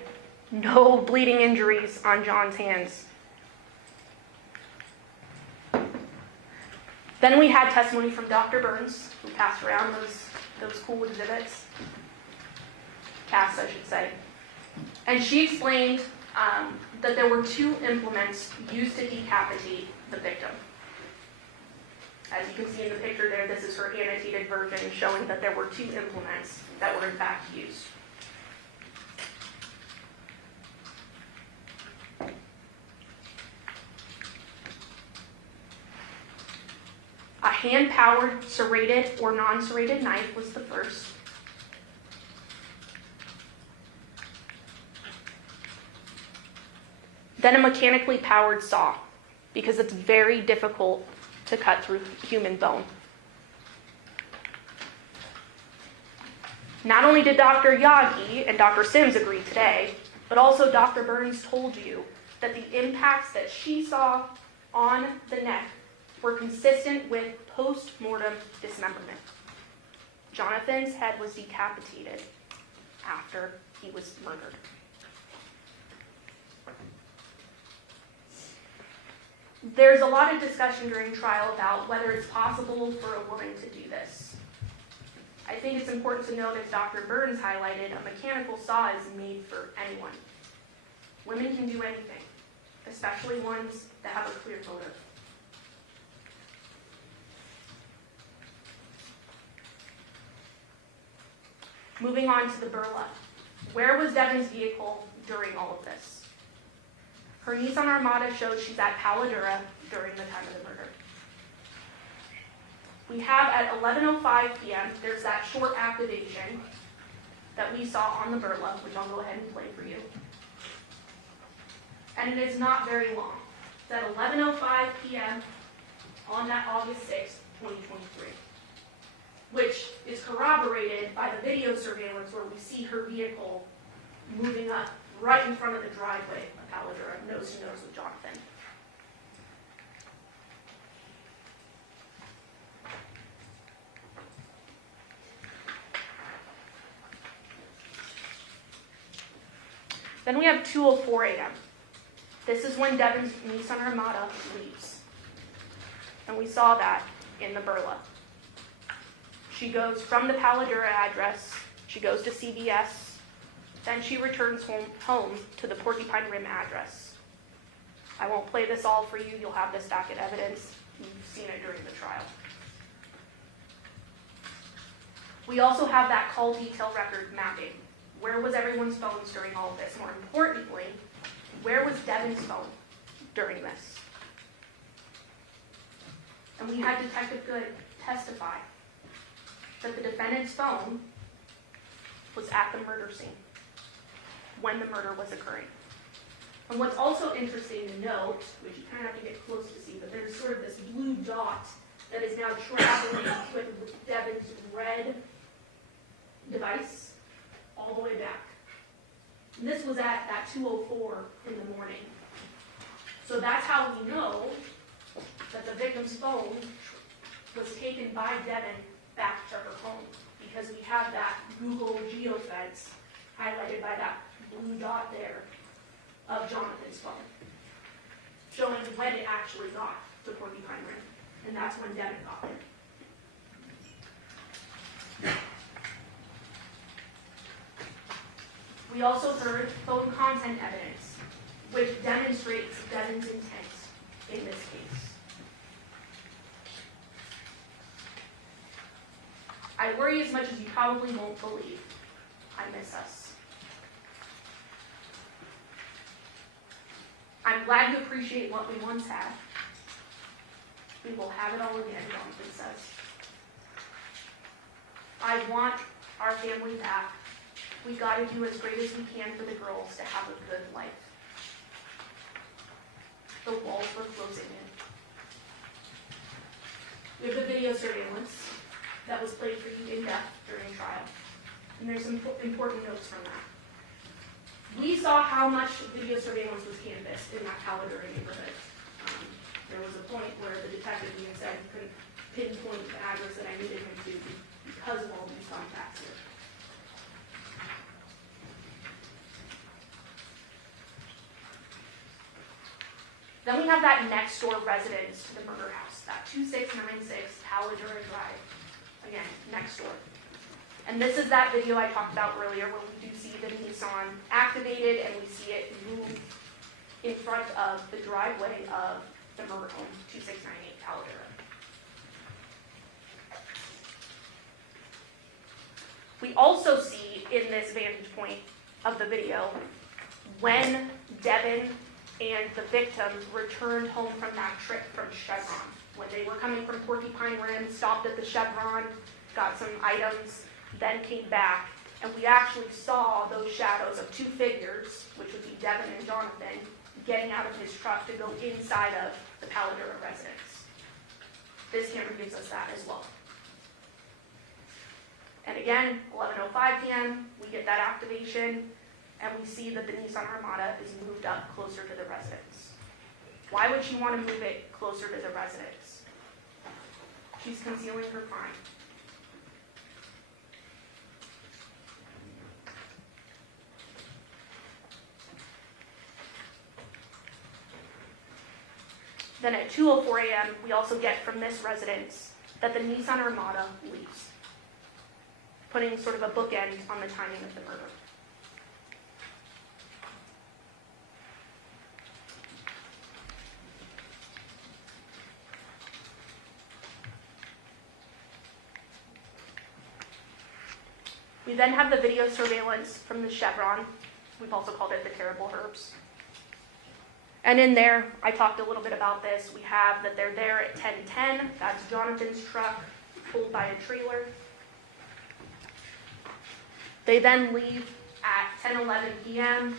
no bleeding injuries on John's hands. Then we had testimony from Dr. Burns, who passed around those cool exhibits. Cass, I should say. And she explained that there were 2 implements used to decapitate the victim. As you can see in the picture there, this is her annotated version showing that there were 2 implements that were in fact used. A hand-powered serrated or non-serrated knife was the first. Then a mechanically powered saw, because it's very difficult to cut through human bone. Not only did Dr. Yagi and Dr. Sims agree today, but also Dr. Burns told you that the impacts that she saw on the neck were consistent with post-mortem dismemberment. Johnathan's head was decapitated after he was murdered. There's a lot of discussion during trial about whether it's possible for a woman to do this. I think it's important to note, as Dr. Burns highlighted, a mechanical saw is made for anyone. Women can do anything, especially ones that have a clear motive. Moving on to the burla. Where was Devyn's vehicle during all of this? Her Nissan Armada shows she's at Paladura during the time of the murder. We have at 11:05 p.m., there's that short activation that we saw on the burla, which I'll go ahead and play for you. And it is not very long. It's at 11:05 p.m. on that August 6th, 2023. Which is corroborated by the video surveillance where we see her vehicle moving up right in front of the driveway of Paladura, nose to nose with Johnathan. Then we have 2:04 a.m. This is when Devyn's Nissan Armada leaves. And we saw that in the burla. She goes from the Paladura address, she goes to CVS, then she returns home to the Porcupine Rim address. I won't play this all for you, you'll have this back at evidence. You've seen it during the trial. We also have that call detail record mapping. Where was everyone's phones during all of this? More importantly, where was Devyn's phone during this? And we had Detective Good testify that the defendant's phone was at the murder scene when the murder was occurring. And what's also interesting to note, which you kind of have to get close to see, but there's sort of this blue dot that is now traveling with Devyn's red device all the way back. And this was at 2:04 in the morning. So that's how we know that the victim's phone was taken by Devyn back to her home, because we have that Google geofence highlighted by that blue dot there of Jonathan's phone, showing when it actually got to Porcupine Rim, and that's when Devyn got there. We also heard phone content evidence, which demonstrates Devyn's intent in this case. I worry as much as you probably won't believe. I miss us. I'm glad you appreciate what we once had. We will have it all again, Johnathan says. I want our family back. We got to do as great as we can for the girls to have a good life. The walls were closing in. We have the video surveillance that was played for you in depth during trial. And there's some important notes from that. We saw how much video surveillance was canvassed in that Caladura neighborhood. There was a point where the detective even said he couldn't pinpoint the address that I needed him to because of all these contacts here. Then we have that next door residence to the murder house, that 2696 Caladura Drive. Again, next door. And this is that video I talked about earlier where we do see the Nissan activated and we see it move in front of the driveway of the murder home, 2698 Caladura. We also see in this vantage point of the video when Devyn and the victim returned home from that trip from Chevron. When they were coming from Porcupine Rim, stopped at the Chevron, got some items, then came back, and we actually saw those shadows of two figures, which would be Devyn and Johnathan, getting out of his truck to go inside of the Caladura residence. This camera gives us that as well. And again, 11:05 p.m., we get that activation, and we see that the Nissan Armada is moved up closer to the residence. Why would she want to move it closer to the residence? She's concealing her crime. Then at 2:04 a.m., we also get from this residence that the Nissan Armada leaves, putting sort of a bookend on the timing of the murder. We then have the video surveillance from the Chevron. We've also called it the Terrible Herbs. And in there, I talked a little bit about this. We have that they're there at 10:10. That's Jonathan's truck pulled by a trailer. They then leave at 10:11 p.m.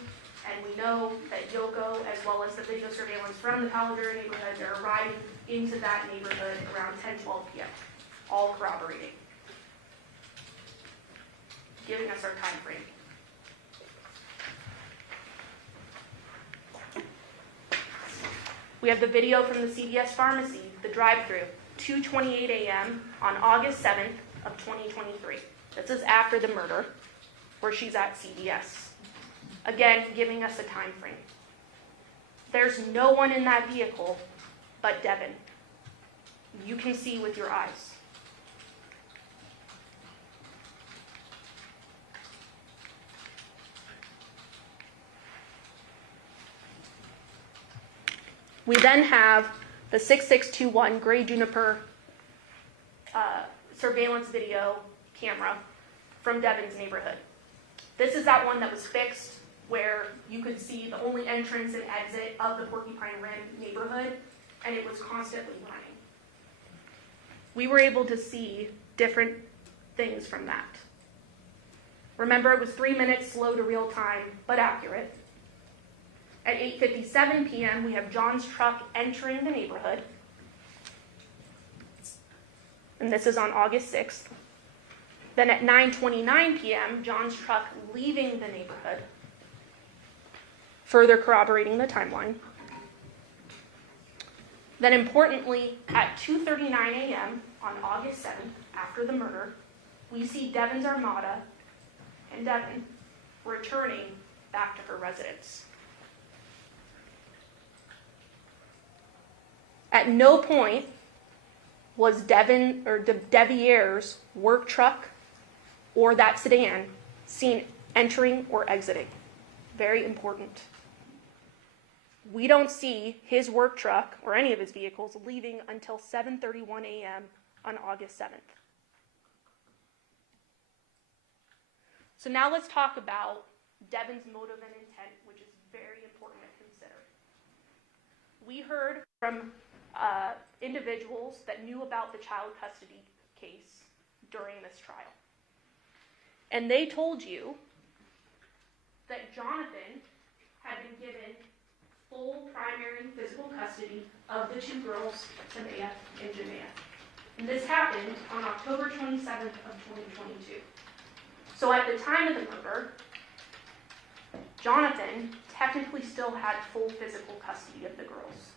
And we know that Yoko, as well as the video surveillance from the Caladura neighborhood, they're arriving into that neighborhood around 10:12 p.m., all corroborating, giving us our time frame. We have the video from the CVS pharmacy, the drive-thru, 2:28 a.m. on August 7th of 2023. This is after the murder, where she's at CVS. Again, giving us a time frame. There's no one in that vehicle but Devyn. You can see with your eyes. We then have the 6621 Gray Juniper surveillance video camera from Devyn's neighborhood. This is that one that was fixed where you could see the only entrance and exit of the Porcupine Rim neighborhood, and it was constantly running. We were able to see different things from that. Remember, it was 3 minutes slow to real time, but accurate. At 8:57 p.m., we have John's truck entering the neighborhood. And this is on August 6th. Then at 9:29 p.m., John's truck leaving the neighborhood. further corroborating the timeline. Then importantly, at 2:39 a.m. on August 7th, after the murder, we see Devyn's Armada and Devyn returning back to her residence. At no point was Devyn or Devier's work truck or that sedan seen entering or exiting. Very important. We don't see his work truck or any of his vehicles leaving until 7:31 a.m. on August 7th. So now let's talk about Devyn's motive and intent, which is very important to consider. We heard from individuals that knew about the child custody case during this trial. And they told you that Johnathan had been given full primary physical custody of the two girls, Tamaya and Jamea. And this happened on October 27th of 2022. So at the time of the murder, Johnathan technically still had full physical custody of the girls.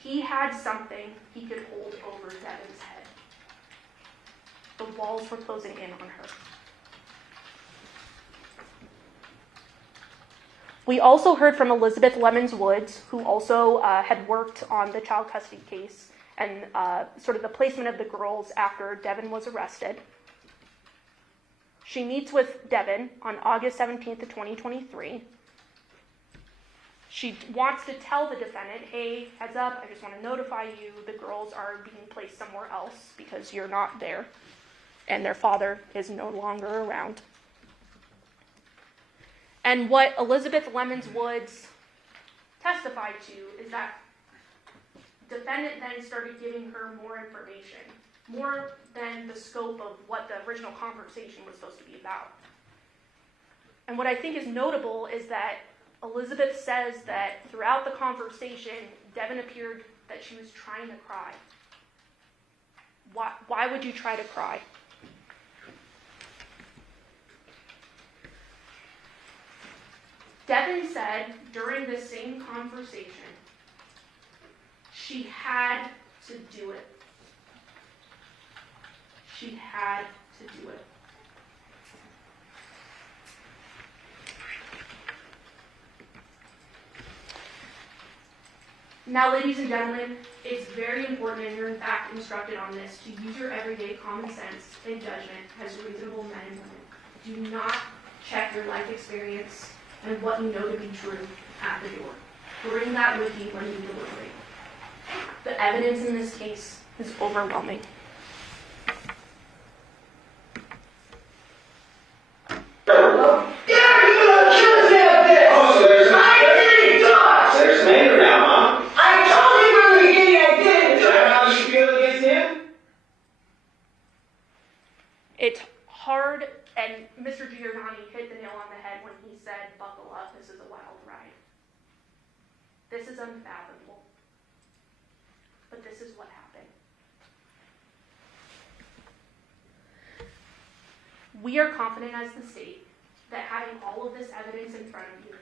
He had something he could hold over Devyn's head. The walls were closing in on her. We also heard from Elizabeth Lemons Woods, who also had worked on the child custody case and sort of the placement of the girls after Devyn was arrested. She meets with Devyn on August 17th of 2023. She wants to tell the defendant, hey, heads up, I just want to notify you, the girls are being placed somewhere else because you're not there, and their father is no longer around. And what Elizabeth Lemons Woods testified to is that defendant then started giving her more information, more than the scope of what the original conversation was supposed to be about. And what I think is notable is that Elizabeth says that throughout the conversation, Devyn appeared that she was trying to cry. Why would you try to cry? Devyn said during this same conversation, she had to do it. She had to do it. Now, ladies and gentlemen, it's very important, and you're in fact instructed on this, to use your everyday common sense and judgment as reasonable men and women. Do not check your life experience and what you know to be true at the door. Bring that with you when you deliberate. The evidence in this case is overwhelming. It's hard, and Mr. Giordani hit the nail on the head when he said, buckle up, this is a wild ride. This is unfathomable. But this is what happened. We are confident as the state that having all of this evidence in front of you,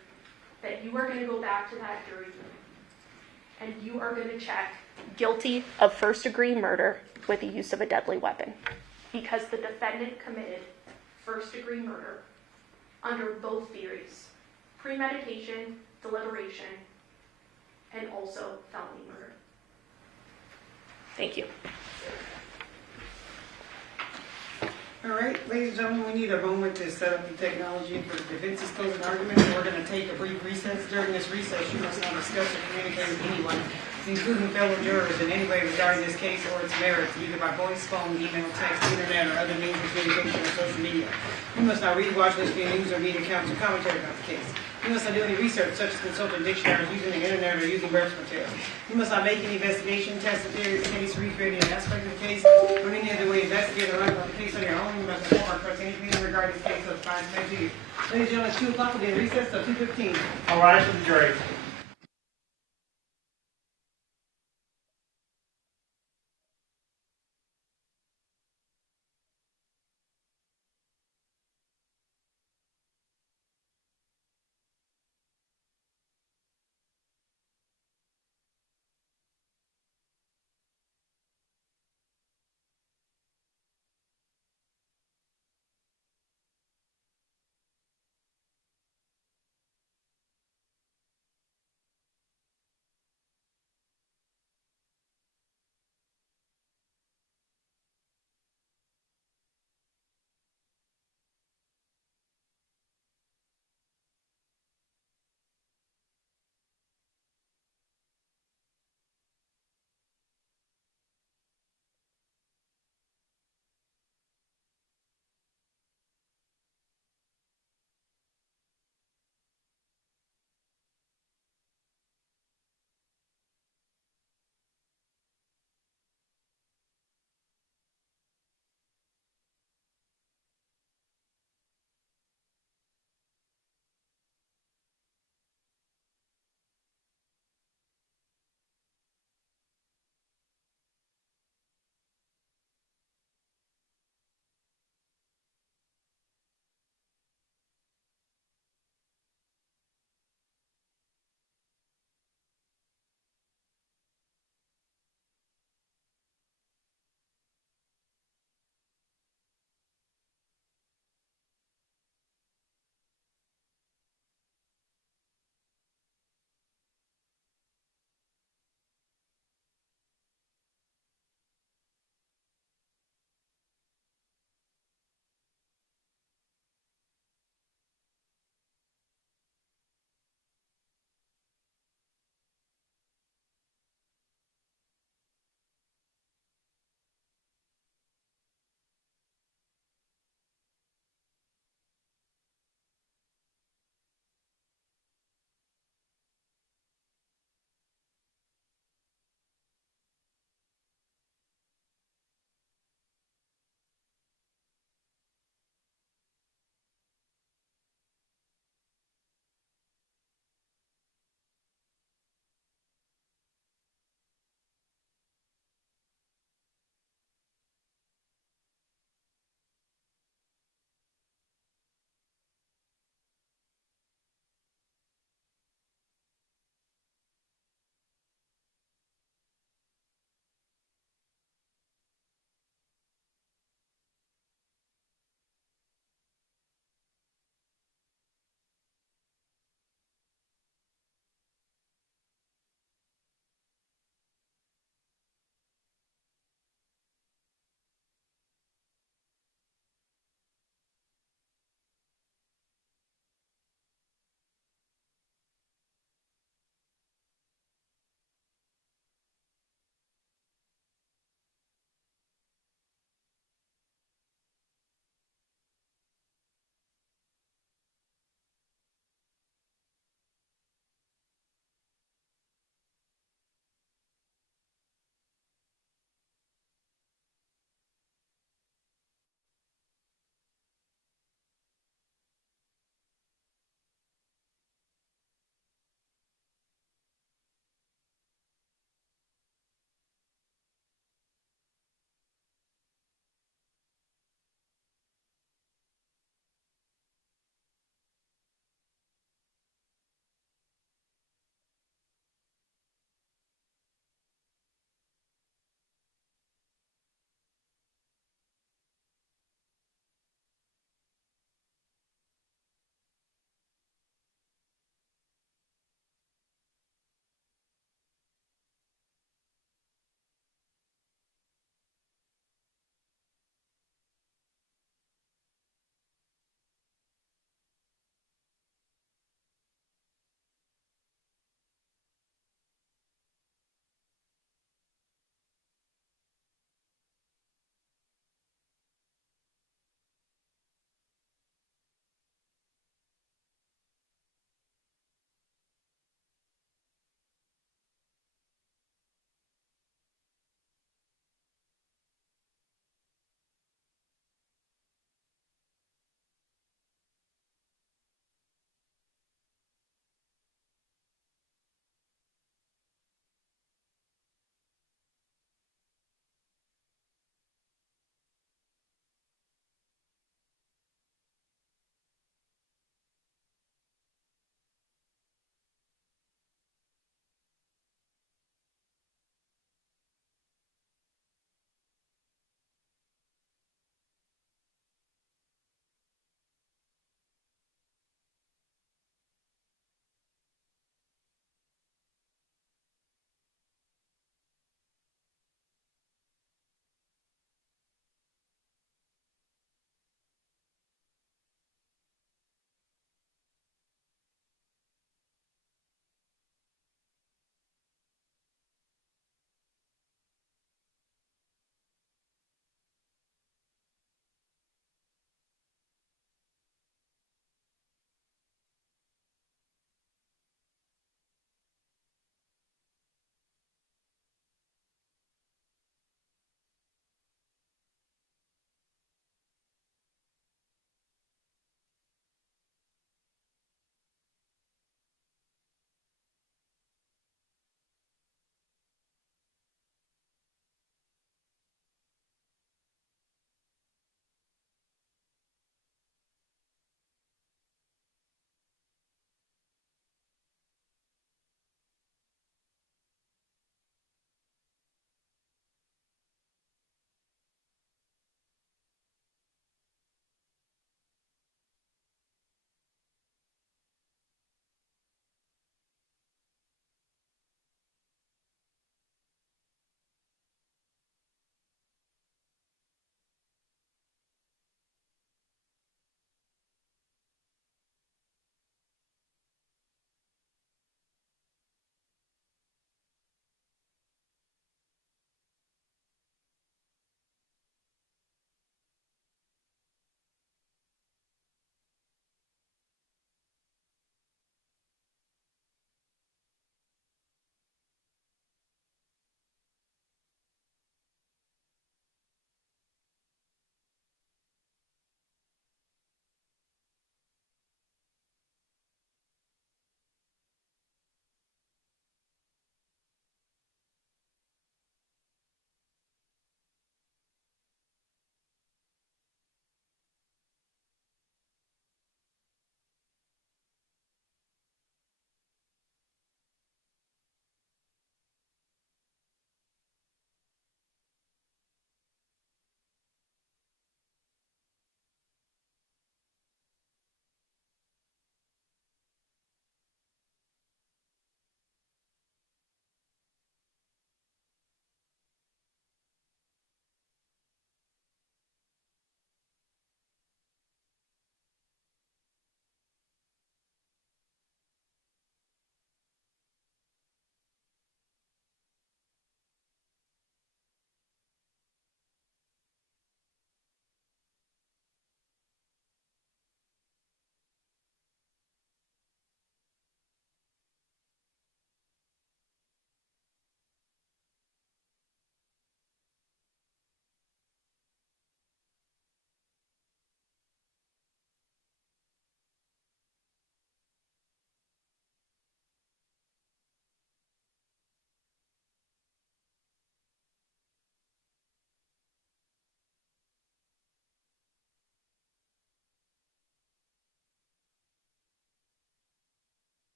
that you are going to go back to that jury room and you are going to check guilty of first-degree murder with the use of a deadly weapon, because the defendant committed first-degree murder under both theories: premeditation, deliberation, and also felony murder. Thank you. All right, ladies and gentlemen, we need a moment to set up the technology for the defense's closing argument. We're going to take a brief recess. During this recess, you must not discuss or communicate with anyone, including fellow jurors, in any way regarding this case or its merits, either by voice, phone, email, text, internet, or other means of communication or social media. You must not read, watch, listen to news, or read accounts or commentary about the case. You must not do any research, such as consulting dictionaries, using the internet, or using reference materials. You must not make any investigation, test the theory of the case, recreate any aspect of the case, or in any other way investigate or write about the case on your own. You must inform or trust anything regarding this case of fines paid to you. Ladies and gentlemen, it's 2 o'clock. We'll be in recess till 2:15. All rise for the jury.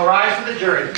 All rise for the jury.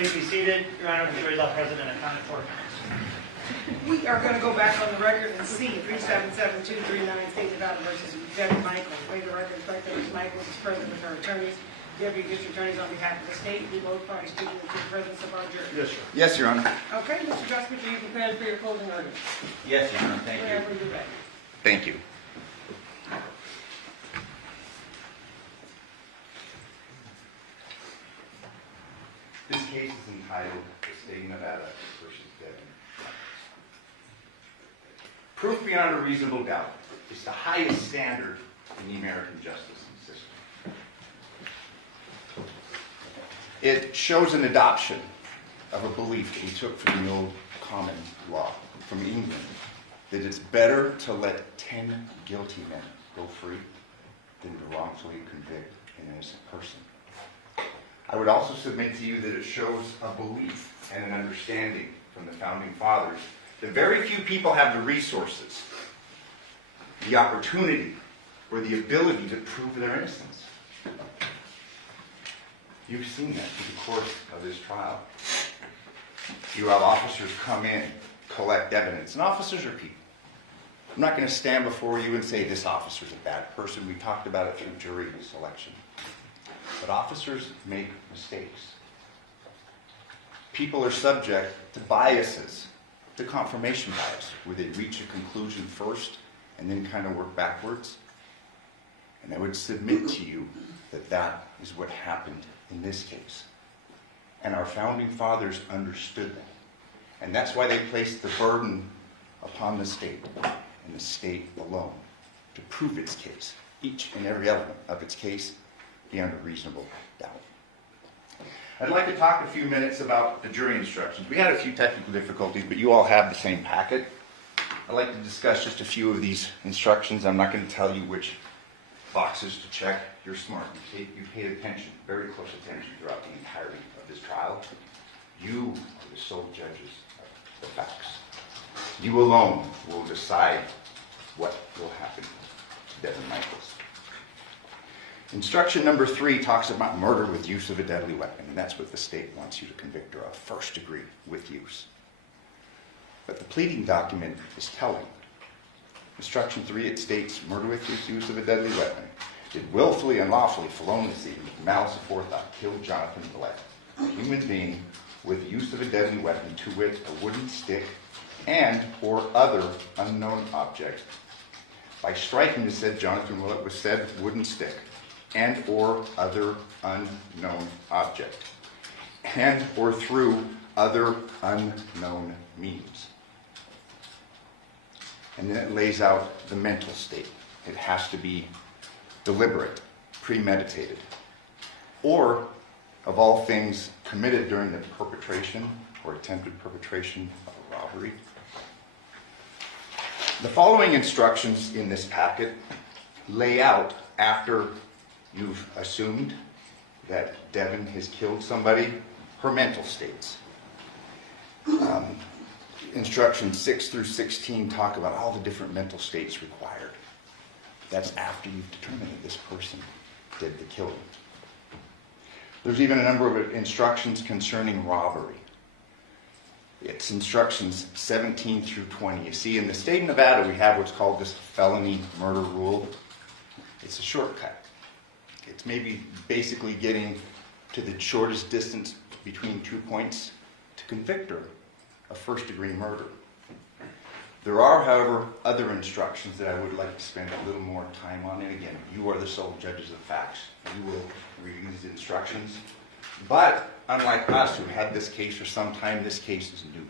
Please be seated. Your Honor, the jury is all present and accounted for. We are going to go back on the record and see 377239 State Nevada versus Devyn Michaels. Waive the record, reflect that Ms. Michaels is present with her attorneys. Deputy District Attorneys on behalf of the state. We both parties speaking into the presence of our jury. Yes, sir. Yes, Your Honor. Okay, Mr. Justman, are you prepared for your closing argument? Yes, Your Honor. Thank you. Whenever you're ready. Thank you. This case is entitled The State of Nevada versus Devyn Michaels. Proof beyond a reasonable doubt is the highest standard in the American justice system. It shows an adoption of a belief that we took from the old common law from England, that it's better to let 10 guilty men go free than to wrongfully convict an innocent person. I would also submit to you that it shows a belief and an understanding from the Founding Fathers that very few people have the resources, the opportunity, or the ability to prove their innocence. You've seen that through the course of this trial. You have officers come in, collect evidence, and officers are people. I'm not going to stand before you and say this officer's a bad person. We talked about it through jury selection. But officers make mistakes. People are subject to biases, to confirmation bias, where they reach a conclusion first and then kind of work backwards. And I would submit to you that that is what happened in this case. And our Founding Fathers understood that. And that's why they placed the burden upon the state, and the state alone, to prove its case, each and every element of its case, beyond a reasonable doubt. I'd like to talk a few minutes about the jury instructions. We had a few technical difficulties, but you all have the same packet. I'd like to discuss just a few of these instructions. I'm not going to tell you which boxes to check. You're smart. You paid attention, very close attention throughout the entirety of this trial. You are the sole judges of the facts. You alone will decide what will happen to Devyn Michaels. Instruction number 3 talks about murder with use of a deadly weapon, and that's what the state wants you to convict her of, first degree with use. But the pleading document is telling. Instruction 3, it states, murder with use of a deadly weapon did willfully and lawfully, feloniously, with malice aforethought, kill Johnathan Willette, a human being with use of a deadly weapon, to wit, a wooden stick and or other unknown object, by striking the said Johnathan Willette with said wooden stick and or other unknown object, and or through other unknown means. And then it lays out the mental state. It has to be deliberate, premeditated, or, of all things, committed during the perpetration or attempted perpetration of a robbery. The following instructions in this packet lay out, after you've assumed that Devyn has killed somebody, her mental states. Instructions 6 through 16 talk about all the different mental states required. That's after you've determined that this person did the killing. There's even a number of instructions concerning robbery. It's instructions 17 through 20. You see, in the state of Nevada, we have what's called this felony murder rule. It's a shortcut. It's maybe basically getting to the shortest distance between 2 points to convict her of first-degree murder. There are, however, other instructions that I would like to spend a little more time on. And again, you are the sole judges of facts. You will review these instructions. But unlike us, who had this case for some time, this case is new.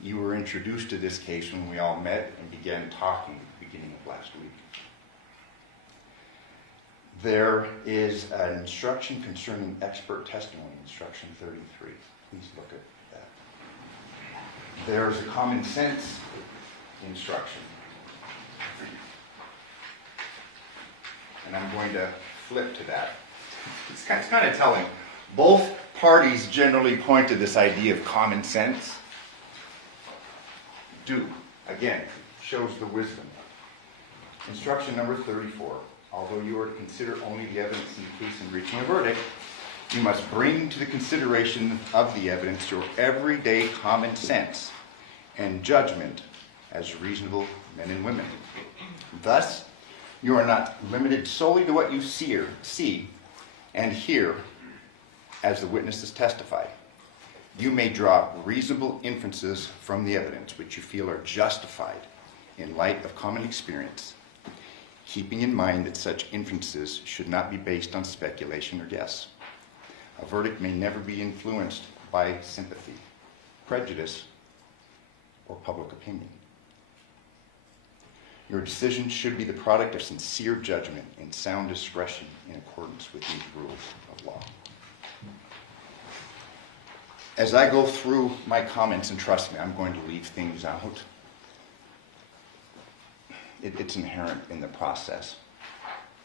You were introduced to this case when we all met and began talking at the beginning of last week. There is an instruction concerning expert testimony, instruction 33. Please look at that. There's a common sense instruction. And I'm going to flip to that. It's kind of telling. Both parties generally point to this idea of common sense. Again, shows the wisdom. Instruction number 34. Although you are to consider only the evidence in the case in reaching a verdict, you must bring to the consideration of the evidence your everyday common sense and judgment as reasonable men and women. Thus, you are not limited solely to what you see and hear as the witnesses testify. You may draw reasonable inferences from the evidence which you feel are justified in light of common experience, keeping in mind that such inferences should not be based on speculation or guess. A verdict may never be influenced by sympathy, prejudice, or public opinion. Your decision should be the product of sincere judgment and sound discretion in accordance with these rules of law. As I go through my comments, and trust me, I'm going to leave things out. It's inherent in the process.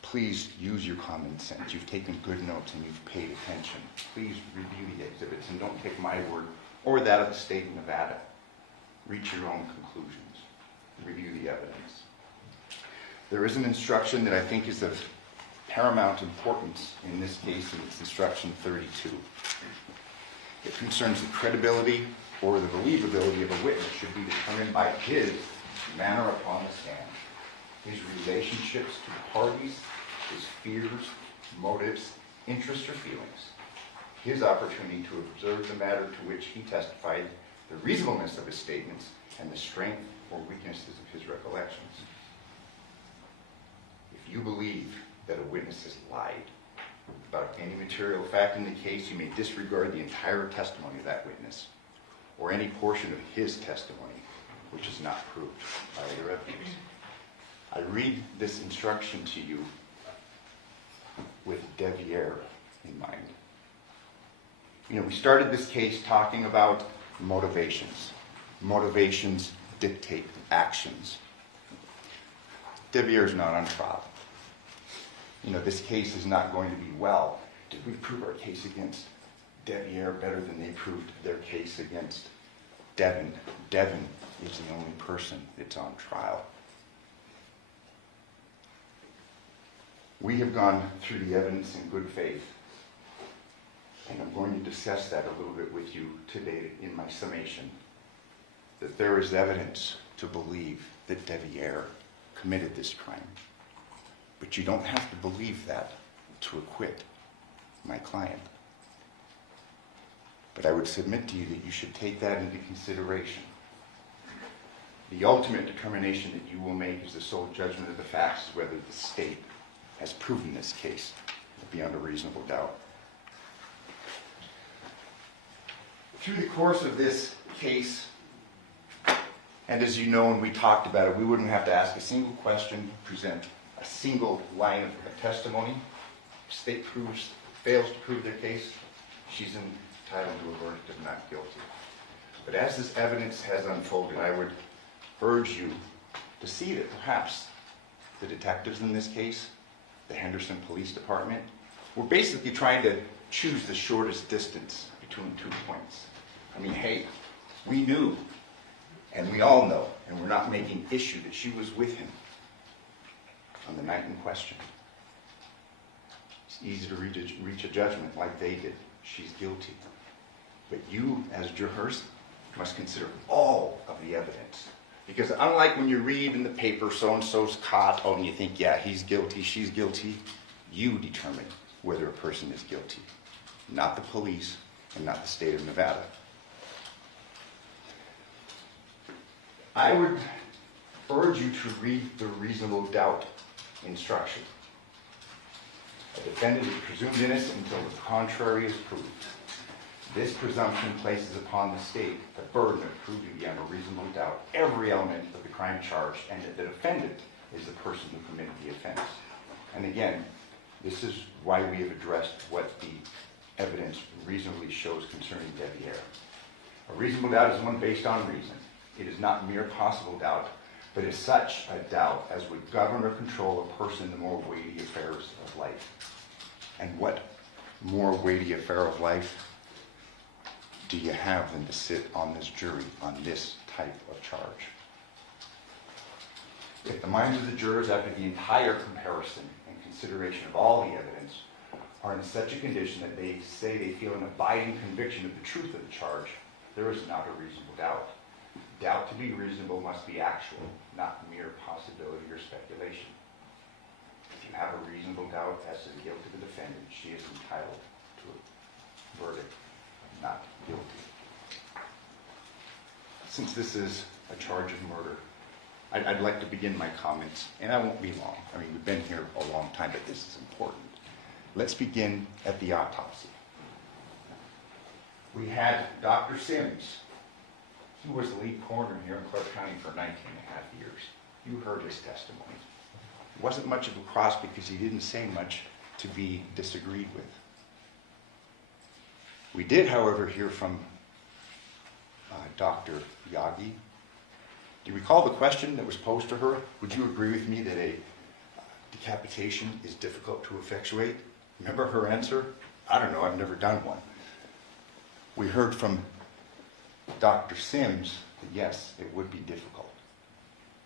Please use your common sense. You've taken good notes and you've paid attention. Please review the exhibits and don't take my word or that of the state of Nevada. Reach your own conclusions. Review the evidence. There is an instruction that I think is of paramount importance in this case, and it's instruction 32. It concerns the credibility or the believability of a witness should be determined by his manner upon the stand, his relationships to the parties, his fears, motives, interests, or feelings, his opportunity to observe the matter to which he testified, the reasonableness of his statements, and the strength or weaknesses of his recollections. If you believe that a witness has lied about any material fact in the case, you may disregard the entire testimony of that witness or any portion of his testimony which is not proved by other evidence. I read this instruction to you with Devyn in mind. We started this case talking about motivations. Motivations dictate actions. Devyn is not on trial. This case is not going to be, well, did we prove our case against Devyn better than they proved their case against Devyn? Devyn is the only person that's on trial. We have gone through the evidence in good faith, and I'm going to discuss that a little bit with you today in my summation, that there is evidence to believe that Devyn committed this crime. But you don't have to believe that to acquit my client. But I would submit to you that you should take that into consideration. The ultimate determination that you will make is the sole judgment of the facts is whether the state has proven this case beyond a reasonable doubt. Through the course of this case, and as you know, and we talked about it, we wouldn't have to ask a single question, present a single line of testimony. If the state fails to prove their case, she's entitled to a verdict of not guilty. But as this evidence has unfolded, I would urge you to see that perhaps the detectives in this case, the Henderson Police Department, were basically trying to choose the shortest distance between 2 points. Hey, we knew, and we all know, and we're not making issue that she was with him on the night in question. It's easy to reach a judgment like they did. She's guilty. But you, as jurors, must consider all of the evidence. Because unlike when you read in the paper, so-and-so's caught, and you think, yeah, he's guilty, she's guilty, you determine whether a person is guilty. Not the police and not the state of Nevada. I would urge you to read the reasonable doubt instruction. A defendant is presumed innocent until the contrary is proved. This presumption places upon the state the burden of proving beyond a reasonable doubt every element of the crime charged, and that the defendant is the person who committed the offense. And again, This is why we have addressed what the evidence reasonably shows concerning Devyn. A reasonable doubt is one based on reason. It is not mere possible doubt, but is such a doubt as would govern or control a person in the more weighty affairs of life. And what more weighty affair of life do you have than to sit on this jury on this type of charge? If the minds of the jurors, after the entire comparison and consideration of all the evidence, are in such a condition that they say they feel an abiding conviction of the truth of the charge, there is not a reasonable doubt. Doubt to be reasonable must be actual, not mere possibility or speculation. If you have a reasonable doubt as to the guilt of the defendant, she is entitled to a verdict of not guilty. Since this is a charge of murder, I'd like to begin my comments, and I won't be long. I mean, we've been here a long time, but this is important. Let's begin at the autopsy. We had Dr. Sims. He was the lead coroner here in Clark County for 19 and a half years. You heard his testimony. It wasn't much of a cross because he didn't say much to be disagreed with. We did, however, hear from Dr. Yagi. Do you recall the question that was posed to her? Would you agree with me that a decapitation is difficult to effectuate? Remember her answer? I don't know, I've never done one. We heard from Dr. Sims that yes, it would be difficult.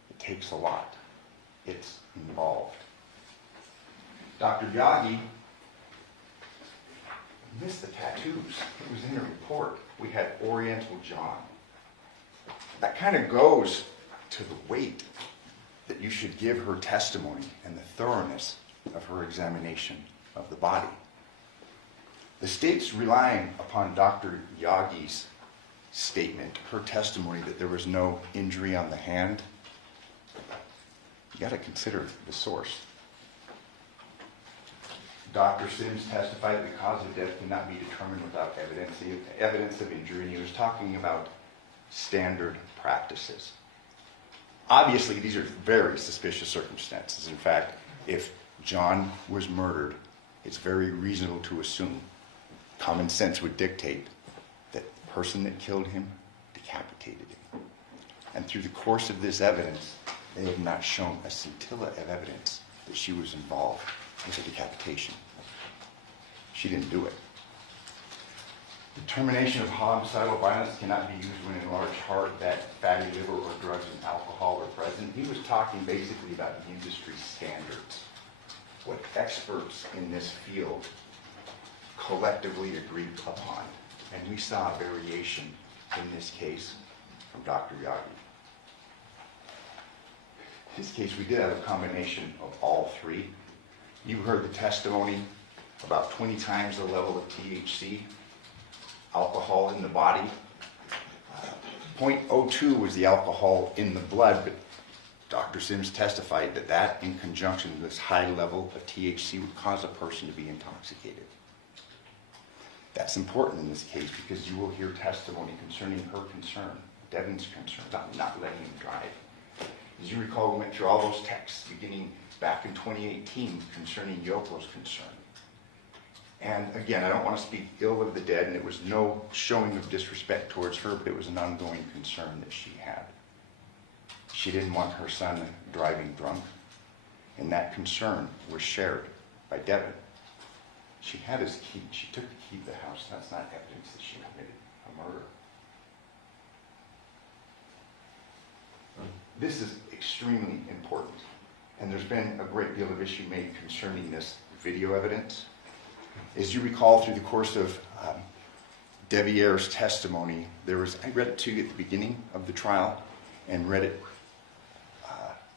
It takes a lot. It's involved. Dr. Yagi missed the tattoos. It was in the report. We had Oriental John. That kind of goes to the weight that you should give her testimony and the thoroughness of her examination of the body. The state's relying upon Dr. Yagi's statement, her testimony that there was no injury on the hand. You got to consider the source. Dr. Sims testified that the cause of death cannot be determined without evidence of injury, and he was talking about standard practices. Obviously, these are very suspicious circumstances. In fact, if John was murdered, it's very reasonable to assume, common sense would dictate, that the person that killed him decapitated him. And through the course of this evidence, they have not shown a scintilla of evidence that she was involved with a decapitation. She didn't do it. Determination of homicidal violence cannot be used when in large part that fatty liver or drugs and alcohol are present. He was talking basically about the industry standards, what experts in this field collectively agreed upon. And we saw a variation in this case from Dr. Yagi. In this case, we did have a combination of all three. You heard the testimony about 20 times the level of THC, alcohol in the body. 0.02 was the alcohol in the blood, but Dr. Sims testified that that, in conjunction with this high level of THC, would cause a person to be intoxicated. That's important in this case because you will hear testimony concerning her concern, Devyn's concern, about not letting him drive. As you recall, we went through all those texts beginning back in 2018 concerning Yoko's concern. And again, I don't want to speak ill of the dead, and it was no showing of disrespect towards her, but it was an ongoing concern that she had. She didn't want her son driving drunk, and that concern was shared by Devyn. She had his key. She took the key to the house. That's not evidence that she committed a murder. This is extremely important, and there's been a great deal of issue made concerning this video evidence. As you recall, through the course of Devyn's testimony, I read it to you at the beginning of the trial and read it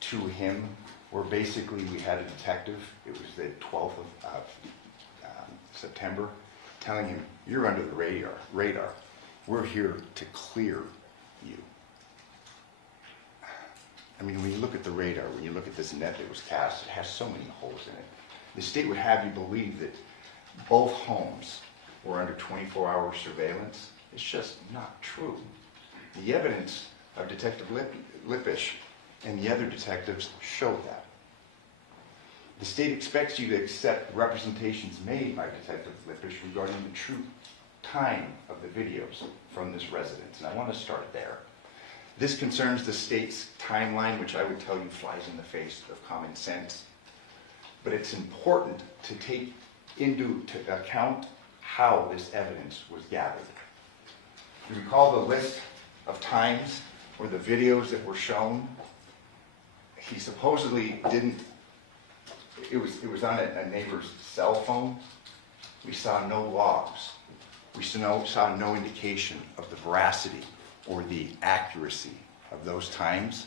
to him, where basically we had a detective, it was the 12th of September, telling him, you're under the radar. We're here to clear you. I mean, when you look at the radar, when you look at this net that was cast, it has so many holes in it. The state would have you believe that both homes were under 24-hour surveillance. It's just not true. The evidence of Detective Lippish and the other detectives showed that. The state expects you to accept representations made by Detective Lippisch regarding the true time of the videos from this residence, and I want to start there. This concerns the state's timeline, which I would tell you flies in the face of common sense, but it's important to take into account how this evidence was gathered. You recall the list of times or the videos that were shown? He supposedly didn't, it was on a neighbor's cell phone. We saw no logs. We saw no indication of the veracity or the accuracy of those times.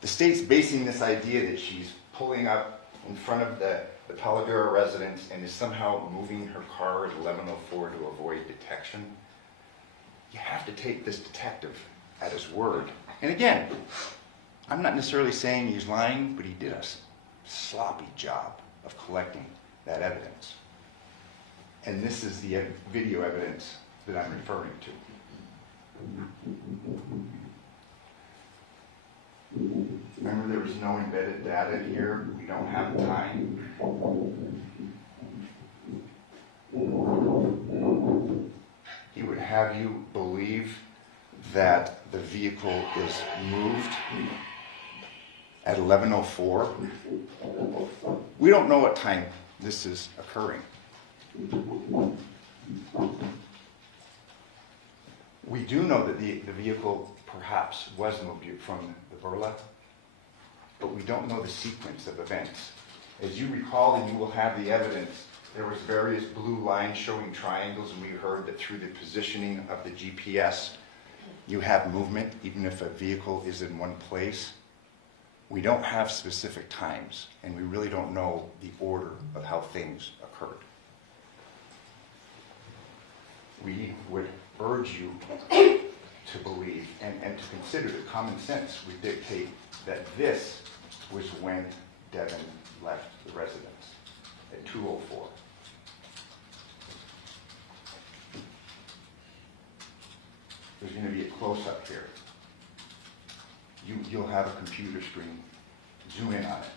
The state's basing this idea that she's pulling up in front of the Paladera residence and is somehow moving her car at 11:04 to avoid detection. You have to take this detective at his word. And again, I'm not necessarily saying he's lying, but he did a sloppy job of collecting that evidence. And this is the video evidence that I'm referring to. Remember, there was no embedded data here. We don't have time. He would have you believe that the vehicle is moved at 11:04. We don't know what time this is occurring. We do know that the vehicle perhaps was moved from the Burla, but we don't know the sequence of events. As you recall, and you will have the evidence, there was various blue lines showing triangles, and we heard that through the positioning of the GPS, you have movement, even if a vehicle is in one place. We don't have specific times, and we really don't know the order of how things occurred. We would urge you to believe and to consider that common sense would dictate that this was when Devyn left the residence at 2:04. There's going to be a close-up here. You'll have a computer screen. Zoom in on it.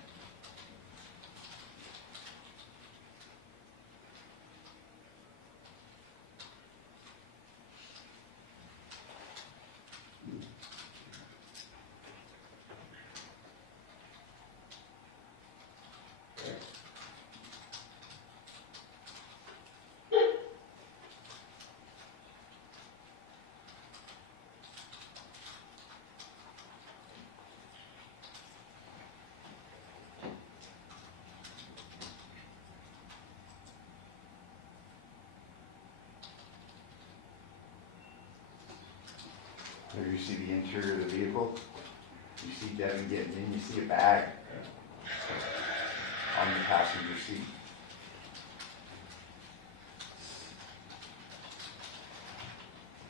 There you see the interior of the vehicle. You see Devyn getting in. You see a bag on the passenger seat.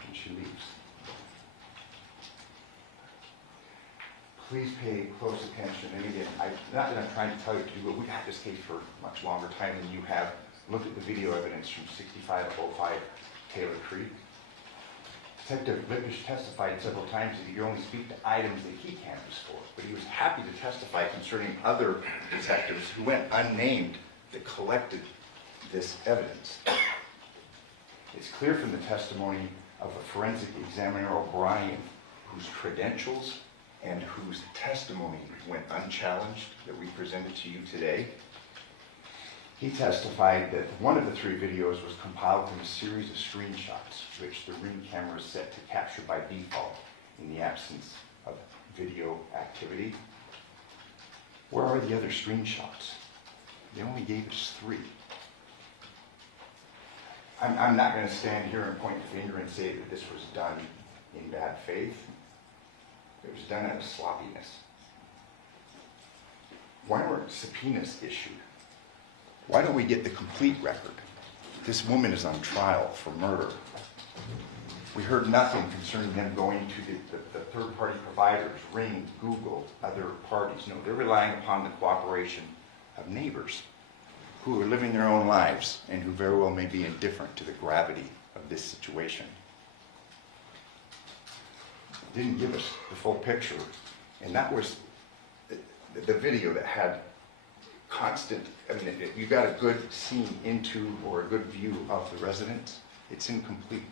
And she leaves. Please pay close attention. And again, not that I'm trying to tell you to do it. We've had this case for much longer time than you have. Look at the video evidence from 6505 Taylor Creek. Detective Lippisch testified several times that he could only speak to items that he canvassed for, but he was happy to testify concerning other detectives who went unnamed that collected this evidence. It's clear from the testimony of a forensic examiner, O'Brien, whose credentials and whose testimony went unchallenged that we presented to you today. He testified that one of the 3 videos was compiled from a series of screenshots, which the Ring camera is set to capture by default in the absence of video activity. Where are the other screenshots? They only gave us 3. I'm not going to stand here and point the finger and say that this was done in bad faith. It was done out of sloppiness. Why weren't subpoenas issued? Why don't we get the complete record? This woman is on trial for murder. We heard nothing concerning them going to the third-party providers, Ring, Google, other parties. No, they're relying upon the cooperation of neighbors who are living their own lives and who very well may be indifferent to the gravity of this situation. Didn't give us the full picture, and that was the video that had constant, I mean, if you got a good scene into or a good view of the residence, it's incomplete.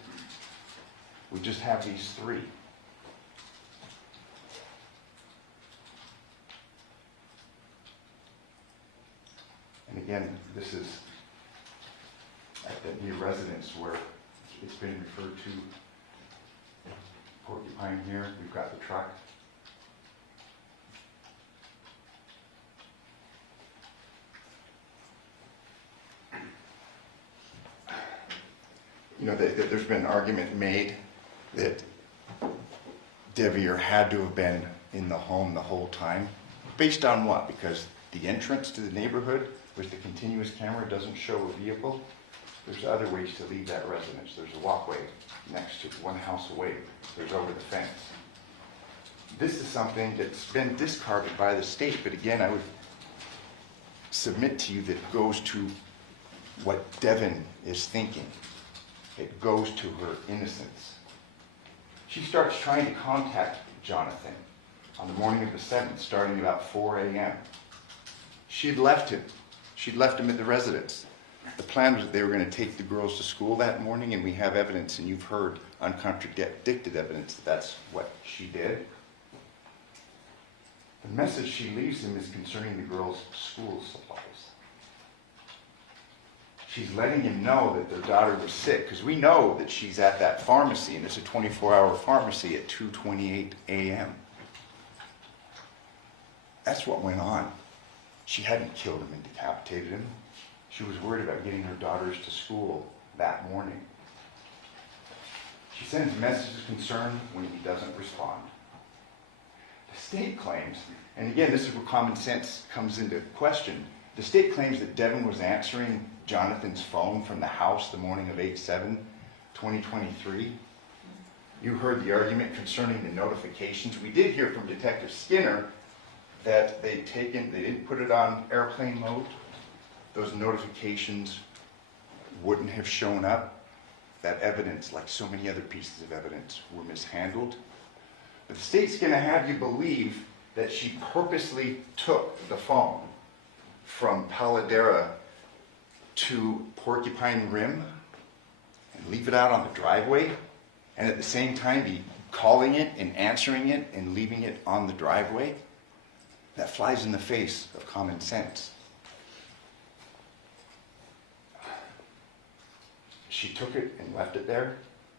We just have these three. And again, this is at the new residence where it's been referred to. Porcupine here, we've got the truck. You know, there's been an argument made that Devier had to have been in the home the whole time. Based on what? Because the entrance to the neighborhood with the continuous camera doesn't show a vehicle. There's other ways to leave that residence. There's a walkway next to one house away. There's over the fence. This is something that's been discarded by the state, but again, I would submit to you that it goes to what Devyn is thinking. It goes to her innocence. She starts trying to contact Johnathan on the morning of the 7th, starting about 4 a.m. She'd left him. She'd left him at the residence. The plan was that they were going to take the girls to school that morning, and we have evidence, and you've heard uncontradicted evidence that that's what she did. The message she leaves him is concerning the girls' school supplies. She's letting him know that their daughter was sick, because we know that she's at that pharmacy, and it's a 24-hour pharmacy at 2:28 a.m. That's what went on. She hadn't killed him and decapitated him. She was worried about getting her daughters to school that morning. She sends messages of concern when he doesn't respond. The state claims, and again, this is where common sense comes into question, the state claims that Devyn was answering Jonathan's phone from the house the morning of 8/7/2023. You heard the argument concerning the notifications. We did hear from Detective Skinner that they didn't put it on airplane mode. Those notifications wouldn't have shown up. That evidence, like so many other pieces of evidence, were mishandled. But the state's going to have you believe that she purposely took the phone from Paladera to Porcupine Rim and leave it out on the driveway, and at the same time be calling it and answering it and leaving it on the driveway. That flies in the face of common sense. She took it and left it there,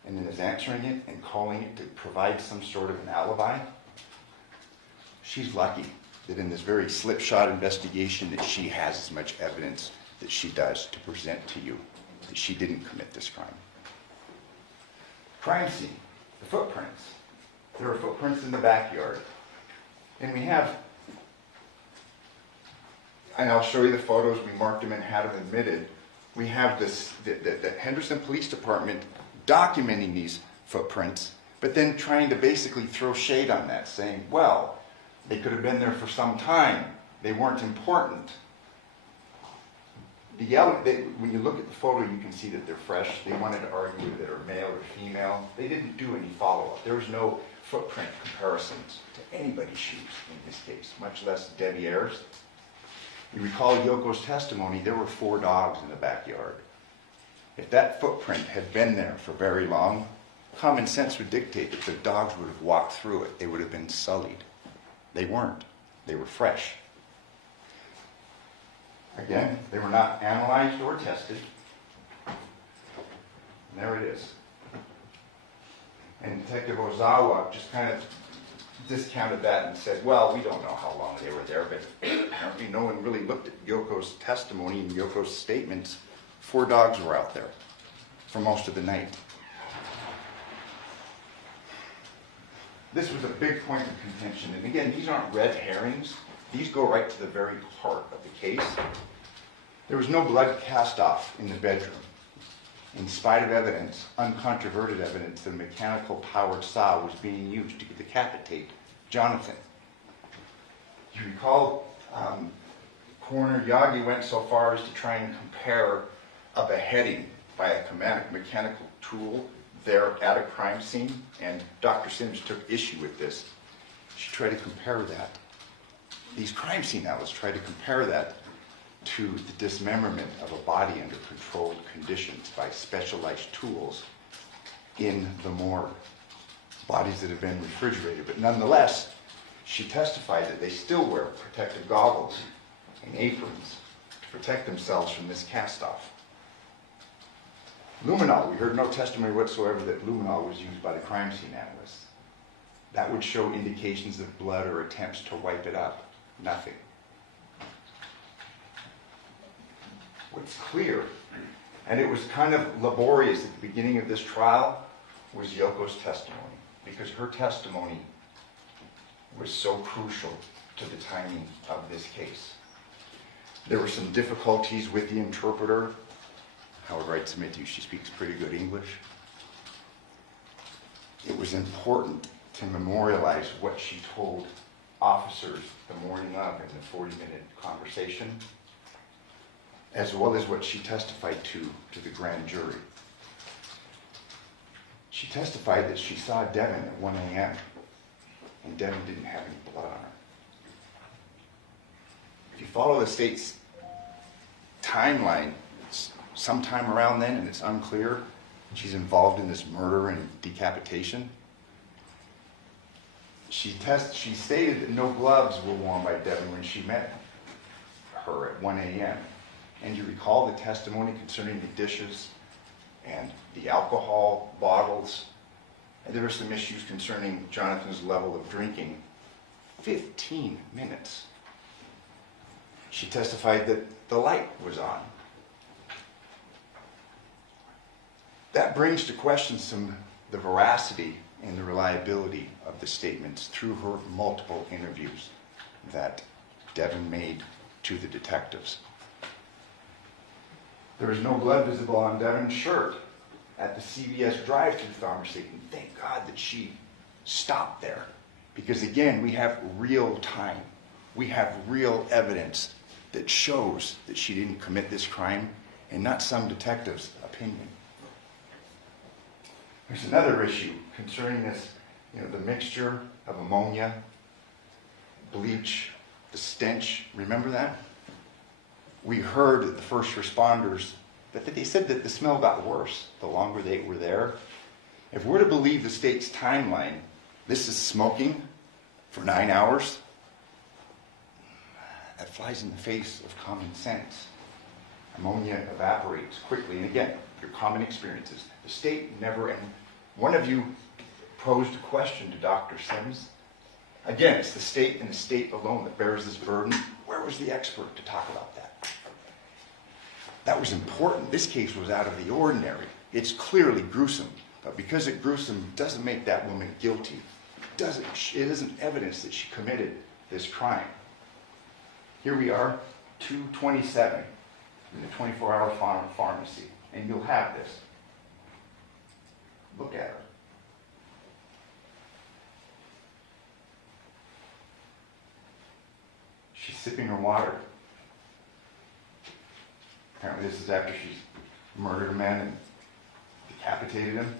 and then is answering it and calling it to provide some sort of an alibi. She's lucky that in this very slipshod investigation that she has as much evidence that she does to present to you that she didn't commit this crime. Crime scene, the footprints. There are footprints in the backyard. And we have, and I'll show you the photos, we marked them and had them admitted. We have this, the Henderson Police Department documenting these footprints, but then trying to basically throw shade on that, saying, well, they could have been there for some time. They weren't important. When you look at the photo, you can see that they're fresh. They wanted to argue that they're male or female. They didn't do any follow-up. There was no footprint comparisons to anybody's shoes in this case, much less Devier's. You recall Yoko's testimony, there were 4 dogs in the backyard. If that footprint had been there for very long, common sense would dictate that the dogs would have walked through it. They would have been sullied. They weren't. They were fresh. Again, they were not analyzed or tested. And there it is. And Detective Ozawa just kind of discounted that and said, well, we don't know how long they were there, but apparently no one really looked at Yoko's testimony and Yoko's statements. 4 dogs were out there for most of the night. This was a big point of contention. And again, these aren't red herrings. These go right to the very heart of the case. There was no blood cast off in the bedroom. In spite of evidence, uncontroverted evidence, that a mechanical powered saw was being used to decapitate Johnathan. You recall, Coroner Yagi went so far as to try and compare a beheading by a mechanical tool there at a crime scene, and Dr. Sims took issue with this. She tried to compare that. These crime scene analysts tried to compare that to the dismemberment of a body under controlled conditions by specialized tools in the morgue. Bodies that have been refrigerated, but nonetheless, she testified that they still wear protective goggles and aprons to protect themselves from this cast-off. Luminol, we heard no testimony whatsoever that luminol was used by the crime scene analysts. That would show indications of blood or attempts to wipe it up. Nothing. What's clear, and it was kind of laborious at the beginning of this trial, was Yoko's testimony, because her testimony was so crucial to the timing of this case. There were some difficulties with the interpreter. However, I'd submit to you, she speaks pretty good English. It was important to memorialize what she told officers the morning of in the 40-minute conversation, as well as what she testified to the grand jury. She testified that she saw Devyn at 1 a.m. and Devyn didn't have any blood on her. If you follow the state's timeline, sometime around then, and it's unclear, she's involved in this murder and decapitation. She stated that no gloves were worn by Devyn when she met her at 1 a.m. And you recall the testimony concerning the dishes and the alcohol bottles. And there were some issues concerning Jonathan's level of drinking. 15 minutes. She testified that the light was on. That brings to question the veracity and the reliability of the statements through her multiple interviews that Devyn made to the detectives. There was no blood visible on Devyn's shirt at the CVS drive-thru pharmacy. And thank God that she stopped there. Because again, we have real time. We have real evidence that shows that she didn't commit this crime and not some detective's opinion. There's another issue concerning this, the mixture of ammonia, bleach, the stench. Remember that? We heard that the first responders, that they said that the smell got worse the longer they were there. If we're to believe the state's timeline, this is smoking for 9 hours. That flies in the face of common sense. Ammonia evaporates quickly, and again, your common experiences. The state never, and one of you posed a question to Dr. Sims. Again, it's the state and the state alone that bears this burden. Where was the expert to talk about that? That was important. This case was out of the ordinary. It's clearly gruesome, but because it's gruesome doesn't make that woman guilty. It isn't evidence that she committed this crime. Here we are, 2:27 in the 24-hour pharmacy, and you'll have this. Look at her. She's sipping her water. Apparently this is after she's murdered a man and decapitated him.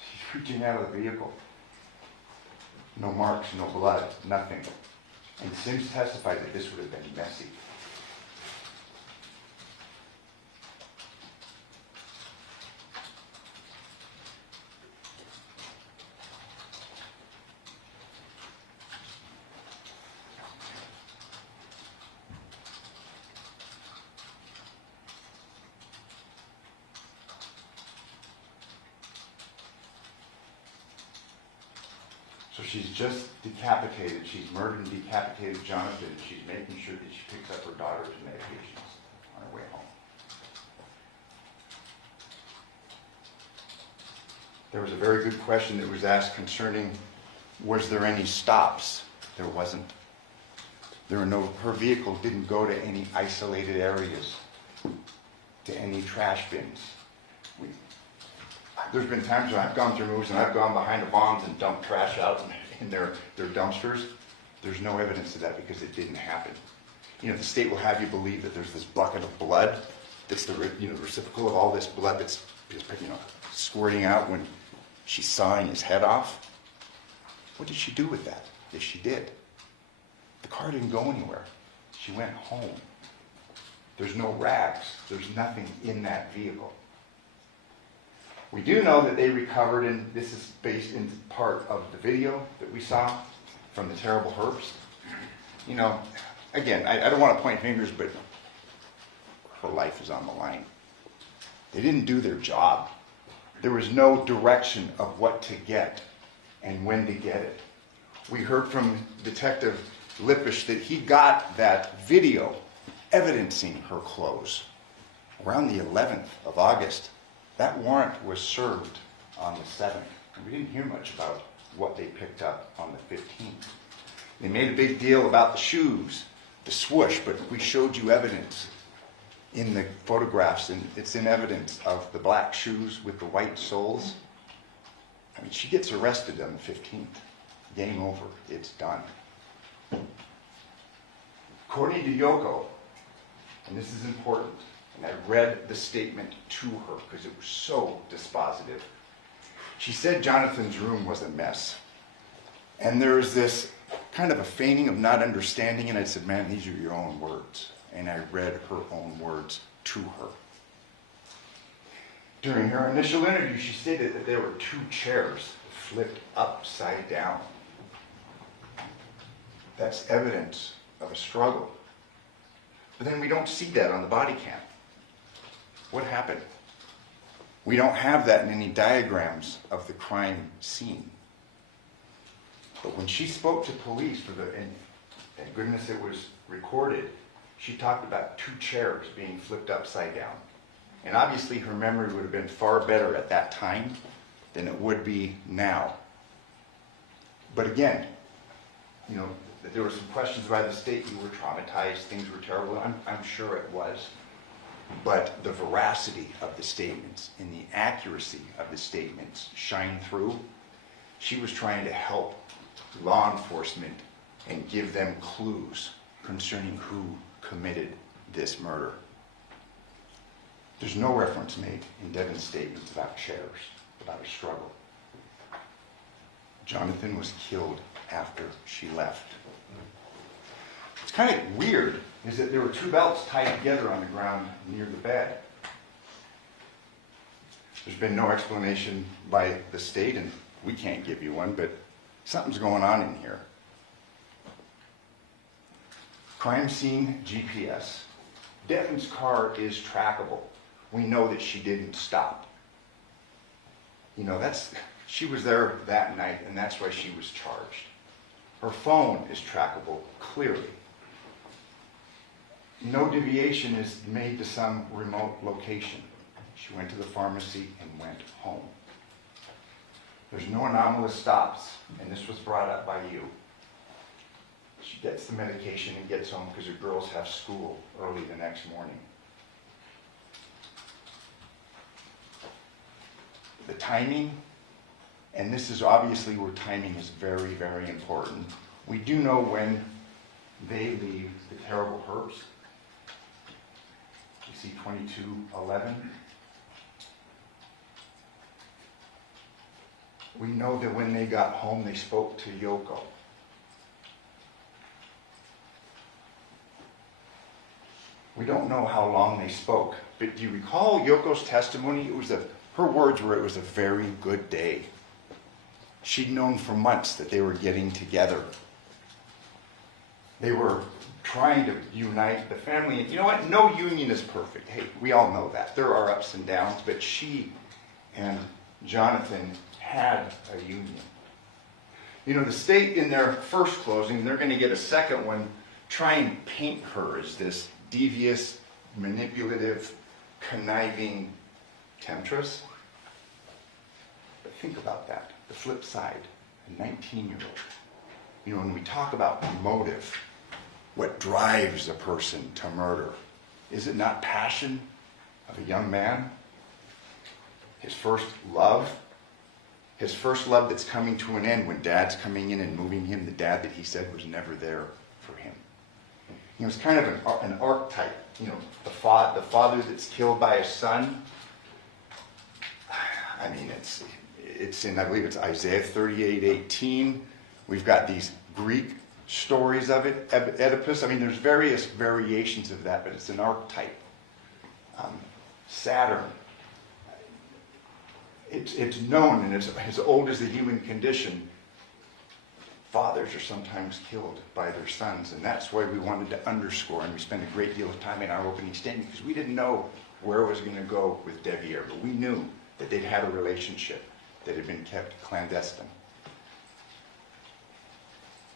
She's reaching out of the vehicle. No marks, no blood, nothing. And Sims testified that this would have been messy. So she's just decapitated. She's murdered and decapitated Johnathan. And she's making sure that she picks up her daughter's medications on her way home. There was a very good question that was asked concerning, was there any stops? There wasn't. Her vehicle didn't go to any isolated areas, to any trash bins. There's been times when I've gone through moves and I've gone behind the bombs and dumped trash out in their dumpsters. There's no evidence of that because it didn't happen. the state will have you believe that there's this bucket of blood that's the reciprocal of all this blood that's squirting out when she's sawing his head off. What did she do with that? If she did, the car didn't go anywhere. She went home. There's no rags. There's nothing in that vehicle. We do know that they recovered, and this is based in part of the video that we saw from the terrible herbs. Again, I don't want to point fingers, but her life is on the line. They didn't do their job. There was no direction of what to get and when to get it. We heard from Detective Lippisch that he got that video evidencing her clothes around the 11th of August. That warrant was served on the 7th. And we didn't hear much about what they picked up on the 15th. They made a big deal about the shoes, the swoosh, but we showed you evidence in the photographs, and it's in evidence of the black shoes with the white soles. I mean, she gets arrested on the 15th. Game over. It's done. According to Yoko, and this is important, and I read the statement to her because it was so dispositive. She said Johnathan's room was a mess. And there's this kind of a feigning of not understanding, and I said, man, these are your own words. And I read her own words to her. During her initial interview, she stated that there were 2 chairs flipped upside down. That's evidence of a struggle. But then we don't see that on the body cam. What happened? We don't have that in any diagrams of the crime scene. But when she spoke to police, and thank goodness it was recorded, she talked about 2 chairs being flipped upside down. And obviously her memory would have been far better at that time than it would be now. But again, there were some questions by the state. You were traumatized, things were terrible. I'm sure it was. But the veracity of the statements and the accuracy of the statements shine through. She was trying to help law enforcement and give them clues concerning who committed this murder. There's no reference made in Devyn's statements about chairs, about a struggle. Johnathan was killed after she left. What's kind of weird is that there were 2 belts tied together on the ground near the bed. There's been no explanation by the state, and we can't give you one, but something's going on in here. Crime scene GPS. Devyn's car is trackable. We know that she didn't stop. She was there that night, and that's why she was charged. Her phone is trackable clearly. No deviation is made to some remote location. She went to the pharmacy and went home. There's no anomalous stops, and this was brought up by you. She gets the medication and gets home because her girls have school early the next morning. The timing, and this is obviously where timing is very, very important. We do know when they leave the terrible herbs. You see 22:11. We know that when they got home, they spoke to Yoko. We don't know how long they spoke, but do you recall Yoko's testimony? Her words were, it was a very good day. She'd known for months that they were getting together. They were trying to unite the family. And you know what? No union is perfect. Hey, we all know that. There are ups and downs, but she and Johnathan had a union. The state in their first closing, they're going to get a second one, try and paint her as this devious, manipulative, conniving temptress. But think about that. The flip side, a 19-year-old. When we talk about motive, what drives a person to murder, is it not passion of a young man? His first love? His first love that's coming to an end when dad's coming in and moving him, the dad that he said was never there for him. You know, it's kind of an archetype. You know, the father that's killed by his son. I mean, it's in, I believe it's Isaiah 38:18. We've got these Greek stories of it, Oedipus. I mean, there's various variations of that, but it's an archetype. Saturn. It's known, and it's as old as the human condition. Fathers are sometimes killed by their sons, and that's why we wanted to underscore, and we spent a great deal of time in our opening statement, because we didn't know where it was going to go with Devyn, but we knew that they'd had a relationship that had been kept clandestine.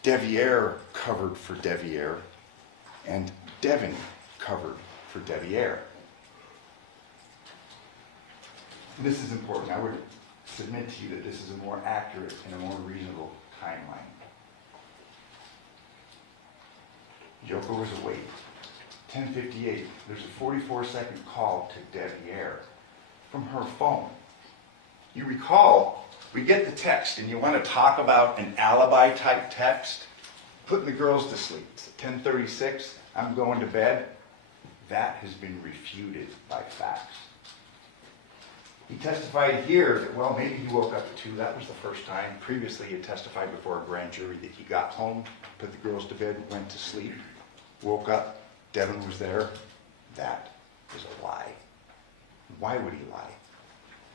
Devyn covered for Devyn, and Devyn covered for Devyn. This is important. I would submit to you that this is a more accurate and a more reasonable timeline. Yoko was awake. 10:58. There's a 44-second call to Devyn from her phone. You recall, we get the text, and you want to talk about an alibi-type text, putting the girls to sleep. It's 10:36. I'm going to bed. That has been refuted by facts. He testified here that, well, maybe he woke up at 2. That was the first time. Previously, he had testified before a grand jury that he got home, put the girls to bed, went to sleep, woke up, Devyn was there. That is a lie. Why would he lie?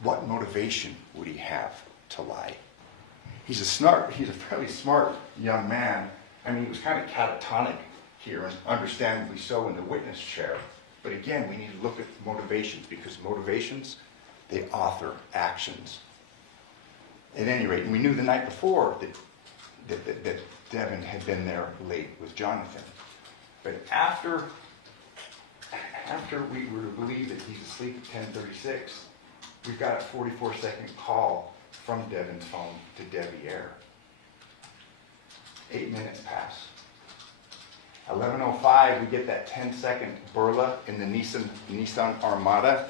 What motivation would he have to lie? He's a fairly smart young man. I mean, he was kind of catatonic here, and understandably so in the witness chair. But again, we need to look at motivations, because motivations, they author actions. At any rate, we knew the night before that Devyn had been there late with Johnathan. But after we were to believe that he's asleep at 10:36, we've got a 44-second call from Devyn's phone to Devyn. 8 minutes pass. 11:05, we get that 10-second burla in the Nissan Armada.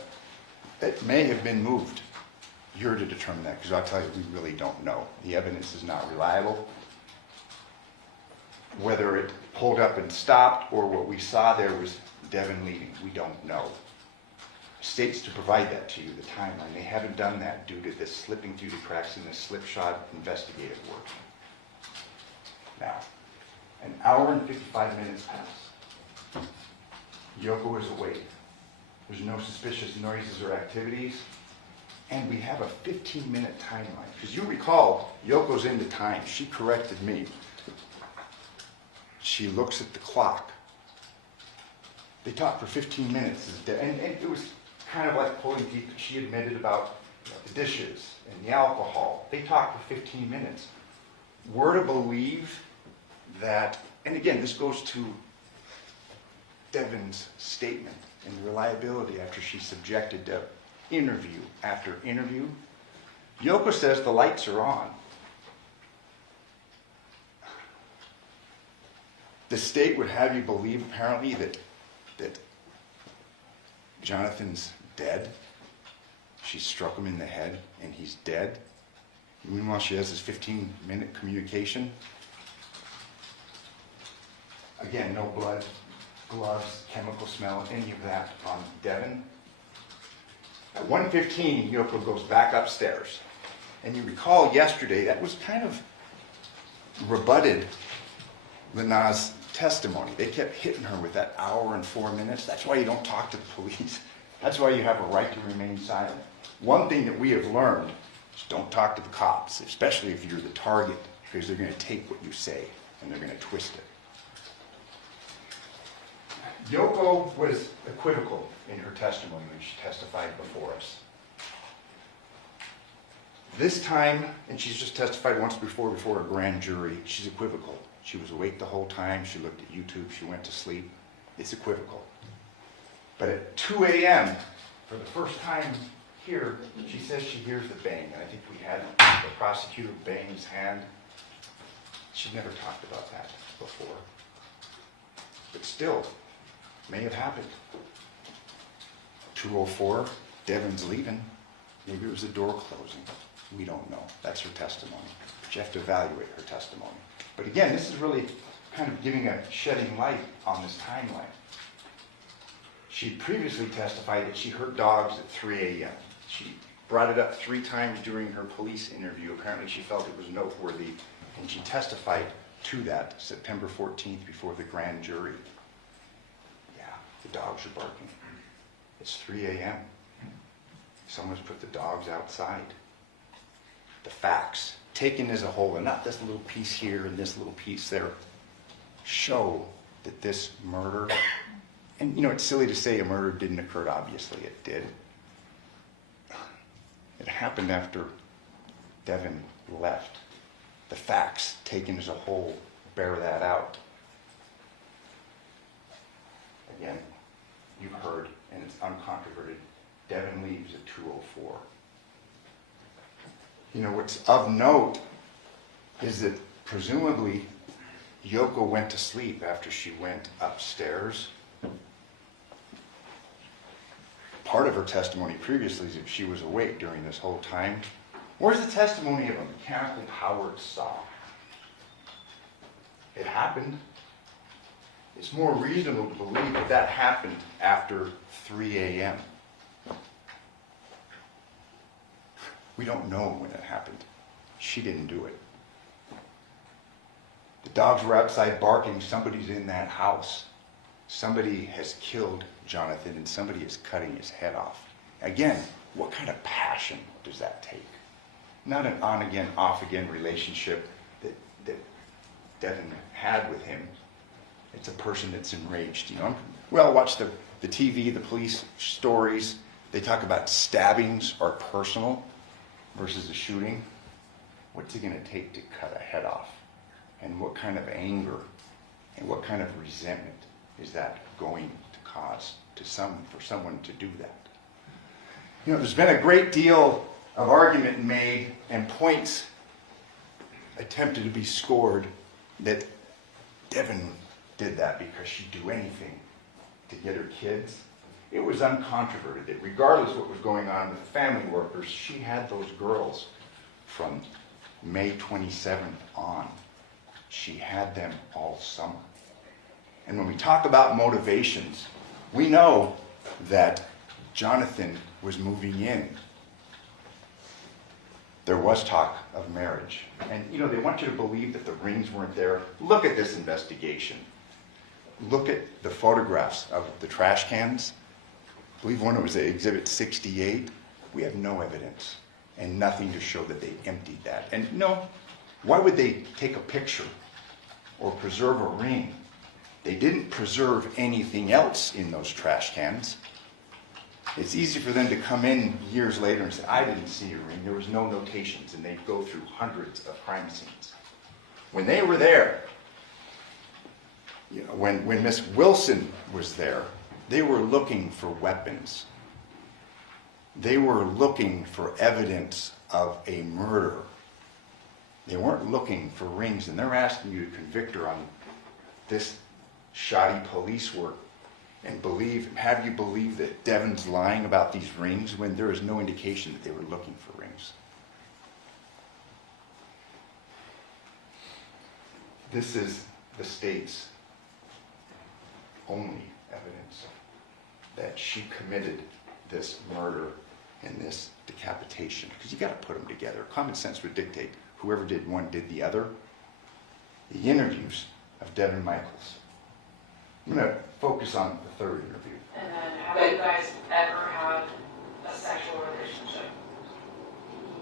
It may have been moved. You're to determine that, because I'll tell you, we really don't know. The evidence is not reliable. Whether it pulled up and stopped, or what we saw there was Devyn leaving, we don't know. States to provide that to you, the timeline. They haven't done that due to this slipping through the cracks in the slipshod investigative work. Now, an hour and 55 minutes pass. Yoko is awake. There's no suspicious noises or activities. And we have a 15-minute timeline. Because you recall, Yoko's into time. She corrected me. She looks at the clock. They talked for 15 minutes. And it was kind of like pulling teeth. She admitted about the dishes and the alcohol. They talked for 15 minutes. We're to believe that, and again, this goes to Devyn's statement and the reliability after she's subjected to interview after interview. Yoko says the lights are on. The state would have you believe, apparently, that Johnathan's dead. She struck him in the head, and he's dead. Meanwhile, she has this 15-minute communication. Again, no blood, gloves, chemical smell, any of that on Devyn. At 1:15, Yoko goes back upstairs. And you recall yesterday, that was kind of rebutted Lana's testimony. They kept hitting her with that hour and 4 minutes. That's why you don't talk to the police. That's why you have a right to remain silent. One thing that we have learned is don't talk to the cops, especially if you're the target, because they're going to take what you say and they're going to twist it. Yoko was equivocal in her testimony when she testified before us. This time, and she's just testified once before a grand jury, she's equivocal. She was awake the whole time. She looked at YouTube. She went to sleep. It's equivocal. But at 2 a.m., for the first time here, she says she hears the bang. And I think we had the prosecutor bang his hand. She'd never talked about that before. But still, may have happened. 2:04, Devyn's leaving. Maybe it was the door closing. We don't know. That's her testimony. But you have to evaluate her testimony. But again, this is really kind of shedding light on this timeline. She previously testified that she heard dogs at 3 a.m. She brought it up 3 times during her police interview. Apparently she felt it was noteworthy, and she testified to that September 14th before the grand jury. Yeah, the dogs are barking. It's 3 a.m. Someone's put the dogs outside. The facts, taken as a whole, and not this little piece here and this little piece there, show that this murder, and you know, it's silly to say a murder didn't occur. Obviously it did. It happened after Devyn left. The facts, taken as a whole, bear that out. Again, you've heard, and it's uncontroverted, Devyn leaves at 2:04. You know, what's of note is that presumably Yoko went to sleep after she went upstairs. Part of her testimony previously is that she was awake during this whole time. Where's the testimony of a mechanical powered saw? It happened. It's more reasonable to believe that that happened after 3 a.m. We don't know when it happened. She didn't do it. The dogs were outside barking. Somebody's in that house. Somebody has killed Johnathan, and somebody is cutting his head off. Again, what kind of passion does that take? Not an on-again, off-again relationship that Devyn had with him. It's a person that's enraged. You know, well, watch the TV, the police stories. They talk about stabbings are personal versus a shooting. What's it going to take to cut a head off? And what kind of anger and what kind of resentment is that going to cause to for someone to do that? You know, there's been a great deal of argument made and points attempted to be scored that Devyn did that because she'd do anything to get her kids. It was uncontroverted that regardless of what was going on with the family workers, she had those girls from May 27th on. She had them all summer. And when we talk about motivations, we know that Johnathan was moving in. There was talk of marriage. And, you know, they want you to believe that the rings weren't there. Look at this investigation. Look at the photographs of the trash cans. I believe one was Exhibit 68. We have no evidence and nothing to show that they emptied that. And no, why would they take a picture or preserve a ring? They didn't preserve anything else in those trash cans. It's easy for them to come in years later and say, I didn't see a ring. There was no notations, and they'd go through hundreds of crime scenes. When they were there, you know, when Miss Wilson was there, they were looking for weapons. They were looking for evidence of a murder. They weren't looking for rings, and they're asking you to convict her on this shoddy police work and have you believe that Devyn's lying about these rings when there is no indication that they were looking for rings. This is the state's only evidence that she committed this murder and this decapitation. Because you got to put them together. Common sense would dictate whoever did one did the other. The interviews of Devyn Michaels. I'm going to focus on the third interview. And then, have you guys ever had a sexual relationship?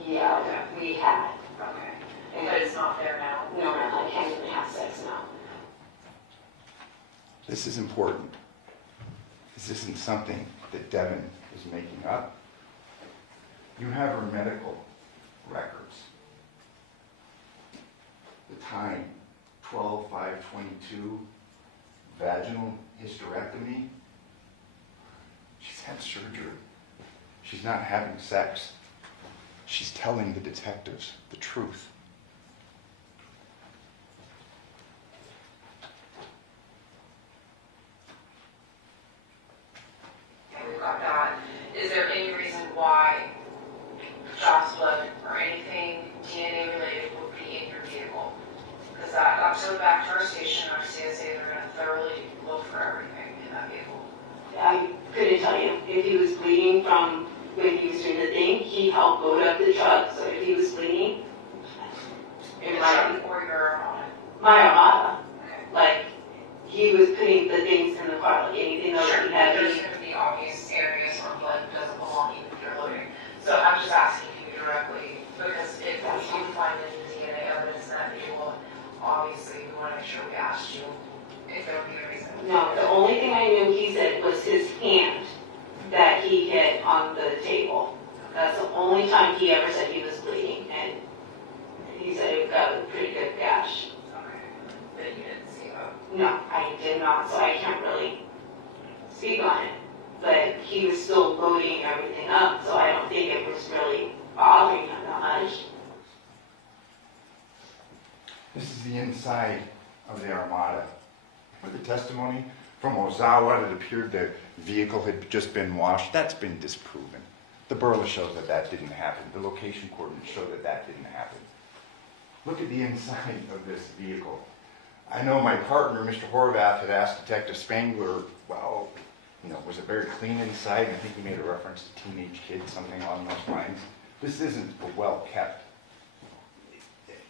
Yeah, we had. Okay. But it's not there now? No, I can't even have sex now. This is important. This isn't something that Devyn is making up. You have her medical records. The time, 12/5/22, vaginal hysterectomy. She's had surgery. She's not having sex. She's telling the detectives the truth. We've got that. Is there any reason why Josh's blood or anything DNA related would be in your vehicle? Because I showed back to our station, I thoroughly look for everything in that vehicle? I couldn't tell you. If he was bleeding from when he was doing the thing, he helped load up the truck. So if he was bleeding, it might be Or your my Armada. Like, he was putting the things in the car, like anything else Sure, he had. there's going to be obvious areas where blood doesn't belong even if you're loading. So I'm just asking you directly, because if we do find any DNA evidence in that vehicle, obviously we want to make sure we asked you if there would be a reason. No, the only thing I knew he said was his hand that he hit on the table. That's the only time he ever said he was bleeding, and he said it got a pretty good gash. Okay, but you didn't see that? No, I did not, so I can't really speak on it. But he was still loading everything up, so I don't think it was really bothering him that much. This is the inside of the Armada. For the testimony from Ozawa, it appeared the vehicle had just been washed. That's been disproven. The burla shows that that didn't happen. The location coordinates show that that didn't happen. Look at the inside of this vehicle. I know my partner, Mr. Horvath, had asked Detective Spangler, well, was it very clean inside? And I think he made a reference to teenage kids, something along those lines. This isn't well kept.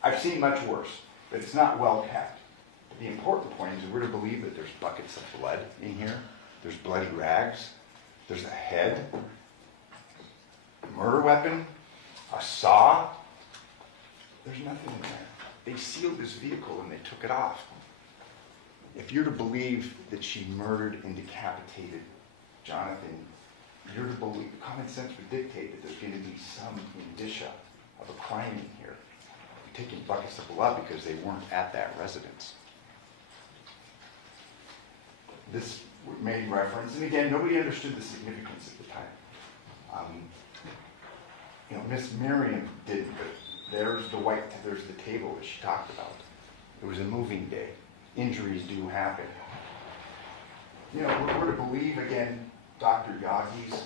I've seen much worse, but it's not well kept. But the important point is we're to believe that there's buckets of blood in here. There's bloody rags. There's a head, a murder weapon, a saw. There's nothing in there. They sealed this vehicle and they took it off. If you're to believe that she murdered and decapitated Johnathan, you're to believe, common sense would dictate that there's going to be some indicia of a crime in here. You're taking buckets of blood because they weren't at that residence. This made reference, and again, nobody understood the significance at the time. Miss Miriam didn't, but there's the table that she talked about. It was a moving day. Injuries do happen. We're to believe, again, Dr. Yagi's,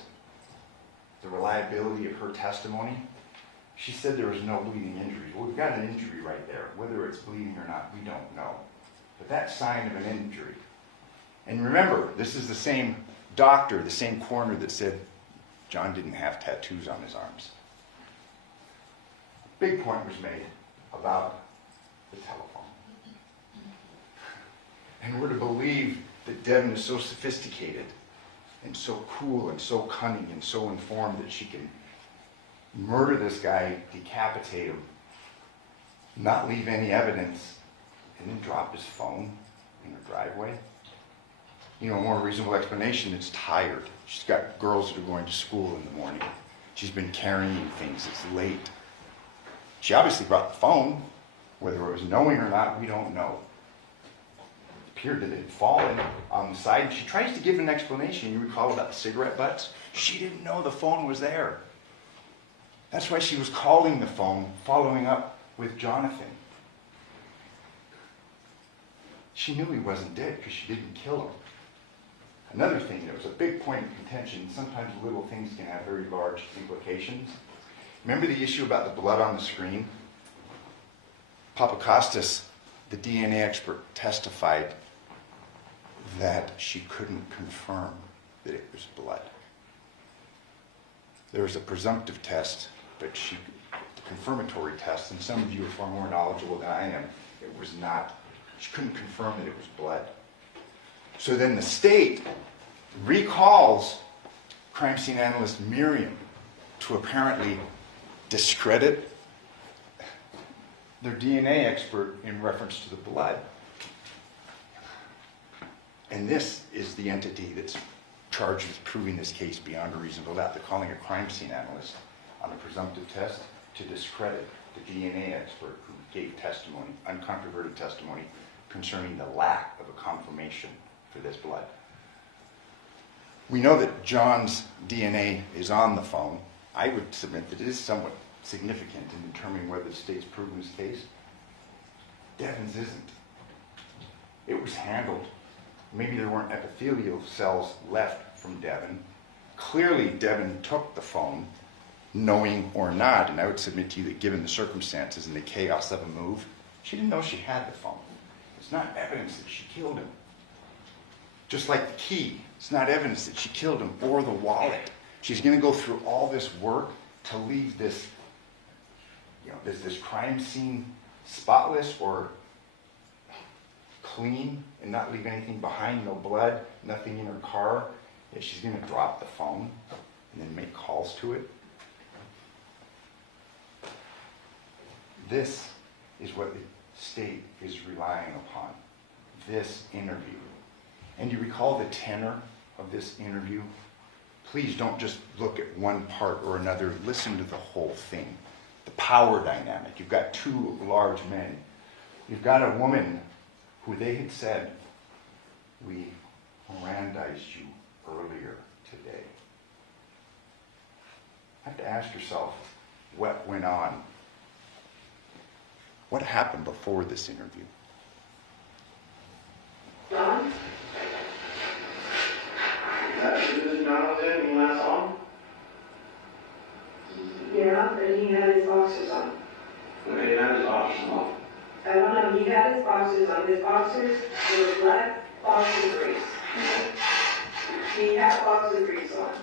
the reliability of her testimony. She said there was no bleeding injuries. Well, we've got an injury right there. Whether it's bleeding or not, we don't know. But that's sign of an injury. And remember, this is the same doctor, the same coroner that said John didn't have tattoos on his arms. Big point was made about the telephone. And we're to believe that Devyn is so sophisticated and so cool and so cunning and so informed that she can murder this guy, decapitate him, not leave any evidence, and then drop his phone in her driveway. A more reasonable explanation, it's tired. She's got girls that are going to school in the morning. She's been carrying things, it's late. She obviously brought the phone. Whether it was knowing or not, we don't know. It appeared that it had fallen on the side. And she tries to give an explanation. You recall about the cigarette butts? She didn't know the phone was there. That's why she was calling the phone, following up with Johnathan. She knew he wasn't dead because she didn't kill him. Another thing, there was a big point of contention. Sometimes little things can have very large implications. Remember the issue about the blood on the screen? Papakostas, the DNA expert, testified that she couldn't confirm that it was blood. There was a presumptive test, but the confirmatory test, and some of you are far more knowledgeable than I am, it was not. She couldn't confirm that it was blood. So then the state recalls crime scene analyst Miriam to apparently discredit their DNA expert in reference to the blood. And this is the entity that's charged with proving this case beyond a reasonable doubt. They're calling a crime scene analyst on a presumptive test to discredit the DNA expert who gave testimony, uncontroverted testimony, concerning the lack of a confirmation for this blood. We know that John's DNA is on the phone. I would submit that it is somewhat significant in determining whether the state's proven this case. Devyn's isn't. It was handled. Maybe there weren't epithelial cells left from Devyn. Clearly, Devyn took the phone, knowing or not, and I would submit to you that given the circumstances and the chaos of a move, she didn't know she had the phone. It's not evidence that she killed him. Just like the key, it's not evidence that she killed him, or the wallet. She's going to go through all this work to leave this, this crime scene spotless or clean and not leave anything behind, no blood, nothing in her car. That she's going to drop the phone and then make calls to it. This is what the state is relying upon, this interview. And you recall the tenor of this interview? Please don't just look at one part or another. Listen to the whole thing. The power dynamic. You've got two large men. You've got a woman who they had said, we Mirandized you earlier today. You have to ask yourself what went on. What happened before this interview? John? Is Johnathan when you last saw him? Yeah, but he had his boxers on. Okay, he had his boxers on. I don't know, he had his boxers on. His boxers were black boxer briefs. He had boxer briefs on.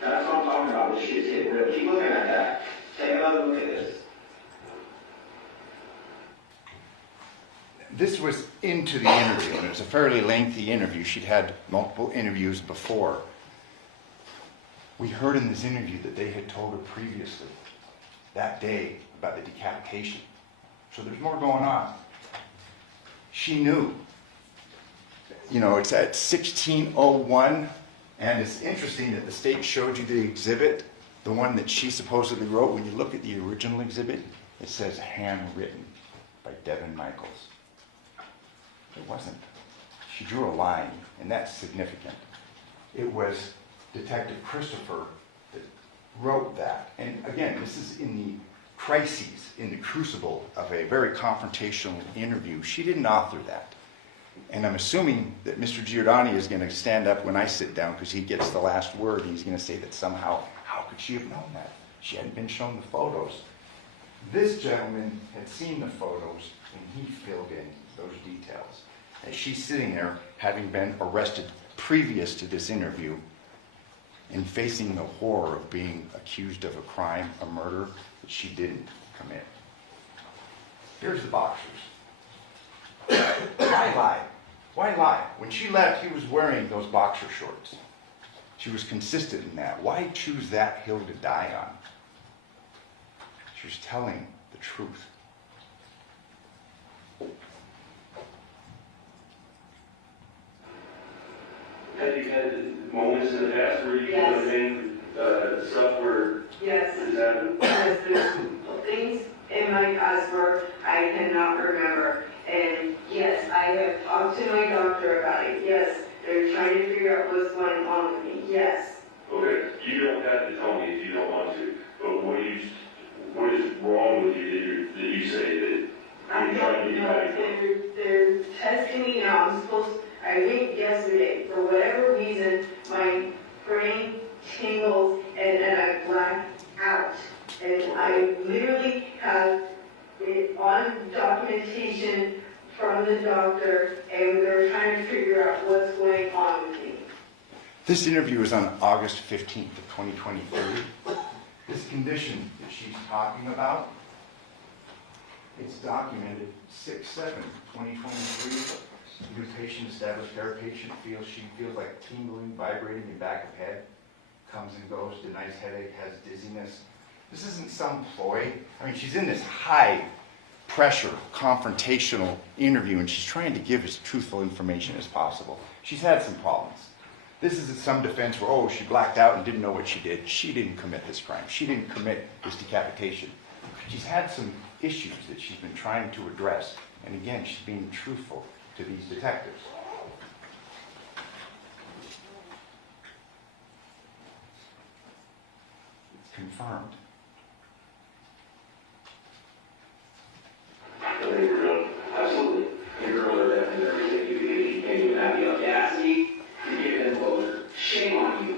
That's what I'm talking about. The shit's getting real. Keep looking at that. Take another look at this. This was into the interview, and it was a fairly lengthy interview. She'd had multiple interviews before. We heard in this interview that they had told her previously, that day, about the decapitation. So there's more going on. She knew. It's at 16:01, and it's interesting that the state showed you the exhibit, the one that she supposedly wrote. When you look at the original exhibit, it says handwritten by Devyn Michaels. It wasn't. She drew a line, and that's significant. It was Detective Christopher that wrote that. And again, this is in the crises, in the crucible of a very confrontational interview. She didn't author that. And I'm assuming that Mr. Giordani is going to stand up when I sit down, because he gets the last word, and he's going to say that somehow, how could she have known that? She hadn't been shown the photos. This gentleman had seen the photos, and he filled in those details. And she's sitting there, having been arrested previous to this interview, and facing the horror of being accused of a crime, a murder, that she didn't commit. Here's the boxers. Why lie? Why lie? When she left, he was wearing those boxer shorts. She was consistent in that. Why choose that hill to die on? She was telling the truth. Have you had moments in the past where you have been stuff where Yes. this happened? Yes, there's things in my past where I cannot remember. And yes, I have talked to my doctor about it. Yes, they're trying to figure out what's going on with me. Yes. Okay, you don't have to tell me if you don't want to, but what is wrong with you that you say that I you're trying to don't get know. back from? They're testing me now. I think yesterday, for whatever reason, my brain tingles and I black out. And I literally have it on documentation from the doctor, and they're trying to figure out what's going on with me. This interview is on August 15th of 2023. This condition that she's talking about, it's documented 6/7/2023. New patient established her patient she feels like tingling, vibrating in back of head, comes and goes, denies headache, has dizziness. This isn't some ploy. I mean, she's in this high pressure, confrontational interview, and she's trying to give as truthful information as possible. She's had some problems. This isn't some defense where, she blacked out and didn't know what she did. She didn't commit this crime. She didn't commit this decapitation. She's had some issues that she's been trying to address. And again, she's being truthful to these detectives. It's confirmed. I think you're good. Absolutely. Your girls are definitely everything you can't even have the audacity to give them closure. Shame on you.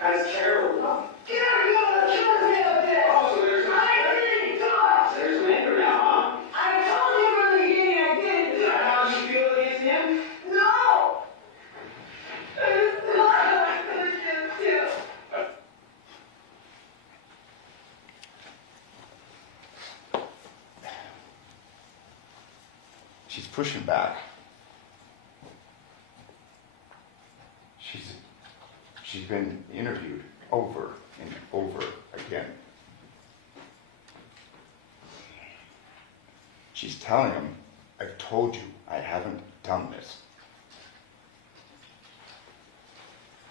That's terrible. Get out of here! Kill me up there! Oh, so there's there's some anger now, huh? I told you from the beginning I didn't. Is that how you feel against him? No! She's pushing back. She's been interviewed over and over again. She's telling him, I've told you I haven't done this.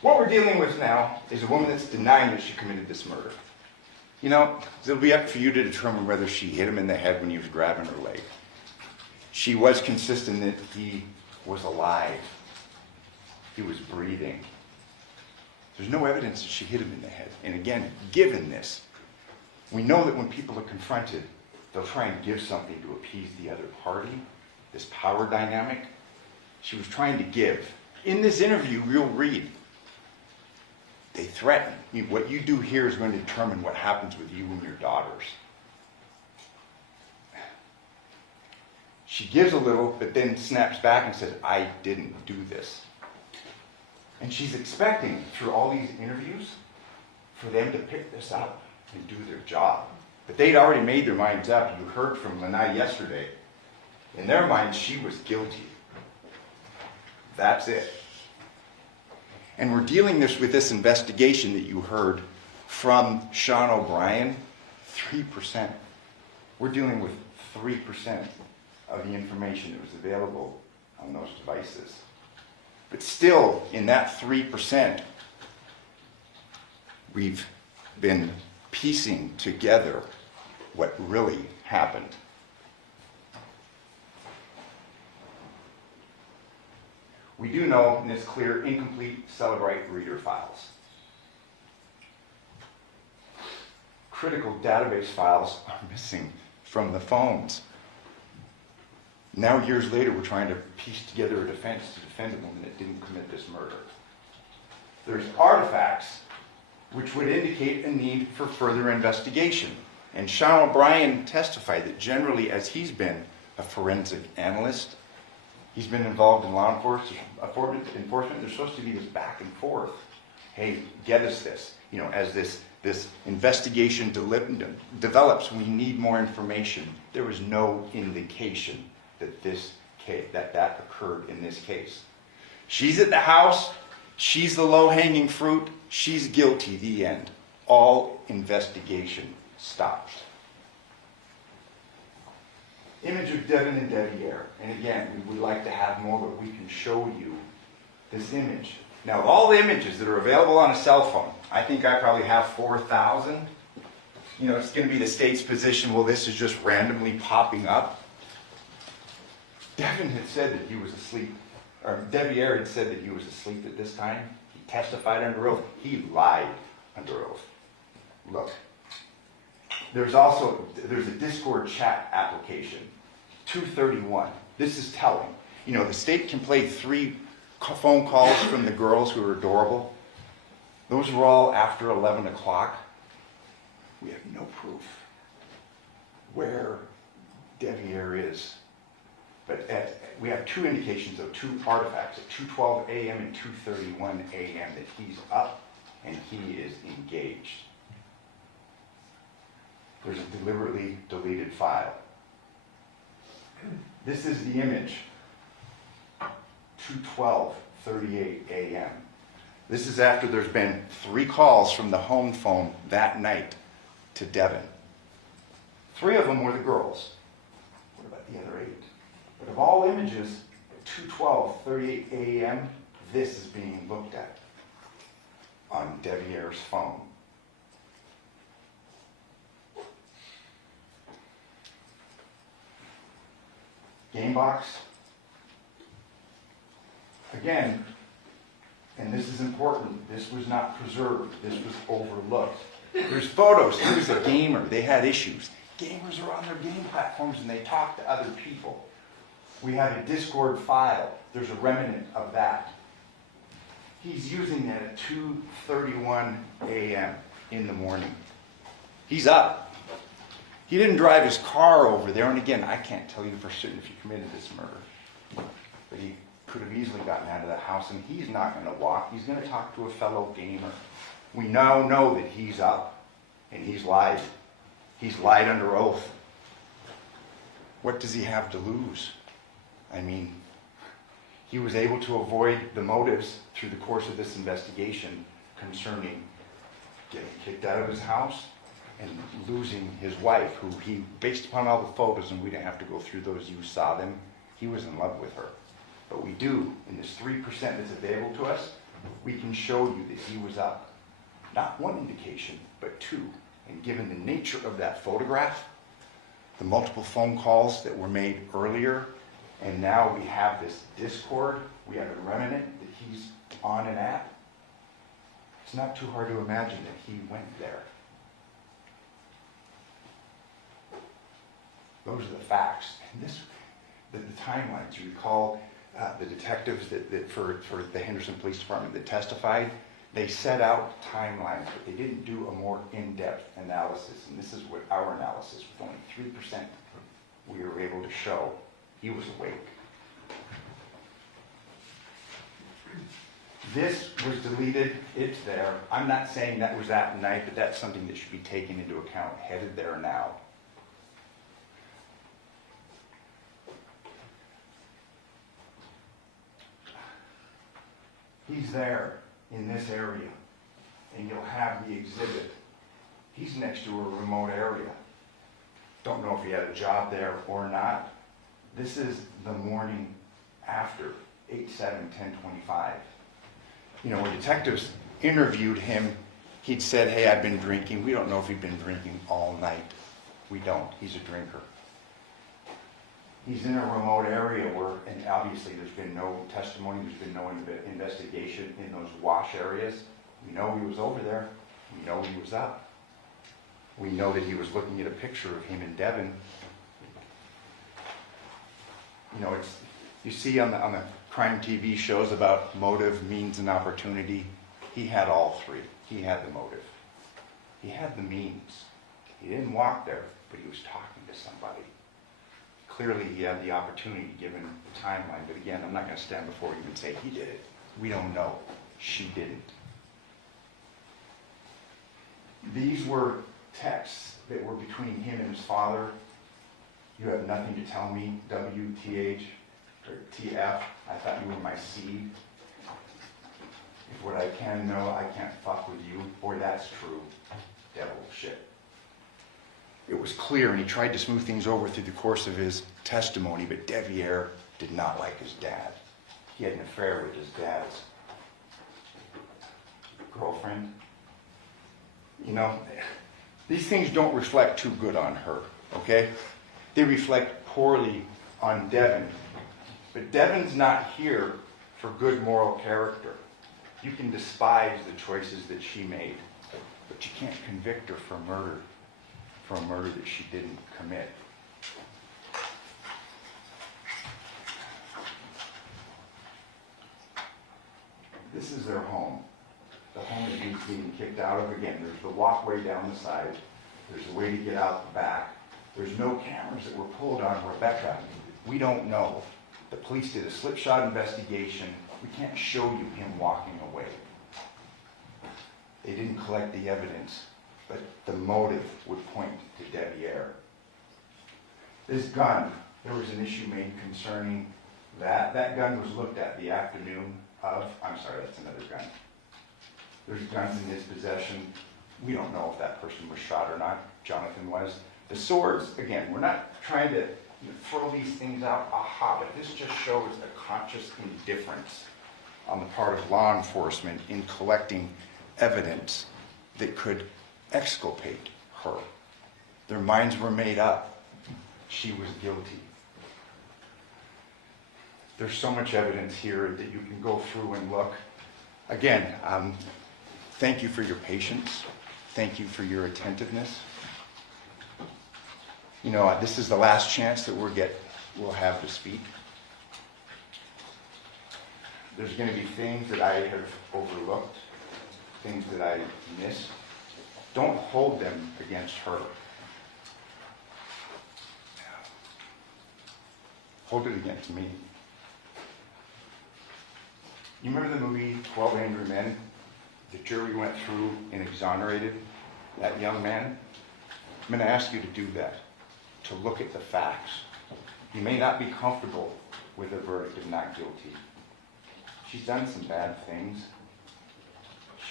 What we're dealing with now is a woman that's denying that she committed this murder. You know, it'll be up for you to determine whether she hit him in the head when he was grabbing her leg. She was consistent that he was alive. He was breathing. There's no evidence that she hit him in the head. And again, given this, we know that when people are confronted, they'll try and give something to appease the other party, this power dynamic. She was trying to give. In this interview, you'll read, they threaten. What you do here is going to determine what happens with you and your daughters. She gives a little, but then snaps back and says, I didn't do this. And she's expecting, through all these interviews, for them to pick this up and do their job. But they'd already made their minds up. You heard from Lanai yesterday. In their minds, she was guilty. That's it. And we're dealing with this investigation that you heard from Sean O'Brien, 3%. We're dealing with 3% of the information that was available on those devices. But still, in that 3%, we've been piecing together what really happened. We do know, and it's clear, incomplete Celebrite reader files. Critical database files are missing from the phones. Now, years later, we're trying to piece together a defense to defend a woman that didn't commit this murder. There's artifacts which would indicate a need for further investigation. And Sean O'Brien testified that generally, as he's been a forensic analyst, he's been involved in law enforcement. There's supposed to be this back and forth. Hey, get us this. You know, as this investigation develops, we need more information. There was no indication that that occurred in this case. She's at the house. She's the low-hanging fruit. She's guilty. The end. All investigation stopped. Image of Devyn and Devyn. And again, we would like to have more, but we can show you this image. Now, of all the images that are available on a cell phone, I think I probably have 4,000. You know, it's going to be the state's position, well, this is just randomly popping up. Devyn had said that he was asleep, or Devyn had said that he was asleep at this time. He testified under oath. He lied under oath. Look. There's a Discord chat application, 231. This is telling. You know, the state can play 3 phone calls from the girls who are adorable. Those were all after 11 o'clock. We have no proof where Devyn is. But we have 2 indications of 2 artifacts at 2:12 a.m. and 2:31 a.m. that he's up and he is engaged. There's a deliberately deleted file. This is the image. 2:12:38 a.m. This is after there's been 3 calls from the home phone that night to Devyn. 3 of them were the girls. What about the other 8? But of all images, at 2:12:38 a.m., this is being looked at on Devyn's phone. Game box. Again, and this is important, this was not preserved, this was overlooked. There's photos. He was a gamer. They had issues. Gamers are on their game platforms and they talk to other people. We have a Discord file. There's a remnant of that. He's using that at 2:31 a.m. in the morning. He's up. He didn't drive his car over there, and again, I can't tell you for certain if he committed this murder. But he could have easily gotten out of the house, and he's not going to walk. He's going to talk to a fellow gamer. We now know that he's up, and he's lied. He's lied under oath. What does he have to lose? I mean, he was able to avoid the motives through the course of this investigation concerning getting kicked out of his house and losing his wife, who he, based upon all the photos, and we didn't have to go through those, you saw them, he was in love with her. But we do, in this 3% that's available to us, we can show you that he was up. Not one indication, but two. And given the nature of that photograph, the multiple phone calls that were made earlier, and now we have this discord, we have a remnant that he's on an app, it's not too hard to imagine that he went there. Those are the facts. And the timelines, you recall the detectives that for the Henderson Police Department that testified, they set out timelines, but they didn't do a more in-depth analysis. And this is what our analysis, with only 3%, we were able to show he was awake. This was deleted, it's there. I'm not saying that was that night, but that's something that should be taken into account, headed there now. He's there in this area, and you'll have the exhibit. He's next to a remote area. Don't know if he had a job there or not. This is the morning after 8/7/10/25. You know, when detectives interviewed him, he'd said, hey, I've been drinking. We don't know if he'd been drinking all night. We don't. He's a drinker. He's in a remote area where, and obviously there's been no testimony, there's been no investigation in those wash areas. We know he was over there. We know he was up. We know that he was looking at a picture of him and Devyn. You know, it's, you see on the crime TV shows about motive, means, and opportunity. He had all three. He had the motive. He had the means. He didn't walk there, but he was talking to somebody. Clearly, he had the opportunity given the timeline. But again, I'm not going to stand before you and say he did it. We don't know. She didn't. These were texts that were between him and his father. You have nothing to tell me, WTH or TF. I thought you were my seed. If what I can know, I can't fuck with you. Boy, that's true. Devil shit. It was clear, and he tried to smooth things over through the course of his testimony, but Devyn did not like his dad. He had an affair with his dad's girlfriend. You know, these things don't reflect too good on her, okay? They reflect poorly on Devyn. But Devyn's not here for good moral character. You can despise the choices that she made, but you can't convict her for murder, for a murder that she didn't commit. This is their home. The home that he's being kicked out of. Again, there's the walkway down the side. There's a way to get out the back. There's no cameras that were pulled on Rebecca. We don't know. The police did a slipshod investigation. We can't show you him walking away. They didn't collect the evidence, but the motive would point to Devyn. This gun, there was an issue made concerning that. That gun was looked at the afternoon of, I'm sorry, that's another gun. There's guns in his possession. We don't know if that person was shot or not. Johnathan was. The swords, again, we're not trying to throw these things out, aha, but this just shows a conscious indifference on the part of law enforcement in collecting evidence that could exculpate her. Their minds were made up. She was guilty. There's so much evidence here that you can go through and look. Again, thank you for your patience. Thank you for your attentiveness. You know, this is the last chance that we'll have to speak. There's going to be things that I have overlooked, things that I missed. Don't hold them against her. Hold it against me. You remember the movie 12 Angry Men? The jury went through and exonerated that young man. I'm going to ask you to do that, to look at the facts. You may not be comfortable with a verdict of not guilty. She's done some bad things.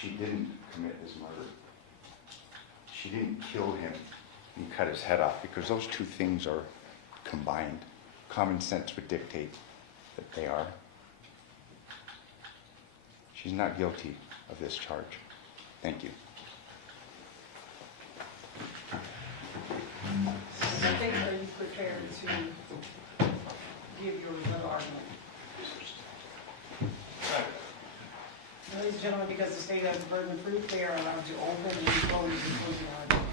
She didn't commit his murder. She didn't kill him and cut his head off, because those two things are combined. Common sense would dictate that they are. She's not guilty of this charge. Thank you. Second, are you prepared to give your rebuttal argument? Ladies and gentlemen, because the state has the burden of proof, they are allowed to open and close the closing argument.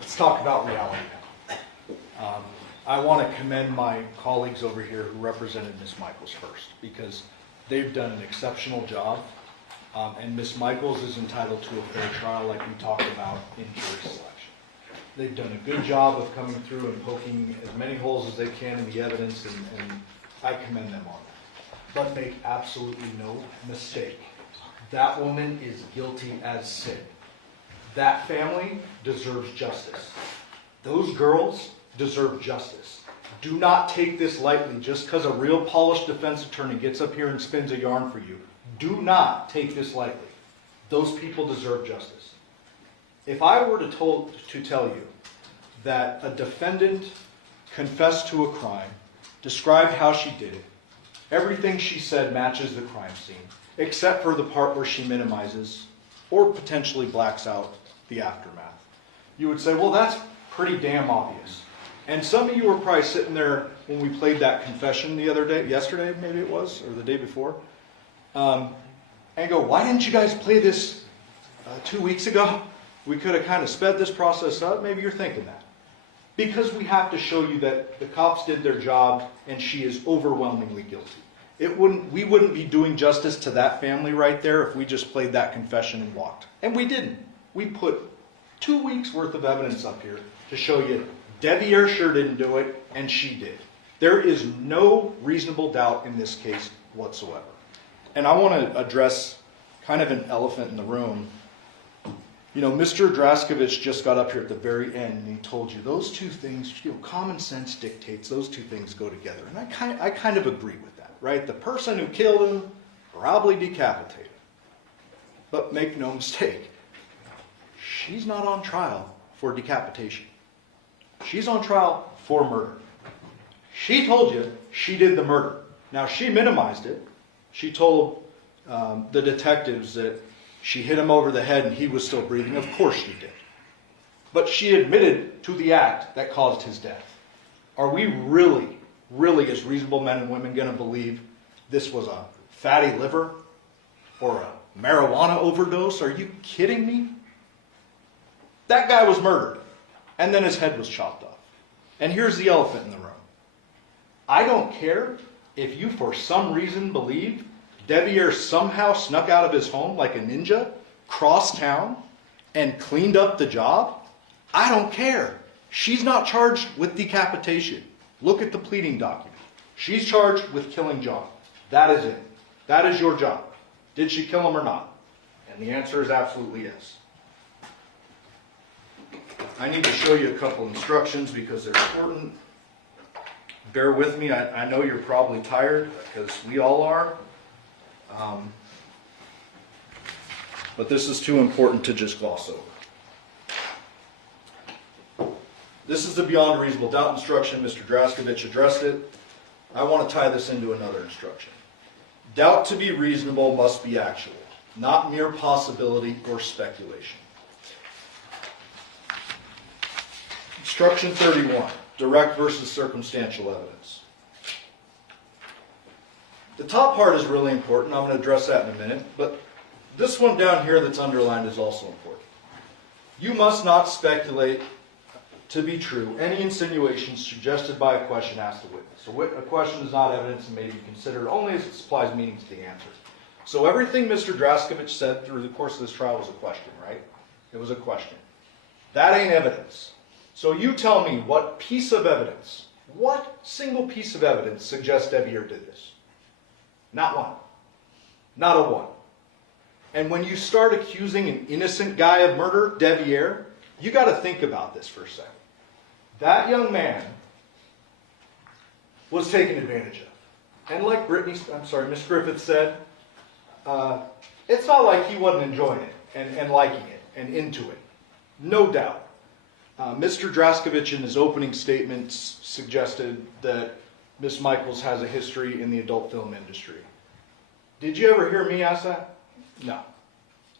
Let's talk about reality now. I want to commend my colleagues over here who represented Ms. Michaels first, because they've done an exceptional job, and Ms. Michaels is entitled to a fair trial like we talked about in jury selection. They've done a good job of coming through and poking as many holes as they can in the evidence, and I commend them on that. But make absolutely no mistake, that woman is guilty as sin. That family deserves justice. Those girls deserve justice. Do not take this lightly just because a real polished defense attorney gets up here and spins a yarn for you. Do not take this lightly. Those people deserve justice. If I were to tell you that a defendant confessed to a crime, described how she did it, everything she said matches the crime scene, except for the part where she minimizes or potentially blacks out the aftermath, you would say, well, that's pretty damn obvious. And some of you were probably sitting there when we played that confession the other day, yesterday maybe it was, or the day before, and go, why didn't you guys play this 2 weeks ago? We could have kind of sped this process up. Maybe you're thinking that. Because we have to show you that the cops did their job and she is overwhelmingly guilty. We wouldn't be doing justice to that family right there if we just played that confession and walked. And we didn't. We put 2 weeks worth of evidence up here to show you Devyn sure didn't do it and she did. There is no reasonable doubt in this case whatsoever. And I want to address kind of an elephant in the room. You know, Mr. Draskovich just got up here at the very end and he told you those two things, common sense dictates those two things go together. And I kind of agree with that, right? The person who killed him, probably decapitated. But make no mistake, she's not on trial for decapitation. She's on trial for murder. She told you she did the murder. Now, she minimized it. She told the detectives that she hit him over the head and he was still breathing. Of course she did. But she admitted to the act that caused his death. Are we really, as reasonable men and women, going to believe this was a fatty liver or a marijuana overdose? Are you kidding me? That guy was murdered. And then his head was chopped off. And here's the elephant in the room. I don't care if you for some reason believe Devyn somehow snuck out of his home like a ninja, crossed town, and cleaned up the job. I don't care. She's not charged with decapitation. Look at the pleading document. She's charged with killing John. That is it. That is your job. Did she kill him or not? And the answer is absolutely yes. I need to show you a couple instructions because they're important. Bear with me. I know you're probably tired because we all are. But this is too important to just gloss over. This is the beyond reasonable doubt instruction. Mr. Draskovich addressed it. I want to tie this into another instruction. Doubt to be reasonable must be actual, not mere possibility or speculation. Instruction 31, direct versus circumstantial evidence. The top part is really important. I'm going to address that in a minute. But this one down here that's underlined is also important. You must not speculate to be true any insinuations suggested by a question asked a witness. A question is not evidence and may be considered only as it supplies meaning to the answer. So everything Mr. Draskovich said through the course of this trial was a question, right? It was a question. That ain't evidence. So you tell me what piece of evidence, what single piece of evidence suggests Devyn did this? Not one. Not a one. And when you start accusing an innocent guy of murder, Devyn, you got to think about this for a second. that young man was taken advantage of. And like Miss Griffith said, it's not like he wasn't enjoying it and liking it and into it. No doubt. Mr. Draskevich in his opening statements suggested that Miss Michaels has a history in the adult film industry. Did you ever hear me ask that? No.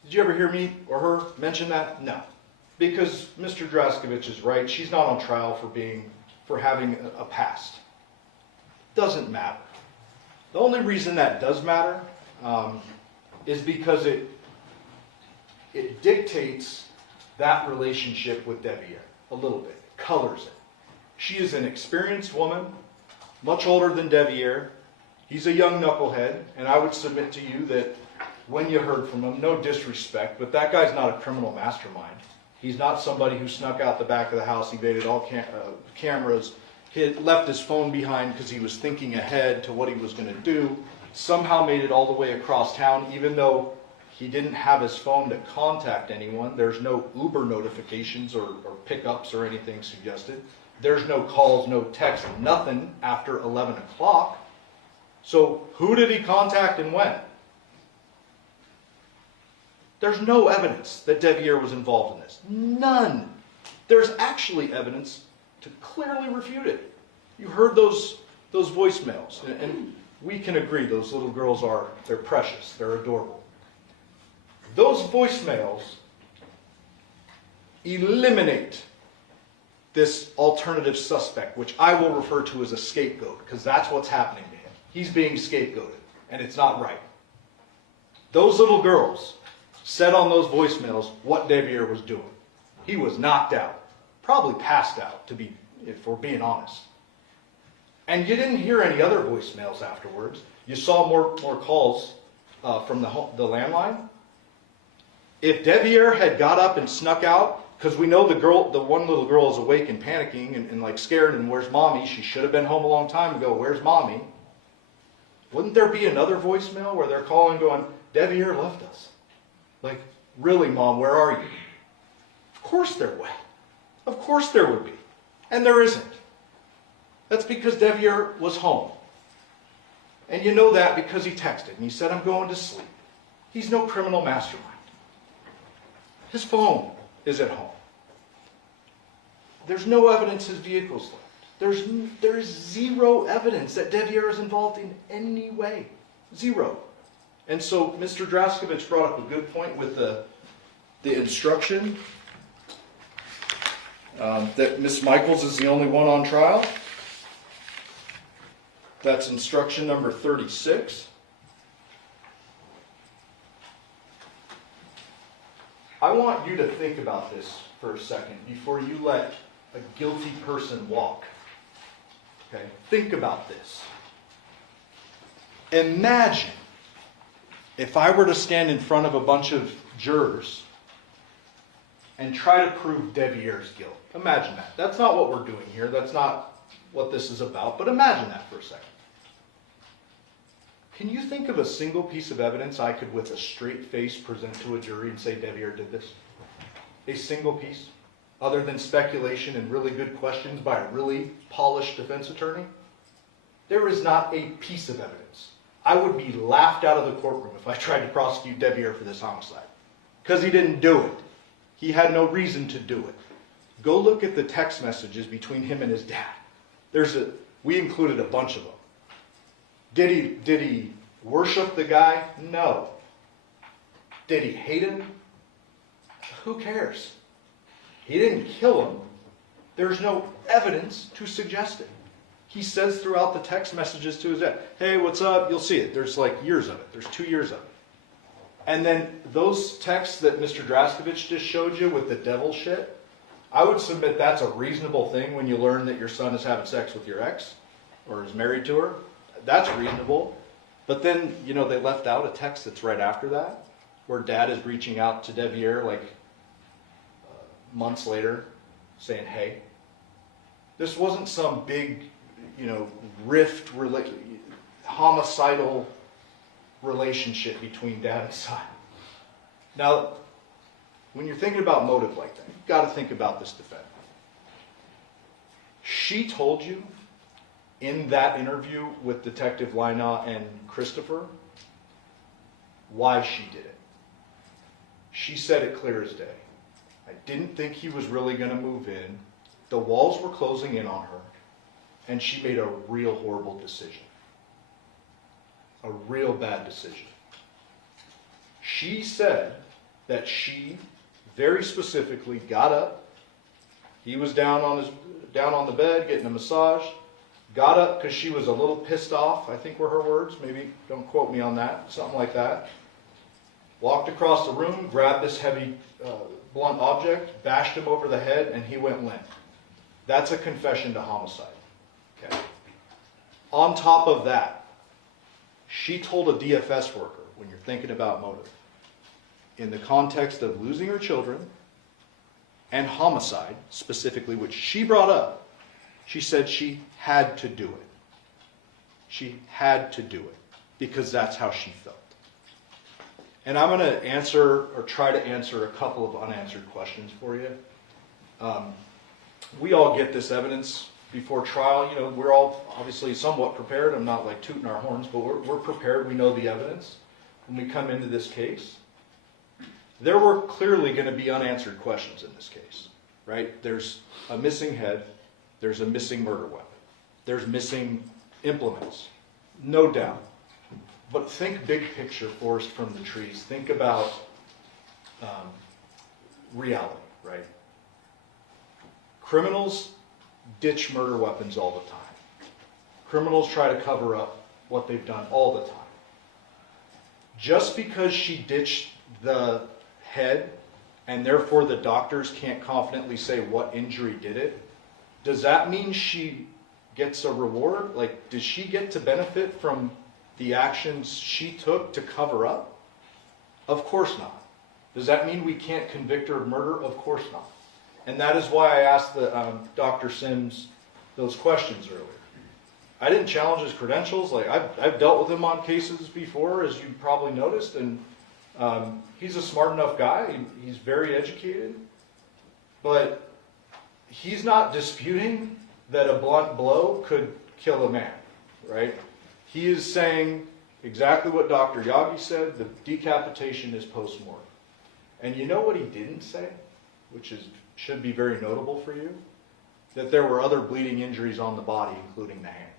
Did you ever hear me or her mention that? No. Because Mr. Draskevich is right. She's not on trial for having a past. Doesn't matter. The only reason that does matter is because it dictates that relationship with Devyn a little bit. It colors it. She is an experienced woman, much older than Devyn. He's a young knucklehead, and I would submit to you that when you heard from him, no disrespect, but that guy's not a criminal mastermind. He's not somebody who snuck out the back of the house, evaded all cameras, left his phone behind because he was thinking ahead to what he was going to do, somehow made it all the way across town, even though he didn't have his phone to contact anyone. There's no Uber notifications or pickups or anything suggested. There's no calls, no texts, nothing after 11 o'clock. So who did he contact and when? There's no evidence that Devyn was involved in this. None. There's actually evidence to clearly refute it. You heard those voicemails, and we can agree those little girls they're precious, they're adorable. Those voicemails eliminate this alternative suspect, which I will refer to as a scapegoat, because that's what's happening to him. He's being scapegoated, and it's not right. Those little girls said on those voicemails what Devyn was doing. He was knocked out, probably passed out, if we're being honest. And you didn't hear any other voicemails afterwards. You saw more calls from the landline. If Devyn had got up and snuck out, because we know the one little girl is awake and panicking and like scared, and where's mommy? She should have been home a long time ago. Where's mommy? Wouldn't there be another voicemail where they're calling going, Devyn left us? Like, really, Mom, where are you? Of course there would. Of course there would be. And there isn't. That's because Devyn was home. And you know that because he texted and he said, I'm going to sleep. He's no criminal mastermind. His phone is at home. There's no evidence his vehicle's left. There is zero evidence that Devyn is involved in any way. Zero. And so Mr. Draskevich brought up a good point with the instruction that Miss Michaels is the only one on trial. That's instruction number 36. I want you to think about this for a second before you let a guilty person walk. Okay? Think about this. Imagine if I were to stand in front of a bunch of jurors and try to prove Devyn's guilt. Imagine that. That's not what we're doing here. That's not what this is about. But imagine that for a second. Can you think of a single piece of evidence I could, with a straight face, present to a jury and say Devyn did this? A single piece? Other than speculation and really good questions by a really polished defense attorney? There is not a piece of evidence. I would be laughed out of the courtroom if I tried to prosecute Devyn for this homicide. Because he didn't do it. He had no reason to do it. Go look at the text messages between him and his dad. We included a bunch of them. Did he worship the guy? No. Did he hate him? Who cares? He didn't kill him. There's no evidence to suggest it. He says throughout the text messages to his dad, hey, what's up? You'll see it. There's like years of it. There's 2 years of it. And then those texts that Mr. Draskevich just showed you with the devil shit, I would submit that's a reasonable thing when you learn that your son is having sex with your ex or is married to her. That's reasonable. But then, they left out a text that's right after that where dad is reaching out to Devyn like months later saying, hey. This wasn't some big, rift, homicidal relationship between dad and son. Now, when you're thinking about motive like that, you've got to think about this defendant. She told you in that interview with Detective Lina and Christopher why she did it. She said it clear as day. I didn't think he was really going to move in. The walls were closing in on her, and she made a real horrible decision. A real bad decision. She said that she very specifically got up. He was down on the bed getting a massage. Got up because she was a little pissed off, I think were her words. Maybe don't quote me on that. Something like that. Walked across the room, grabbed this heavy blunt object, bashed him over the head, and he went limp. That's a confession to homicide. Okay. On top of that, she told a DFS worker, when you're thinking about motive, in the context of losing her children and homicide, specifically, which she brought up, she said she had to do it. She had to do it because that's how she felt. And I'm going to answer, or try to answer, a couple of unanswered questions for you. We all get this evidence before trial. You know, we're all obviously somewhat prepared. I'm not like tooting our horns, but we're prepared. We know the evidence when we come into this case. There were clearly going to be unanswered questions in this case, right? There's a missing head. There's a missing murder weapon. There's missing implements. No doubt. But think big picture, forest from the trees. Think about reality, right? Criminals ditch murder weapons all the time. Criminals try to cover up what they've done all the time. Just because she ditched the head and therefore the doctors can't confidently say what injury did it, does that mean she gets a reward? Like, does she get to benefit from the actions she took to cover up? Of course not. Does that mean we can't convict her of murder? Of course not. And that is why I asked Dr. Sims those questions earlier. I didn't challenge his credentials. Like, I've dealt with him on cases before, as you probably noticed, and he's a smart enough guy. He's very educated. But he's not disputing that a blunt blow could kill a man, right? He is saying exactly what Dr. Yagi said, the decapitation is post-mortem. And you know what he didn't say, which should be very notable for you? That there were other bleeding injuries on the body, including the hand,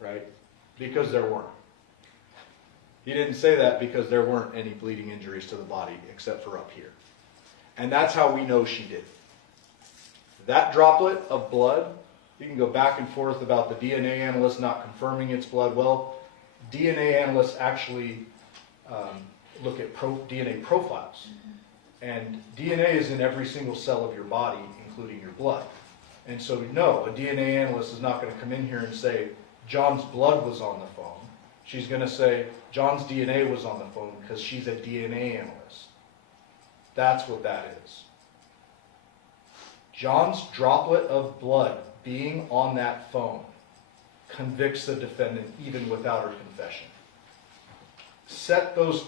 right? Because there weren't. He didn't say that because there weren't any bleeding injuries to the body except for up here. And that's how we know she did it. That droplet of blood, you can go back and forth about the DNA analyst not confirming it's blood. Well, DNA analysts actually look at DNA profiles. And DNA is in every single cell of your body, including your blood. And so no, a DNA analyst is not going to come in here and say, John's blood was on the phone. She's going to say, John's DNA was on the phone because she's a DNA analyst. That's what that is. John's droplet of blood being on that phone convicts the defendant even without her confession. Set those,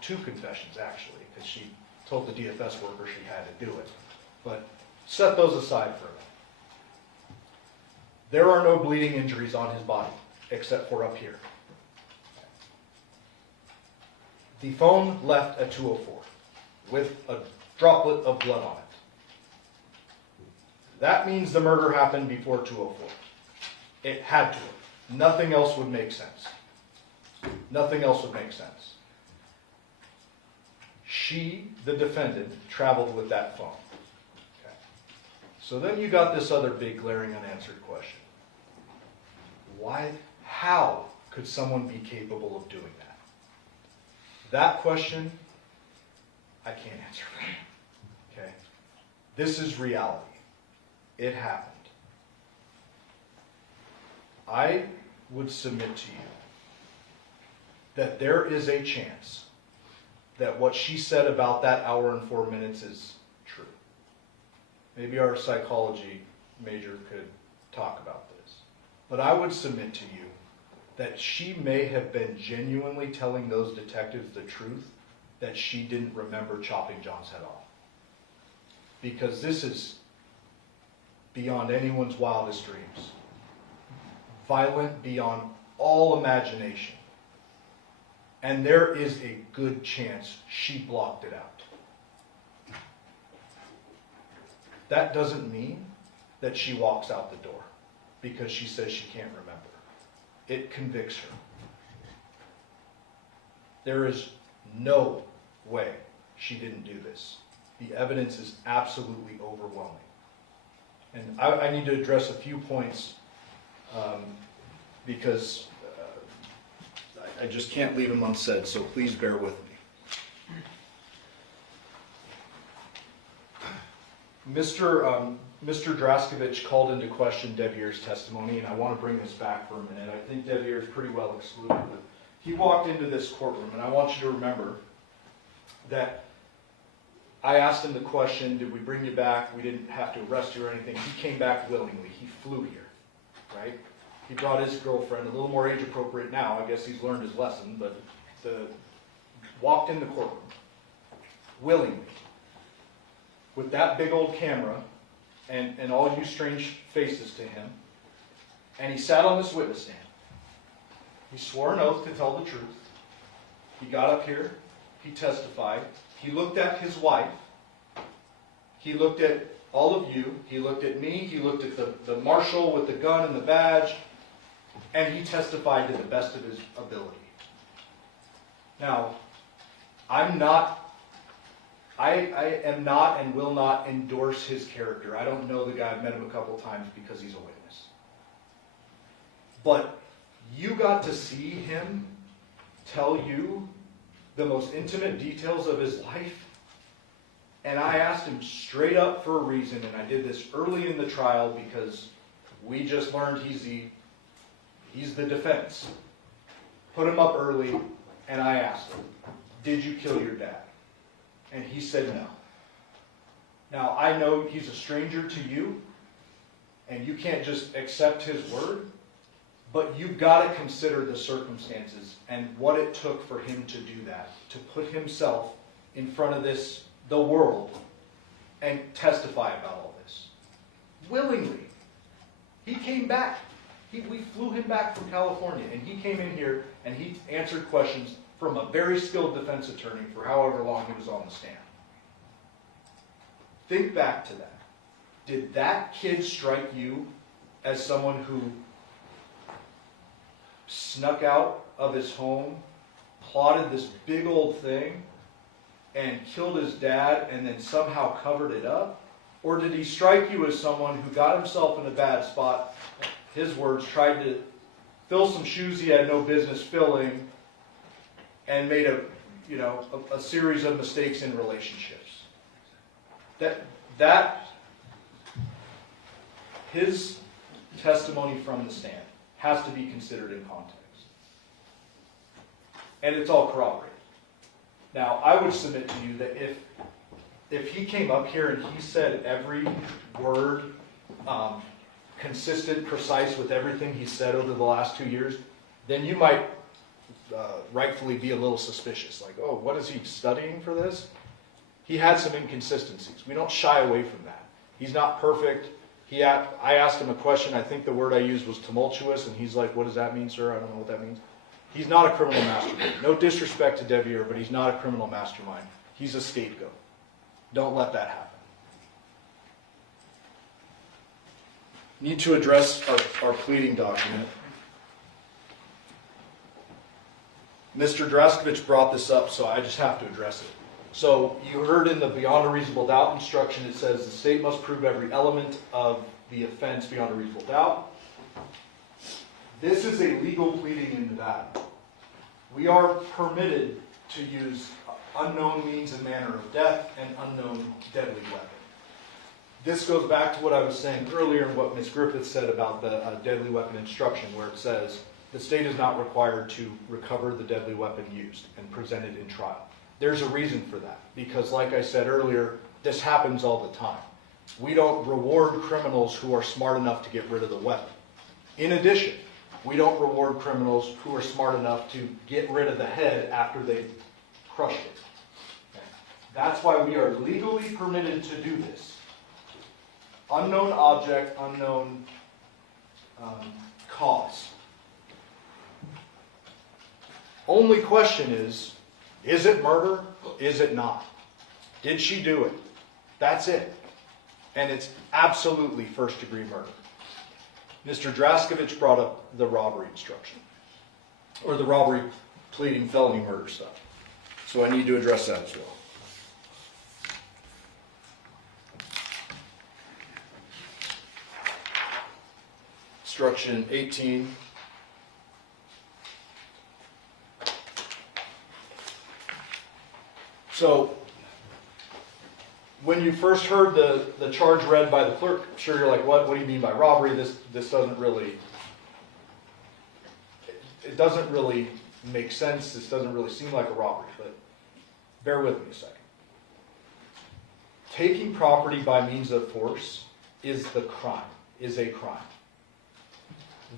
two confessions actually, because she told the DFS worker she had to do it. But set those aside for a minute. There are no bleeding injuries on his body, except for up here. The phone left at 2:04 with a droplet of blood on it. That means the murder happened before 2:04. It had to. Nothing else would make sense. Nothing else would make sense. She, the defendant, traveled with that phone. Okay. So then you got this other big glaring unanswered question. How could someone be capable of doing that? That question, I can't answer. Okay? This is reality. It happened. I would submit to you that there is a chance that what she said about that hour and 4 minutes is true. Maybe our psychology major could talk about this. But I would submit to you that she may have been genuinely telling those detectives the truth, that she didn't remember chopping John's head off. Because this is beyond anyone's wildest dreams. Violent beyond all imagination. And there is a good chance she blocked it out. That doesn't mean that she walks out the door because she says she can't remember. It convicts her. There is no way she didn't do this. The evidence is absolutely overwhelming. And I need to address a few points because I just can't leave them unsaid, so please bear with me. Mr. Draskevich called into question Devier's testimony, and I want to bring this back for a minute. I think Devier is pretty well excluded, but he walked into this courtroom, and I want you to remember that I asked him the question, did we bring you back? We didn't have to arrest you or anything. He came back willingly. He flew here, right? He brought his girlfriend, a little more age appropriate now. I guess he's learned his lesson, but walked in the courtroom willingly with that big old camera and all you strange faces to him. And he sat on this witness stand. He swore an oath to tell the truth. He got up here. He testified. He looked at his wife. He looked at all of you. He looked at me. He looked at the marshal with the gun and the badge. And he testified to the best of his ability. Now, I am not and will not endorse his character. I don't know the guy. I've met him a couple times because he's a witness. But you got to see him tell you the most intimate details of his life. And I asked him straight up for a reason, and I did this early in the trial because we just learned he's the defense. Put him up early, and I asked him, did you kill your dad? And he said no. Now, I know he's a stranger to you, and you can't just accept his word, but you've got to consider the circumstances and what it took for him to do that, to put himself in front of the world, and testify about all this. Willingly. He came back. We flew him back from California, and he came in here and he answered questions from a very skilled defense attorney for however long he was on the stand. Think back to that. Did that kid strike you as someone who snuck out of his home, plotted this big old thing, and killed his dad and then somehow covered it up? Or did he strike you as someone who got himself in a bad spot, his words, tried to fill some shoes he had no business filling, and made a series of mistakes in relationships? That his testimony from the stand has to be considered in context. And it's all corroborated. Now, I would submit to you that if he came up here and he said every word consistent, precise with everything he said over the last 2 years, then you might rightfully be a little suspicious. Like, oh, what is he studying for this? He had some inconsistencies. We don't shy away from that. He's not perfect. I asked him a question. I think the word I used was tumultuous, and he's like, what does that mean, sir? I don't know what that means. He's not a criminal mastermind. No disrespect to Devier, but he's not a criminal mastermind. He's a scapegoat. Don't let that happen. Need to address our pleading document. Mr. Draskevich brought this up, so I just have to address it. So you heard in the beyond a reasonable doubt instruction, it says the state must prove every element of the offense beyond a reasonable doubt. This is a legal pleading in Nevada. We are permitted to use unknown means and manner of death and unknown deadly weapon. This goes back to what I was saying earlier and what Ms. Griffith said about the deadly weapon instruction, where it says the state is not required to recover the deadly weapon used and present it in trial. There's a reason for that, because like I said earlier, this happens all the time. We don't reward criminals who are smart enough to get rid of the weapon. In addition, we don't reward criminals who are smart enough to get rid of the head after they've crushed it. Okay. That's why we are legally permitted to do this. Unknown object, unknown cause. Only question is it murder? Is it not? Did she do it? That's it. And it's absolutely first-degree murder. Mr. Draskevich brought up the robbery instruction, or the robbery pleading felony murder stuff. So I need to address that as well. Instruction 18. So, when you first heard the charge read by the clerk, I'm sure you're like, what do you mean by robbery? This doesn't really, it doesn't really make sense. This doesn't really seem like a robbery, but bear with me a second. Taking property by means of force is a crime.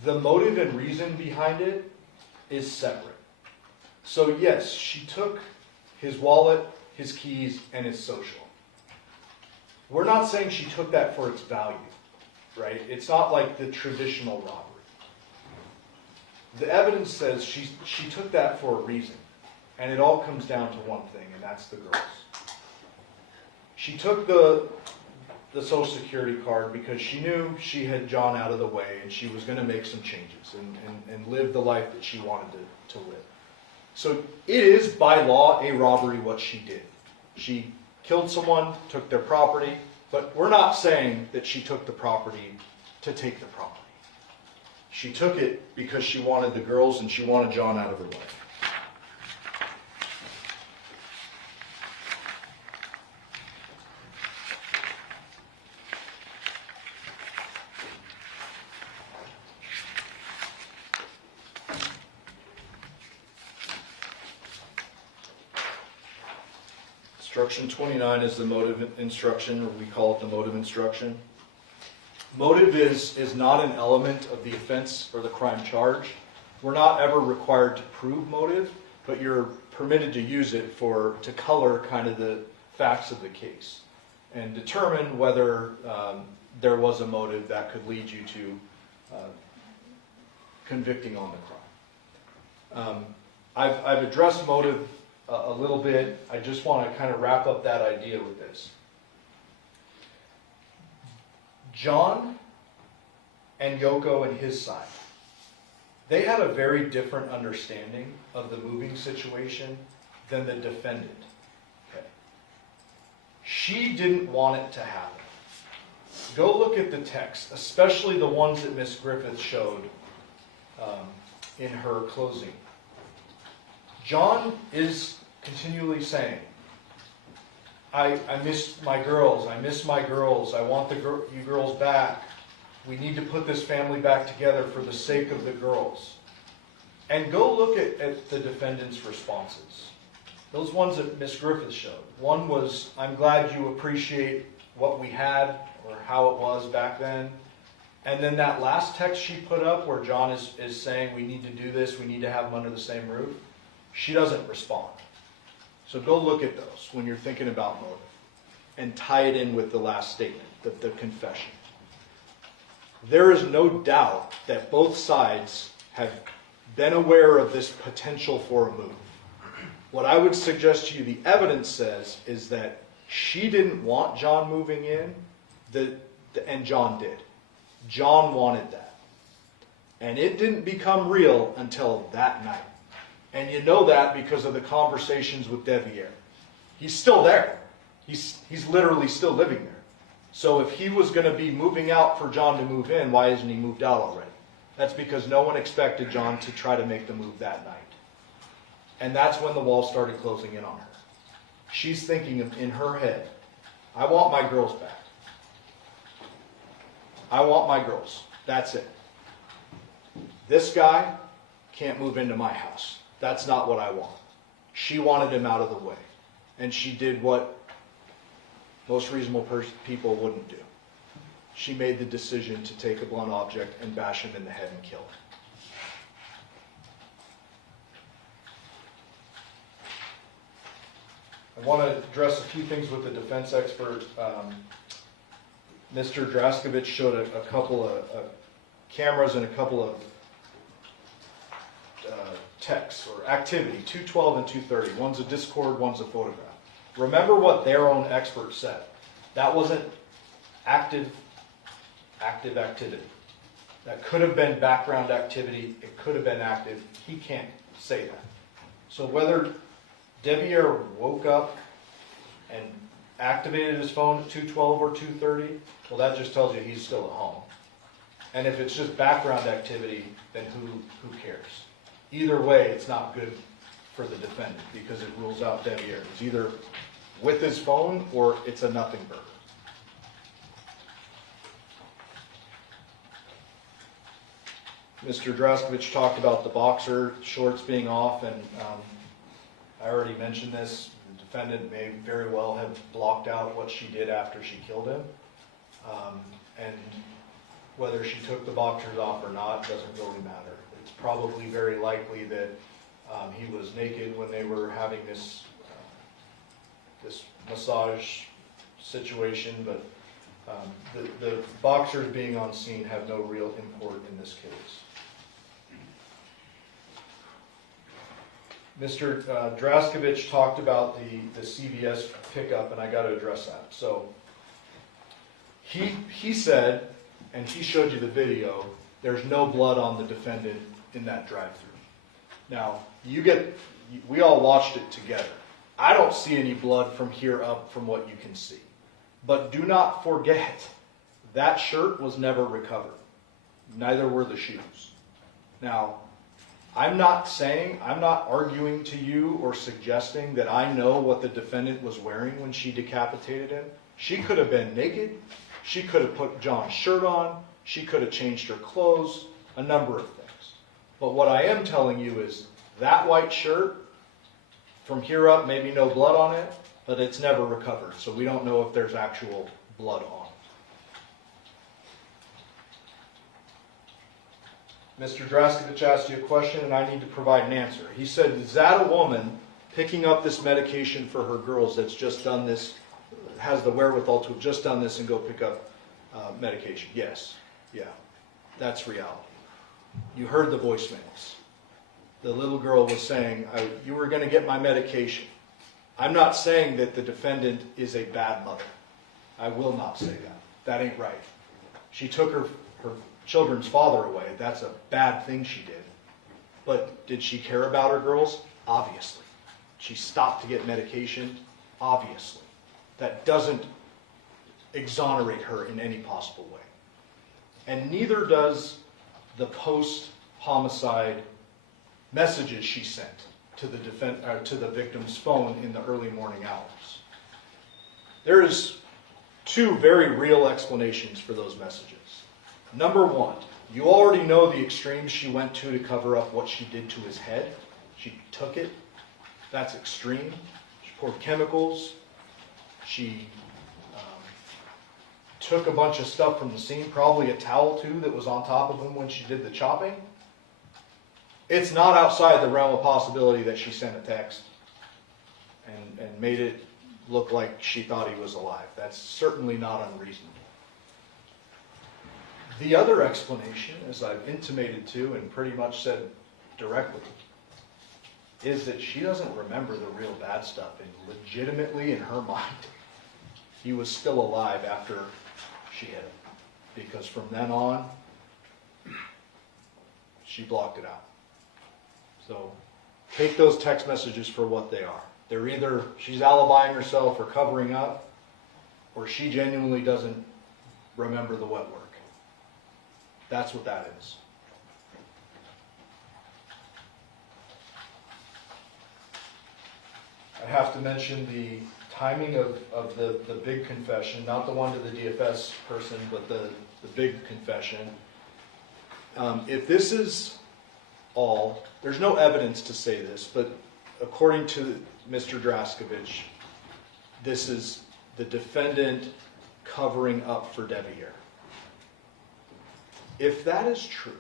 The motive and reason behind it is separate. So yes, she took his wallet, his keys, and his social. We're not saying she took that for its value, right? It's not like the traditional robbery. The evidence says she took that for a reason, and it all comes down to one thing, and that's the girls. She took the Social Security card because she knew she had John out of the way, and she was going to make some changes and live the life that she wanted to live. So it is, by law, a robbery what she did. She killed someone, took their property, but we're not saying that she took the property to take the property. She took it because she wanted the girls and she wanted John out of her life. Instruction 29 is the motive instruction, or we call it the motive instruction. Motive is not an element of the offense or the crime charge. We're not ever required to prove motive, but you're permitted to use it to color kind of the facts of the case and determine whether there was a motive that could lead you to convicting on the crime. I've addressed motive a little bit. I just want to kind of wrap up that idea with this. John and Yoko and his side, they had a very different understanding of the moving situation than the defendant. Okay. She didn't want it to happen. Go look at the text, especially the ones that Miss Griffith showed in her closing. John is continually saying, I miss my girls, I want you girls back. We need to put this family back together for the sake of the girls. And go look at the defendant's responses. Those ones that Miss Griffith showed. One was, I'm glad you appreciate what we had or how it was back then. And then that last text she put up where John is saying we need to do this, we need to have them under the same roof. She doesn't respond. So go look at those when you're thinking about motive and tie it in with the last statement, the confession. There is no doubt that both sides have been aware of this potential for a move. What I would suggest to you the evidence says is that she didn't want John moving in, and John did. John wanted that. And it didn't become real until that night. And you know that because of the conversations with Devyn. He's still there. He's literally still living there. So if he was going to be moving out for John to move in, why isn't he moved out already? That's because no one expected John to try to make the move that night. And that's when the walls started closing in on her. She's thinking in her head, I want my girls back. I want my girls. That's it. This guy can't move into my house. That's not what I want. She wanted him out of the way. And she did what most reasonable people wouldn't do. She made the decision to take a blunt object and bash him in the head and kill him. I want to address a few things with the defense expert. Mr. Draskovich showed a couple of cameras and a couple of texts or activity, 212 and 230. One's a Discord, one's a photograph. Remember what their own expert said. That wasn't active activity. That could have been background activity. It could have been active. He can't say that. So whether Devier woke up and activated his phone at 212 or 230, well, that just tells you he's still at home. And if it's just background activity, then who cares? Either way, it's not good for the defendant because it rules out Devier. It's either with his phone or it's a nothing burger. Mr. Draskovich talked about the boxer shorts being off, and I already mentioned this. The defendant may very well have blocked out what she did after she killed him. And whether she took the boxers off or not doesn't really matter. It's probably very likely that he was naked when they were having this massage situation, but the boxers being on scene have no real import in this case. Mr. Draskovich talked about the CVS pickup, and I got to address that. So he said, and he showed you the video, there's no blood on the defendant in that drive-thru. Now, we all watched it together. I don't see any blood from here up from what you can see. But do not forget, that shirt was never recovered. Neither were the shoes. Now, I'm not arguing to you or suggesting that I know what the defendant was wearing when she decapitated him. She could have been naked. She could have put John's shirt on. She could have changed her clothes, a number of things. But what I am telling you is that white shirt, from here up, maybe no blood on it, but it's never recovered. So we don't know if there's actual blood on it. Mr. Draskovich asked you a question, and I need to provide an answer. He said, is that a woman picking up this medication for her girls that's just done this, has the wherewithal to have just done this and go pick up medication? Yes. Yeah. That's reality. You heard the voicemails. The little girl was saying, you were going to get my medication. I'm not saying that the defendant is a bad mother. I will not say that. That ain't right. She took her children's father away. That's a bad thing she did. But did she care about her girls? Obviously. She stopped to get medication? Obviously. That doesn't exonerate her in any possible way. And neither does the post-homicide messages she sent to the victim's phone in the early morning hours. There is two very real explanations for those messages. Number one, you already know the extremes she went to cover up what she did to his head. She took it. That's extreme. She poured chemicals. She took a bunch of stuff from the scene, probably a towel too that was on top of him when she did the chopping. It's not outside the realm of possibility that she sent a text and made it look like she thought he was alive. That's certainly not unreasonable. The other explanation, as I've intimated to and pretty much said directly, is that she doesn't remember the real bad stuff, and legitimately in her mind, he was still alive after she hit him. Because from then on, she blocked it out. So take those text messages for what they are. They're either she's alibying herself or covering up, or she genuinely doesn't remember the wet work. That's what that is. I have to mention the timing of the big confession, not the one to the DFS person, but the big confession. If this is all, there's no evidence to say this, but according to Mr. Draskovich, this is the defendant covering up for Devier. If that is true,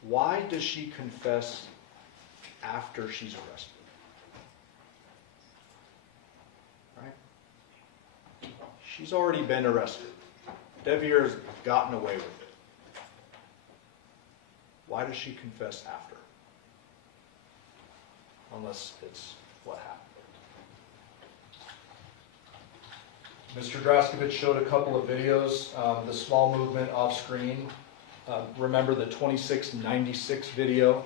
why does she confess after she's arrested? Right? She's already been arrested. Devier's gotten away with it. Why does she confess after? Unless it's what happened. Mr. Draskovich showed a couple of videos, the small movement off screen. Remember the 2696 video?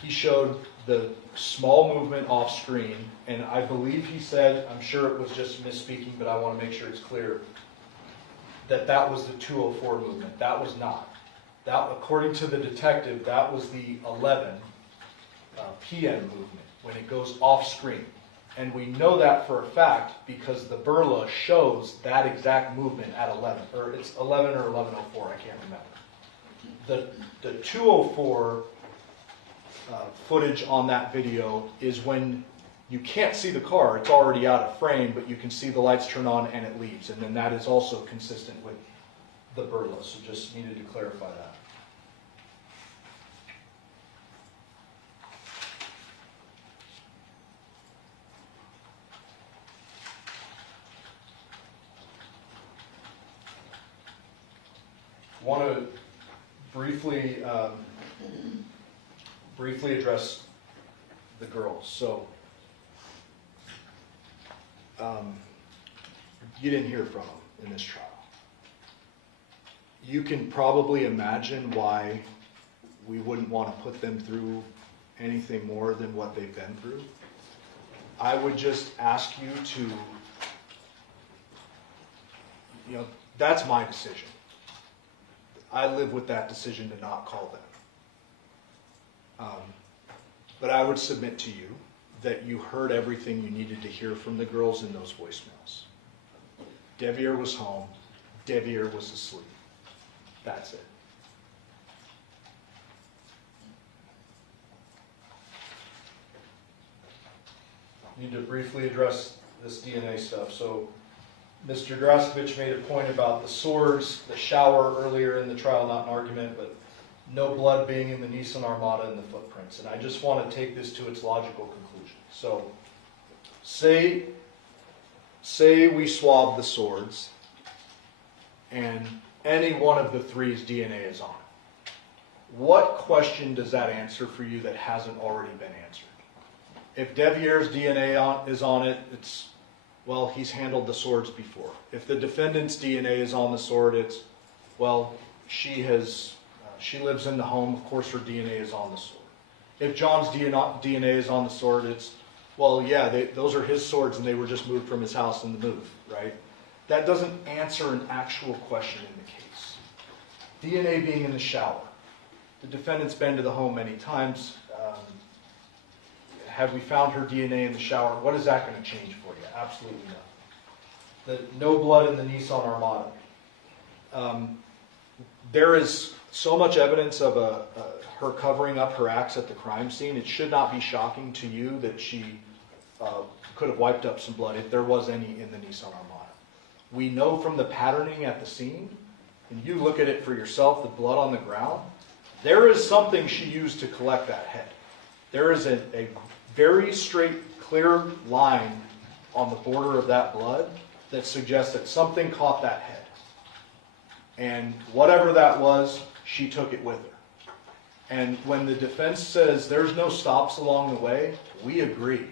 He showed the small movement off screen, and I believe he said, I'm sure it was just misspeaking, but I want to make sure it's clear, that that was the 204 movement. That was not. That, according to the detective, that was the 11 p.m. movement, when it goes off screen. And we know that for a fact because the burla shows that exact movement at 11, or it's 11 or 11:04, I can't remember. The 204 footage on that video is when you can't see the car, it's already out of frame, but you can see the lights turn on and it leaves. And then that is also consistent with the burla, so just needed to clarify that. I want to briefly address the girls. So, you didn't hear from them in this trial. You can probably imagine why we wouldn't want to put them through anything more than what they've been through. I would just ask you to, that's my decision. I live with that decision to not call them. But I would submit to you that you heard everything you needed to hear from the girls in those voicemails. Devier was home. Devier was asleep. That's it. Need to briefly address this DNA stuff. So, Mr. Draskovich made a point about the swords, the shower earlier in the trial, not an argument, but no blood being in the Nissan Armada and the footprints. And I just want to take this to its logical conclusion. So, say we swab the swords and any one of the three's DNA is on it. What question does that answer for you that hasn't already been answered? If Devier's DNA is on it, it's, well, he's handled the swords before. If the defendant's DNA is on the sword, it's, well, she lives in the home, of course her DNA is on the sword. If John's DNA is on the sword, it's, well, yeah, those are his swords and they were just moved from his house in the move, right? That doesn't answer an actual question in the case. DNA being in the shower. The defendant's been to the home many times. Have we found her DNA in the shower? What is that going to change for you? Absolutely nothing. No blood in the Nissan Armada. There is so much evidence of her covering up her acts at the crime scene. It should not be shocking to you that she could have wiped up some blood if there was any in the Nissan Armada. We know from the patterning at the scene, and you look at it for yourself, the blood on the ground, there is something she used to collect that head. There is a very straight, clear line on the border of that blood that suggests that something caught that head. And whatever that was, she took it with her. And when the defense says there's no stops along the way, we agree.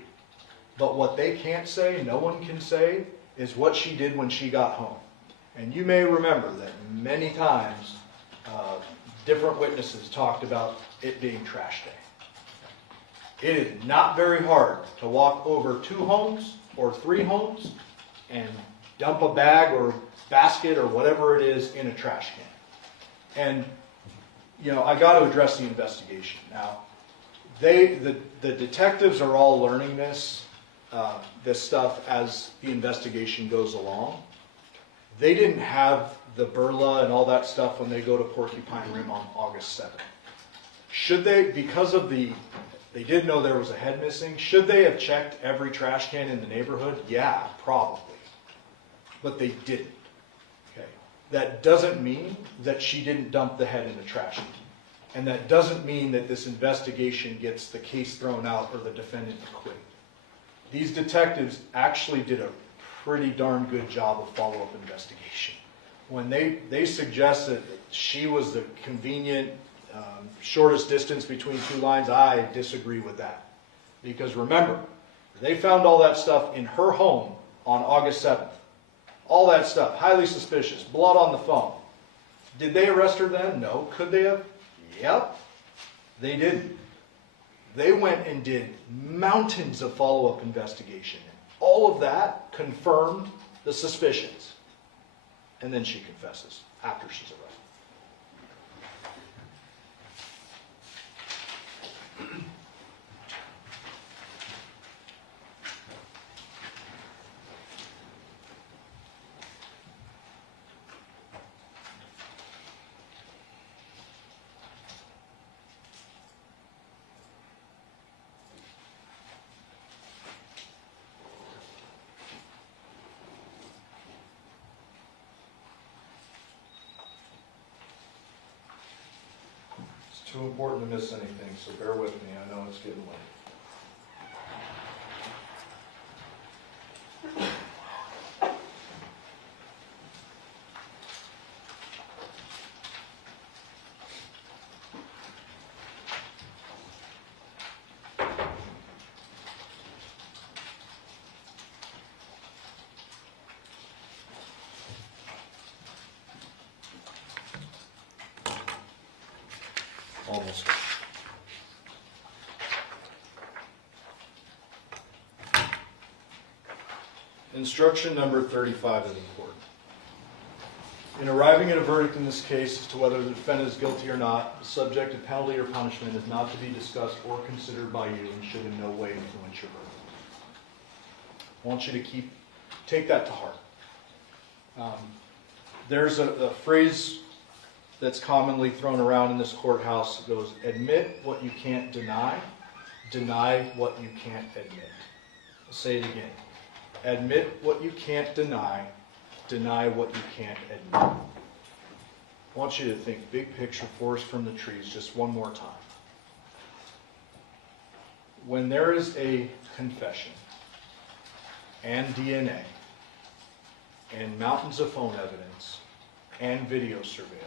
But what they can't say, no one can say, is what she did when she got home. And you may remember that many times different witnesses talked about it being trash day. It is not very hard to walk over 2 homes or 3 homes and dump a bag or basket or whatever it is in a trash can. And, I got to address the investigation. Now, the detectives are all learning this stuff as the investigation goes along. They didn't have the burla and all that stuff when they go to Porcupine Rim on August 7th. Should they, because of they did know there was a head missing, should they have checked every trash can in the neighborhood? Yeah, probably. But they didn't. Okay. That doesn't mean that she didn't dump the head in the trash can. And that doesn't mean that this investigation gets the case thrown out or the defendant acquitted. These detectives actually did a pretty darn good job of follow-up investigation. When they suggested that she was the convenient, shortest distance between two lines, I disagree with that. Because remember, they found all that stuff in her home on August 7th. All that stuff, highly suspicious, blood on the phone. Did they arrest her then? No. Could they have? Yep. They didn't. They went and did mountains of follow-up investigation. All of that confirmed the suspicions. And then she confesses after she's arrested. Too important to miss anything, so bear with me. I know it's getting late. Almost. Instruction number 35 is important. In arriving at a verdict in this case as to whether the defendant is guilty or not, the subjective penalty or punishment is not to be discussed or considered by you and should in no way influence your verdict. I want you to take that to heart. There's a phrase that's commonly thrown around in this courthouse. It goes, admit what you can't deny, deny what you can't admit. I'll say it again. Admit what you can't deny, deny what you can't admit. I want you to think big picture, forest from the trees, just one more time. When there is a confession and DNA and mountains of phone evidence and video surveillance,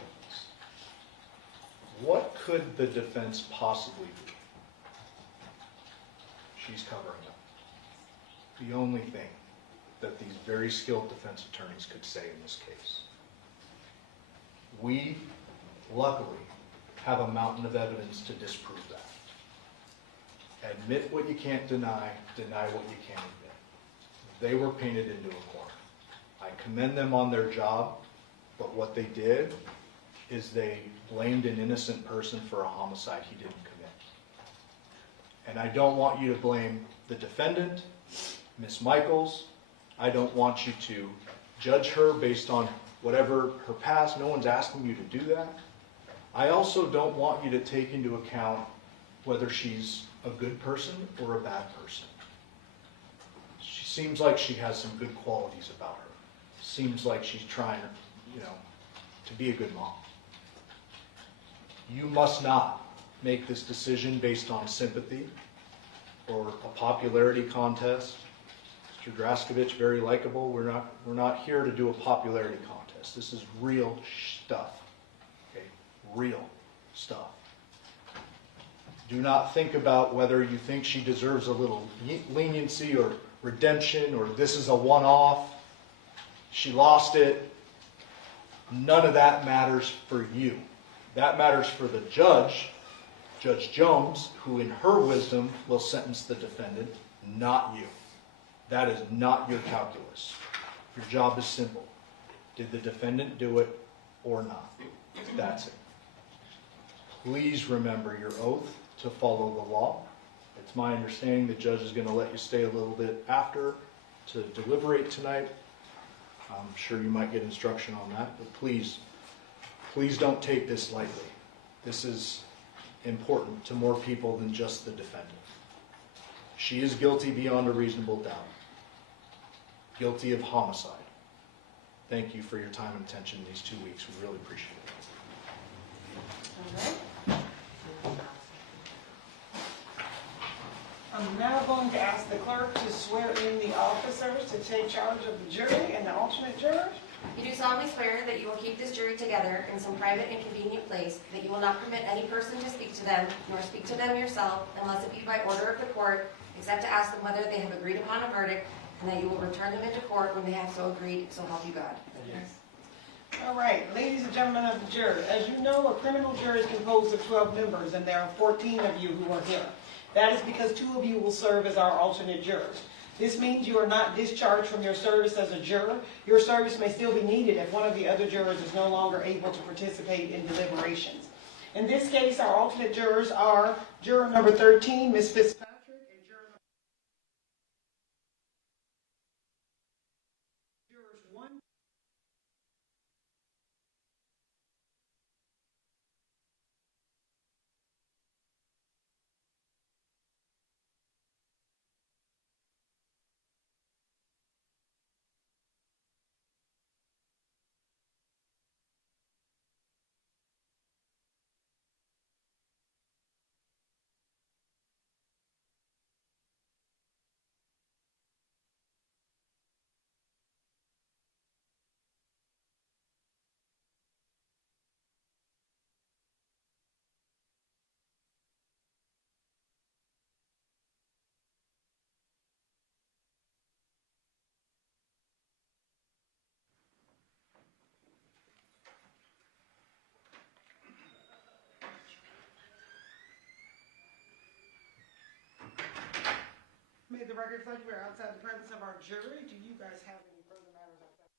what could the defense possibly do? She's covering up. The only thing that these very skilled defense attorneys could say in this case. We, luckily, have a mountain of evidence to disprove that. Admit what you can't deny, deny what you can't admit. They were painted into a corner. I commend them on their job, but what they did is they blamed an innocent person for a homicide he didn't commit. And I don't want you to blame the defendant, Ms. Michaels. I don't want you to judge her based on whatever her past. No one's asking you to do that. I also don't want you to take into account whether she's a good person or a bad person. She seems like she has some good qualities about her. Seems like she's trying, to be a good mom. You must not make this decision based on sympathy or a popularity contest. Mr. Draskovich, very likable. We're not here to do a popularity contest. This is real stuff. Okay? Real stuff. Do not think about whether you think she deserves a little leniency or redemption or this is a one-off. She lost it. None of that matters for you. That matters for the judge, Judge Jones, who in her wisdom will sentence the defendant, not you. That is not your calculus. Your job is simple. Did the defendant do it or not? That's it. Please remember your oath to follow the law. It's my understanding the judge is going to let you stay a little bit after to deliberate tonight. I'm sure you might get instruction on that, but please don't take this lightly. This is important to more people than just the defendant. She is guilty beyond a reasonable doubt. Guilty of homicide. Thank you for your time and attention these 2 weeks. We really appreciate it. All right. I'm now going to ask the clerk to swear in the officers. to take charge of the jury and the alternate jurors? You do solemnly swear that you will keep this jury together in some private and convenient place, that you will not permit any person to speak to them, nor speak to them yourself, unless it be by order of the court, except to ask them whether they have agreed upon a verdict, and that you will return them into court when they have so agreed, so help you God. Yes. All right, ladies and gentlemen of the jury, as you know, a criminal jury is composed of 12 members, and there are 14 of you who are here. That is because 2 of you will serve as our alternate jurors. This means you are not discharged from your service as a juror. Your service may still be needed if one of the other jurors is no longer able to participate in deliberations. In this case, our alternate jurors are juror number 13, Ms. Fitzpatrick, and jurors 1. May the record reflect we are outside the presence of our jury. Do you guys have any further matters outside?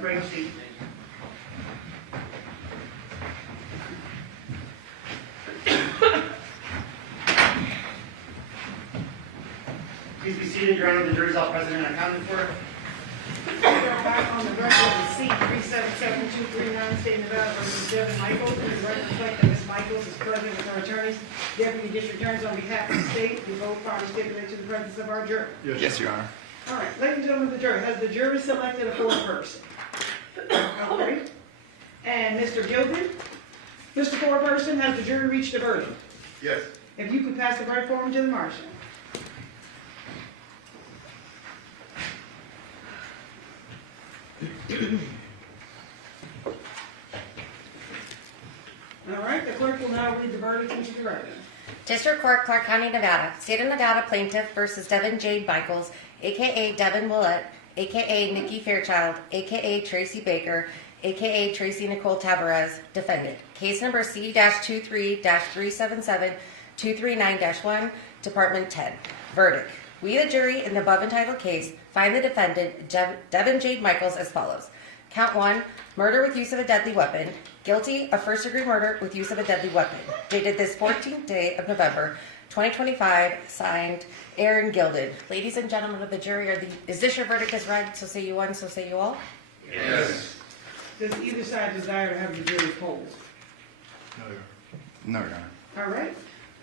Great seat. Please be seated, Your Honor. The jury's all present and accounted for. Back on the record in C 377-239, State of Nevada versus Devyn Michaels. The record reflects that Ms. Michaels is present with her attorneys. Deputy District Attorneys on behalf of the state, the both parties stipulate to the presence of our jury. Yes, Your Honor. All right, ladies and gentlemen of the jury, has the jury selected a fourth person? All right. And Mr. Gilpin? Mr. Foreperson, has the jury reached a verdict? Yes. If you could pass the verdict form to the marshal. All right, the clerk will now read the verdict into the record. District Court, Clark County, Nevada. State of Nevada plaintiff versus Devyn Jade Michaels, a.k.a. Devyn Willette, a.k.a. Nikki Fairchild, a.k.a. Tracy Baker, a.k.a. Tracy Nicole Tavares, defendant. Case number C-23-377-239-1, Department 10. Verdict. We, the jury, in the above entitled case, find the defendant, Devyn Jade Michaels, as follows. Count 1, murder with use of a deadly weapon. Guilty of first-degree murder with use of a deadly weapon. Dated this 14th day of November, 2025, signed Aaron Gilded. Ladies and gentlemen of the jury, is this your verdict as read? So say you one, so say you all? Yes. Does either side desire to have the jury polled? No, Your Honor. All right.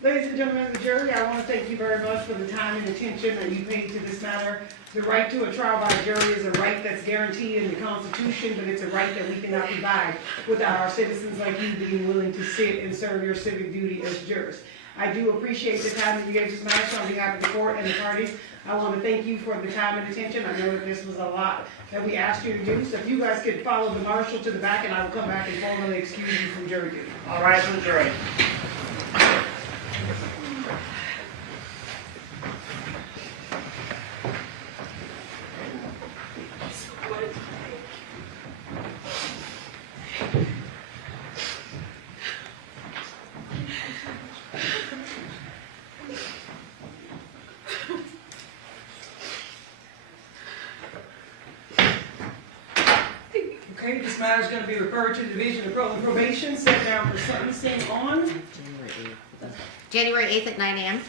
Ladies and gentlemen of the jury, I want to thank you very much for the time and attention that you paid to this matter. The right to a trial by jury is a right that's guaranteed in the Constitution, but it's a right that we cannot provide without our citizens like you being willing to sit and serve your civic duty as jurors. I do appreciate the time that you gave this matter, so on behalf of the court and the parties, I want to thank you for the time and attention. I know that this was a lot that we asked you to do, so if you guys could follow the marshal to the back, and I will come back and formally excuse you from jury duty. All rise for the jury. Okay, this matter is going to be referred to the Division of Parole and Probation, set down for sentencing on. January 8th at 9 a.m.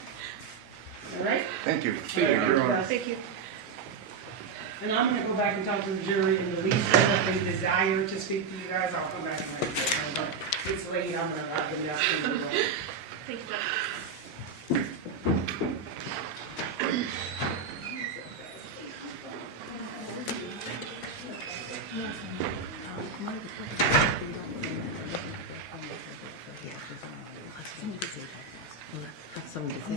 All right? Thank you. Thank you. And I'm going to go back and talk to the jury in the least that they desire to speak to you guys. I'll come back and let you know. It's late. I'm going to allow them to ask them to go. Thank you. Somebody say